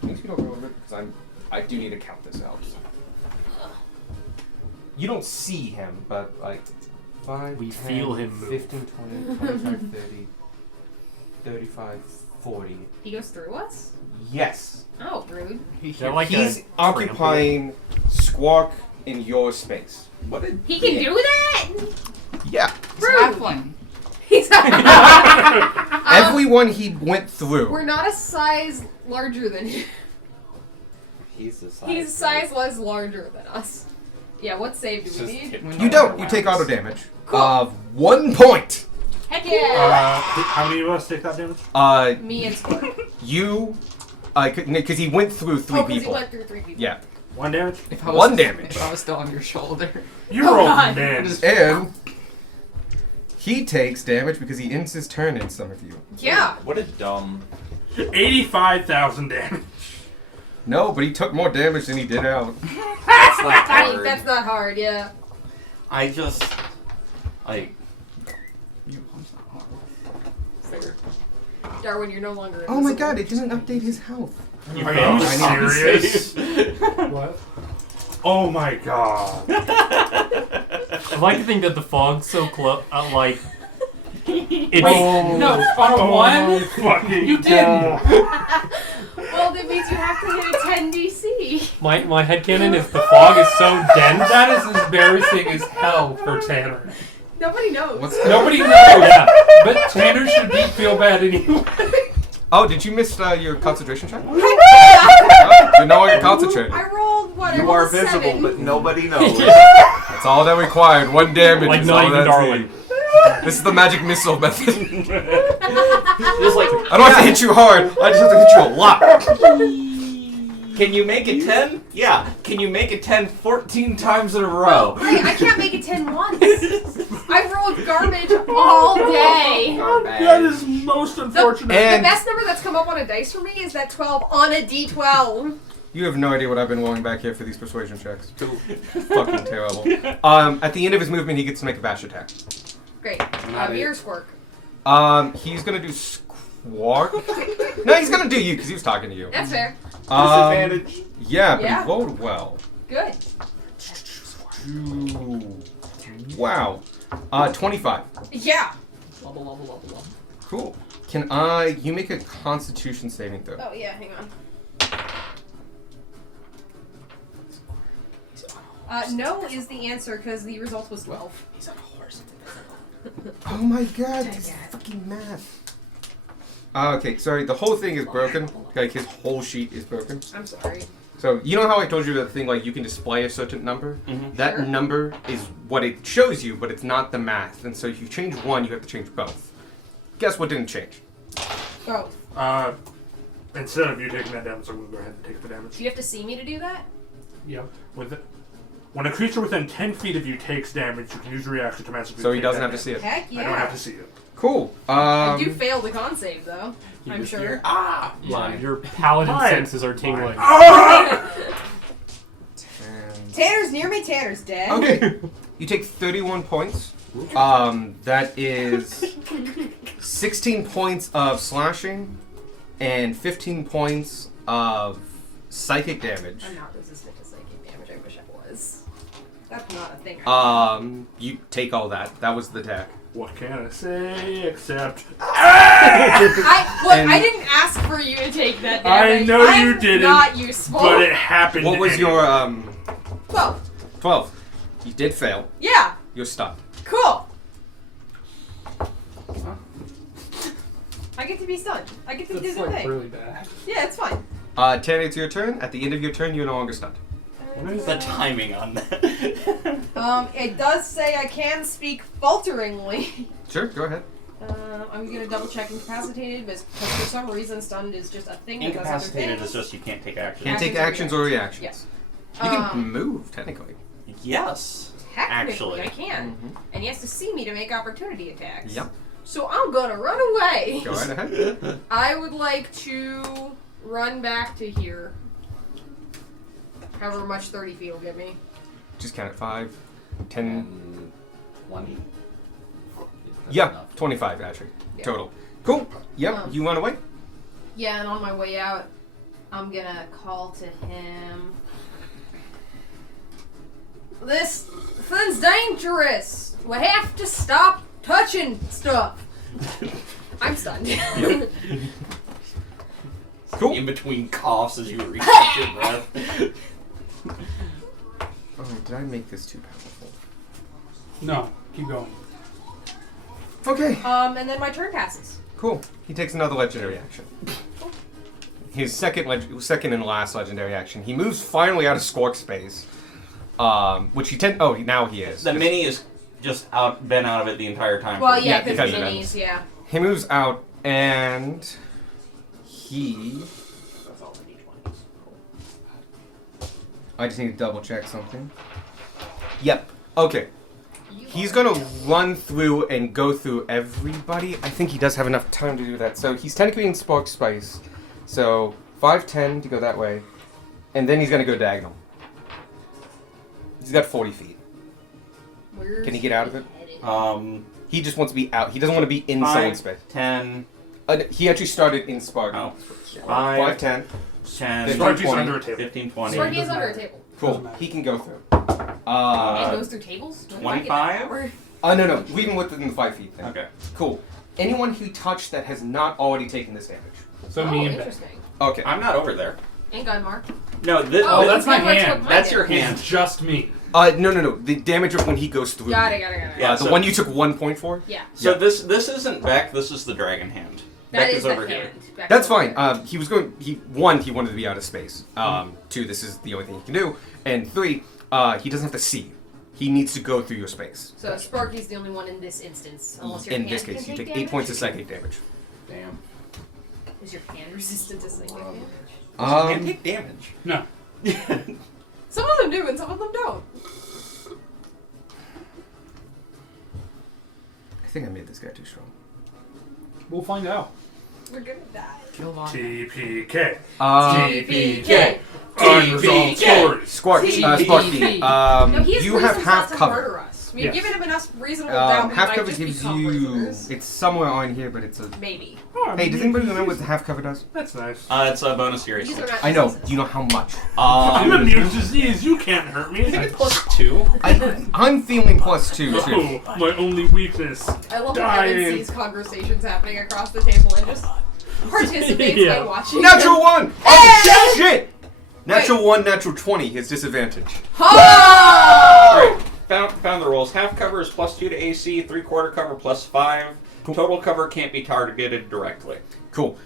Please you don't go over it because I do need to count this out. You don't see him, but like 5, We 10, feel him move. 15, 20, 25, 30, 35, 40. He goes through us? Yes. Oh, rude. They're like He's a occupying Squawk in your space. What did He can do that? Yeah. It's halfling. He's Everyone he went through. We're not a size larger than him. He's the size. He's a size less larger than us. Yeah, what save do we need? You don't. You take auto damage Cool. of 1 point. Heck yeah! How many of us take that damage? Me and Squirt. You, because he went through 3 Oh, because he people. went through 3 people. Yeah. 1 damage? If 1 damage. If I was still on your shoulder. You Oh, rolled God. damage. And he takes damage because he ends his turn in some of you. Yeah. What a dumb. 85,000 damage. No, but he took more damage than he did out. That's not hard. That's not hard, yeah. I just like Fair. Darwin, you're no longer Oh my invisible. god, it didn't update his health. Are Oh, you I need serious? What? Oh my god. I like to think that the fog's so close. Like it's No, on a one? Fucking You didn't. Well, that means you have to hit a 10 DC. my headcanon is the fog is so dense. That is embarrassing as hell for Tanner. Nobody knows. What's Nobody knows. Yeah. But Tanner should feel bad anyway. Oh, did you miss your concentration check? Oh, you're no longer concentrating. I rolled what? I You rolled are a visible, 7. but nobody knows. That's all that required. 1 damage. Like is not all even that's Darwin. needed. This is the magic missile method. just like I don't have to hit you hard. I just have to hit you a lot. can you make a 10? Yeah. Can you make a 10 14 times in a row? Hey, I can't make a 10 once. I've rolled garbage all day. That is most unfortunate. The And best number that's come up on a dice for me is that 12 on a D12. you have no idea what I've been rolling back here for these persuasion checks. Fucking terrible. At the end of his movement, he gets to make a bash attack. Great. Not it. Mirror Squirk. He's gonna do Squawk. No, he's gonna do you because he was talking to you. That's fair. Disadvantage. Yeah, but Yeah. he rolled well. Good. Ooh. Wow. 25. Yeah. Bubble, bubble, bubble, bubble. Cool. Can you make a Constitution saving throw? Oh, yeah, hang on. No is the answer because the result was 12. He's on a horse. Oh my god, this is fucking math. Okay, sorry, the whole thing is broken. Like, his whole sheet is broken. I'm sorry. So, you know how I told you that thing, like, you can display a certain number? Mhm. That Sure. number is what it shows you, but it's not the math. And so if you change one, you have to change both. Guess what didn't change? Both. Instead of you taking that damage, I'm going to go ahead and take the damage. Do you have to see me to do that? Yep. With it. When a creature within 10 feet of you takes damage, you can use your reaction to magically So he take doesn't that have to see it. Heck yeah. I don't have to see it. Cool. I do fail the con save though. You I'm just sure. hear, Ah! Yeah, your paladin Fine. senses are tingling. Tanner's near me. Tanner's dead. Okay. You take 31 points. That is 16 points of slashing and 15 points of psychic damage. I'm not resistant to psychic damage. I wish I was. That's not a thing. You take all that. That was the attack. What can I say except I And- didn't ask for you to take that I damage. know you I'm didn't, Not useful. but it happened. What was anyway. your 12. 12? You did fail. Yeah. You're stunned. Cool. I get to be stunned. I get to do That's the like thing. really bad. Yeah, it's fine. Tanner, it's your turn. At the end of your turn, you're no longer stunned. What is the timing on that? It does say I can speak falteringly. Sure, go ahead. I'm gonna double check incapacitated, because for some reason stunned is just a thing that does other Incapacitated things. is just you can't take action. Can't take actions or reactions. Yes. You can move, technically. Yes. Technically, Actually. I can. And he has to see me to make opportunity attacks. Yep. So I'm gonna run away. Go right ahead. I would like to run back to here. However much 30 feet will get me. Just count it. 5, 10. 20. Yeah, 25 actually. Yeah. Total. Cool. Yep, you run away. Yeah, and on my way out, I'm gonna call to him. This thing's dangerous. We have to stop touching stuff. I'm stunned. Cool. In between coughs as you recharge your breath. Oh, did I make this too powerful? No, keep going. Okay. And then my turn passes. Cool. He takes another legendary action. His second and last legendary action. He moves finally out of Squawk space. Which now he is. The mini is just been out of it the entire time. Well, yeah, because because of minis, yeah. He moves out and he. I just need to double check something. Yep. Okay. He's gonna run through and go through everybody. I think he does have enough time to do that. So he's technically in Spark Spice. So 5'10" to go that way. And then he's gonna go diagonal. He's got 40 feet. Where's Can he get out of it? headed? He just wants to be out. He doesn't want to be in someone's space. 10, He actually started in Spark. Oh. 5'10". 10, Sparky's 20. under a table. 15, 20, Sparky is doesn't under a matter. table. Cool. He can go through. And goes through tables? Do I get that 25? power? No. Leave him within the 5 feet thing. Okay. Cool. Anyone who touched that has not already taken this damage. So Oh, me and Ben. interesting. Okay. I'm not over there. And Gunmar. No, this, Oh, that's my Gunmar took hand. my That's your damage. hand. It's just me. No. The damage of when he goes through. Got it. Yeah, The so- one you took 1 point for? Yeah. So Yeah. this isn't Beck, this is the dragon hand. That Beck is is the over hand. here. Back That's over fine. there. He wanted to be out of space. 2, this is the only thing he can do. And 3, he doesn't have to see. He needs to go through your space. So Sparky's the only one in this instance. Unless your In hand this can case, you take damage? 8 points of psychic damage. Damn. Is your hand resistant to psychic damage? And take damage. No. Some of them do and some of them don't. I think I made this guy too strong. We'll find out. We're gonna die. TPK. TPK. Unresolved stories. Spark TPK. D. No, he has You have reasons half not to cover. murder us. We've Yes. given him enough reasonable doubt. Half he cover might just gives become you. prisoners. It's somewhere on here, but it's a. Maybe. Hey, does anybody remember what the half cover does? That's nice. It's a bonus series. These are not I know. diseases. Do you know how much? I'm immune to disease. You can't hurt me. +2. I'm feeling +2 too. Oh, my only weakness. I love when Dying. Evan sees conversations happening across the table and just participates Yeah. by watching. Natural them. 1. Oh shit! Natural 1, natural 20. His disadvantage. Ha! Alright, found the rules. Half cover is +2 to AC, 3/4 cover +5. Total cover can't be targeted directly. Cool.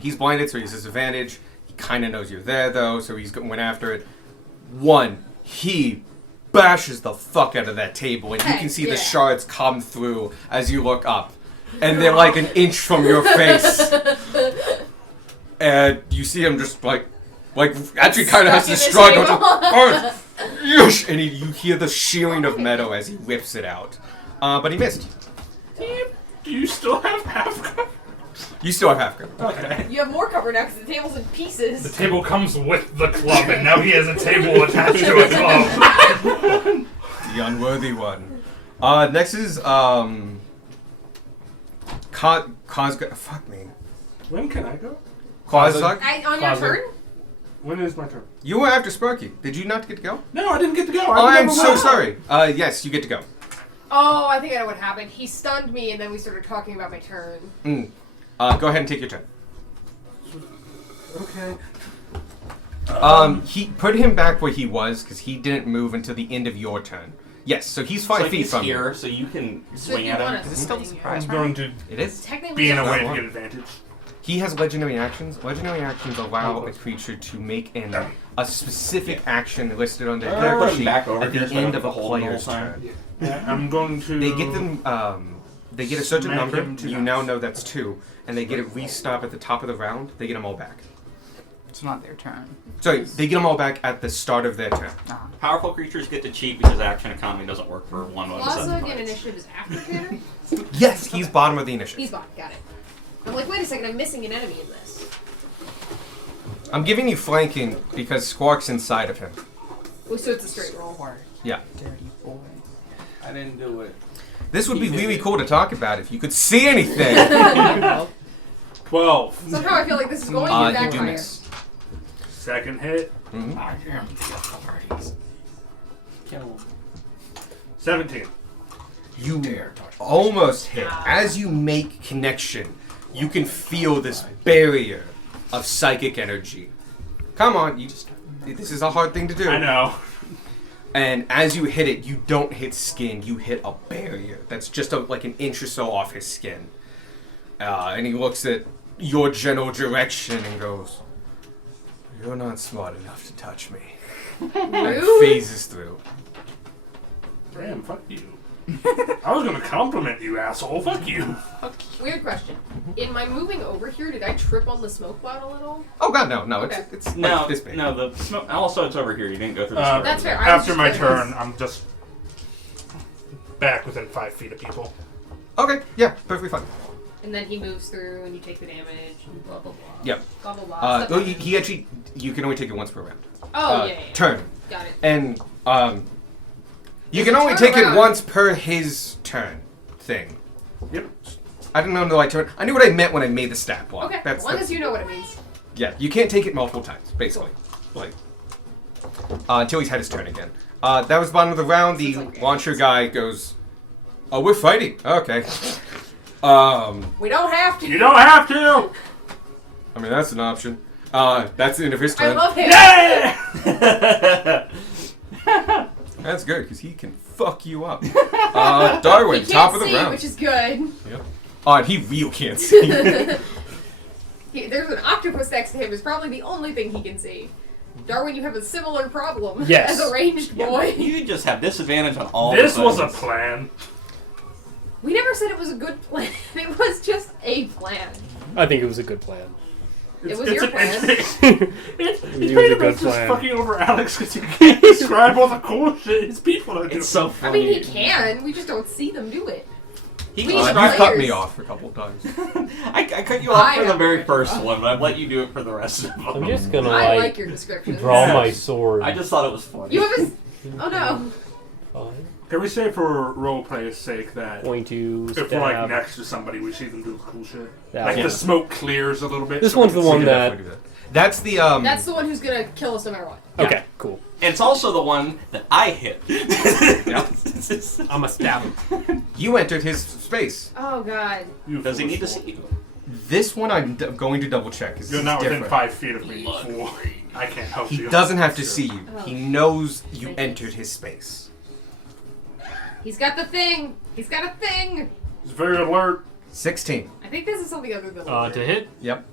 He's blinded, so he has disadvantage. He kind of knows you're there, though, so he's went after it. 1, he bashes the fuck out of that table, and you can see the shards come through as you look up. And they're like an inch from your face. And you see him just like actually kind of has to struggle to... Yush! And you hear the shearing of metal as he whips it out. But he missed. Do you still have half cover? You still have half cover. Okay. You have more cover now because the table's in pieces. The table comes with the club, and now he has a table attached to a club. The unworthy one. Next is fuck me. When can I go? Quasar. On your Father. turn? When is my turn? You were after Sparky. Did you not get to go? No, I didn't get to go. Oh, I'm never so went. sorry. Yes, you get to go. Oh, I think I know what happened. He stunned me, and then we started talking about my turn. Go ahead and take your turn. Okay. He put him back where he was because he didn't move until the end of your turn. Yes, so he's 5 So feet he's from here, you. so you can So swing if at you him. want Is it still the to surprise I'm round? going to It is. technically, be in a yes. way to get advantage. He has legendary actions. Legendary actions allow a creature to make a specific action listed on their Put character him sheet back over at here the so I don't end have of a to hold him the player's whole time. turn. Yeah, I'm going to. They get them. They get a certain Smack number. him to You the now house. know that's 2, and they get a restop at the top of the round. They get them all back. It's not their turn. Sorry, they get them all back at the start of their turn. Nah. Powerful creatures get to cheat because action economy doesn't work for 1/1 Plaza sudden get fights. initiative is after Tanner? Yes, he's bottom of the initiative. He's bot. Got it. I'm like, wait a second, I'm missing an enemy in this. I'm giving you flanking because Squawk's inside of him. Oh, so it's a straight roll. Poor Yeah. dirty boy. I didn't do it. This would be He did really it. cool to talk about if you could see anything. 12. Somehow I feel like this is going to You do backfire. miss. Second hit. Mhm. I am the authorities. Kill him. 17. You almost hit. As you make connection, you can feel this barrier of psychic energy. Come on, this is a hard thing to do. I know. And as you hit it, you don't hit skin, you hit a barrier that's just like an inch or so off his skin. And he looks at your general direction and goes, "You're not smart enough to touch me." And Rude. phases through. Damn, fuck you. I was gonna compliment you, asshole. Fuck you. Weird question. In my moving over here, did I trip on the smoke bottle at all? Oh god, no, Okay. it's No, like this big. no, the smoke. Also, it's over here. You didn't go through the smoke. That's fair. I was After just my curious. turn, I'm just back within 5 feet of people. Okay, yeah, perfectly fine. And then he moves through, and you take the damage, and blah blah blah. Yep. Blah blah blah. Stuff Well, like he actually, you can only take it once per round. oh yeah, yeah. Turn. Got it. And, you It's can a only turn take it around. once per his turn thing. Yep. I didn't know the right turn. I knew what I meant when I made the stat block. Okay. That's As long the- as you know what it means. Yeah, you can't take it multiple times, basically. Like, until he's had his turn again. That was bottom of the round. The Sounds like launcher guy goes, "Oh, we're fighting. Okay." We don't have to. You don't have to. I mean, that's an option. That's the end of his I turn. love him. Yeah. That's good, because he can fuck you up. Darwin, He top can't of the see, round. which is good. Yep. And he real can't see. There's an octopus next to him. Is probably the only thing he can see. Darwin, you have a similar problem Yes. as a ranged boy. You just have disadvantage on all. This the was a things. plan. We never said it was a good plan. It was just a plan. I think it was a good plan. It was your plan. It's It was pretty a much good just plan. fucking over Alex because you can't describe all the cool shit his people are doing. It's so I funny. mean, he can. We just don't see them do it. He We can should You describe- cut me players. off a couple times. I cut you off I for the have very to first cut you one, but I've let you do it for the rest of them. I'm just gonna I like like your description. draw Yes. my sword. I just thought it was funny. You have a. Oh no. Fine. Can we say for roleplay's sake that Going to if we're like stab. next to somebody, we see them do cool shit? That Like one. the smoke clears a little bit. This so we one's can the one see We it. can that- definitely do that. That's the That's the one who's gonna kill us no matter what. Okay, cool. It's also the one that I hit. I'm gonna stab him. You entered his space. Oh god. You Does he foolish need to fool. see you? This one I'm going to double check. 'Cause You're this not is within different. 5 feet of me, you fool. I can't help He you. doesn't have to Sure. see you. Oh. He knows you Thank you. entered his space. He's got the thing. He's got a thing. He's very alert. 16. I think this is something other than. To hit, Yep.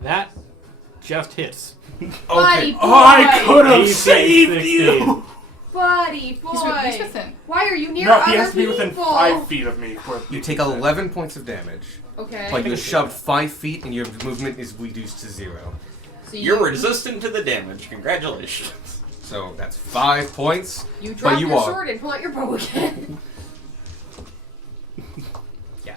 that just hits. Buddy boy. I could have 18, saved 16. you. Buddy boy. He's within. Why are you near No, other he has to be people? within 5 feet of me. You take 11 points of damage, Okay. but you're shoved 5 feet and your movement is reduced to 0. So You're resistant to the damage. Congratulations. So that's 5 points. You drop you your are. sword and pull out your bow again. Yeah.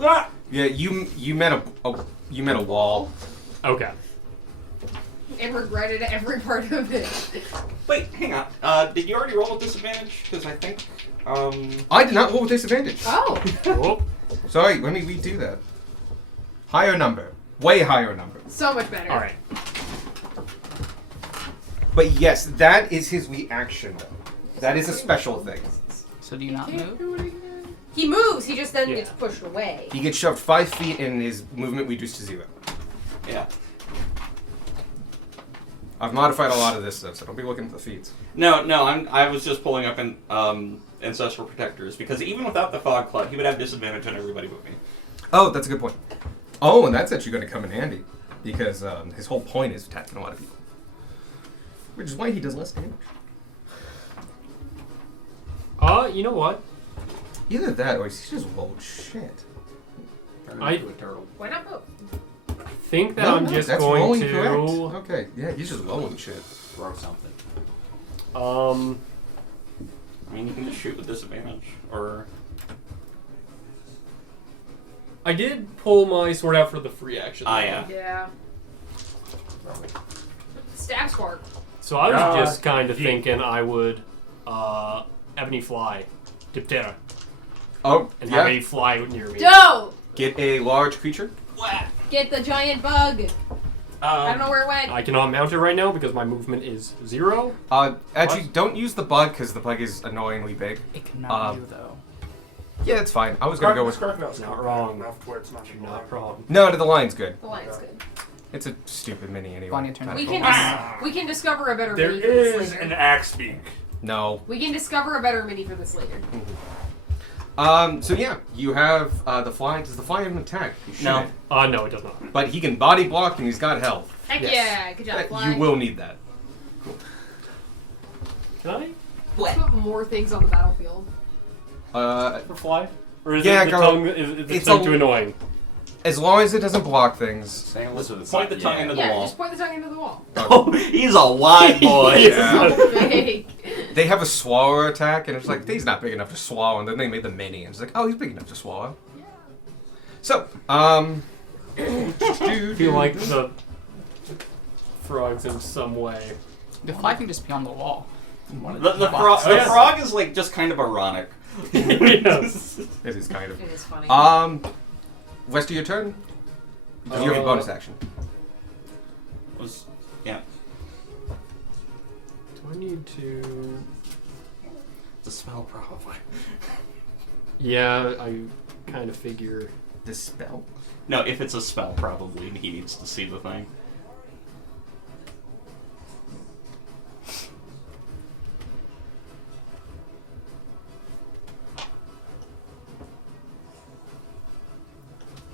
Ah! Yeah, you met a wall. Okay. And regretted every part of it. Wait, hang on. Did you already roll with disadvantage? Because I think. I did not roll with disadvantage. Oh. Cool. Sorry, let me redo that. Higher number. Way higher number. So much better. All right. But yes, that is his reaction though. That is a special thing. So do you not move? He moves, he just then Yeah. gets pushed away. He gets shoved 5 feet and his movement reduced to 0. Yeah. I've modified a lot of this stuff, so don't be looking at the feeds. No. I was just pulling up ancestral protectors because even without the fog cloud, he would have disadvantage on everybody but me. Oh, that's a good point. Oh, and that's actually going to come in handy because his whole point is attacking a lot of people, which is why he does less damage. You know what? Either that or he's just rolled shit. Turn I- into a turtle. Why not both? I think that No, I'm no, just that's going rolling to. correct. Okay, yeah, he's just rolling shit. Throw something. I mean, you can just shoot with disadvantage, or I did pull my sword out for the free action. yeah. Yeah. Stab spark. So I was Yeah. just kind of thinking I would, Ebony Fly, Diptera, Oh, and have yeah. a fly near me. Dope! Get a large creature. Get the giant bug. I don't know where it went. I cannot mount it right now because my movement is 0. Actually, don't use the bug because the bug is annoyingly big. It cannot Um, you though. Yeah, it's fine. I was gonna go with. Not wrong. Enough where it's not You're not wrong. No, the line's good. The line's good. It's a stupid mini anyway. Bonnie, turn We it can over. we can discover a better There mini for this is later. an axe beak. No. We can discover a better mini for this later. So yeah, you have the fly. Does the fly have an attack? You No. shouldn't. No, it does not. But he can body block and he's got health. Heck Yes. yeah, good job, Fly. You will need that. Can I? Let's put more things on the battlefield. For fly? Or is Yeah, it the go- tongue? Is the it's tongue a- too annoying? As long as it doesn't block things. St. Elizabeth's Point not- the tongue yeah. into the Yeah, wall. just point the tongue into the wall. Oh, he's a wide boy. Yeah. So big. They have a swallow attack, and it's like he's not big enough to swallow. And then they made the mini, and it's like, oh, he's big enough to swallow. So, I feel like the frogs in some way. The fly can just be on the wall. The Oh, yes. frog is like just kind of ironic. Yes. it is kind of. It is funny. Rest of your turn. Do you have a bonus action? Was yeah. Do I need to? It's a spell probably. Yeah, I kind of figure. Dispel. No, if it's a spell, probably he needs to see the thing.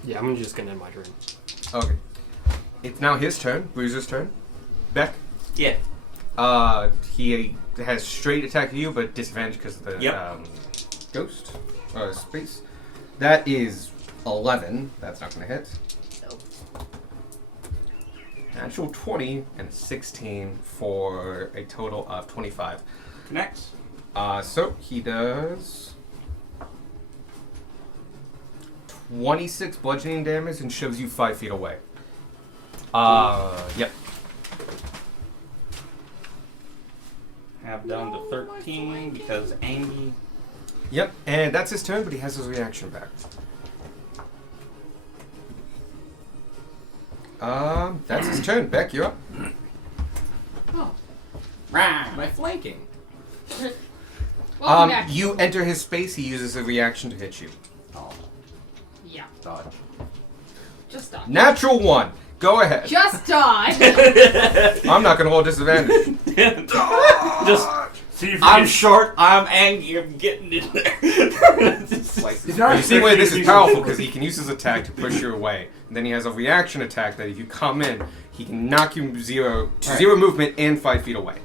Yeah, I'm just gonna end my turn. Okay. It's now his turn. Bruiser's turn. Beck. Yeah. He has straight attack at you, but disadvantage because of the Yep. ghost space. That is 11. That's not going to hit. Nope. Natural 20 and 16 for a total of 25. Connects. So he does 26 bludgeoning damage and shoves you 5 feet away. Yep. Have down to 13 because Angie. Yep, and that's his turn, but he has his reaction back. That's his turn. Beck, you're up. Am I flanking? Welcome back. You enter his space, he uses a reaction to hit you. Oh, Yeah. dodge. Just die. Natural 1. Go ahead. Just die. I'm not gonna hold disadvantage. Just. See if you I'm can- short. I'm angry. I'm getting in there. Like, You see why this is powerful because he can use his attack to push you away. And then he has a reaction attack that if you come in, he can knock you to zero movement and 5 feet away.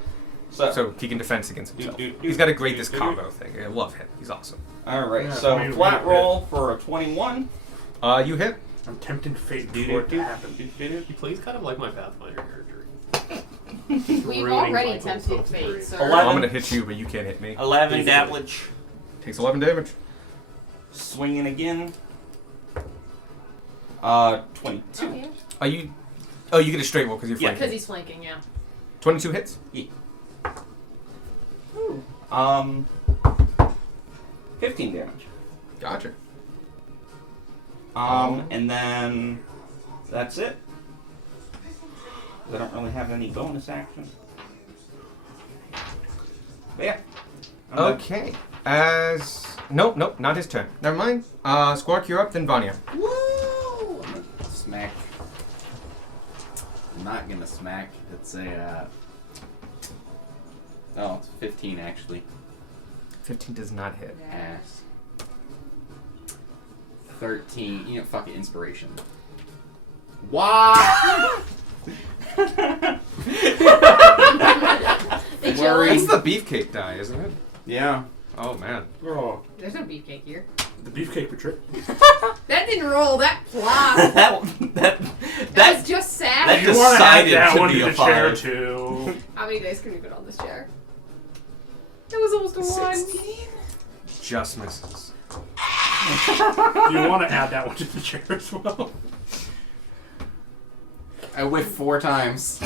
So he can defend against himself. He's got to grade this combo thing. I love him. He's awesome. All right. Yeah, So I mean, flat we- roll for a 21. You hit. I'm tempting fate before it to happen. He plays kind of like my Pathfinder character. We've Ruining already Michael's tempted hopes and fate, dreams. sir. 11. I'm gonna hit you, but you can't hit me. 11 Easily. damage. Takes 11 damage. Swinging again. 22. Oh, yeah. Are you? Oh, you get a straight roll because you're Yeah. Because flanking. he's flanking, yeah. 22 hits. 15 damage. Gotcha. And then that's it. I don't really have any bonus action. But yeah. I'm done. Okay. Nope, not his turn. Never mind. Squark, you're up. Then Vanya. woo! I'm gonna smack. I'm not gonna smack. It's a. Oh, it's 15 actually. 15 does not hit. Ass. 13. You know, fuck it, inspiration. Wow! They Worry. It's chilling. the beefcake die, isn't it? Yeah. Oh man. Oh, There's no beefcake here. the beefcake betrayed. That didn't roll. That flopped. that That was just sad. that You want to add decided that to one be to a the chair 5. too. How many dice can we put on this chair? That was almost a 1. Just misses. Do you want to add that one to the chair as well? I whiffed 4 times.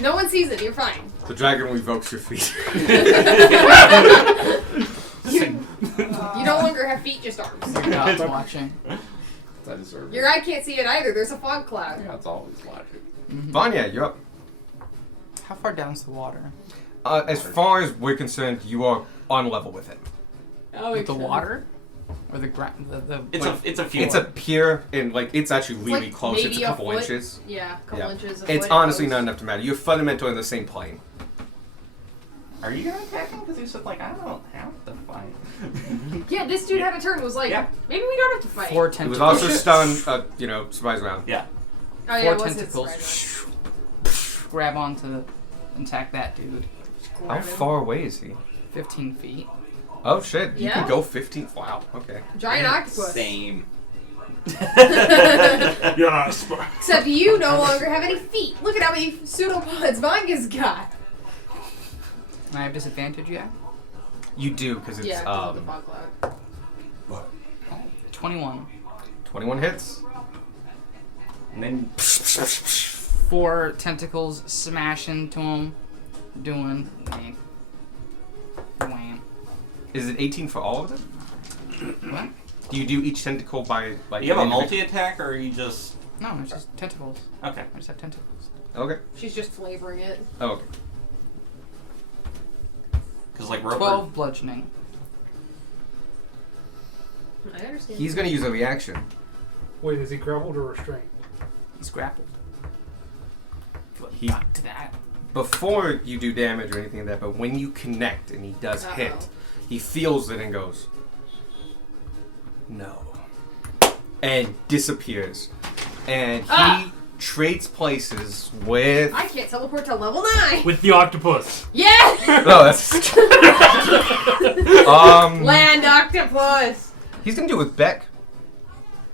No one sees it. You're fine. The dragon revokes your feet. You no longer have feet, just arms. Your God's watching. I deserve Your eye can't see it either. There's a fog cloud. Yeah, it's always watching. Vanya, you're up. How far down's the water? As far as we're concerned, you are on level with it. Oh, With the water? Or the ground? It's a few. It's a pier, and like it's actually really like close. It's maybe a a couple foot. inches. Yeah, a couple Yeah. inches. It's honestly not enough to matter. You're fundamentally on the same plane. Are you gonna attack him? Because he said like I don't have to fight. Yeah, this dude had a turn. Was like, Yeah. maybe we don't have to fight. 4 He tentacles. was also stunned. Surprise round. Yeah. Oh yeah, 4 it was his tentacles. surprise Grab onto and attack that dude. round. How Grab him. far away is he? 15 feet. Oh shit! You Yeah? can go 15. Wow. Okay. Giant octopus. Same. Yeah, Except you no longer have any feet. Look at how many pseudopods Vanya's got. And I have disadvantage yet? You do because it's Yeah, 'cause of the fog cloud. 21. 21 hits. And then 4 tentacles smash into him, doing wham. Wham. Is it 18 for all of them? What? Do you do each tentacle by like? do you have a individual- multi attack or are you just No, it's just tentacles. okay? I just have tentacles. Okay. She's just flavoring it. Oh, okay. Because like Roper. 12 bludgeoning. I understand. He's gonna use a reaction. Wait, is he grappled or restrained? He's grappled. He Back to that. before you do damage or anything like that, but when you connect and he does Uh-oh. hit, he feels it and goes, no, and disappears, and he Ah! trades places with. I can't teleport to level 9. With the octopus. Yeah. No, that's. Land octopus. He's gonna do it with Beck.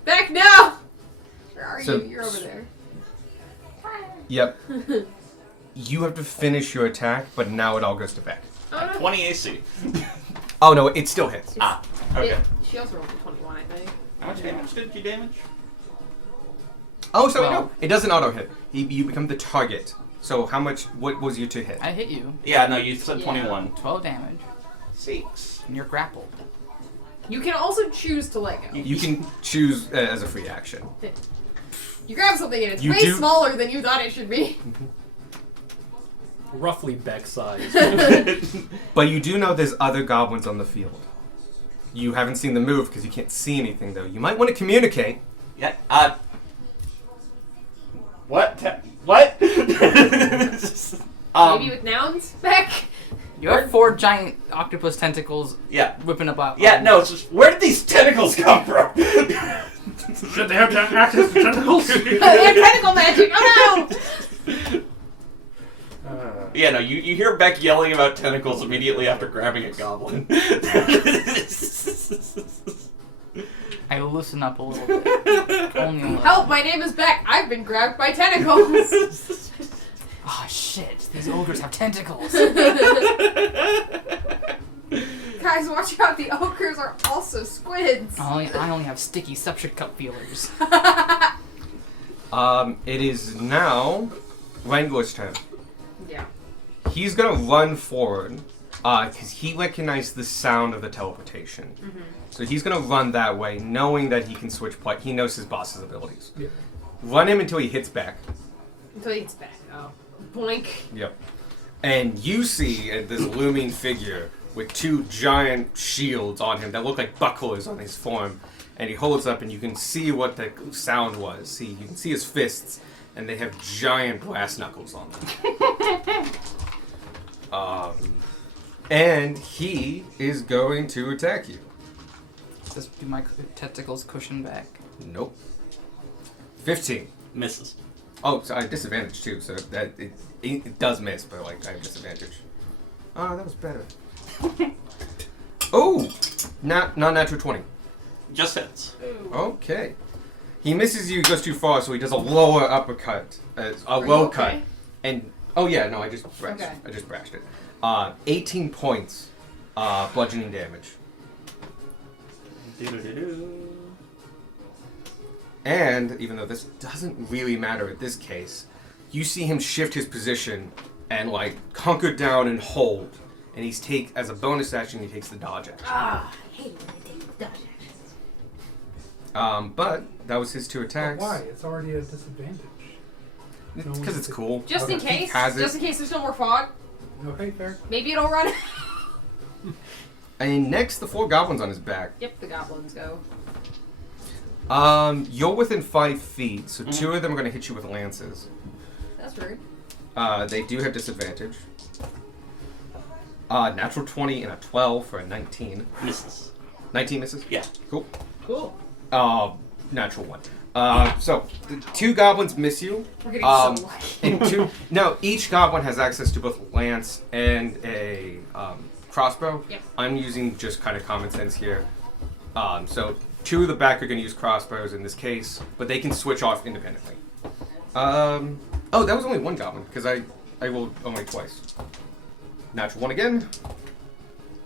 Back now. Where are So- you? You're over there. Yep. You have to finish your attack, but now it all goes to Beck. Oh, no. 20 AC. Oh no, it still hits. Ah. Okay. She also rolled a 21, I think. How much damage did you damage? Oh, sorry, no, Well- it doesn't auto hit. You become the target. So how much? What was your to hit? I hit you. Yeah, no, you said Yeah. 21. 12 damage. 6. And you're grappled. You can also choose to let go. You can choose as a free action. You grab something and it's You way do- smaller than you thought it should be. Roughly Beck size. But you do know there's other goblins on the field. You haven't seen them move because you can't see anything, though. You might want to communicate. Yeah. What? What? Maybe with nouns back. You have 4 giant octopus tentacles Yeah. whipping about. Yeah, no, it's just, where did these tentacles come from? Should they have access to tentacles? They have tentacle magic. Oh Yeah, no, you hear Beck yelling about tentacles immediately after grabbing a goblin. I loosen up a little bit. Only a no! little. Help! My name is Beck. I've been grabbed by tentacles. Oh shit! These ogres have tentacles. Guys, watch out! The ogres are also squids. I only have sticky suction cup feelers. It is now Wrangler's turn. Yeah. He's gonna run forward, because he recognized the sound of the teleportation. Mm-hmm. So he's gonna run that way, knowing that he can switch play. He knows his boss's abilities. Yeah. Run him until he hits back. Until he gets back. Oh. Boink. Yep. And you see this looming figure with 2 giant shields on him that look like bucklers on his form. And he holds up, and you can see what the sound was. You can see his fists, and they have giant brass knuckles on them. And he is going to attack you. Just do my tentacles cushion back. Nope. 15. Misses. Oh, so I have disadvantage too, so that it does miss, but like I have disadvantage. Oh, that was better. Oh, not natural 20. Just hits. Okay. He misses you, goes too far, so he does a lower uppercut, a Are low you okay? cut, and oh yeah, no, I just brashed. Okay. I just brashed it. 18 points, bludgeoning damage. And even though this doesn't really matter in this case, you see him shift his position and like hunker down and hold. And he's as a bonus action, he takes the dodge action. Ah, I hate when they take dodge actions. But that was his 2 attacks. Why? It's already a disadvantage. Because it's cool. Just in Okay. case. Has it. Just in case there's no more fog. Okay, fair. Maybe it'll run. And next, the 4 goblins on his back. Yep, the goblins go. You're within 5 feet, so 2 of them are going to hit you with lances. That's rude. They do have disadvantage. Natural 20 and a 12 for a 19. Misses. 19 misses? Yeah. Cool. Cool. Natural 1. So, the 2 goblins miss you. We're getting so lucky. And 2... No, each goblin has access to both lance and a crossbow. Yep. I'm using just kind of common sense here. So 2 of the back are going to use crossbows in this case, but they can switch off independently. Oh, that was only 1 goblin, because I rolled only twice. Natural 1 again.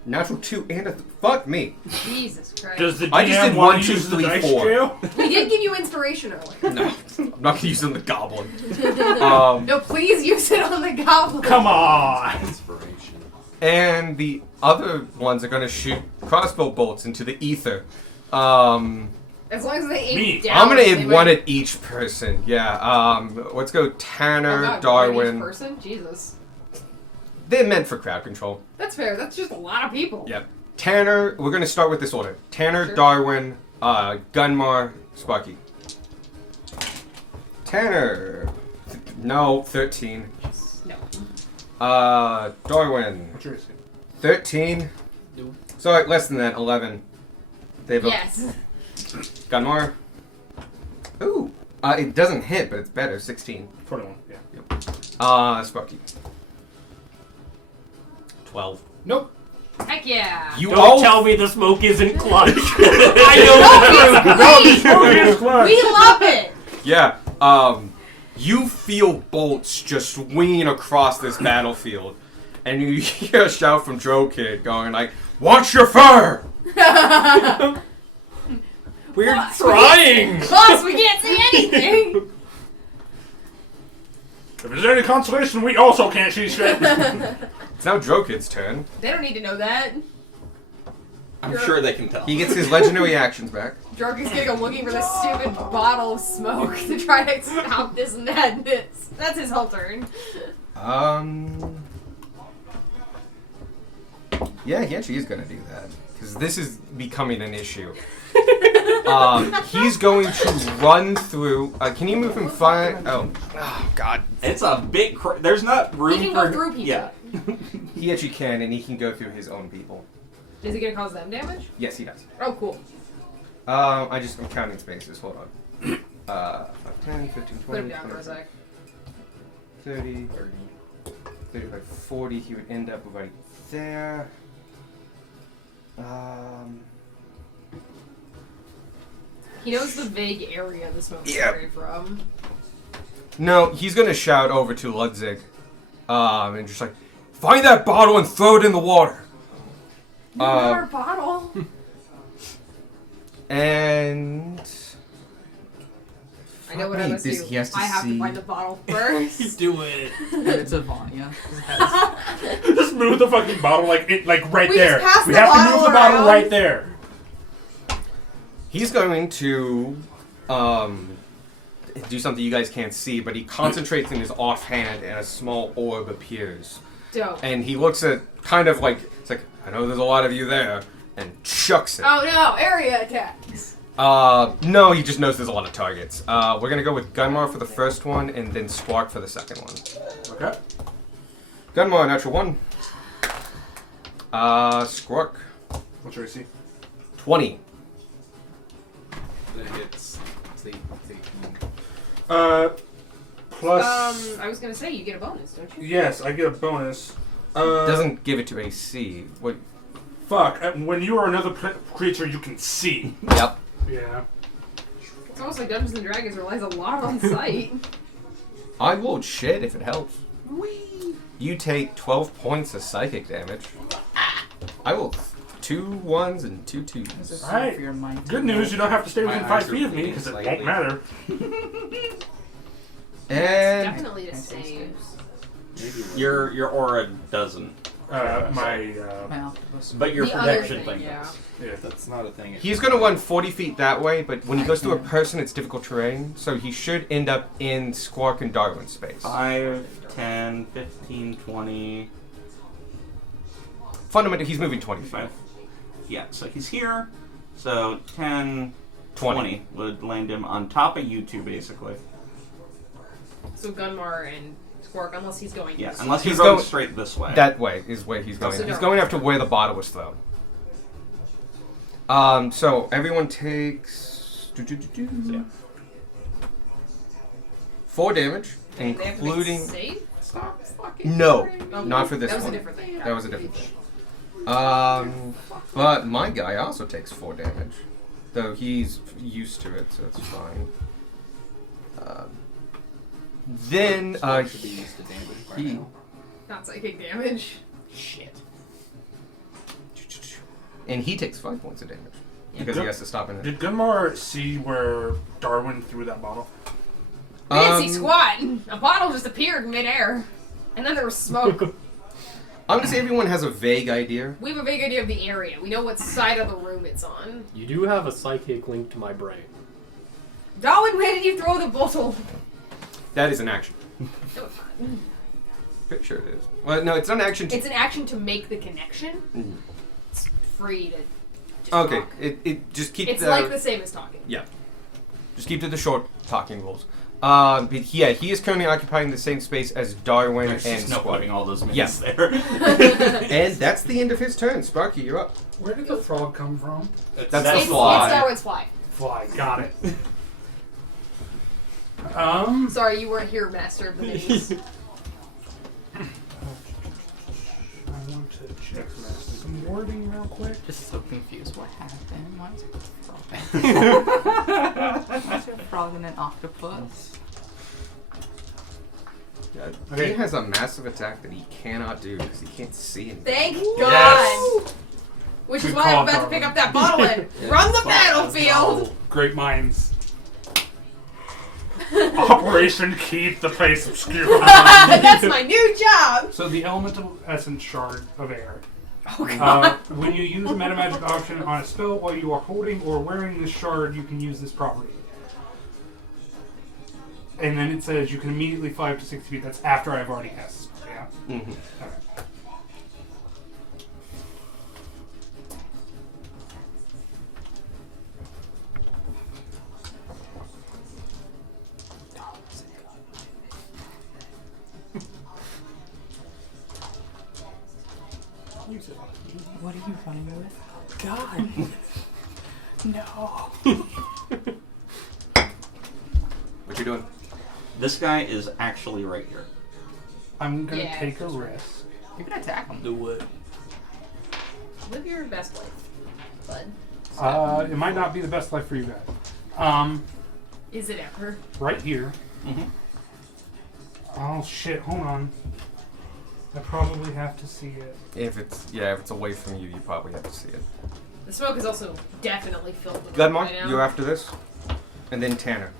Natural 2 and a... Fuck me. Jesus Christ. Does the I just DM did want 1, to 2, use the 3, dice 4. jail? We did give you inspiration earlier. No, I'm not going to use it on the goblin. No, please use it on the goblin. Come on! Inspiration. And the other ones are going to shoot crossbow bolts into the ether. I'm As long as they aim Me. down. going to they aim might- 1 at each person. Yeah. Let's go Oh, Tanner, God, one Darwin. each person? Jesus. They're meant for crowd control. That's fair. That's just a lot of people. Yep. Tanner, we're going to start with this order. Tanner, Sure. Darwin, Gunmar, Sparky. Tanner. No, 13. No. Darwin. What's your AC? 13. Nope. Sorry, less than that, 11. They have Yes. Gunmar. Ooh. It doesn't hit, but it's better. 16. 21, yeah. Sparky. 12. Nope. Heck yeah. You Don't all tell me the smoke isn't clutch. I know. Focus, clutch. We love it. Yeah. You feel bolts just winging across this battlefield, and you hear a shout from Dro Kid going like, "Watch your fur!" We're What? trying. Boss, we can't see anything. If there's any consolation, we also can't see shit. It's now Dro Kid's turn. They don't need to know that. I'm sure they can tell. He gets his legendary actions back. Drunk is gonna go looking for this stupid bottle of smoke to try to stop this madness. That's his whole turn. Yeah, he actually is gonna do that because this is becoming an issue. He's going to run through. Can you move him far? Oh God. It's a big. There's not room He can for. go through people. Yeah. He actually can, and he can go through his own people. Is he gonna cause them damage? Yes, he does. Oh, cool. I'm counting spaces. Hold on. 5, 10, 15, Put 20, him down for a 25, sec. 30, 35, 40. He would end up right there. He knows the vague area the smoke's Yeah. coming from. No, he's gonna shout over to Ludwig, and just like, find that bottle and throw it in the water. Another bottle. And I know what I must do. He has to I have see. to find the bottle first. Do it. It's a Vanya. Just move the fucking bottle like right We there. just passed We the have to bottle move the bottle around. right there. He's going to do something you guys can't see, but he concentrates in his offhand, and a small orb appears. Dope. And he looks at kind of like it's like, I know there's a lot of you there, and chucks it. Oh no, area attacks. No, he just knows there's a lot of targets. We're gonna go with Gunmar for the first one, and then Squark for the second one. Okay. Gunmar, natural 1. Squark, What's your AC? 20. It's 18. Plus. I was gonna say you get a bonus, don't you? Yes, I get a bonus. Doesn't give it to AC. What? Fuck. When you are another creature, you can see. Yep. Yeah. It's almost like Dungeons and Dragons relies a lot on sight. I rolled shit if it helps. You take 12 points of psychic damage. I rolled 2 1s and 2 2s. Alright. Good news, you don't have to stay within My 5 eyes are feet of me bleeding because it slightly. won't matter. And Definitely the same. Your aura doesn't, My octopus. but your The other protection thing yeah. does. yeah. That's not a thing. he's gonna run 40 feet that way, but when he goes through a person, it's difficult terrain, so he should end up in Squark and Darwin's space. 5, 10, 15, 20, Fundamentally, he's moving 20 feet. 5. Yeah, so he's here. So 10, 20 would land him on top of you two, basically. So Gunmar and Squark, unless he's going. Yeah, this unless He's he's going going- straight this way. That way is where he's going. So He's Darwin. going after where the bottle was thrown. So everyone takes Yeah. 4 damage, way. They have to make including save? Stop fucking. no, Okay. not for this That was one. a different thing. That was a different thing. But my guy also takes 4 damage, though he's used to it, so it's fine. Then should be used to damage right he now. Not psychic damage. Shit. and he takes 5 points of damage because he has to stop in it. Did Gunmar see where Darwin threw that bottle? We didn't see squat. A bottle just appeared in midair. And then there was smoke. I'm gonna say everyone has a vague idea. We have a vague idea of the area. We know what side of the room it's on. You do have a psychic link to my brain. Darwin, where did you throw the bottle? That is an action. No, it's not. Pretty sure it is. Well, no, it's not an action. It's an action to make the connection. Mhm. It's free to just Okay, talk. it just keep It's the like the same as talking. yeah, just keep to the short talking rules. But yeah, he is currently occupying the same space as Darwin There's and just no Squad. putting all those Yeah. minutes there. And that's the end of his turn. Sparky, you're up. Where did the frog come from? That's It's the fly. Darwin's fly. Fly. Got it. Sorry, you weren't here, Master of the Minis. I want to check some wording real quick. Just so confused. What happened? Why is it a frog? Why is there a frog and an octopus? He has a massive attack that he cannot do because he can't see anything. Thank God. Yes. Which is Good why call, I'm about to Darwin. pick up that bottle and run the battlefield. Great minds. Operation Keep the Place Obscure. That's my new job. So the elemental essence shard of air. Oh God. When you use a meta magic option on a spell while you are holding or wearing this shard, you can use this property. And then it says you can immediately 5 to 60 feet. That's after I've already cast the spell, yeah? Mm-hmm. Okay. What are you running with? God. No. What you doing? This guy is actually right here. I'm gonna Yeah, take a that's right. risk. You can attack him. Do it. Live your best life, bud. It might not be the best life for you guys. Is it ever? Right here. Mm-hmm. Oh shit! Hold on. I probably have to see it. If it's away from you, you probably have to see it. The smoke is also definitely filled with Glenmore, right now. you're after this, and then Tanner.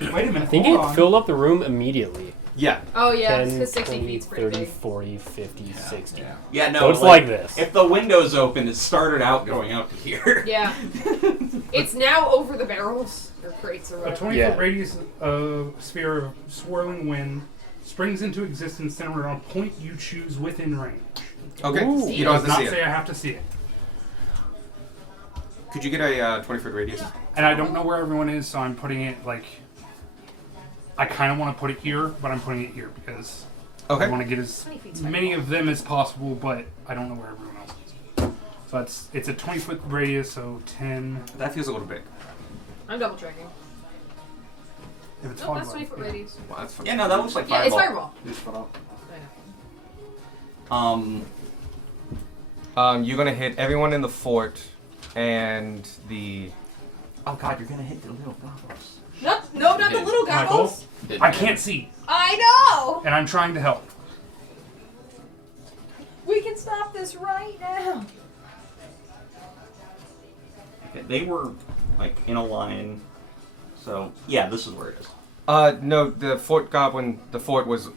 Wait a minute. I think hold it on. filled up the room immediately. Yeah. Oh yeah, 10, because 60 20, feet's pretty 30, big. 40, 50, 60. Yeah, no. So it's like this. If the window's open, it started out going out to here. Yeah. It's now over the barrels or crates or A whatever. 20-foot Yeah. radius sphere of swirling wind springs into existence centered on a point you choose within range. Okay. Ooh. You don't have Does to not see say it. I have to see it. Could you get a 20-foot radius? And I don't know where everyone is, so I'm putting it like. I kind of want to put it here, but I'm putting it here because I Okay. want to get as 20 feet's fine. many of them as possible, but I don't know where everyone else is. So it's a 20-foot radius, so 10. That feels a little big. I'm double checking. If it's Oh, that's fog 20 foot light, radius. Well, that's fine. Yeah, no, that looks like Yeah, it's fireball. fireball. Just put up. You're gonna hit everyone in the fort, and the. Oh god, you're gonna hit the little goggles. No, not the little goggles. I can't see, I know. and I'm trying to help. We can stop this right now. Okay, they were like in a line. So yeah, this is where it is. No, the fort goblin. The fort was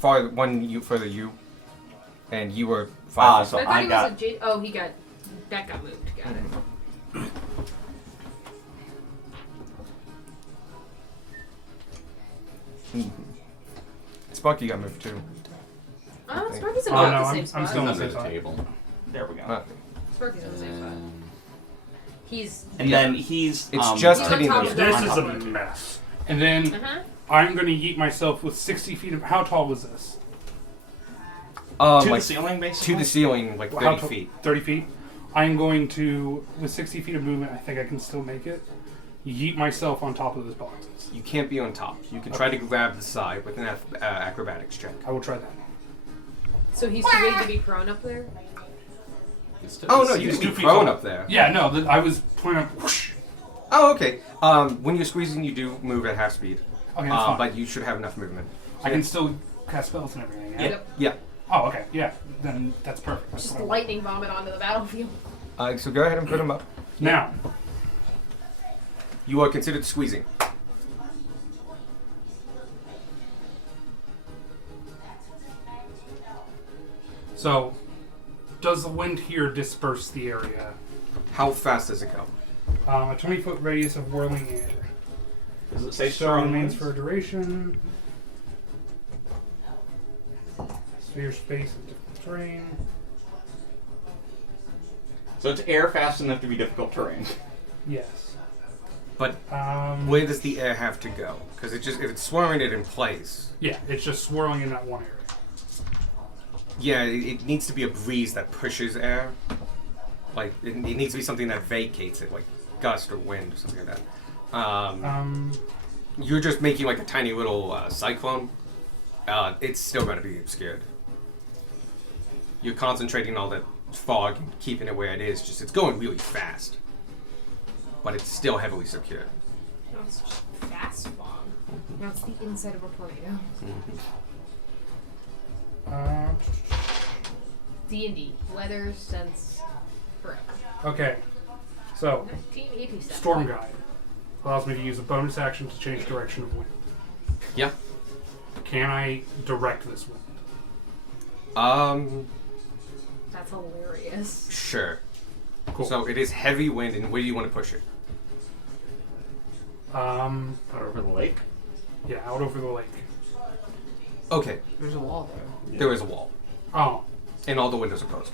further you, and you were Ah, 5 so I thought I he got. was that got moved. Got it. Sparky got moved too. Sparky's Oh, about no, the I'm same spot. still on the Under same the spot. table. There we go. Sparky's on the same spot. He's. And Yeah. then he's. It's just He's hitting on the. top This of is the- a mess. And then Uh-huh. I'm going to yeet myself with 60 feet of. How tall was this? to like the ceiling, basically. to the ceiling, like 30 How tall- feet. 30 feet. I'm going to, with 60 feet of movement, I think I can still make it. Yeet myself on top of those boxes. You can't be on top. You can try to grab the side with an acrobatics check. I will try that. So he's too big to be prone up there. Oh no, you He's can 2 be feet thrown tall. up there. Yeah, no, I was pointing up. Whoosh. Oh, okay. When you're squeezing, you do move at half speed. Okay, that's fine. But you should have enough movement. I can still cast spells and everything. Yeah? Yep. Yeah. Oh, okay. Yeah. Then that's perfect. That's Just what I want. lightning vomit onto the battlefield. So go ahead and put him up. Now, You are considered squeezing. so does the wind here disperse the area? How fast does it go? A 20-foot radius of whirling air. Does it say So strong remains winds? for a duration. Sphere space and different terrain. So it's air fast enough to be difficult terrain. Yes. But where does the air have to go? Because if it's swirling it in place, Yeah, it's just swirling in that one area. yeah, it needs to be a breeze that pushes air. Like it needs to be something that vacates it, like gust or wind or something like that. You're just making like a tiny little cyclone. It's still going to be obscured. You're concentrating all that fog and keeping it where it is. Just it's going really fast, but it's still heavily secured. No, it's just fast fog. Now it's the inside of a tornado. D&D. Weather since forever. Okay. So, 1987. Storm Guide allows me to use a bonus action to change direction of wind. Yeah. Can I direct this wind? That's hilarious. Sure. Cool. So it is heavy wind, and where do you want to push it? Over the lake. Yeah, out over the lake. Okay, There's a wall there. there is a wall, Oh, and all the windows are closed.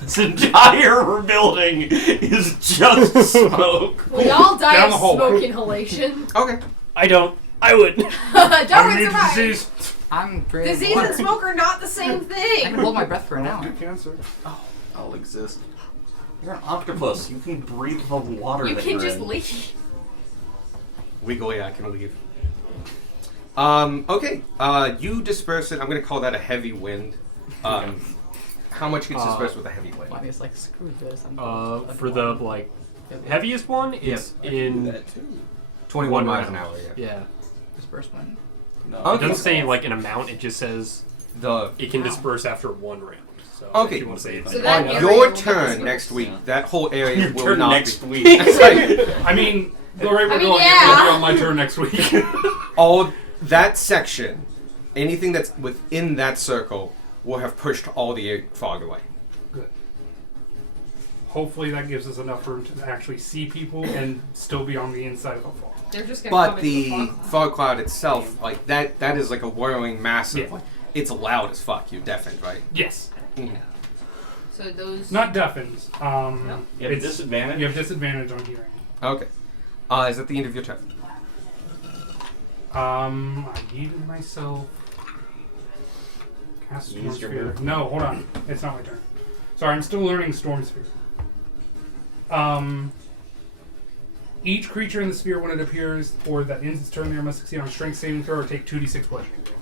This entire building is just smoke. We all die Down the of hole. smoke inhalation. Okay. I don't. I would. Don't I'm worry, immune to survive. disease. I'm pretty. Disease and smoke are not the same I thing. can hold my breath for an Don't hour. do cancer. I'll exist. You're an octopus. You can breathe the water You that can you're just in. leave. Legally, I can leave. Okay. You disperse it. I'm gonna call that a heavy wind. How much gets dispersed with a heavy wind? Bonnie's like, screw this. I'm For the like heaviest one, it's in That too. 21 1 miles an round. hour. Yeah. Yeah. disbursement. No. It Okay. doesn't say like an amount. It just says The it can Wow. disperse after 1 round. So Okay. if you want to say it's So that on area your will get turn dispersed. next week, that whole area Your will turn not next be. week. I mean, the rate we're I mean, going, yeah. it'll be on my turn next week. All that section, anything that's within that circle, will have pushed all the fog away. Good. Hopefully that gives us enough room to actually see people and still be on the inside of the fog. They're just gonna But come the into the fog cloud itself, like that is like a whirling massive. Yeah. Like, it's loud as fuck. You're deafened, right? Yes. Mhm. So those. Not deafened. You have it's- disadvantage. You have disadvantage on hearing. Okay. Is that the end of your turn? I needed myself. Cast Storm Use your Sphere. move. No, hold on. It's not my turn. Sorry, I'm still learning Storm Sphere. Each creature in the sphere when it appears or that ends its turn there must succeed on a strength saving throw or take 2d6 bludgeoning damage.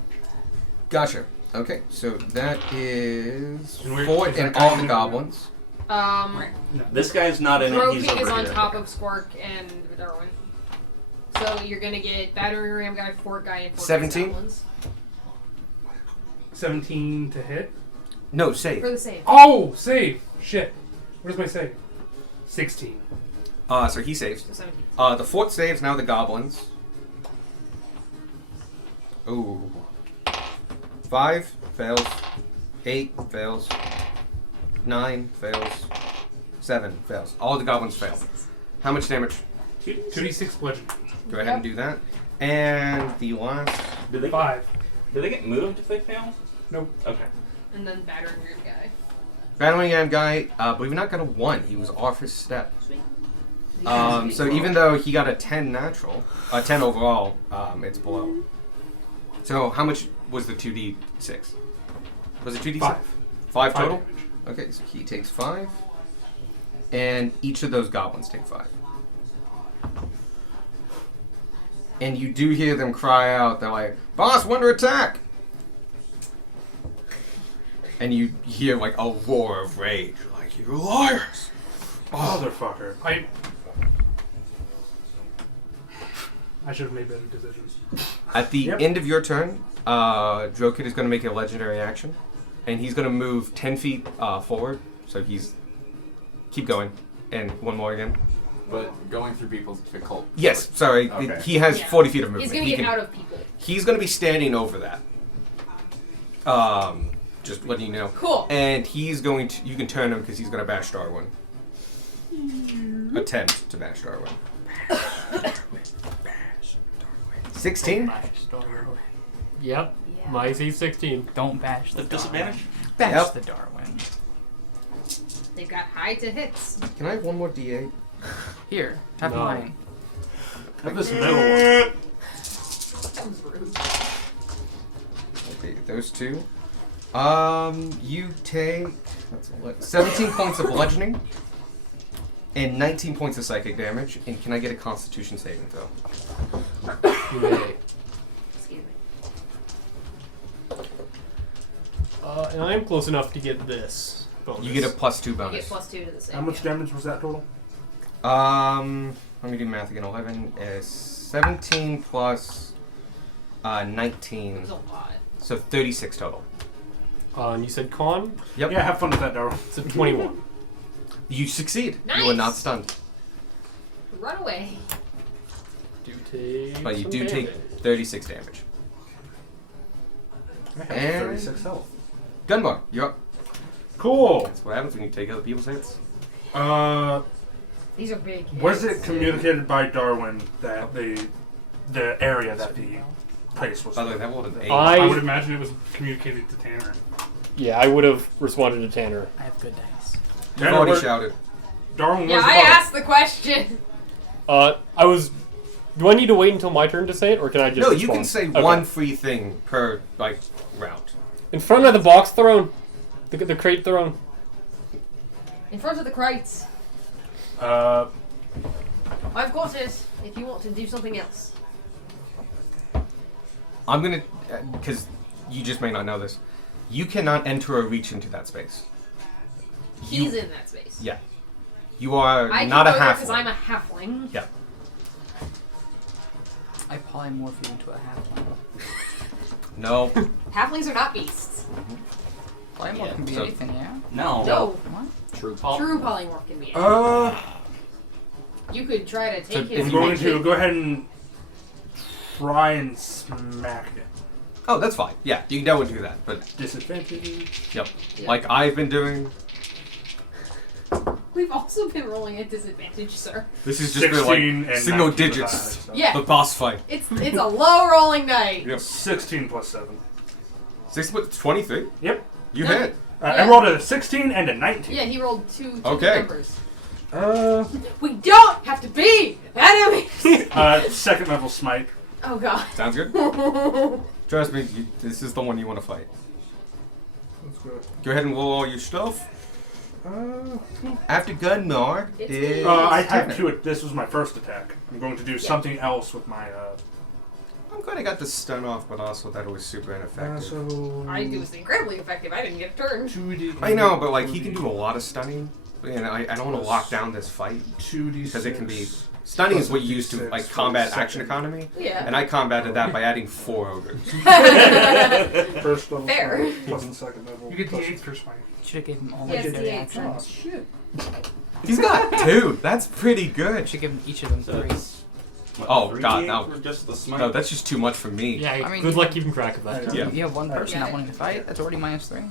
Gotcha. Okay, so that is And where- four is that and all guy the in goblins. No. This guy's not in it. He's Droking over is on here. top of Squark and Darwin. So you're gonna get Battering Ram Guy, Fort Guy, and 17? Goblins. 17 to hit. No, save. For the save. Oh, save. Shit. What is my save? 16. So he saves. So 17. The fort saves, now the goblins. Ooh. 5 fails. 8 fails. 9 fails. 7 fails. All the goblins fail. How much damage? 2d6 bludgeoning. Go ahead and do that. And the last. Do they 5. do they get moved if they fail? Nope. Okay. And then Battering Ram Guy. Battling Ram guy, believe it or not, got a 1. He was off his step. Sweet. So even though he got a 10 natural, 10 overall, it's below. So how much was the 2d6? Was it 2d6? 5. 5 total? damage. Okay, so he takes 5. And each of those goblins take 5. And you do hear them cry out. They're like, "Boss, we're under attack!" And you hear like a roar of rage. Like, "You liars!" Motherfucker. I should have made better decisions. At the Yep. end of your turn, Drokid is going to make a legendary action. And he's going to move 10 feet forward. So he's... Keep going. And one more again. But going through people's difficult. Yes, sorry. Okay. He has Yeah. 40 feet of movement. He's gonna He get can- out of people. He's going to be standing over that. Just letting you know. Cool. And he's going to... You can turn him because he's going to bash Darwin. Attempt to bash Darwin. 16? Yep. Yeah. My AC 16. Don't bash The the disadvantage? Darwin. Bash Yep. the Darwin. They've got high to hits. Can I have one more D8? Here, have No. mine. Have this middle one. That was rude. Okay, those two. You take 17 points of bludgeoning and 19 points of psychic damage. And can I get a Constitution saving throw? You may. Excuse me. And I'm close enough to get this bonus. You get a +2 You bonus. get +2 to the save. How much yeah. damage was that total? Let me do math again. 11 is 17 plus It 19, was a lot. so 36 total. And you said con? Yep. Yeah, have fun with that, Darwin. It's a 21. You succeed. Nice. You are not stunned, Run away. Do take. but you some do take damage. 36 damage. I have And- 36 health. Gunbar, you're up. Cool. That's what happens when you take other people's hits. These are big. Was hits. it communicated by Darwin that the area that the place was? By the way, that rolled an 8. I would imagine it was communicated to Tanner. Yeah, I would have responded to Tanner. I have good dice. You've Tanner, already where- shouted. Darwin Yeah, was I asked the question. I was Do I need to wait until my turn to say it, or can I just? No, you can respond? say Okay. one free thing per round. In front of the box throne, the crate throne. In front of the crates. Uh, I've got it. If you want to do something else. I'm gonna, because you just may not know this. You cannot enter or reach into that space. He's in that space. Yeah. You are I not a can go there because halfling. I'm a halfling. Yeah. I polymorph you into a halfling. No. Halflings are not beasts. Polymorph Yeah, can be so- anything, yeah? No. No. What? True. True polymorph can be. You could try to So take if his. I'm you going make to go ahead and try and smack it. Oh, that's fine. Yeah, you can definitely do that. But Disadvantage. yep, Yeah. like I've been doing. We've also been rolling at disadvantage, sir. This is just been 16 like and single 19 with digits. eyes, so. Yeah. The boss fight. It's a low rolling night. Yep. 16 plus 7. 23. Yep. You No. hit. I Yeah. rolled a 16 and a 19. Yeah, he rolled two Okay. numbers. Uh, We don't have to be enemies. second level smite. Oh god. Sounds good. Trust me, this is the one you want to fight. That's good. Go ahead and roll all your stuff. After Gunnar It's is. I have Tanner. two. This was my first attack. I'm going to do something else with my. I'm glad I got the stun off, but also that it was super ineffective. So. It was incredibly effective. I didn't get a turn. 2d. I know, but like he can do a lot of stunning, and I don't want to lock down this fight 2d. because it can be stunning is what you use to Plus like D6 combat for action second. economy, Yeah. and I combated that by adding 4 ogres. First level. Fair. smite Plus the second level. You get plus- D8 for smite. Should have given him all Yes, legendary D8, actions. Oh shit. He's got 2. That's pretty I good. should give him each of them So 3. it's, what, Oh, 3d8 God, no. for just the smite? No, that's just too much for me. Yeah, I mean, good you luck have- keeping track of that. Yeah. You have one person Yeah. not wanting to fight, that's already -3.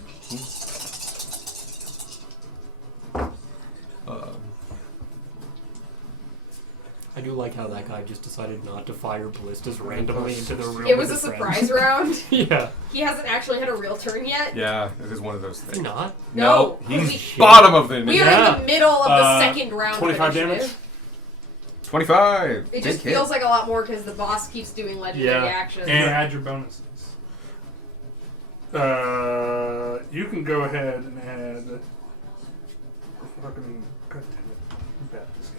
I do like how that guy just decided not to fire ballistas randomly into the room. It was with a his friends. surprise round. Yeah. He hasn't actually had a real turn yet. Yeah, it is one of those Is he things. not? No, he's bottom of the We are Yeah. in the middle of the second round. 25 of damage. initiative. 25. It just Big hit. feels like a lot more because the boss keeps doing legendary Yeah. actions. You add your bonuses. You can go ahead and add. Fucking. God damn it. I'm bad at this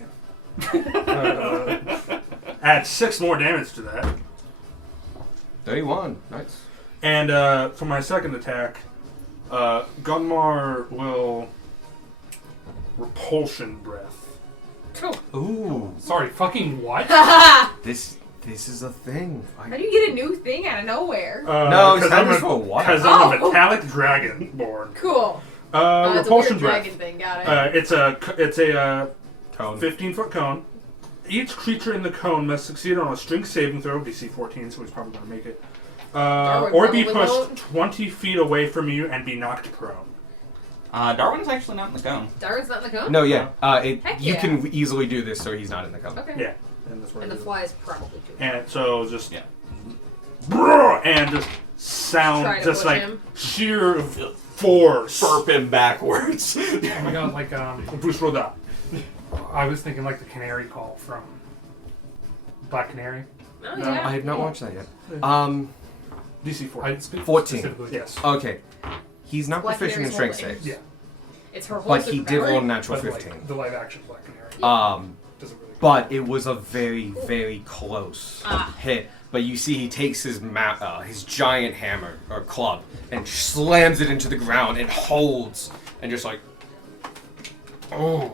game. Add 6 more damage to that. 31. Nice. And for my second attack, Gunmar will repulsion breath. Ooh. Sorry, fucking what? How This is a thing. do you get a new thing out of nowhere? No, he's because had I'm this a for a while. because I'm a Oh. metallic dragonborn. Cool. It's a Repulsion weird breath. dragon thing. Got it. It's a Cone. 15-foot cone. Each creature in the cone must succeed on a strength saving throw, DC 14, so he's probably going to make it. Darwin Or be probably pushed won't. 20 feet away from you and be knocked prone. Darwin's actually not in the cone. Darwin's not in the cone? No, yeah. Heck You yeah. can easily do this, so he's not in the cone. Okay. Yeah, and that's what And I the do. fly is probably too. And so just Yeah. and just sound, Try to just push like him. sheer force. Burp him backwards. Oh my god, like Bruce Roda. I was thinking like the canary call from Black Canary. Oh, No, yeah. I have not yeah. watched that yet. DC 14. I speak 14. specifically. Yes. Okay. He's not Black proficient in Canary's strength whole saves. Yeah, It's her whole But he did roll a superpower. natural but 15. like the live action Black Canary Um, doesn't really. but it was a very, very close Ah. hit. But you see, he takes his his giant hammer or club and slams it into the ground and holds and just like, oh.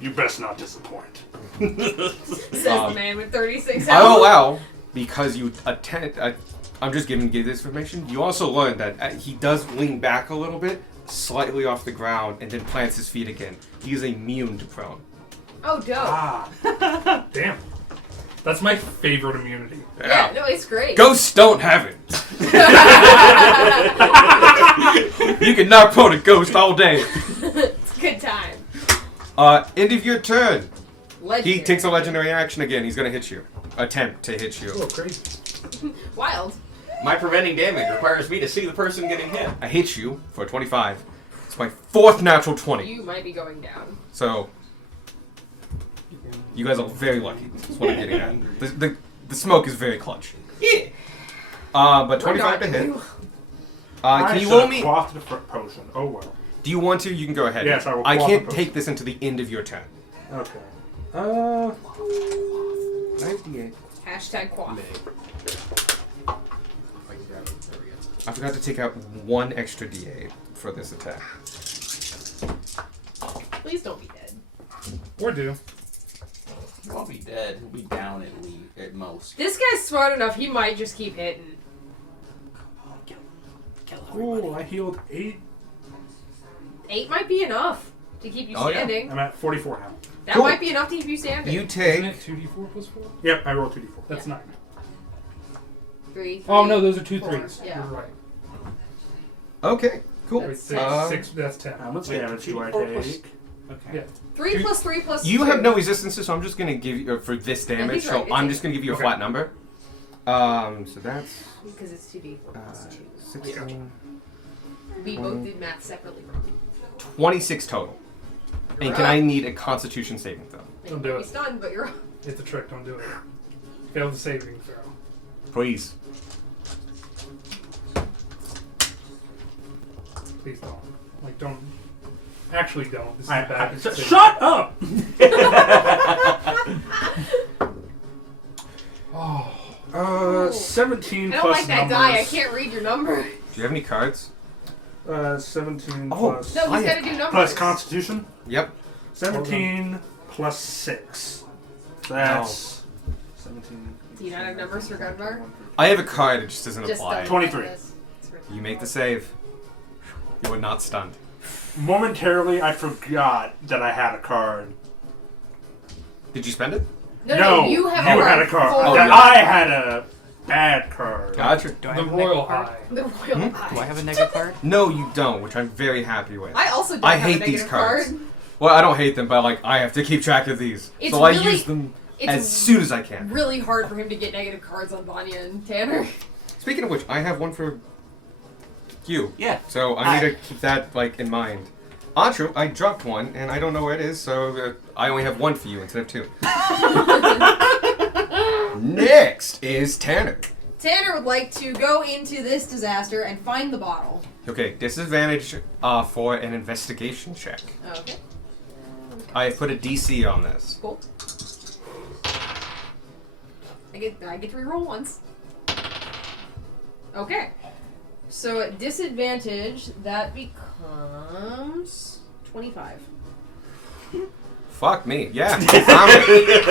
You best not disappoint. Says the man with 36 I'll health. allow because you attend. I'm just giving you this information. You also learned that he does lean back a little bit, slightly off the ground, and then plants his feet again. He is immune to prone. Oh, dope. Ah. Damn, that's my favorite immunity. Yeah, no, it's great. Ghosts don't have it. You can knock prone a ghost all day. It's a good time. End of your turn. Legendary. He takes a legendary action again. He's gonna hit you. Attempt to hit you. Oh, crazy. Wild. My preventing damage requires me to see the person getting hit. I hit you for 25. It's my 4th natural 20. You might be going down. So You guys are very lucky. That's what I'm getting at. The smoke is very clutch. Yeah. But 25 to hit. Can you roll me? Quaffed the potion. Oh well. Do you want to? You can go ahead. Yes, I will I quaff can't the take this until the end of your turn. Okay. 98. Hashtag quaff. I forgot to take out one extra D8 for this attack. Please don't be dead. Or do. He won't be dead. He'll be down at most. This guy's smart enough, he might just keep hitting. Ooh, I healed 8. 8 might be enough to keep you Oh, yeah. standing. I'm at 44 now. That Cool. might be enough to keep you standing. You Isn't take. it 2d4 plus 4? Yep, I rolled 2d4. That's 9. 3. Oh no, those are 2 4. 3s. Yeah. You're right. Okay, cool. Wait, That's six, that's 10. How much damage do I 2d4 plus- take? Okay. Yeah. 3 plus 3 plus You 2. have no resistances, so I'm just gonna give you for this damage. he's So right, it's I'm eight. just gonna give you a Okay. flat number. So that's Because it's 2d4 plus 2. 16, We both did math separately wrong. 26 total. And can I need a Constitution saving throw? Don't do You'll it. be stunned, but you're. It's a trick. Don't do it. Fail the saving throw. Please. Please don't. Like, don't. Actually, don't. This is bad. Shut up! Ooh. 17 I don't plus like that numbers. die. I can't read your number. Do you have any cards? 17 Oh. plus... No, he's got to do numbers. Plus Constitution? Yep. 17 plus 6. That's 17. Do you not have numbers for Gunvar? I have a card, it just doesn't Just apply. 23. You make the save. You are not stunned. Momentarily, I forgot that I had a card. Did you spend it? No, you have had a card. for- Oh, That yeah. I had a bad card. Gotcha. Do I The have a royal negative card? eye. The royal eye. Do I have a negative card? No, you don't, which I'm very happy with. I also don't I have hate a these negative cards. card. Well, I don't hate them, but like I have to keep track of these, It's so I really- use them It's as soon as I can. really hard for him to get negative cards on Vanya and Tanner. Speaking of which, I have one for you, Yeah. so I need to keep that like in mind. True, I dropped one, and I don't know where it is, so I only have one for you instead of two. Next is Tanner. Tanner would like to go into this disaster and find the bottle. Okay, disadvantage for an investigation check. Okay, I put a DC on this. cool. I get to reroll once. Okay. So at disadvantage, that becomes 25. Fuck me, yeah. I found it.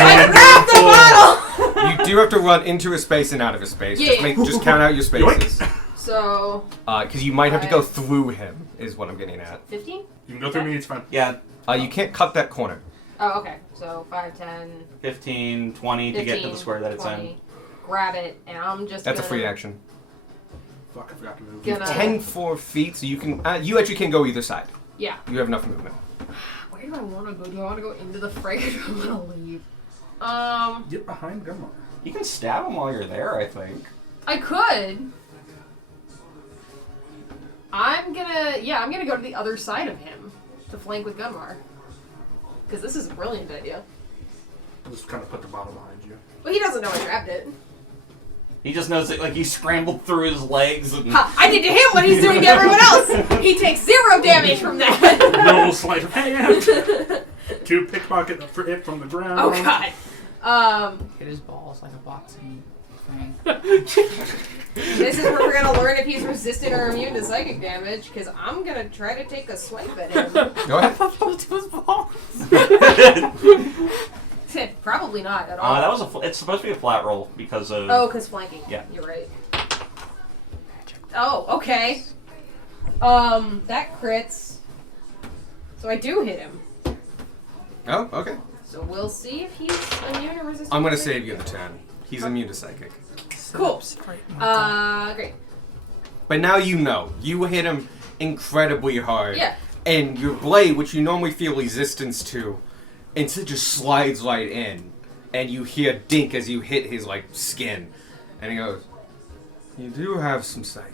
I grabbed the bottle! You do have to run into a space and out of a space. Yeah. Just count out your spaces. So, Because you might have to go through him, is what I'm getting at. 15? You can go through me, it's fine. Yeah. You can't cut that corner. Oh, okay. So 5, 10, 15, 20 to 15, get to the square that it's 20. in. Grab it, and I'm just That's a gonna, free action. Fuck, I forgot to move. Gonna- 10 4 feet, so you can. You actually can go either side. Yeah. You have enough movement. Where do I want to go? Do I want to go into the fray or do I want to leave? Get behind Gunmar. You can stab him while you're there, I think. I could. I'm gonna go to the other side of him to flank with Gunmar. Because this is a brilliant idea. Just kind of put the bottle behind you. But he doesn't know I grabbed it. He just knows that, like, he scrambled through his legs and... Ha! I did to him what he's doing to everyone else! He takes 0 damage from that! No sleight of hand. 2 pickpocket for it from the ground. Oh god. Hit his balls like a boxing thing. This is where we're gonna learn if he's resistant or immune to psychic damage, because I'm gonna try to take a swipe at him. Go ahead. Probably not at all. that was it's supposed to be a flat roll because of... Oh, because flanking. Yeah. You're right. Oh, okay. That crits. So I do hit him. Oh, okay. So we'll see if he's immune or resistant. I'm gonna to save psychic you the damage. 10. He's immune to psychic. Cool. Great. But now you know. You hit him incredibly hard. Yeah. And your blade, which you normally feel resistance to, instead just slides right in. And you hear dink as you hit his, like, skin. And he goes, "You do have some psychic."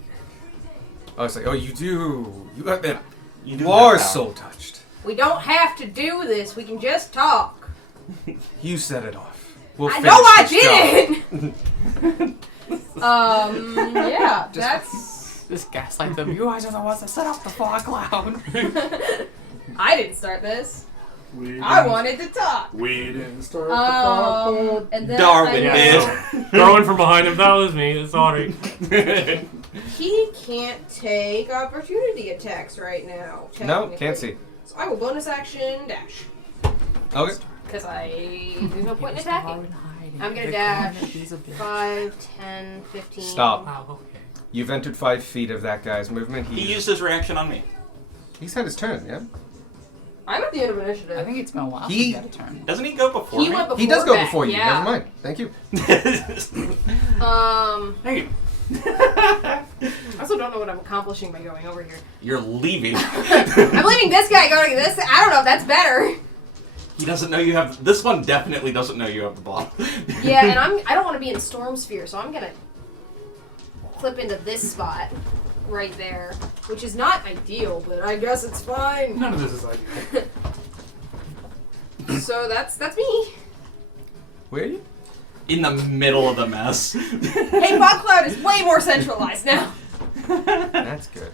I was like, "Oh, you do. You do are have power. soul touched." We don't have to do this. We can just talk. You set it off. We'll I finish know I this job. didn't! Yeah, that's. Just gaslight them. You guys are the ones that set off the fog cloud. I didn't start this. We I wanted to talk. We didn't start the fog And then Darwin I Throwing from behind him. That was me. Sorry. He can't take opportunity attacks right now. No, technically. can't see. So I will bonus action dash. Okay. Because there's no point in attacking. I'm gonna They're dash calling it he's a bitch. 5, 10, 15. Stop. Wow, okay. You've entered 5 feet of that guy's movement. He used his reaction on me. He's had his turn, yeah? I'm at the end of initiative. I think it's been a while He- since you had a turn. Doesn't he go before he me? went before He does go that, before you. Yeah. Never mind. Thank you. Hey, I also don't know what I'm accomplishing by going over here. you're leaving. I'm leaving this guy going to this. I don't know if that's better. He doesn't know you have. This one definitely doesn't know you have the ball. Yeah, and I don't want to be in Storm Sphere, so I'm gonna clip into this spot right there, which is not ideal, but I guess it's fine. None of this is like. So that's me. Where are you? In the middle of the mess. Hey, Fog Cloud is way more centralized now. That's good.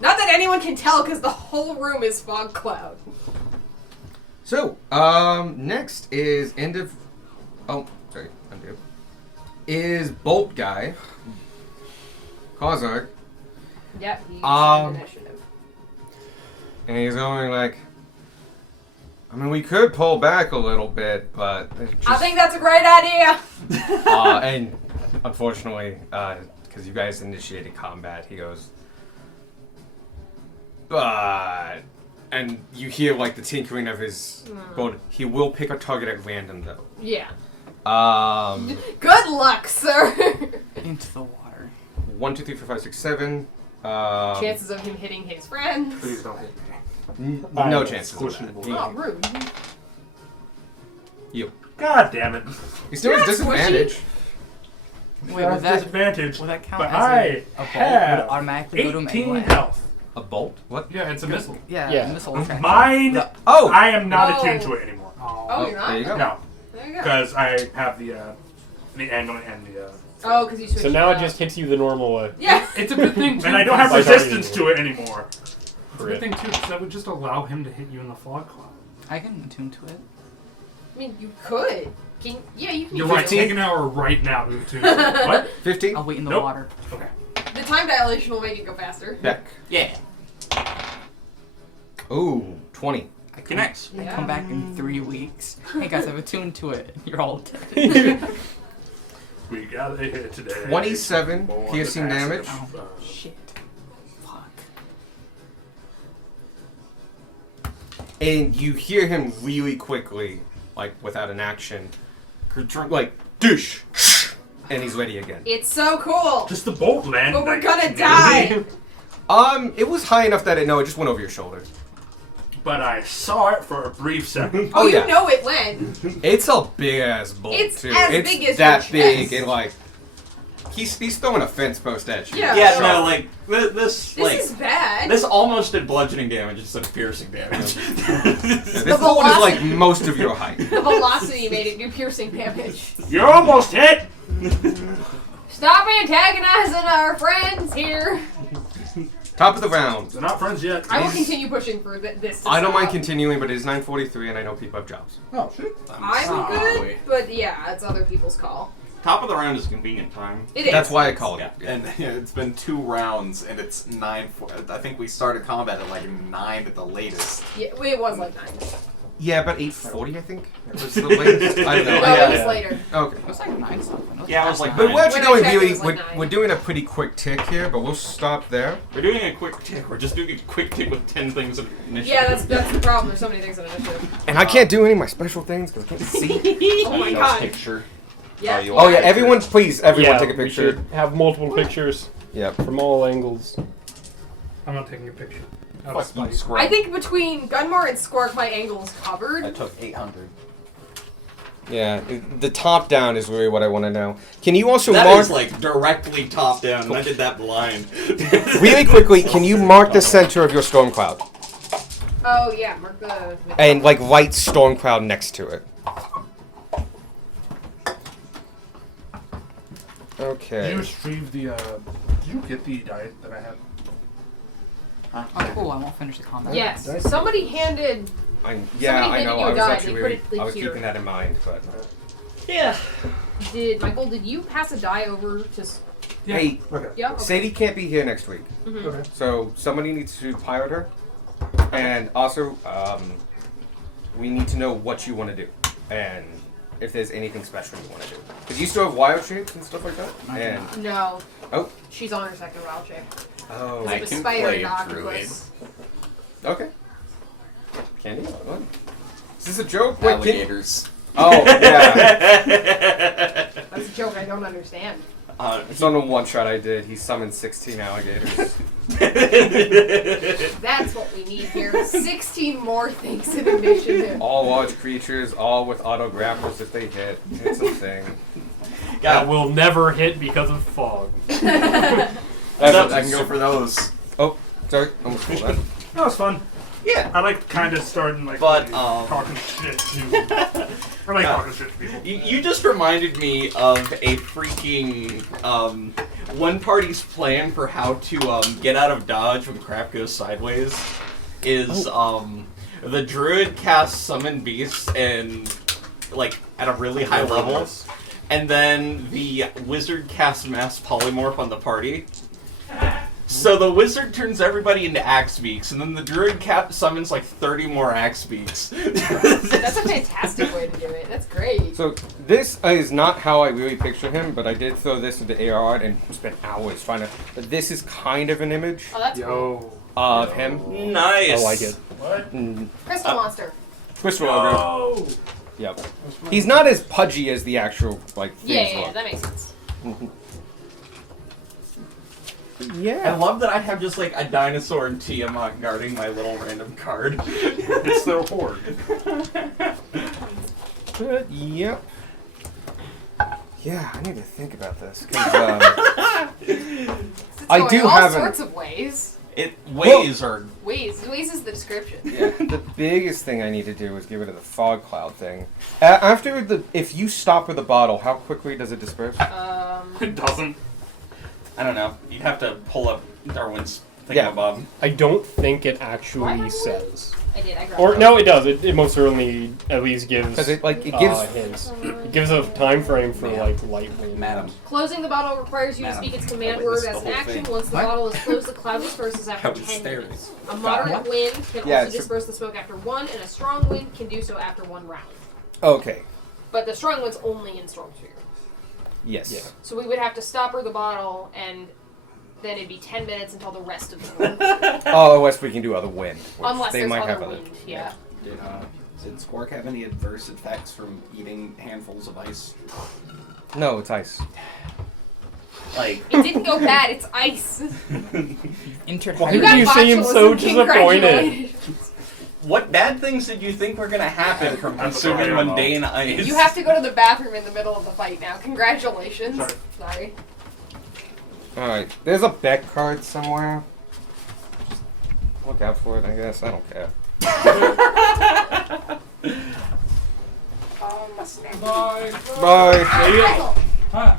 Not that anyone can tell, because the whole room is Fog Cloud. So, next is end of. Oh, sorry, undo. Is Bolt Guy. Kozark. Yep, he's initiative. And he's going like. I mean, we could pull back a little bit, but. Just, I think that's a great idea. and unfortunately, because you guys initiated combat, he goes. But. And you hear like the tinkering of his bolt. He will pick a target at random, though. Yeah. Good luck, sir. Into the water. 1, 2, 3, 4, 5, 6, 7. Chances of him hitting his friends. Please don't hit me. No chances of Questionable. that. Oh, rude. God damn it. He still has You're not disadvantage. Wait, That's would that, disadvantage. would that count But as I a bolt? Would it have automatically go to him 18 anyway? health. A bolt? What? Yeah, it's a missile. Yeah, Yeah. missile attraction. Mine. The- Oh! I am not Oh. attuned to it anymore. Oh, you're not? There you go. No, There you go. because I have the amulet and the. Oh, because you switched So now it it just hits you the normal way. Yeah. It's a good thing too. And I don't have Like resistance already- to it anymore. It's a good thing too, because that would just allow him to hit you in the fog cloud. I can attune to it. I mean, you could. You can. You're use right. it. Take an hour right now to attune. What? 15? I'll wait in the Nope. water. Okay. The time dilation will make it go faster. Back. Yeah. Ooh, 20. I come, Connects. I Yeah. come back in 3 weeks. Hey guys, I've attuned to it. You're all dead. We got it here today. 27 More piercing than damage. passive. Oh, shit. Fuck. And you hear him really quickly, like without an action, like, douche! And he's ready again. It's so cool. Just the bolt land. But we're like, gonna near die. me. It was high enough that it just went over your shoulder. But I saw it for a brief second. Oh, yeah. you know it went. It's a big ass bolt, It's too. as it's big as that your big, chest. and like, he's throwing a fence post at you. Yeah. Yeah, sure. no, like this This like is bad. this almost did bludgeoning damage instead of piercing damage. This The bolt is like velocity- most of your height. The velocity made it do piercing damage. You're almost hit. Stop antagonizing our friends here. Top of the round. They're not friends yet. I will continue pushing for this. To I don't mind stop. continuing, but it is 9:43, and I know people have jobs. Oh shit. I'm Sorry. good, but yeah, it's other people's call. Top of the round is convenient time. It is. That's why I call it. Yeah. And it's been 2 rounds, and it's 9. I think we started combat at like 9 at the latest. Yeah, it was like 9. Yeah, about 8:40, I think. That was the latest. I don't know. No, Yeah. it was later. Okay. It was like 9 something. It was Yeah, it was past like 9. But we're actually When I going checked, it really. was like We're, 9. we're doing a pretty quick tick here, but we'll stop there. We're doing a quick tick. We're just doing a quick tick with 10 things of initiative. Yeah, that's the problem. There's so many things in initiative. And I can't do any of my special things because I can't see. Oh my god. Picture. Yeah. Oh yeah, everyone, please, everyone, Yeah, take a we picture. should have multiple pictures Yep. from all angles. I'm not taking a picture. Out of Fuck you, spite. Scrub. I think between Gunmar and Squark, my angle is covered. I took 800. Yeah, the top down is really what I want to know. Can you also That mark is like directly top down, and I did that blind. really quickly? Can you mark the center of your storm cloud? Oh yeah, mark the. and like write Stormcloud next to it. Did Okay. you retrieve the? Did you get the diet that I had? Oh, cool. I won't finish the combat. Yes, Did I- somebody handed. Yeah, Somebody I handed know. you a I was die, actually they put really, it, like, I was here. keeping that in mind, but Yeah. Did Michael? Did you pass a die over to? Yeah. hey, Okay. Yeah. Okay. Sadie can't be here next week, Mhm. Okay. so somebody needs to pilot her, and also we need to know what you want to do, and if there's anything special you want to do. Because you still have wild shapes and stuff like that. And No. Oh. She's on her second wild shape. oh, I The can spider play and a octopus. okay. Candy, what? Is this a joke? Wait, can- Alligators. Oh yeah. That's a joke I don't understand. It's on the one shot I did. He summoned 16 alligators. That's what we need here. 16 more things in initiative. All large creatures, all with auto grapples if they hit. It's a thing. That will never hit because of fog. That's I can go for those. Oh, sorry. Almost pulled that. That was fun. Yeah. I like kind of starting like But, really um, talking shit to. I like No. talking shit to people. You just reminded me of a freaking one party's plan for how to get out of dodge when crap goes sideways is the druid casts summon beasts and like at a really high level, and then the wizard casts mass polymorph on the party. So the wizard turns everybody into axe beaks, and then the druid summons like 30 more axe beaks. That's a fantastic way to do it. That's great. So this is not how I really picture him, but I did throw this into AR and spent hours trying to. But this is kind of an image Oh, that's cool. Yo. of him. Nice. I like it. What? Crystal monster. Crystal Ogre. Oh. Yep. He's not as pudgy as the actual like things Yeah, look. that makes sense. I Yeah. love that I have just like a dinosaur and Tiamat guarding my little random card. It's their horde. Yep. Yeah, I need to think about this. 'Cause, It's I going do all have an- sorts of ways. Ways are Ways is the description. yeah, the biggest thing I need to do is get rid of the fog cloud thing. After if you stop with a bottle, how quickly does it disperse? It doesn't. I don't know. You'd have to pull up Darwin's Yeah. thingamabob. I don't think it Why actually not? says. I did. I grabbed Or it. no, it does. It most certainly at least gives. Because it gives. hints. It gives a time frame for like light wind. Madam. Closing the bottle requires you to Madam, speak its I command witnessed word the as an whole action. thing. Once the What? bottle is closed, the cloud disperses I after was 10 staring. minutes. A moderate What? wind can Yeah, also it's a- disperse the smoke after 1, and a strong wind can do so after 1 round. Okay. But the strong wind's only in Storm Sphere. Yes. Yeah. So we would have to stopper the bottle, and then it'd be 10 minutes until the rest of the wind. Oh, unless we can do other wind. which Unless they there's might other have other. wind, yeah. Did Squark have any adverse effects from eating handfuls of ice? No, it's ice. Like, It didn't go bad, it's ice. Entered Why You do got you seem botulism, so disappointed? congratulations. what bad things did you think were gonna happen from consuming Sorry. mundane ice? You have to go to the bathroom in the middle of the fight now. Congratulations. Sorry. Sorry. Alright, there's a Beck card somewhere. Just look out for it, I guess. I don't care. Bye. Bye. Michael! Huh.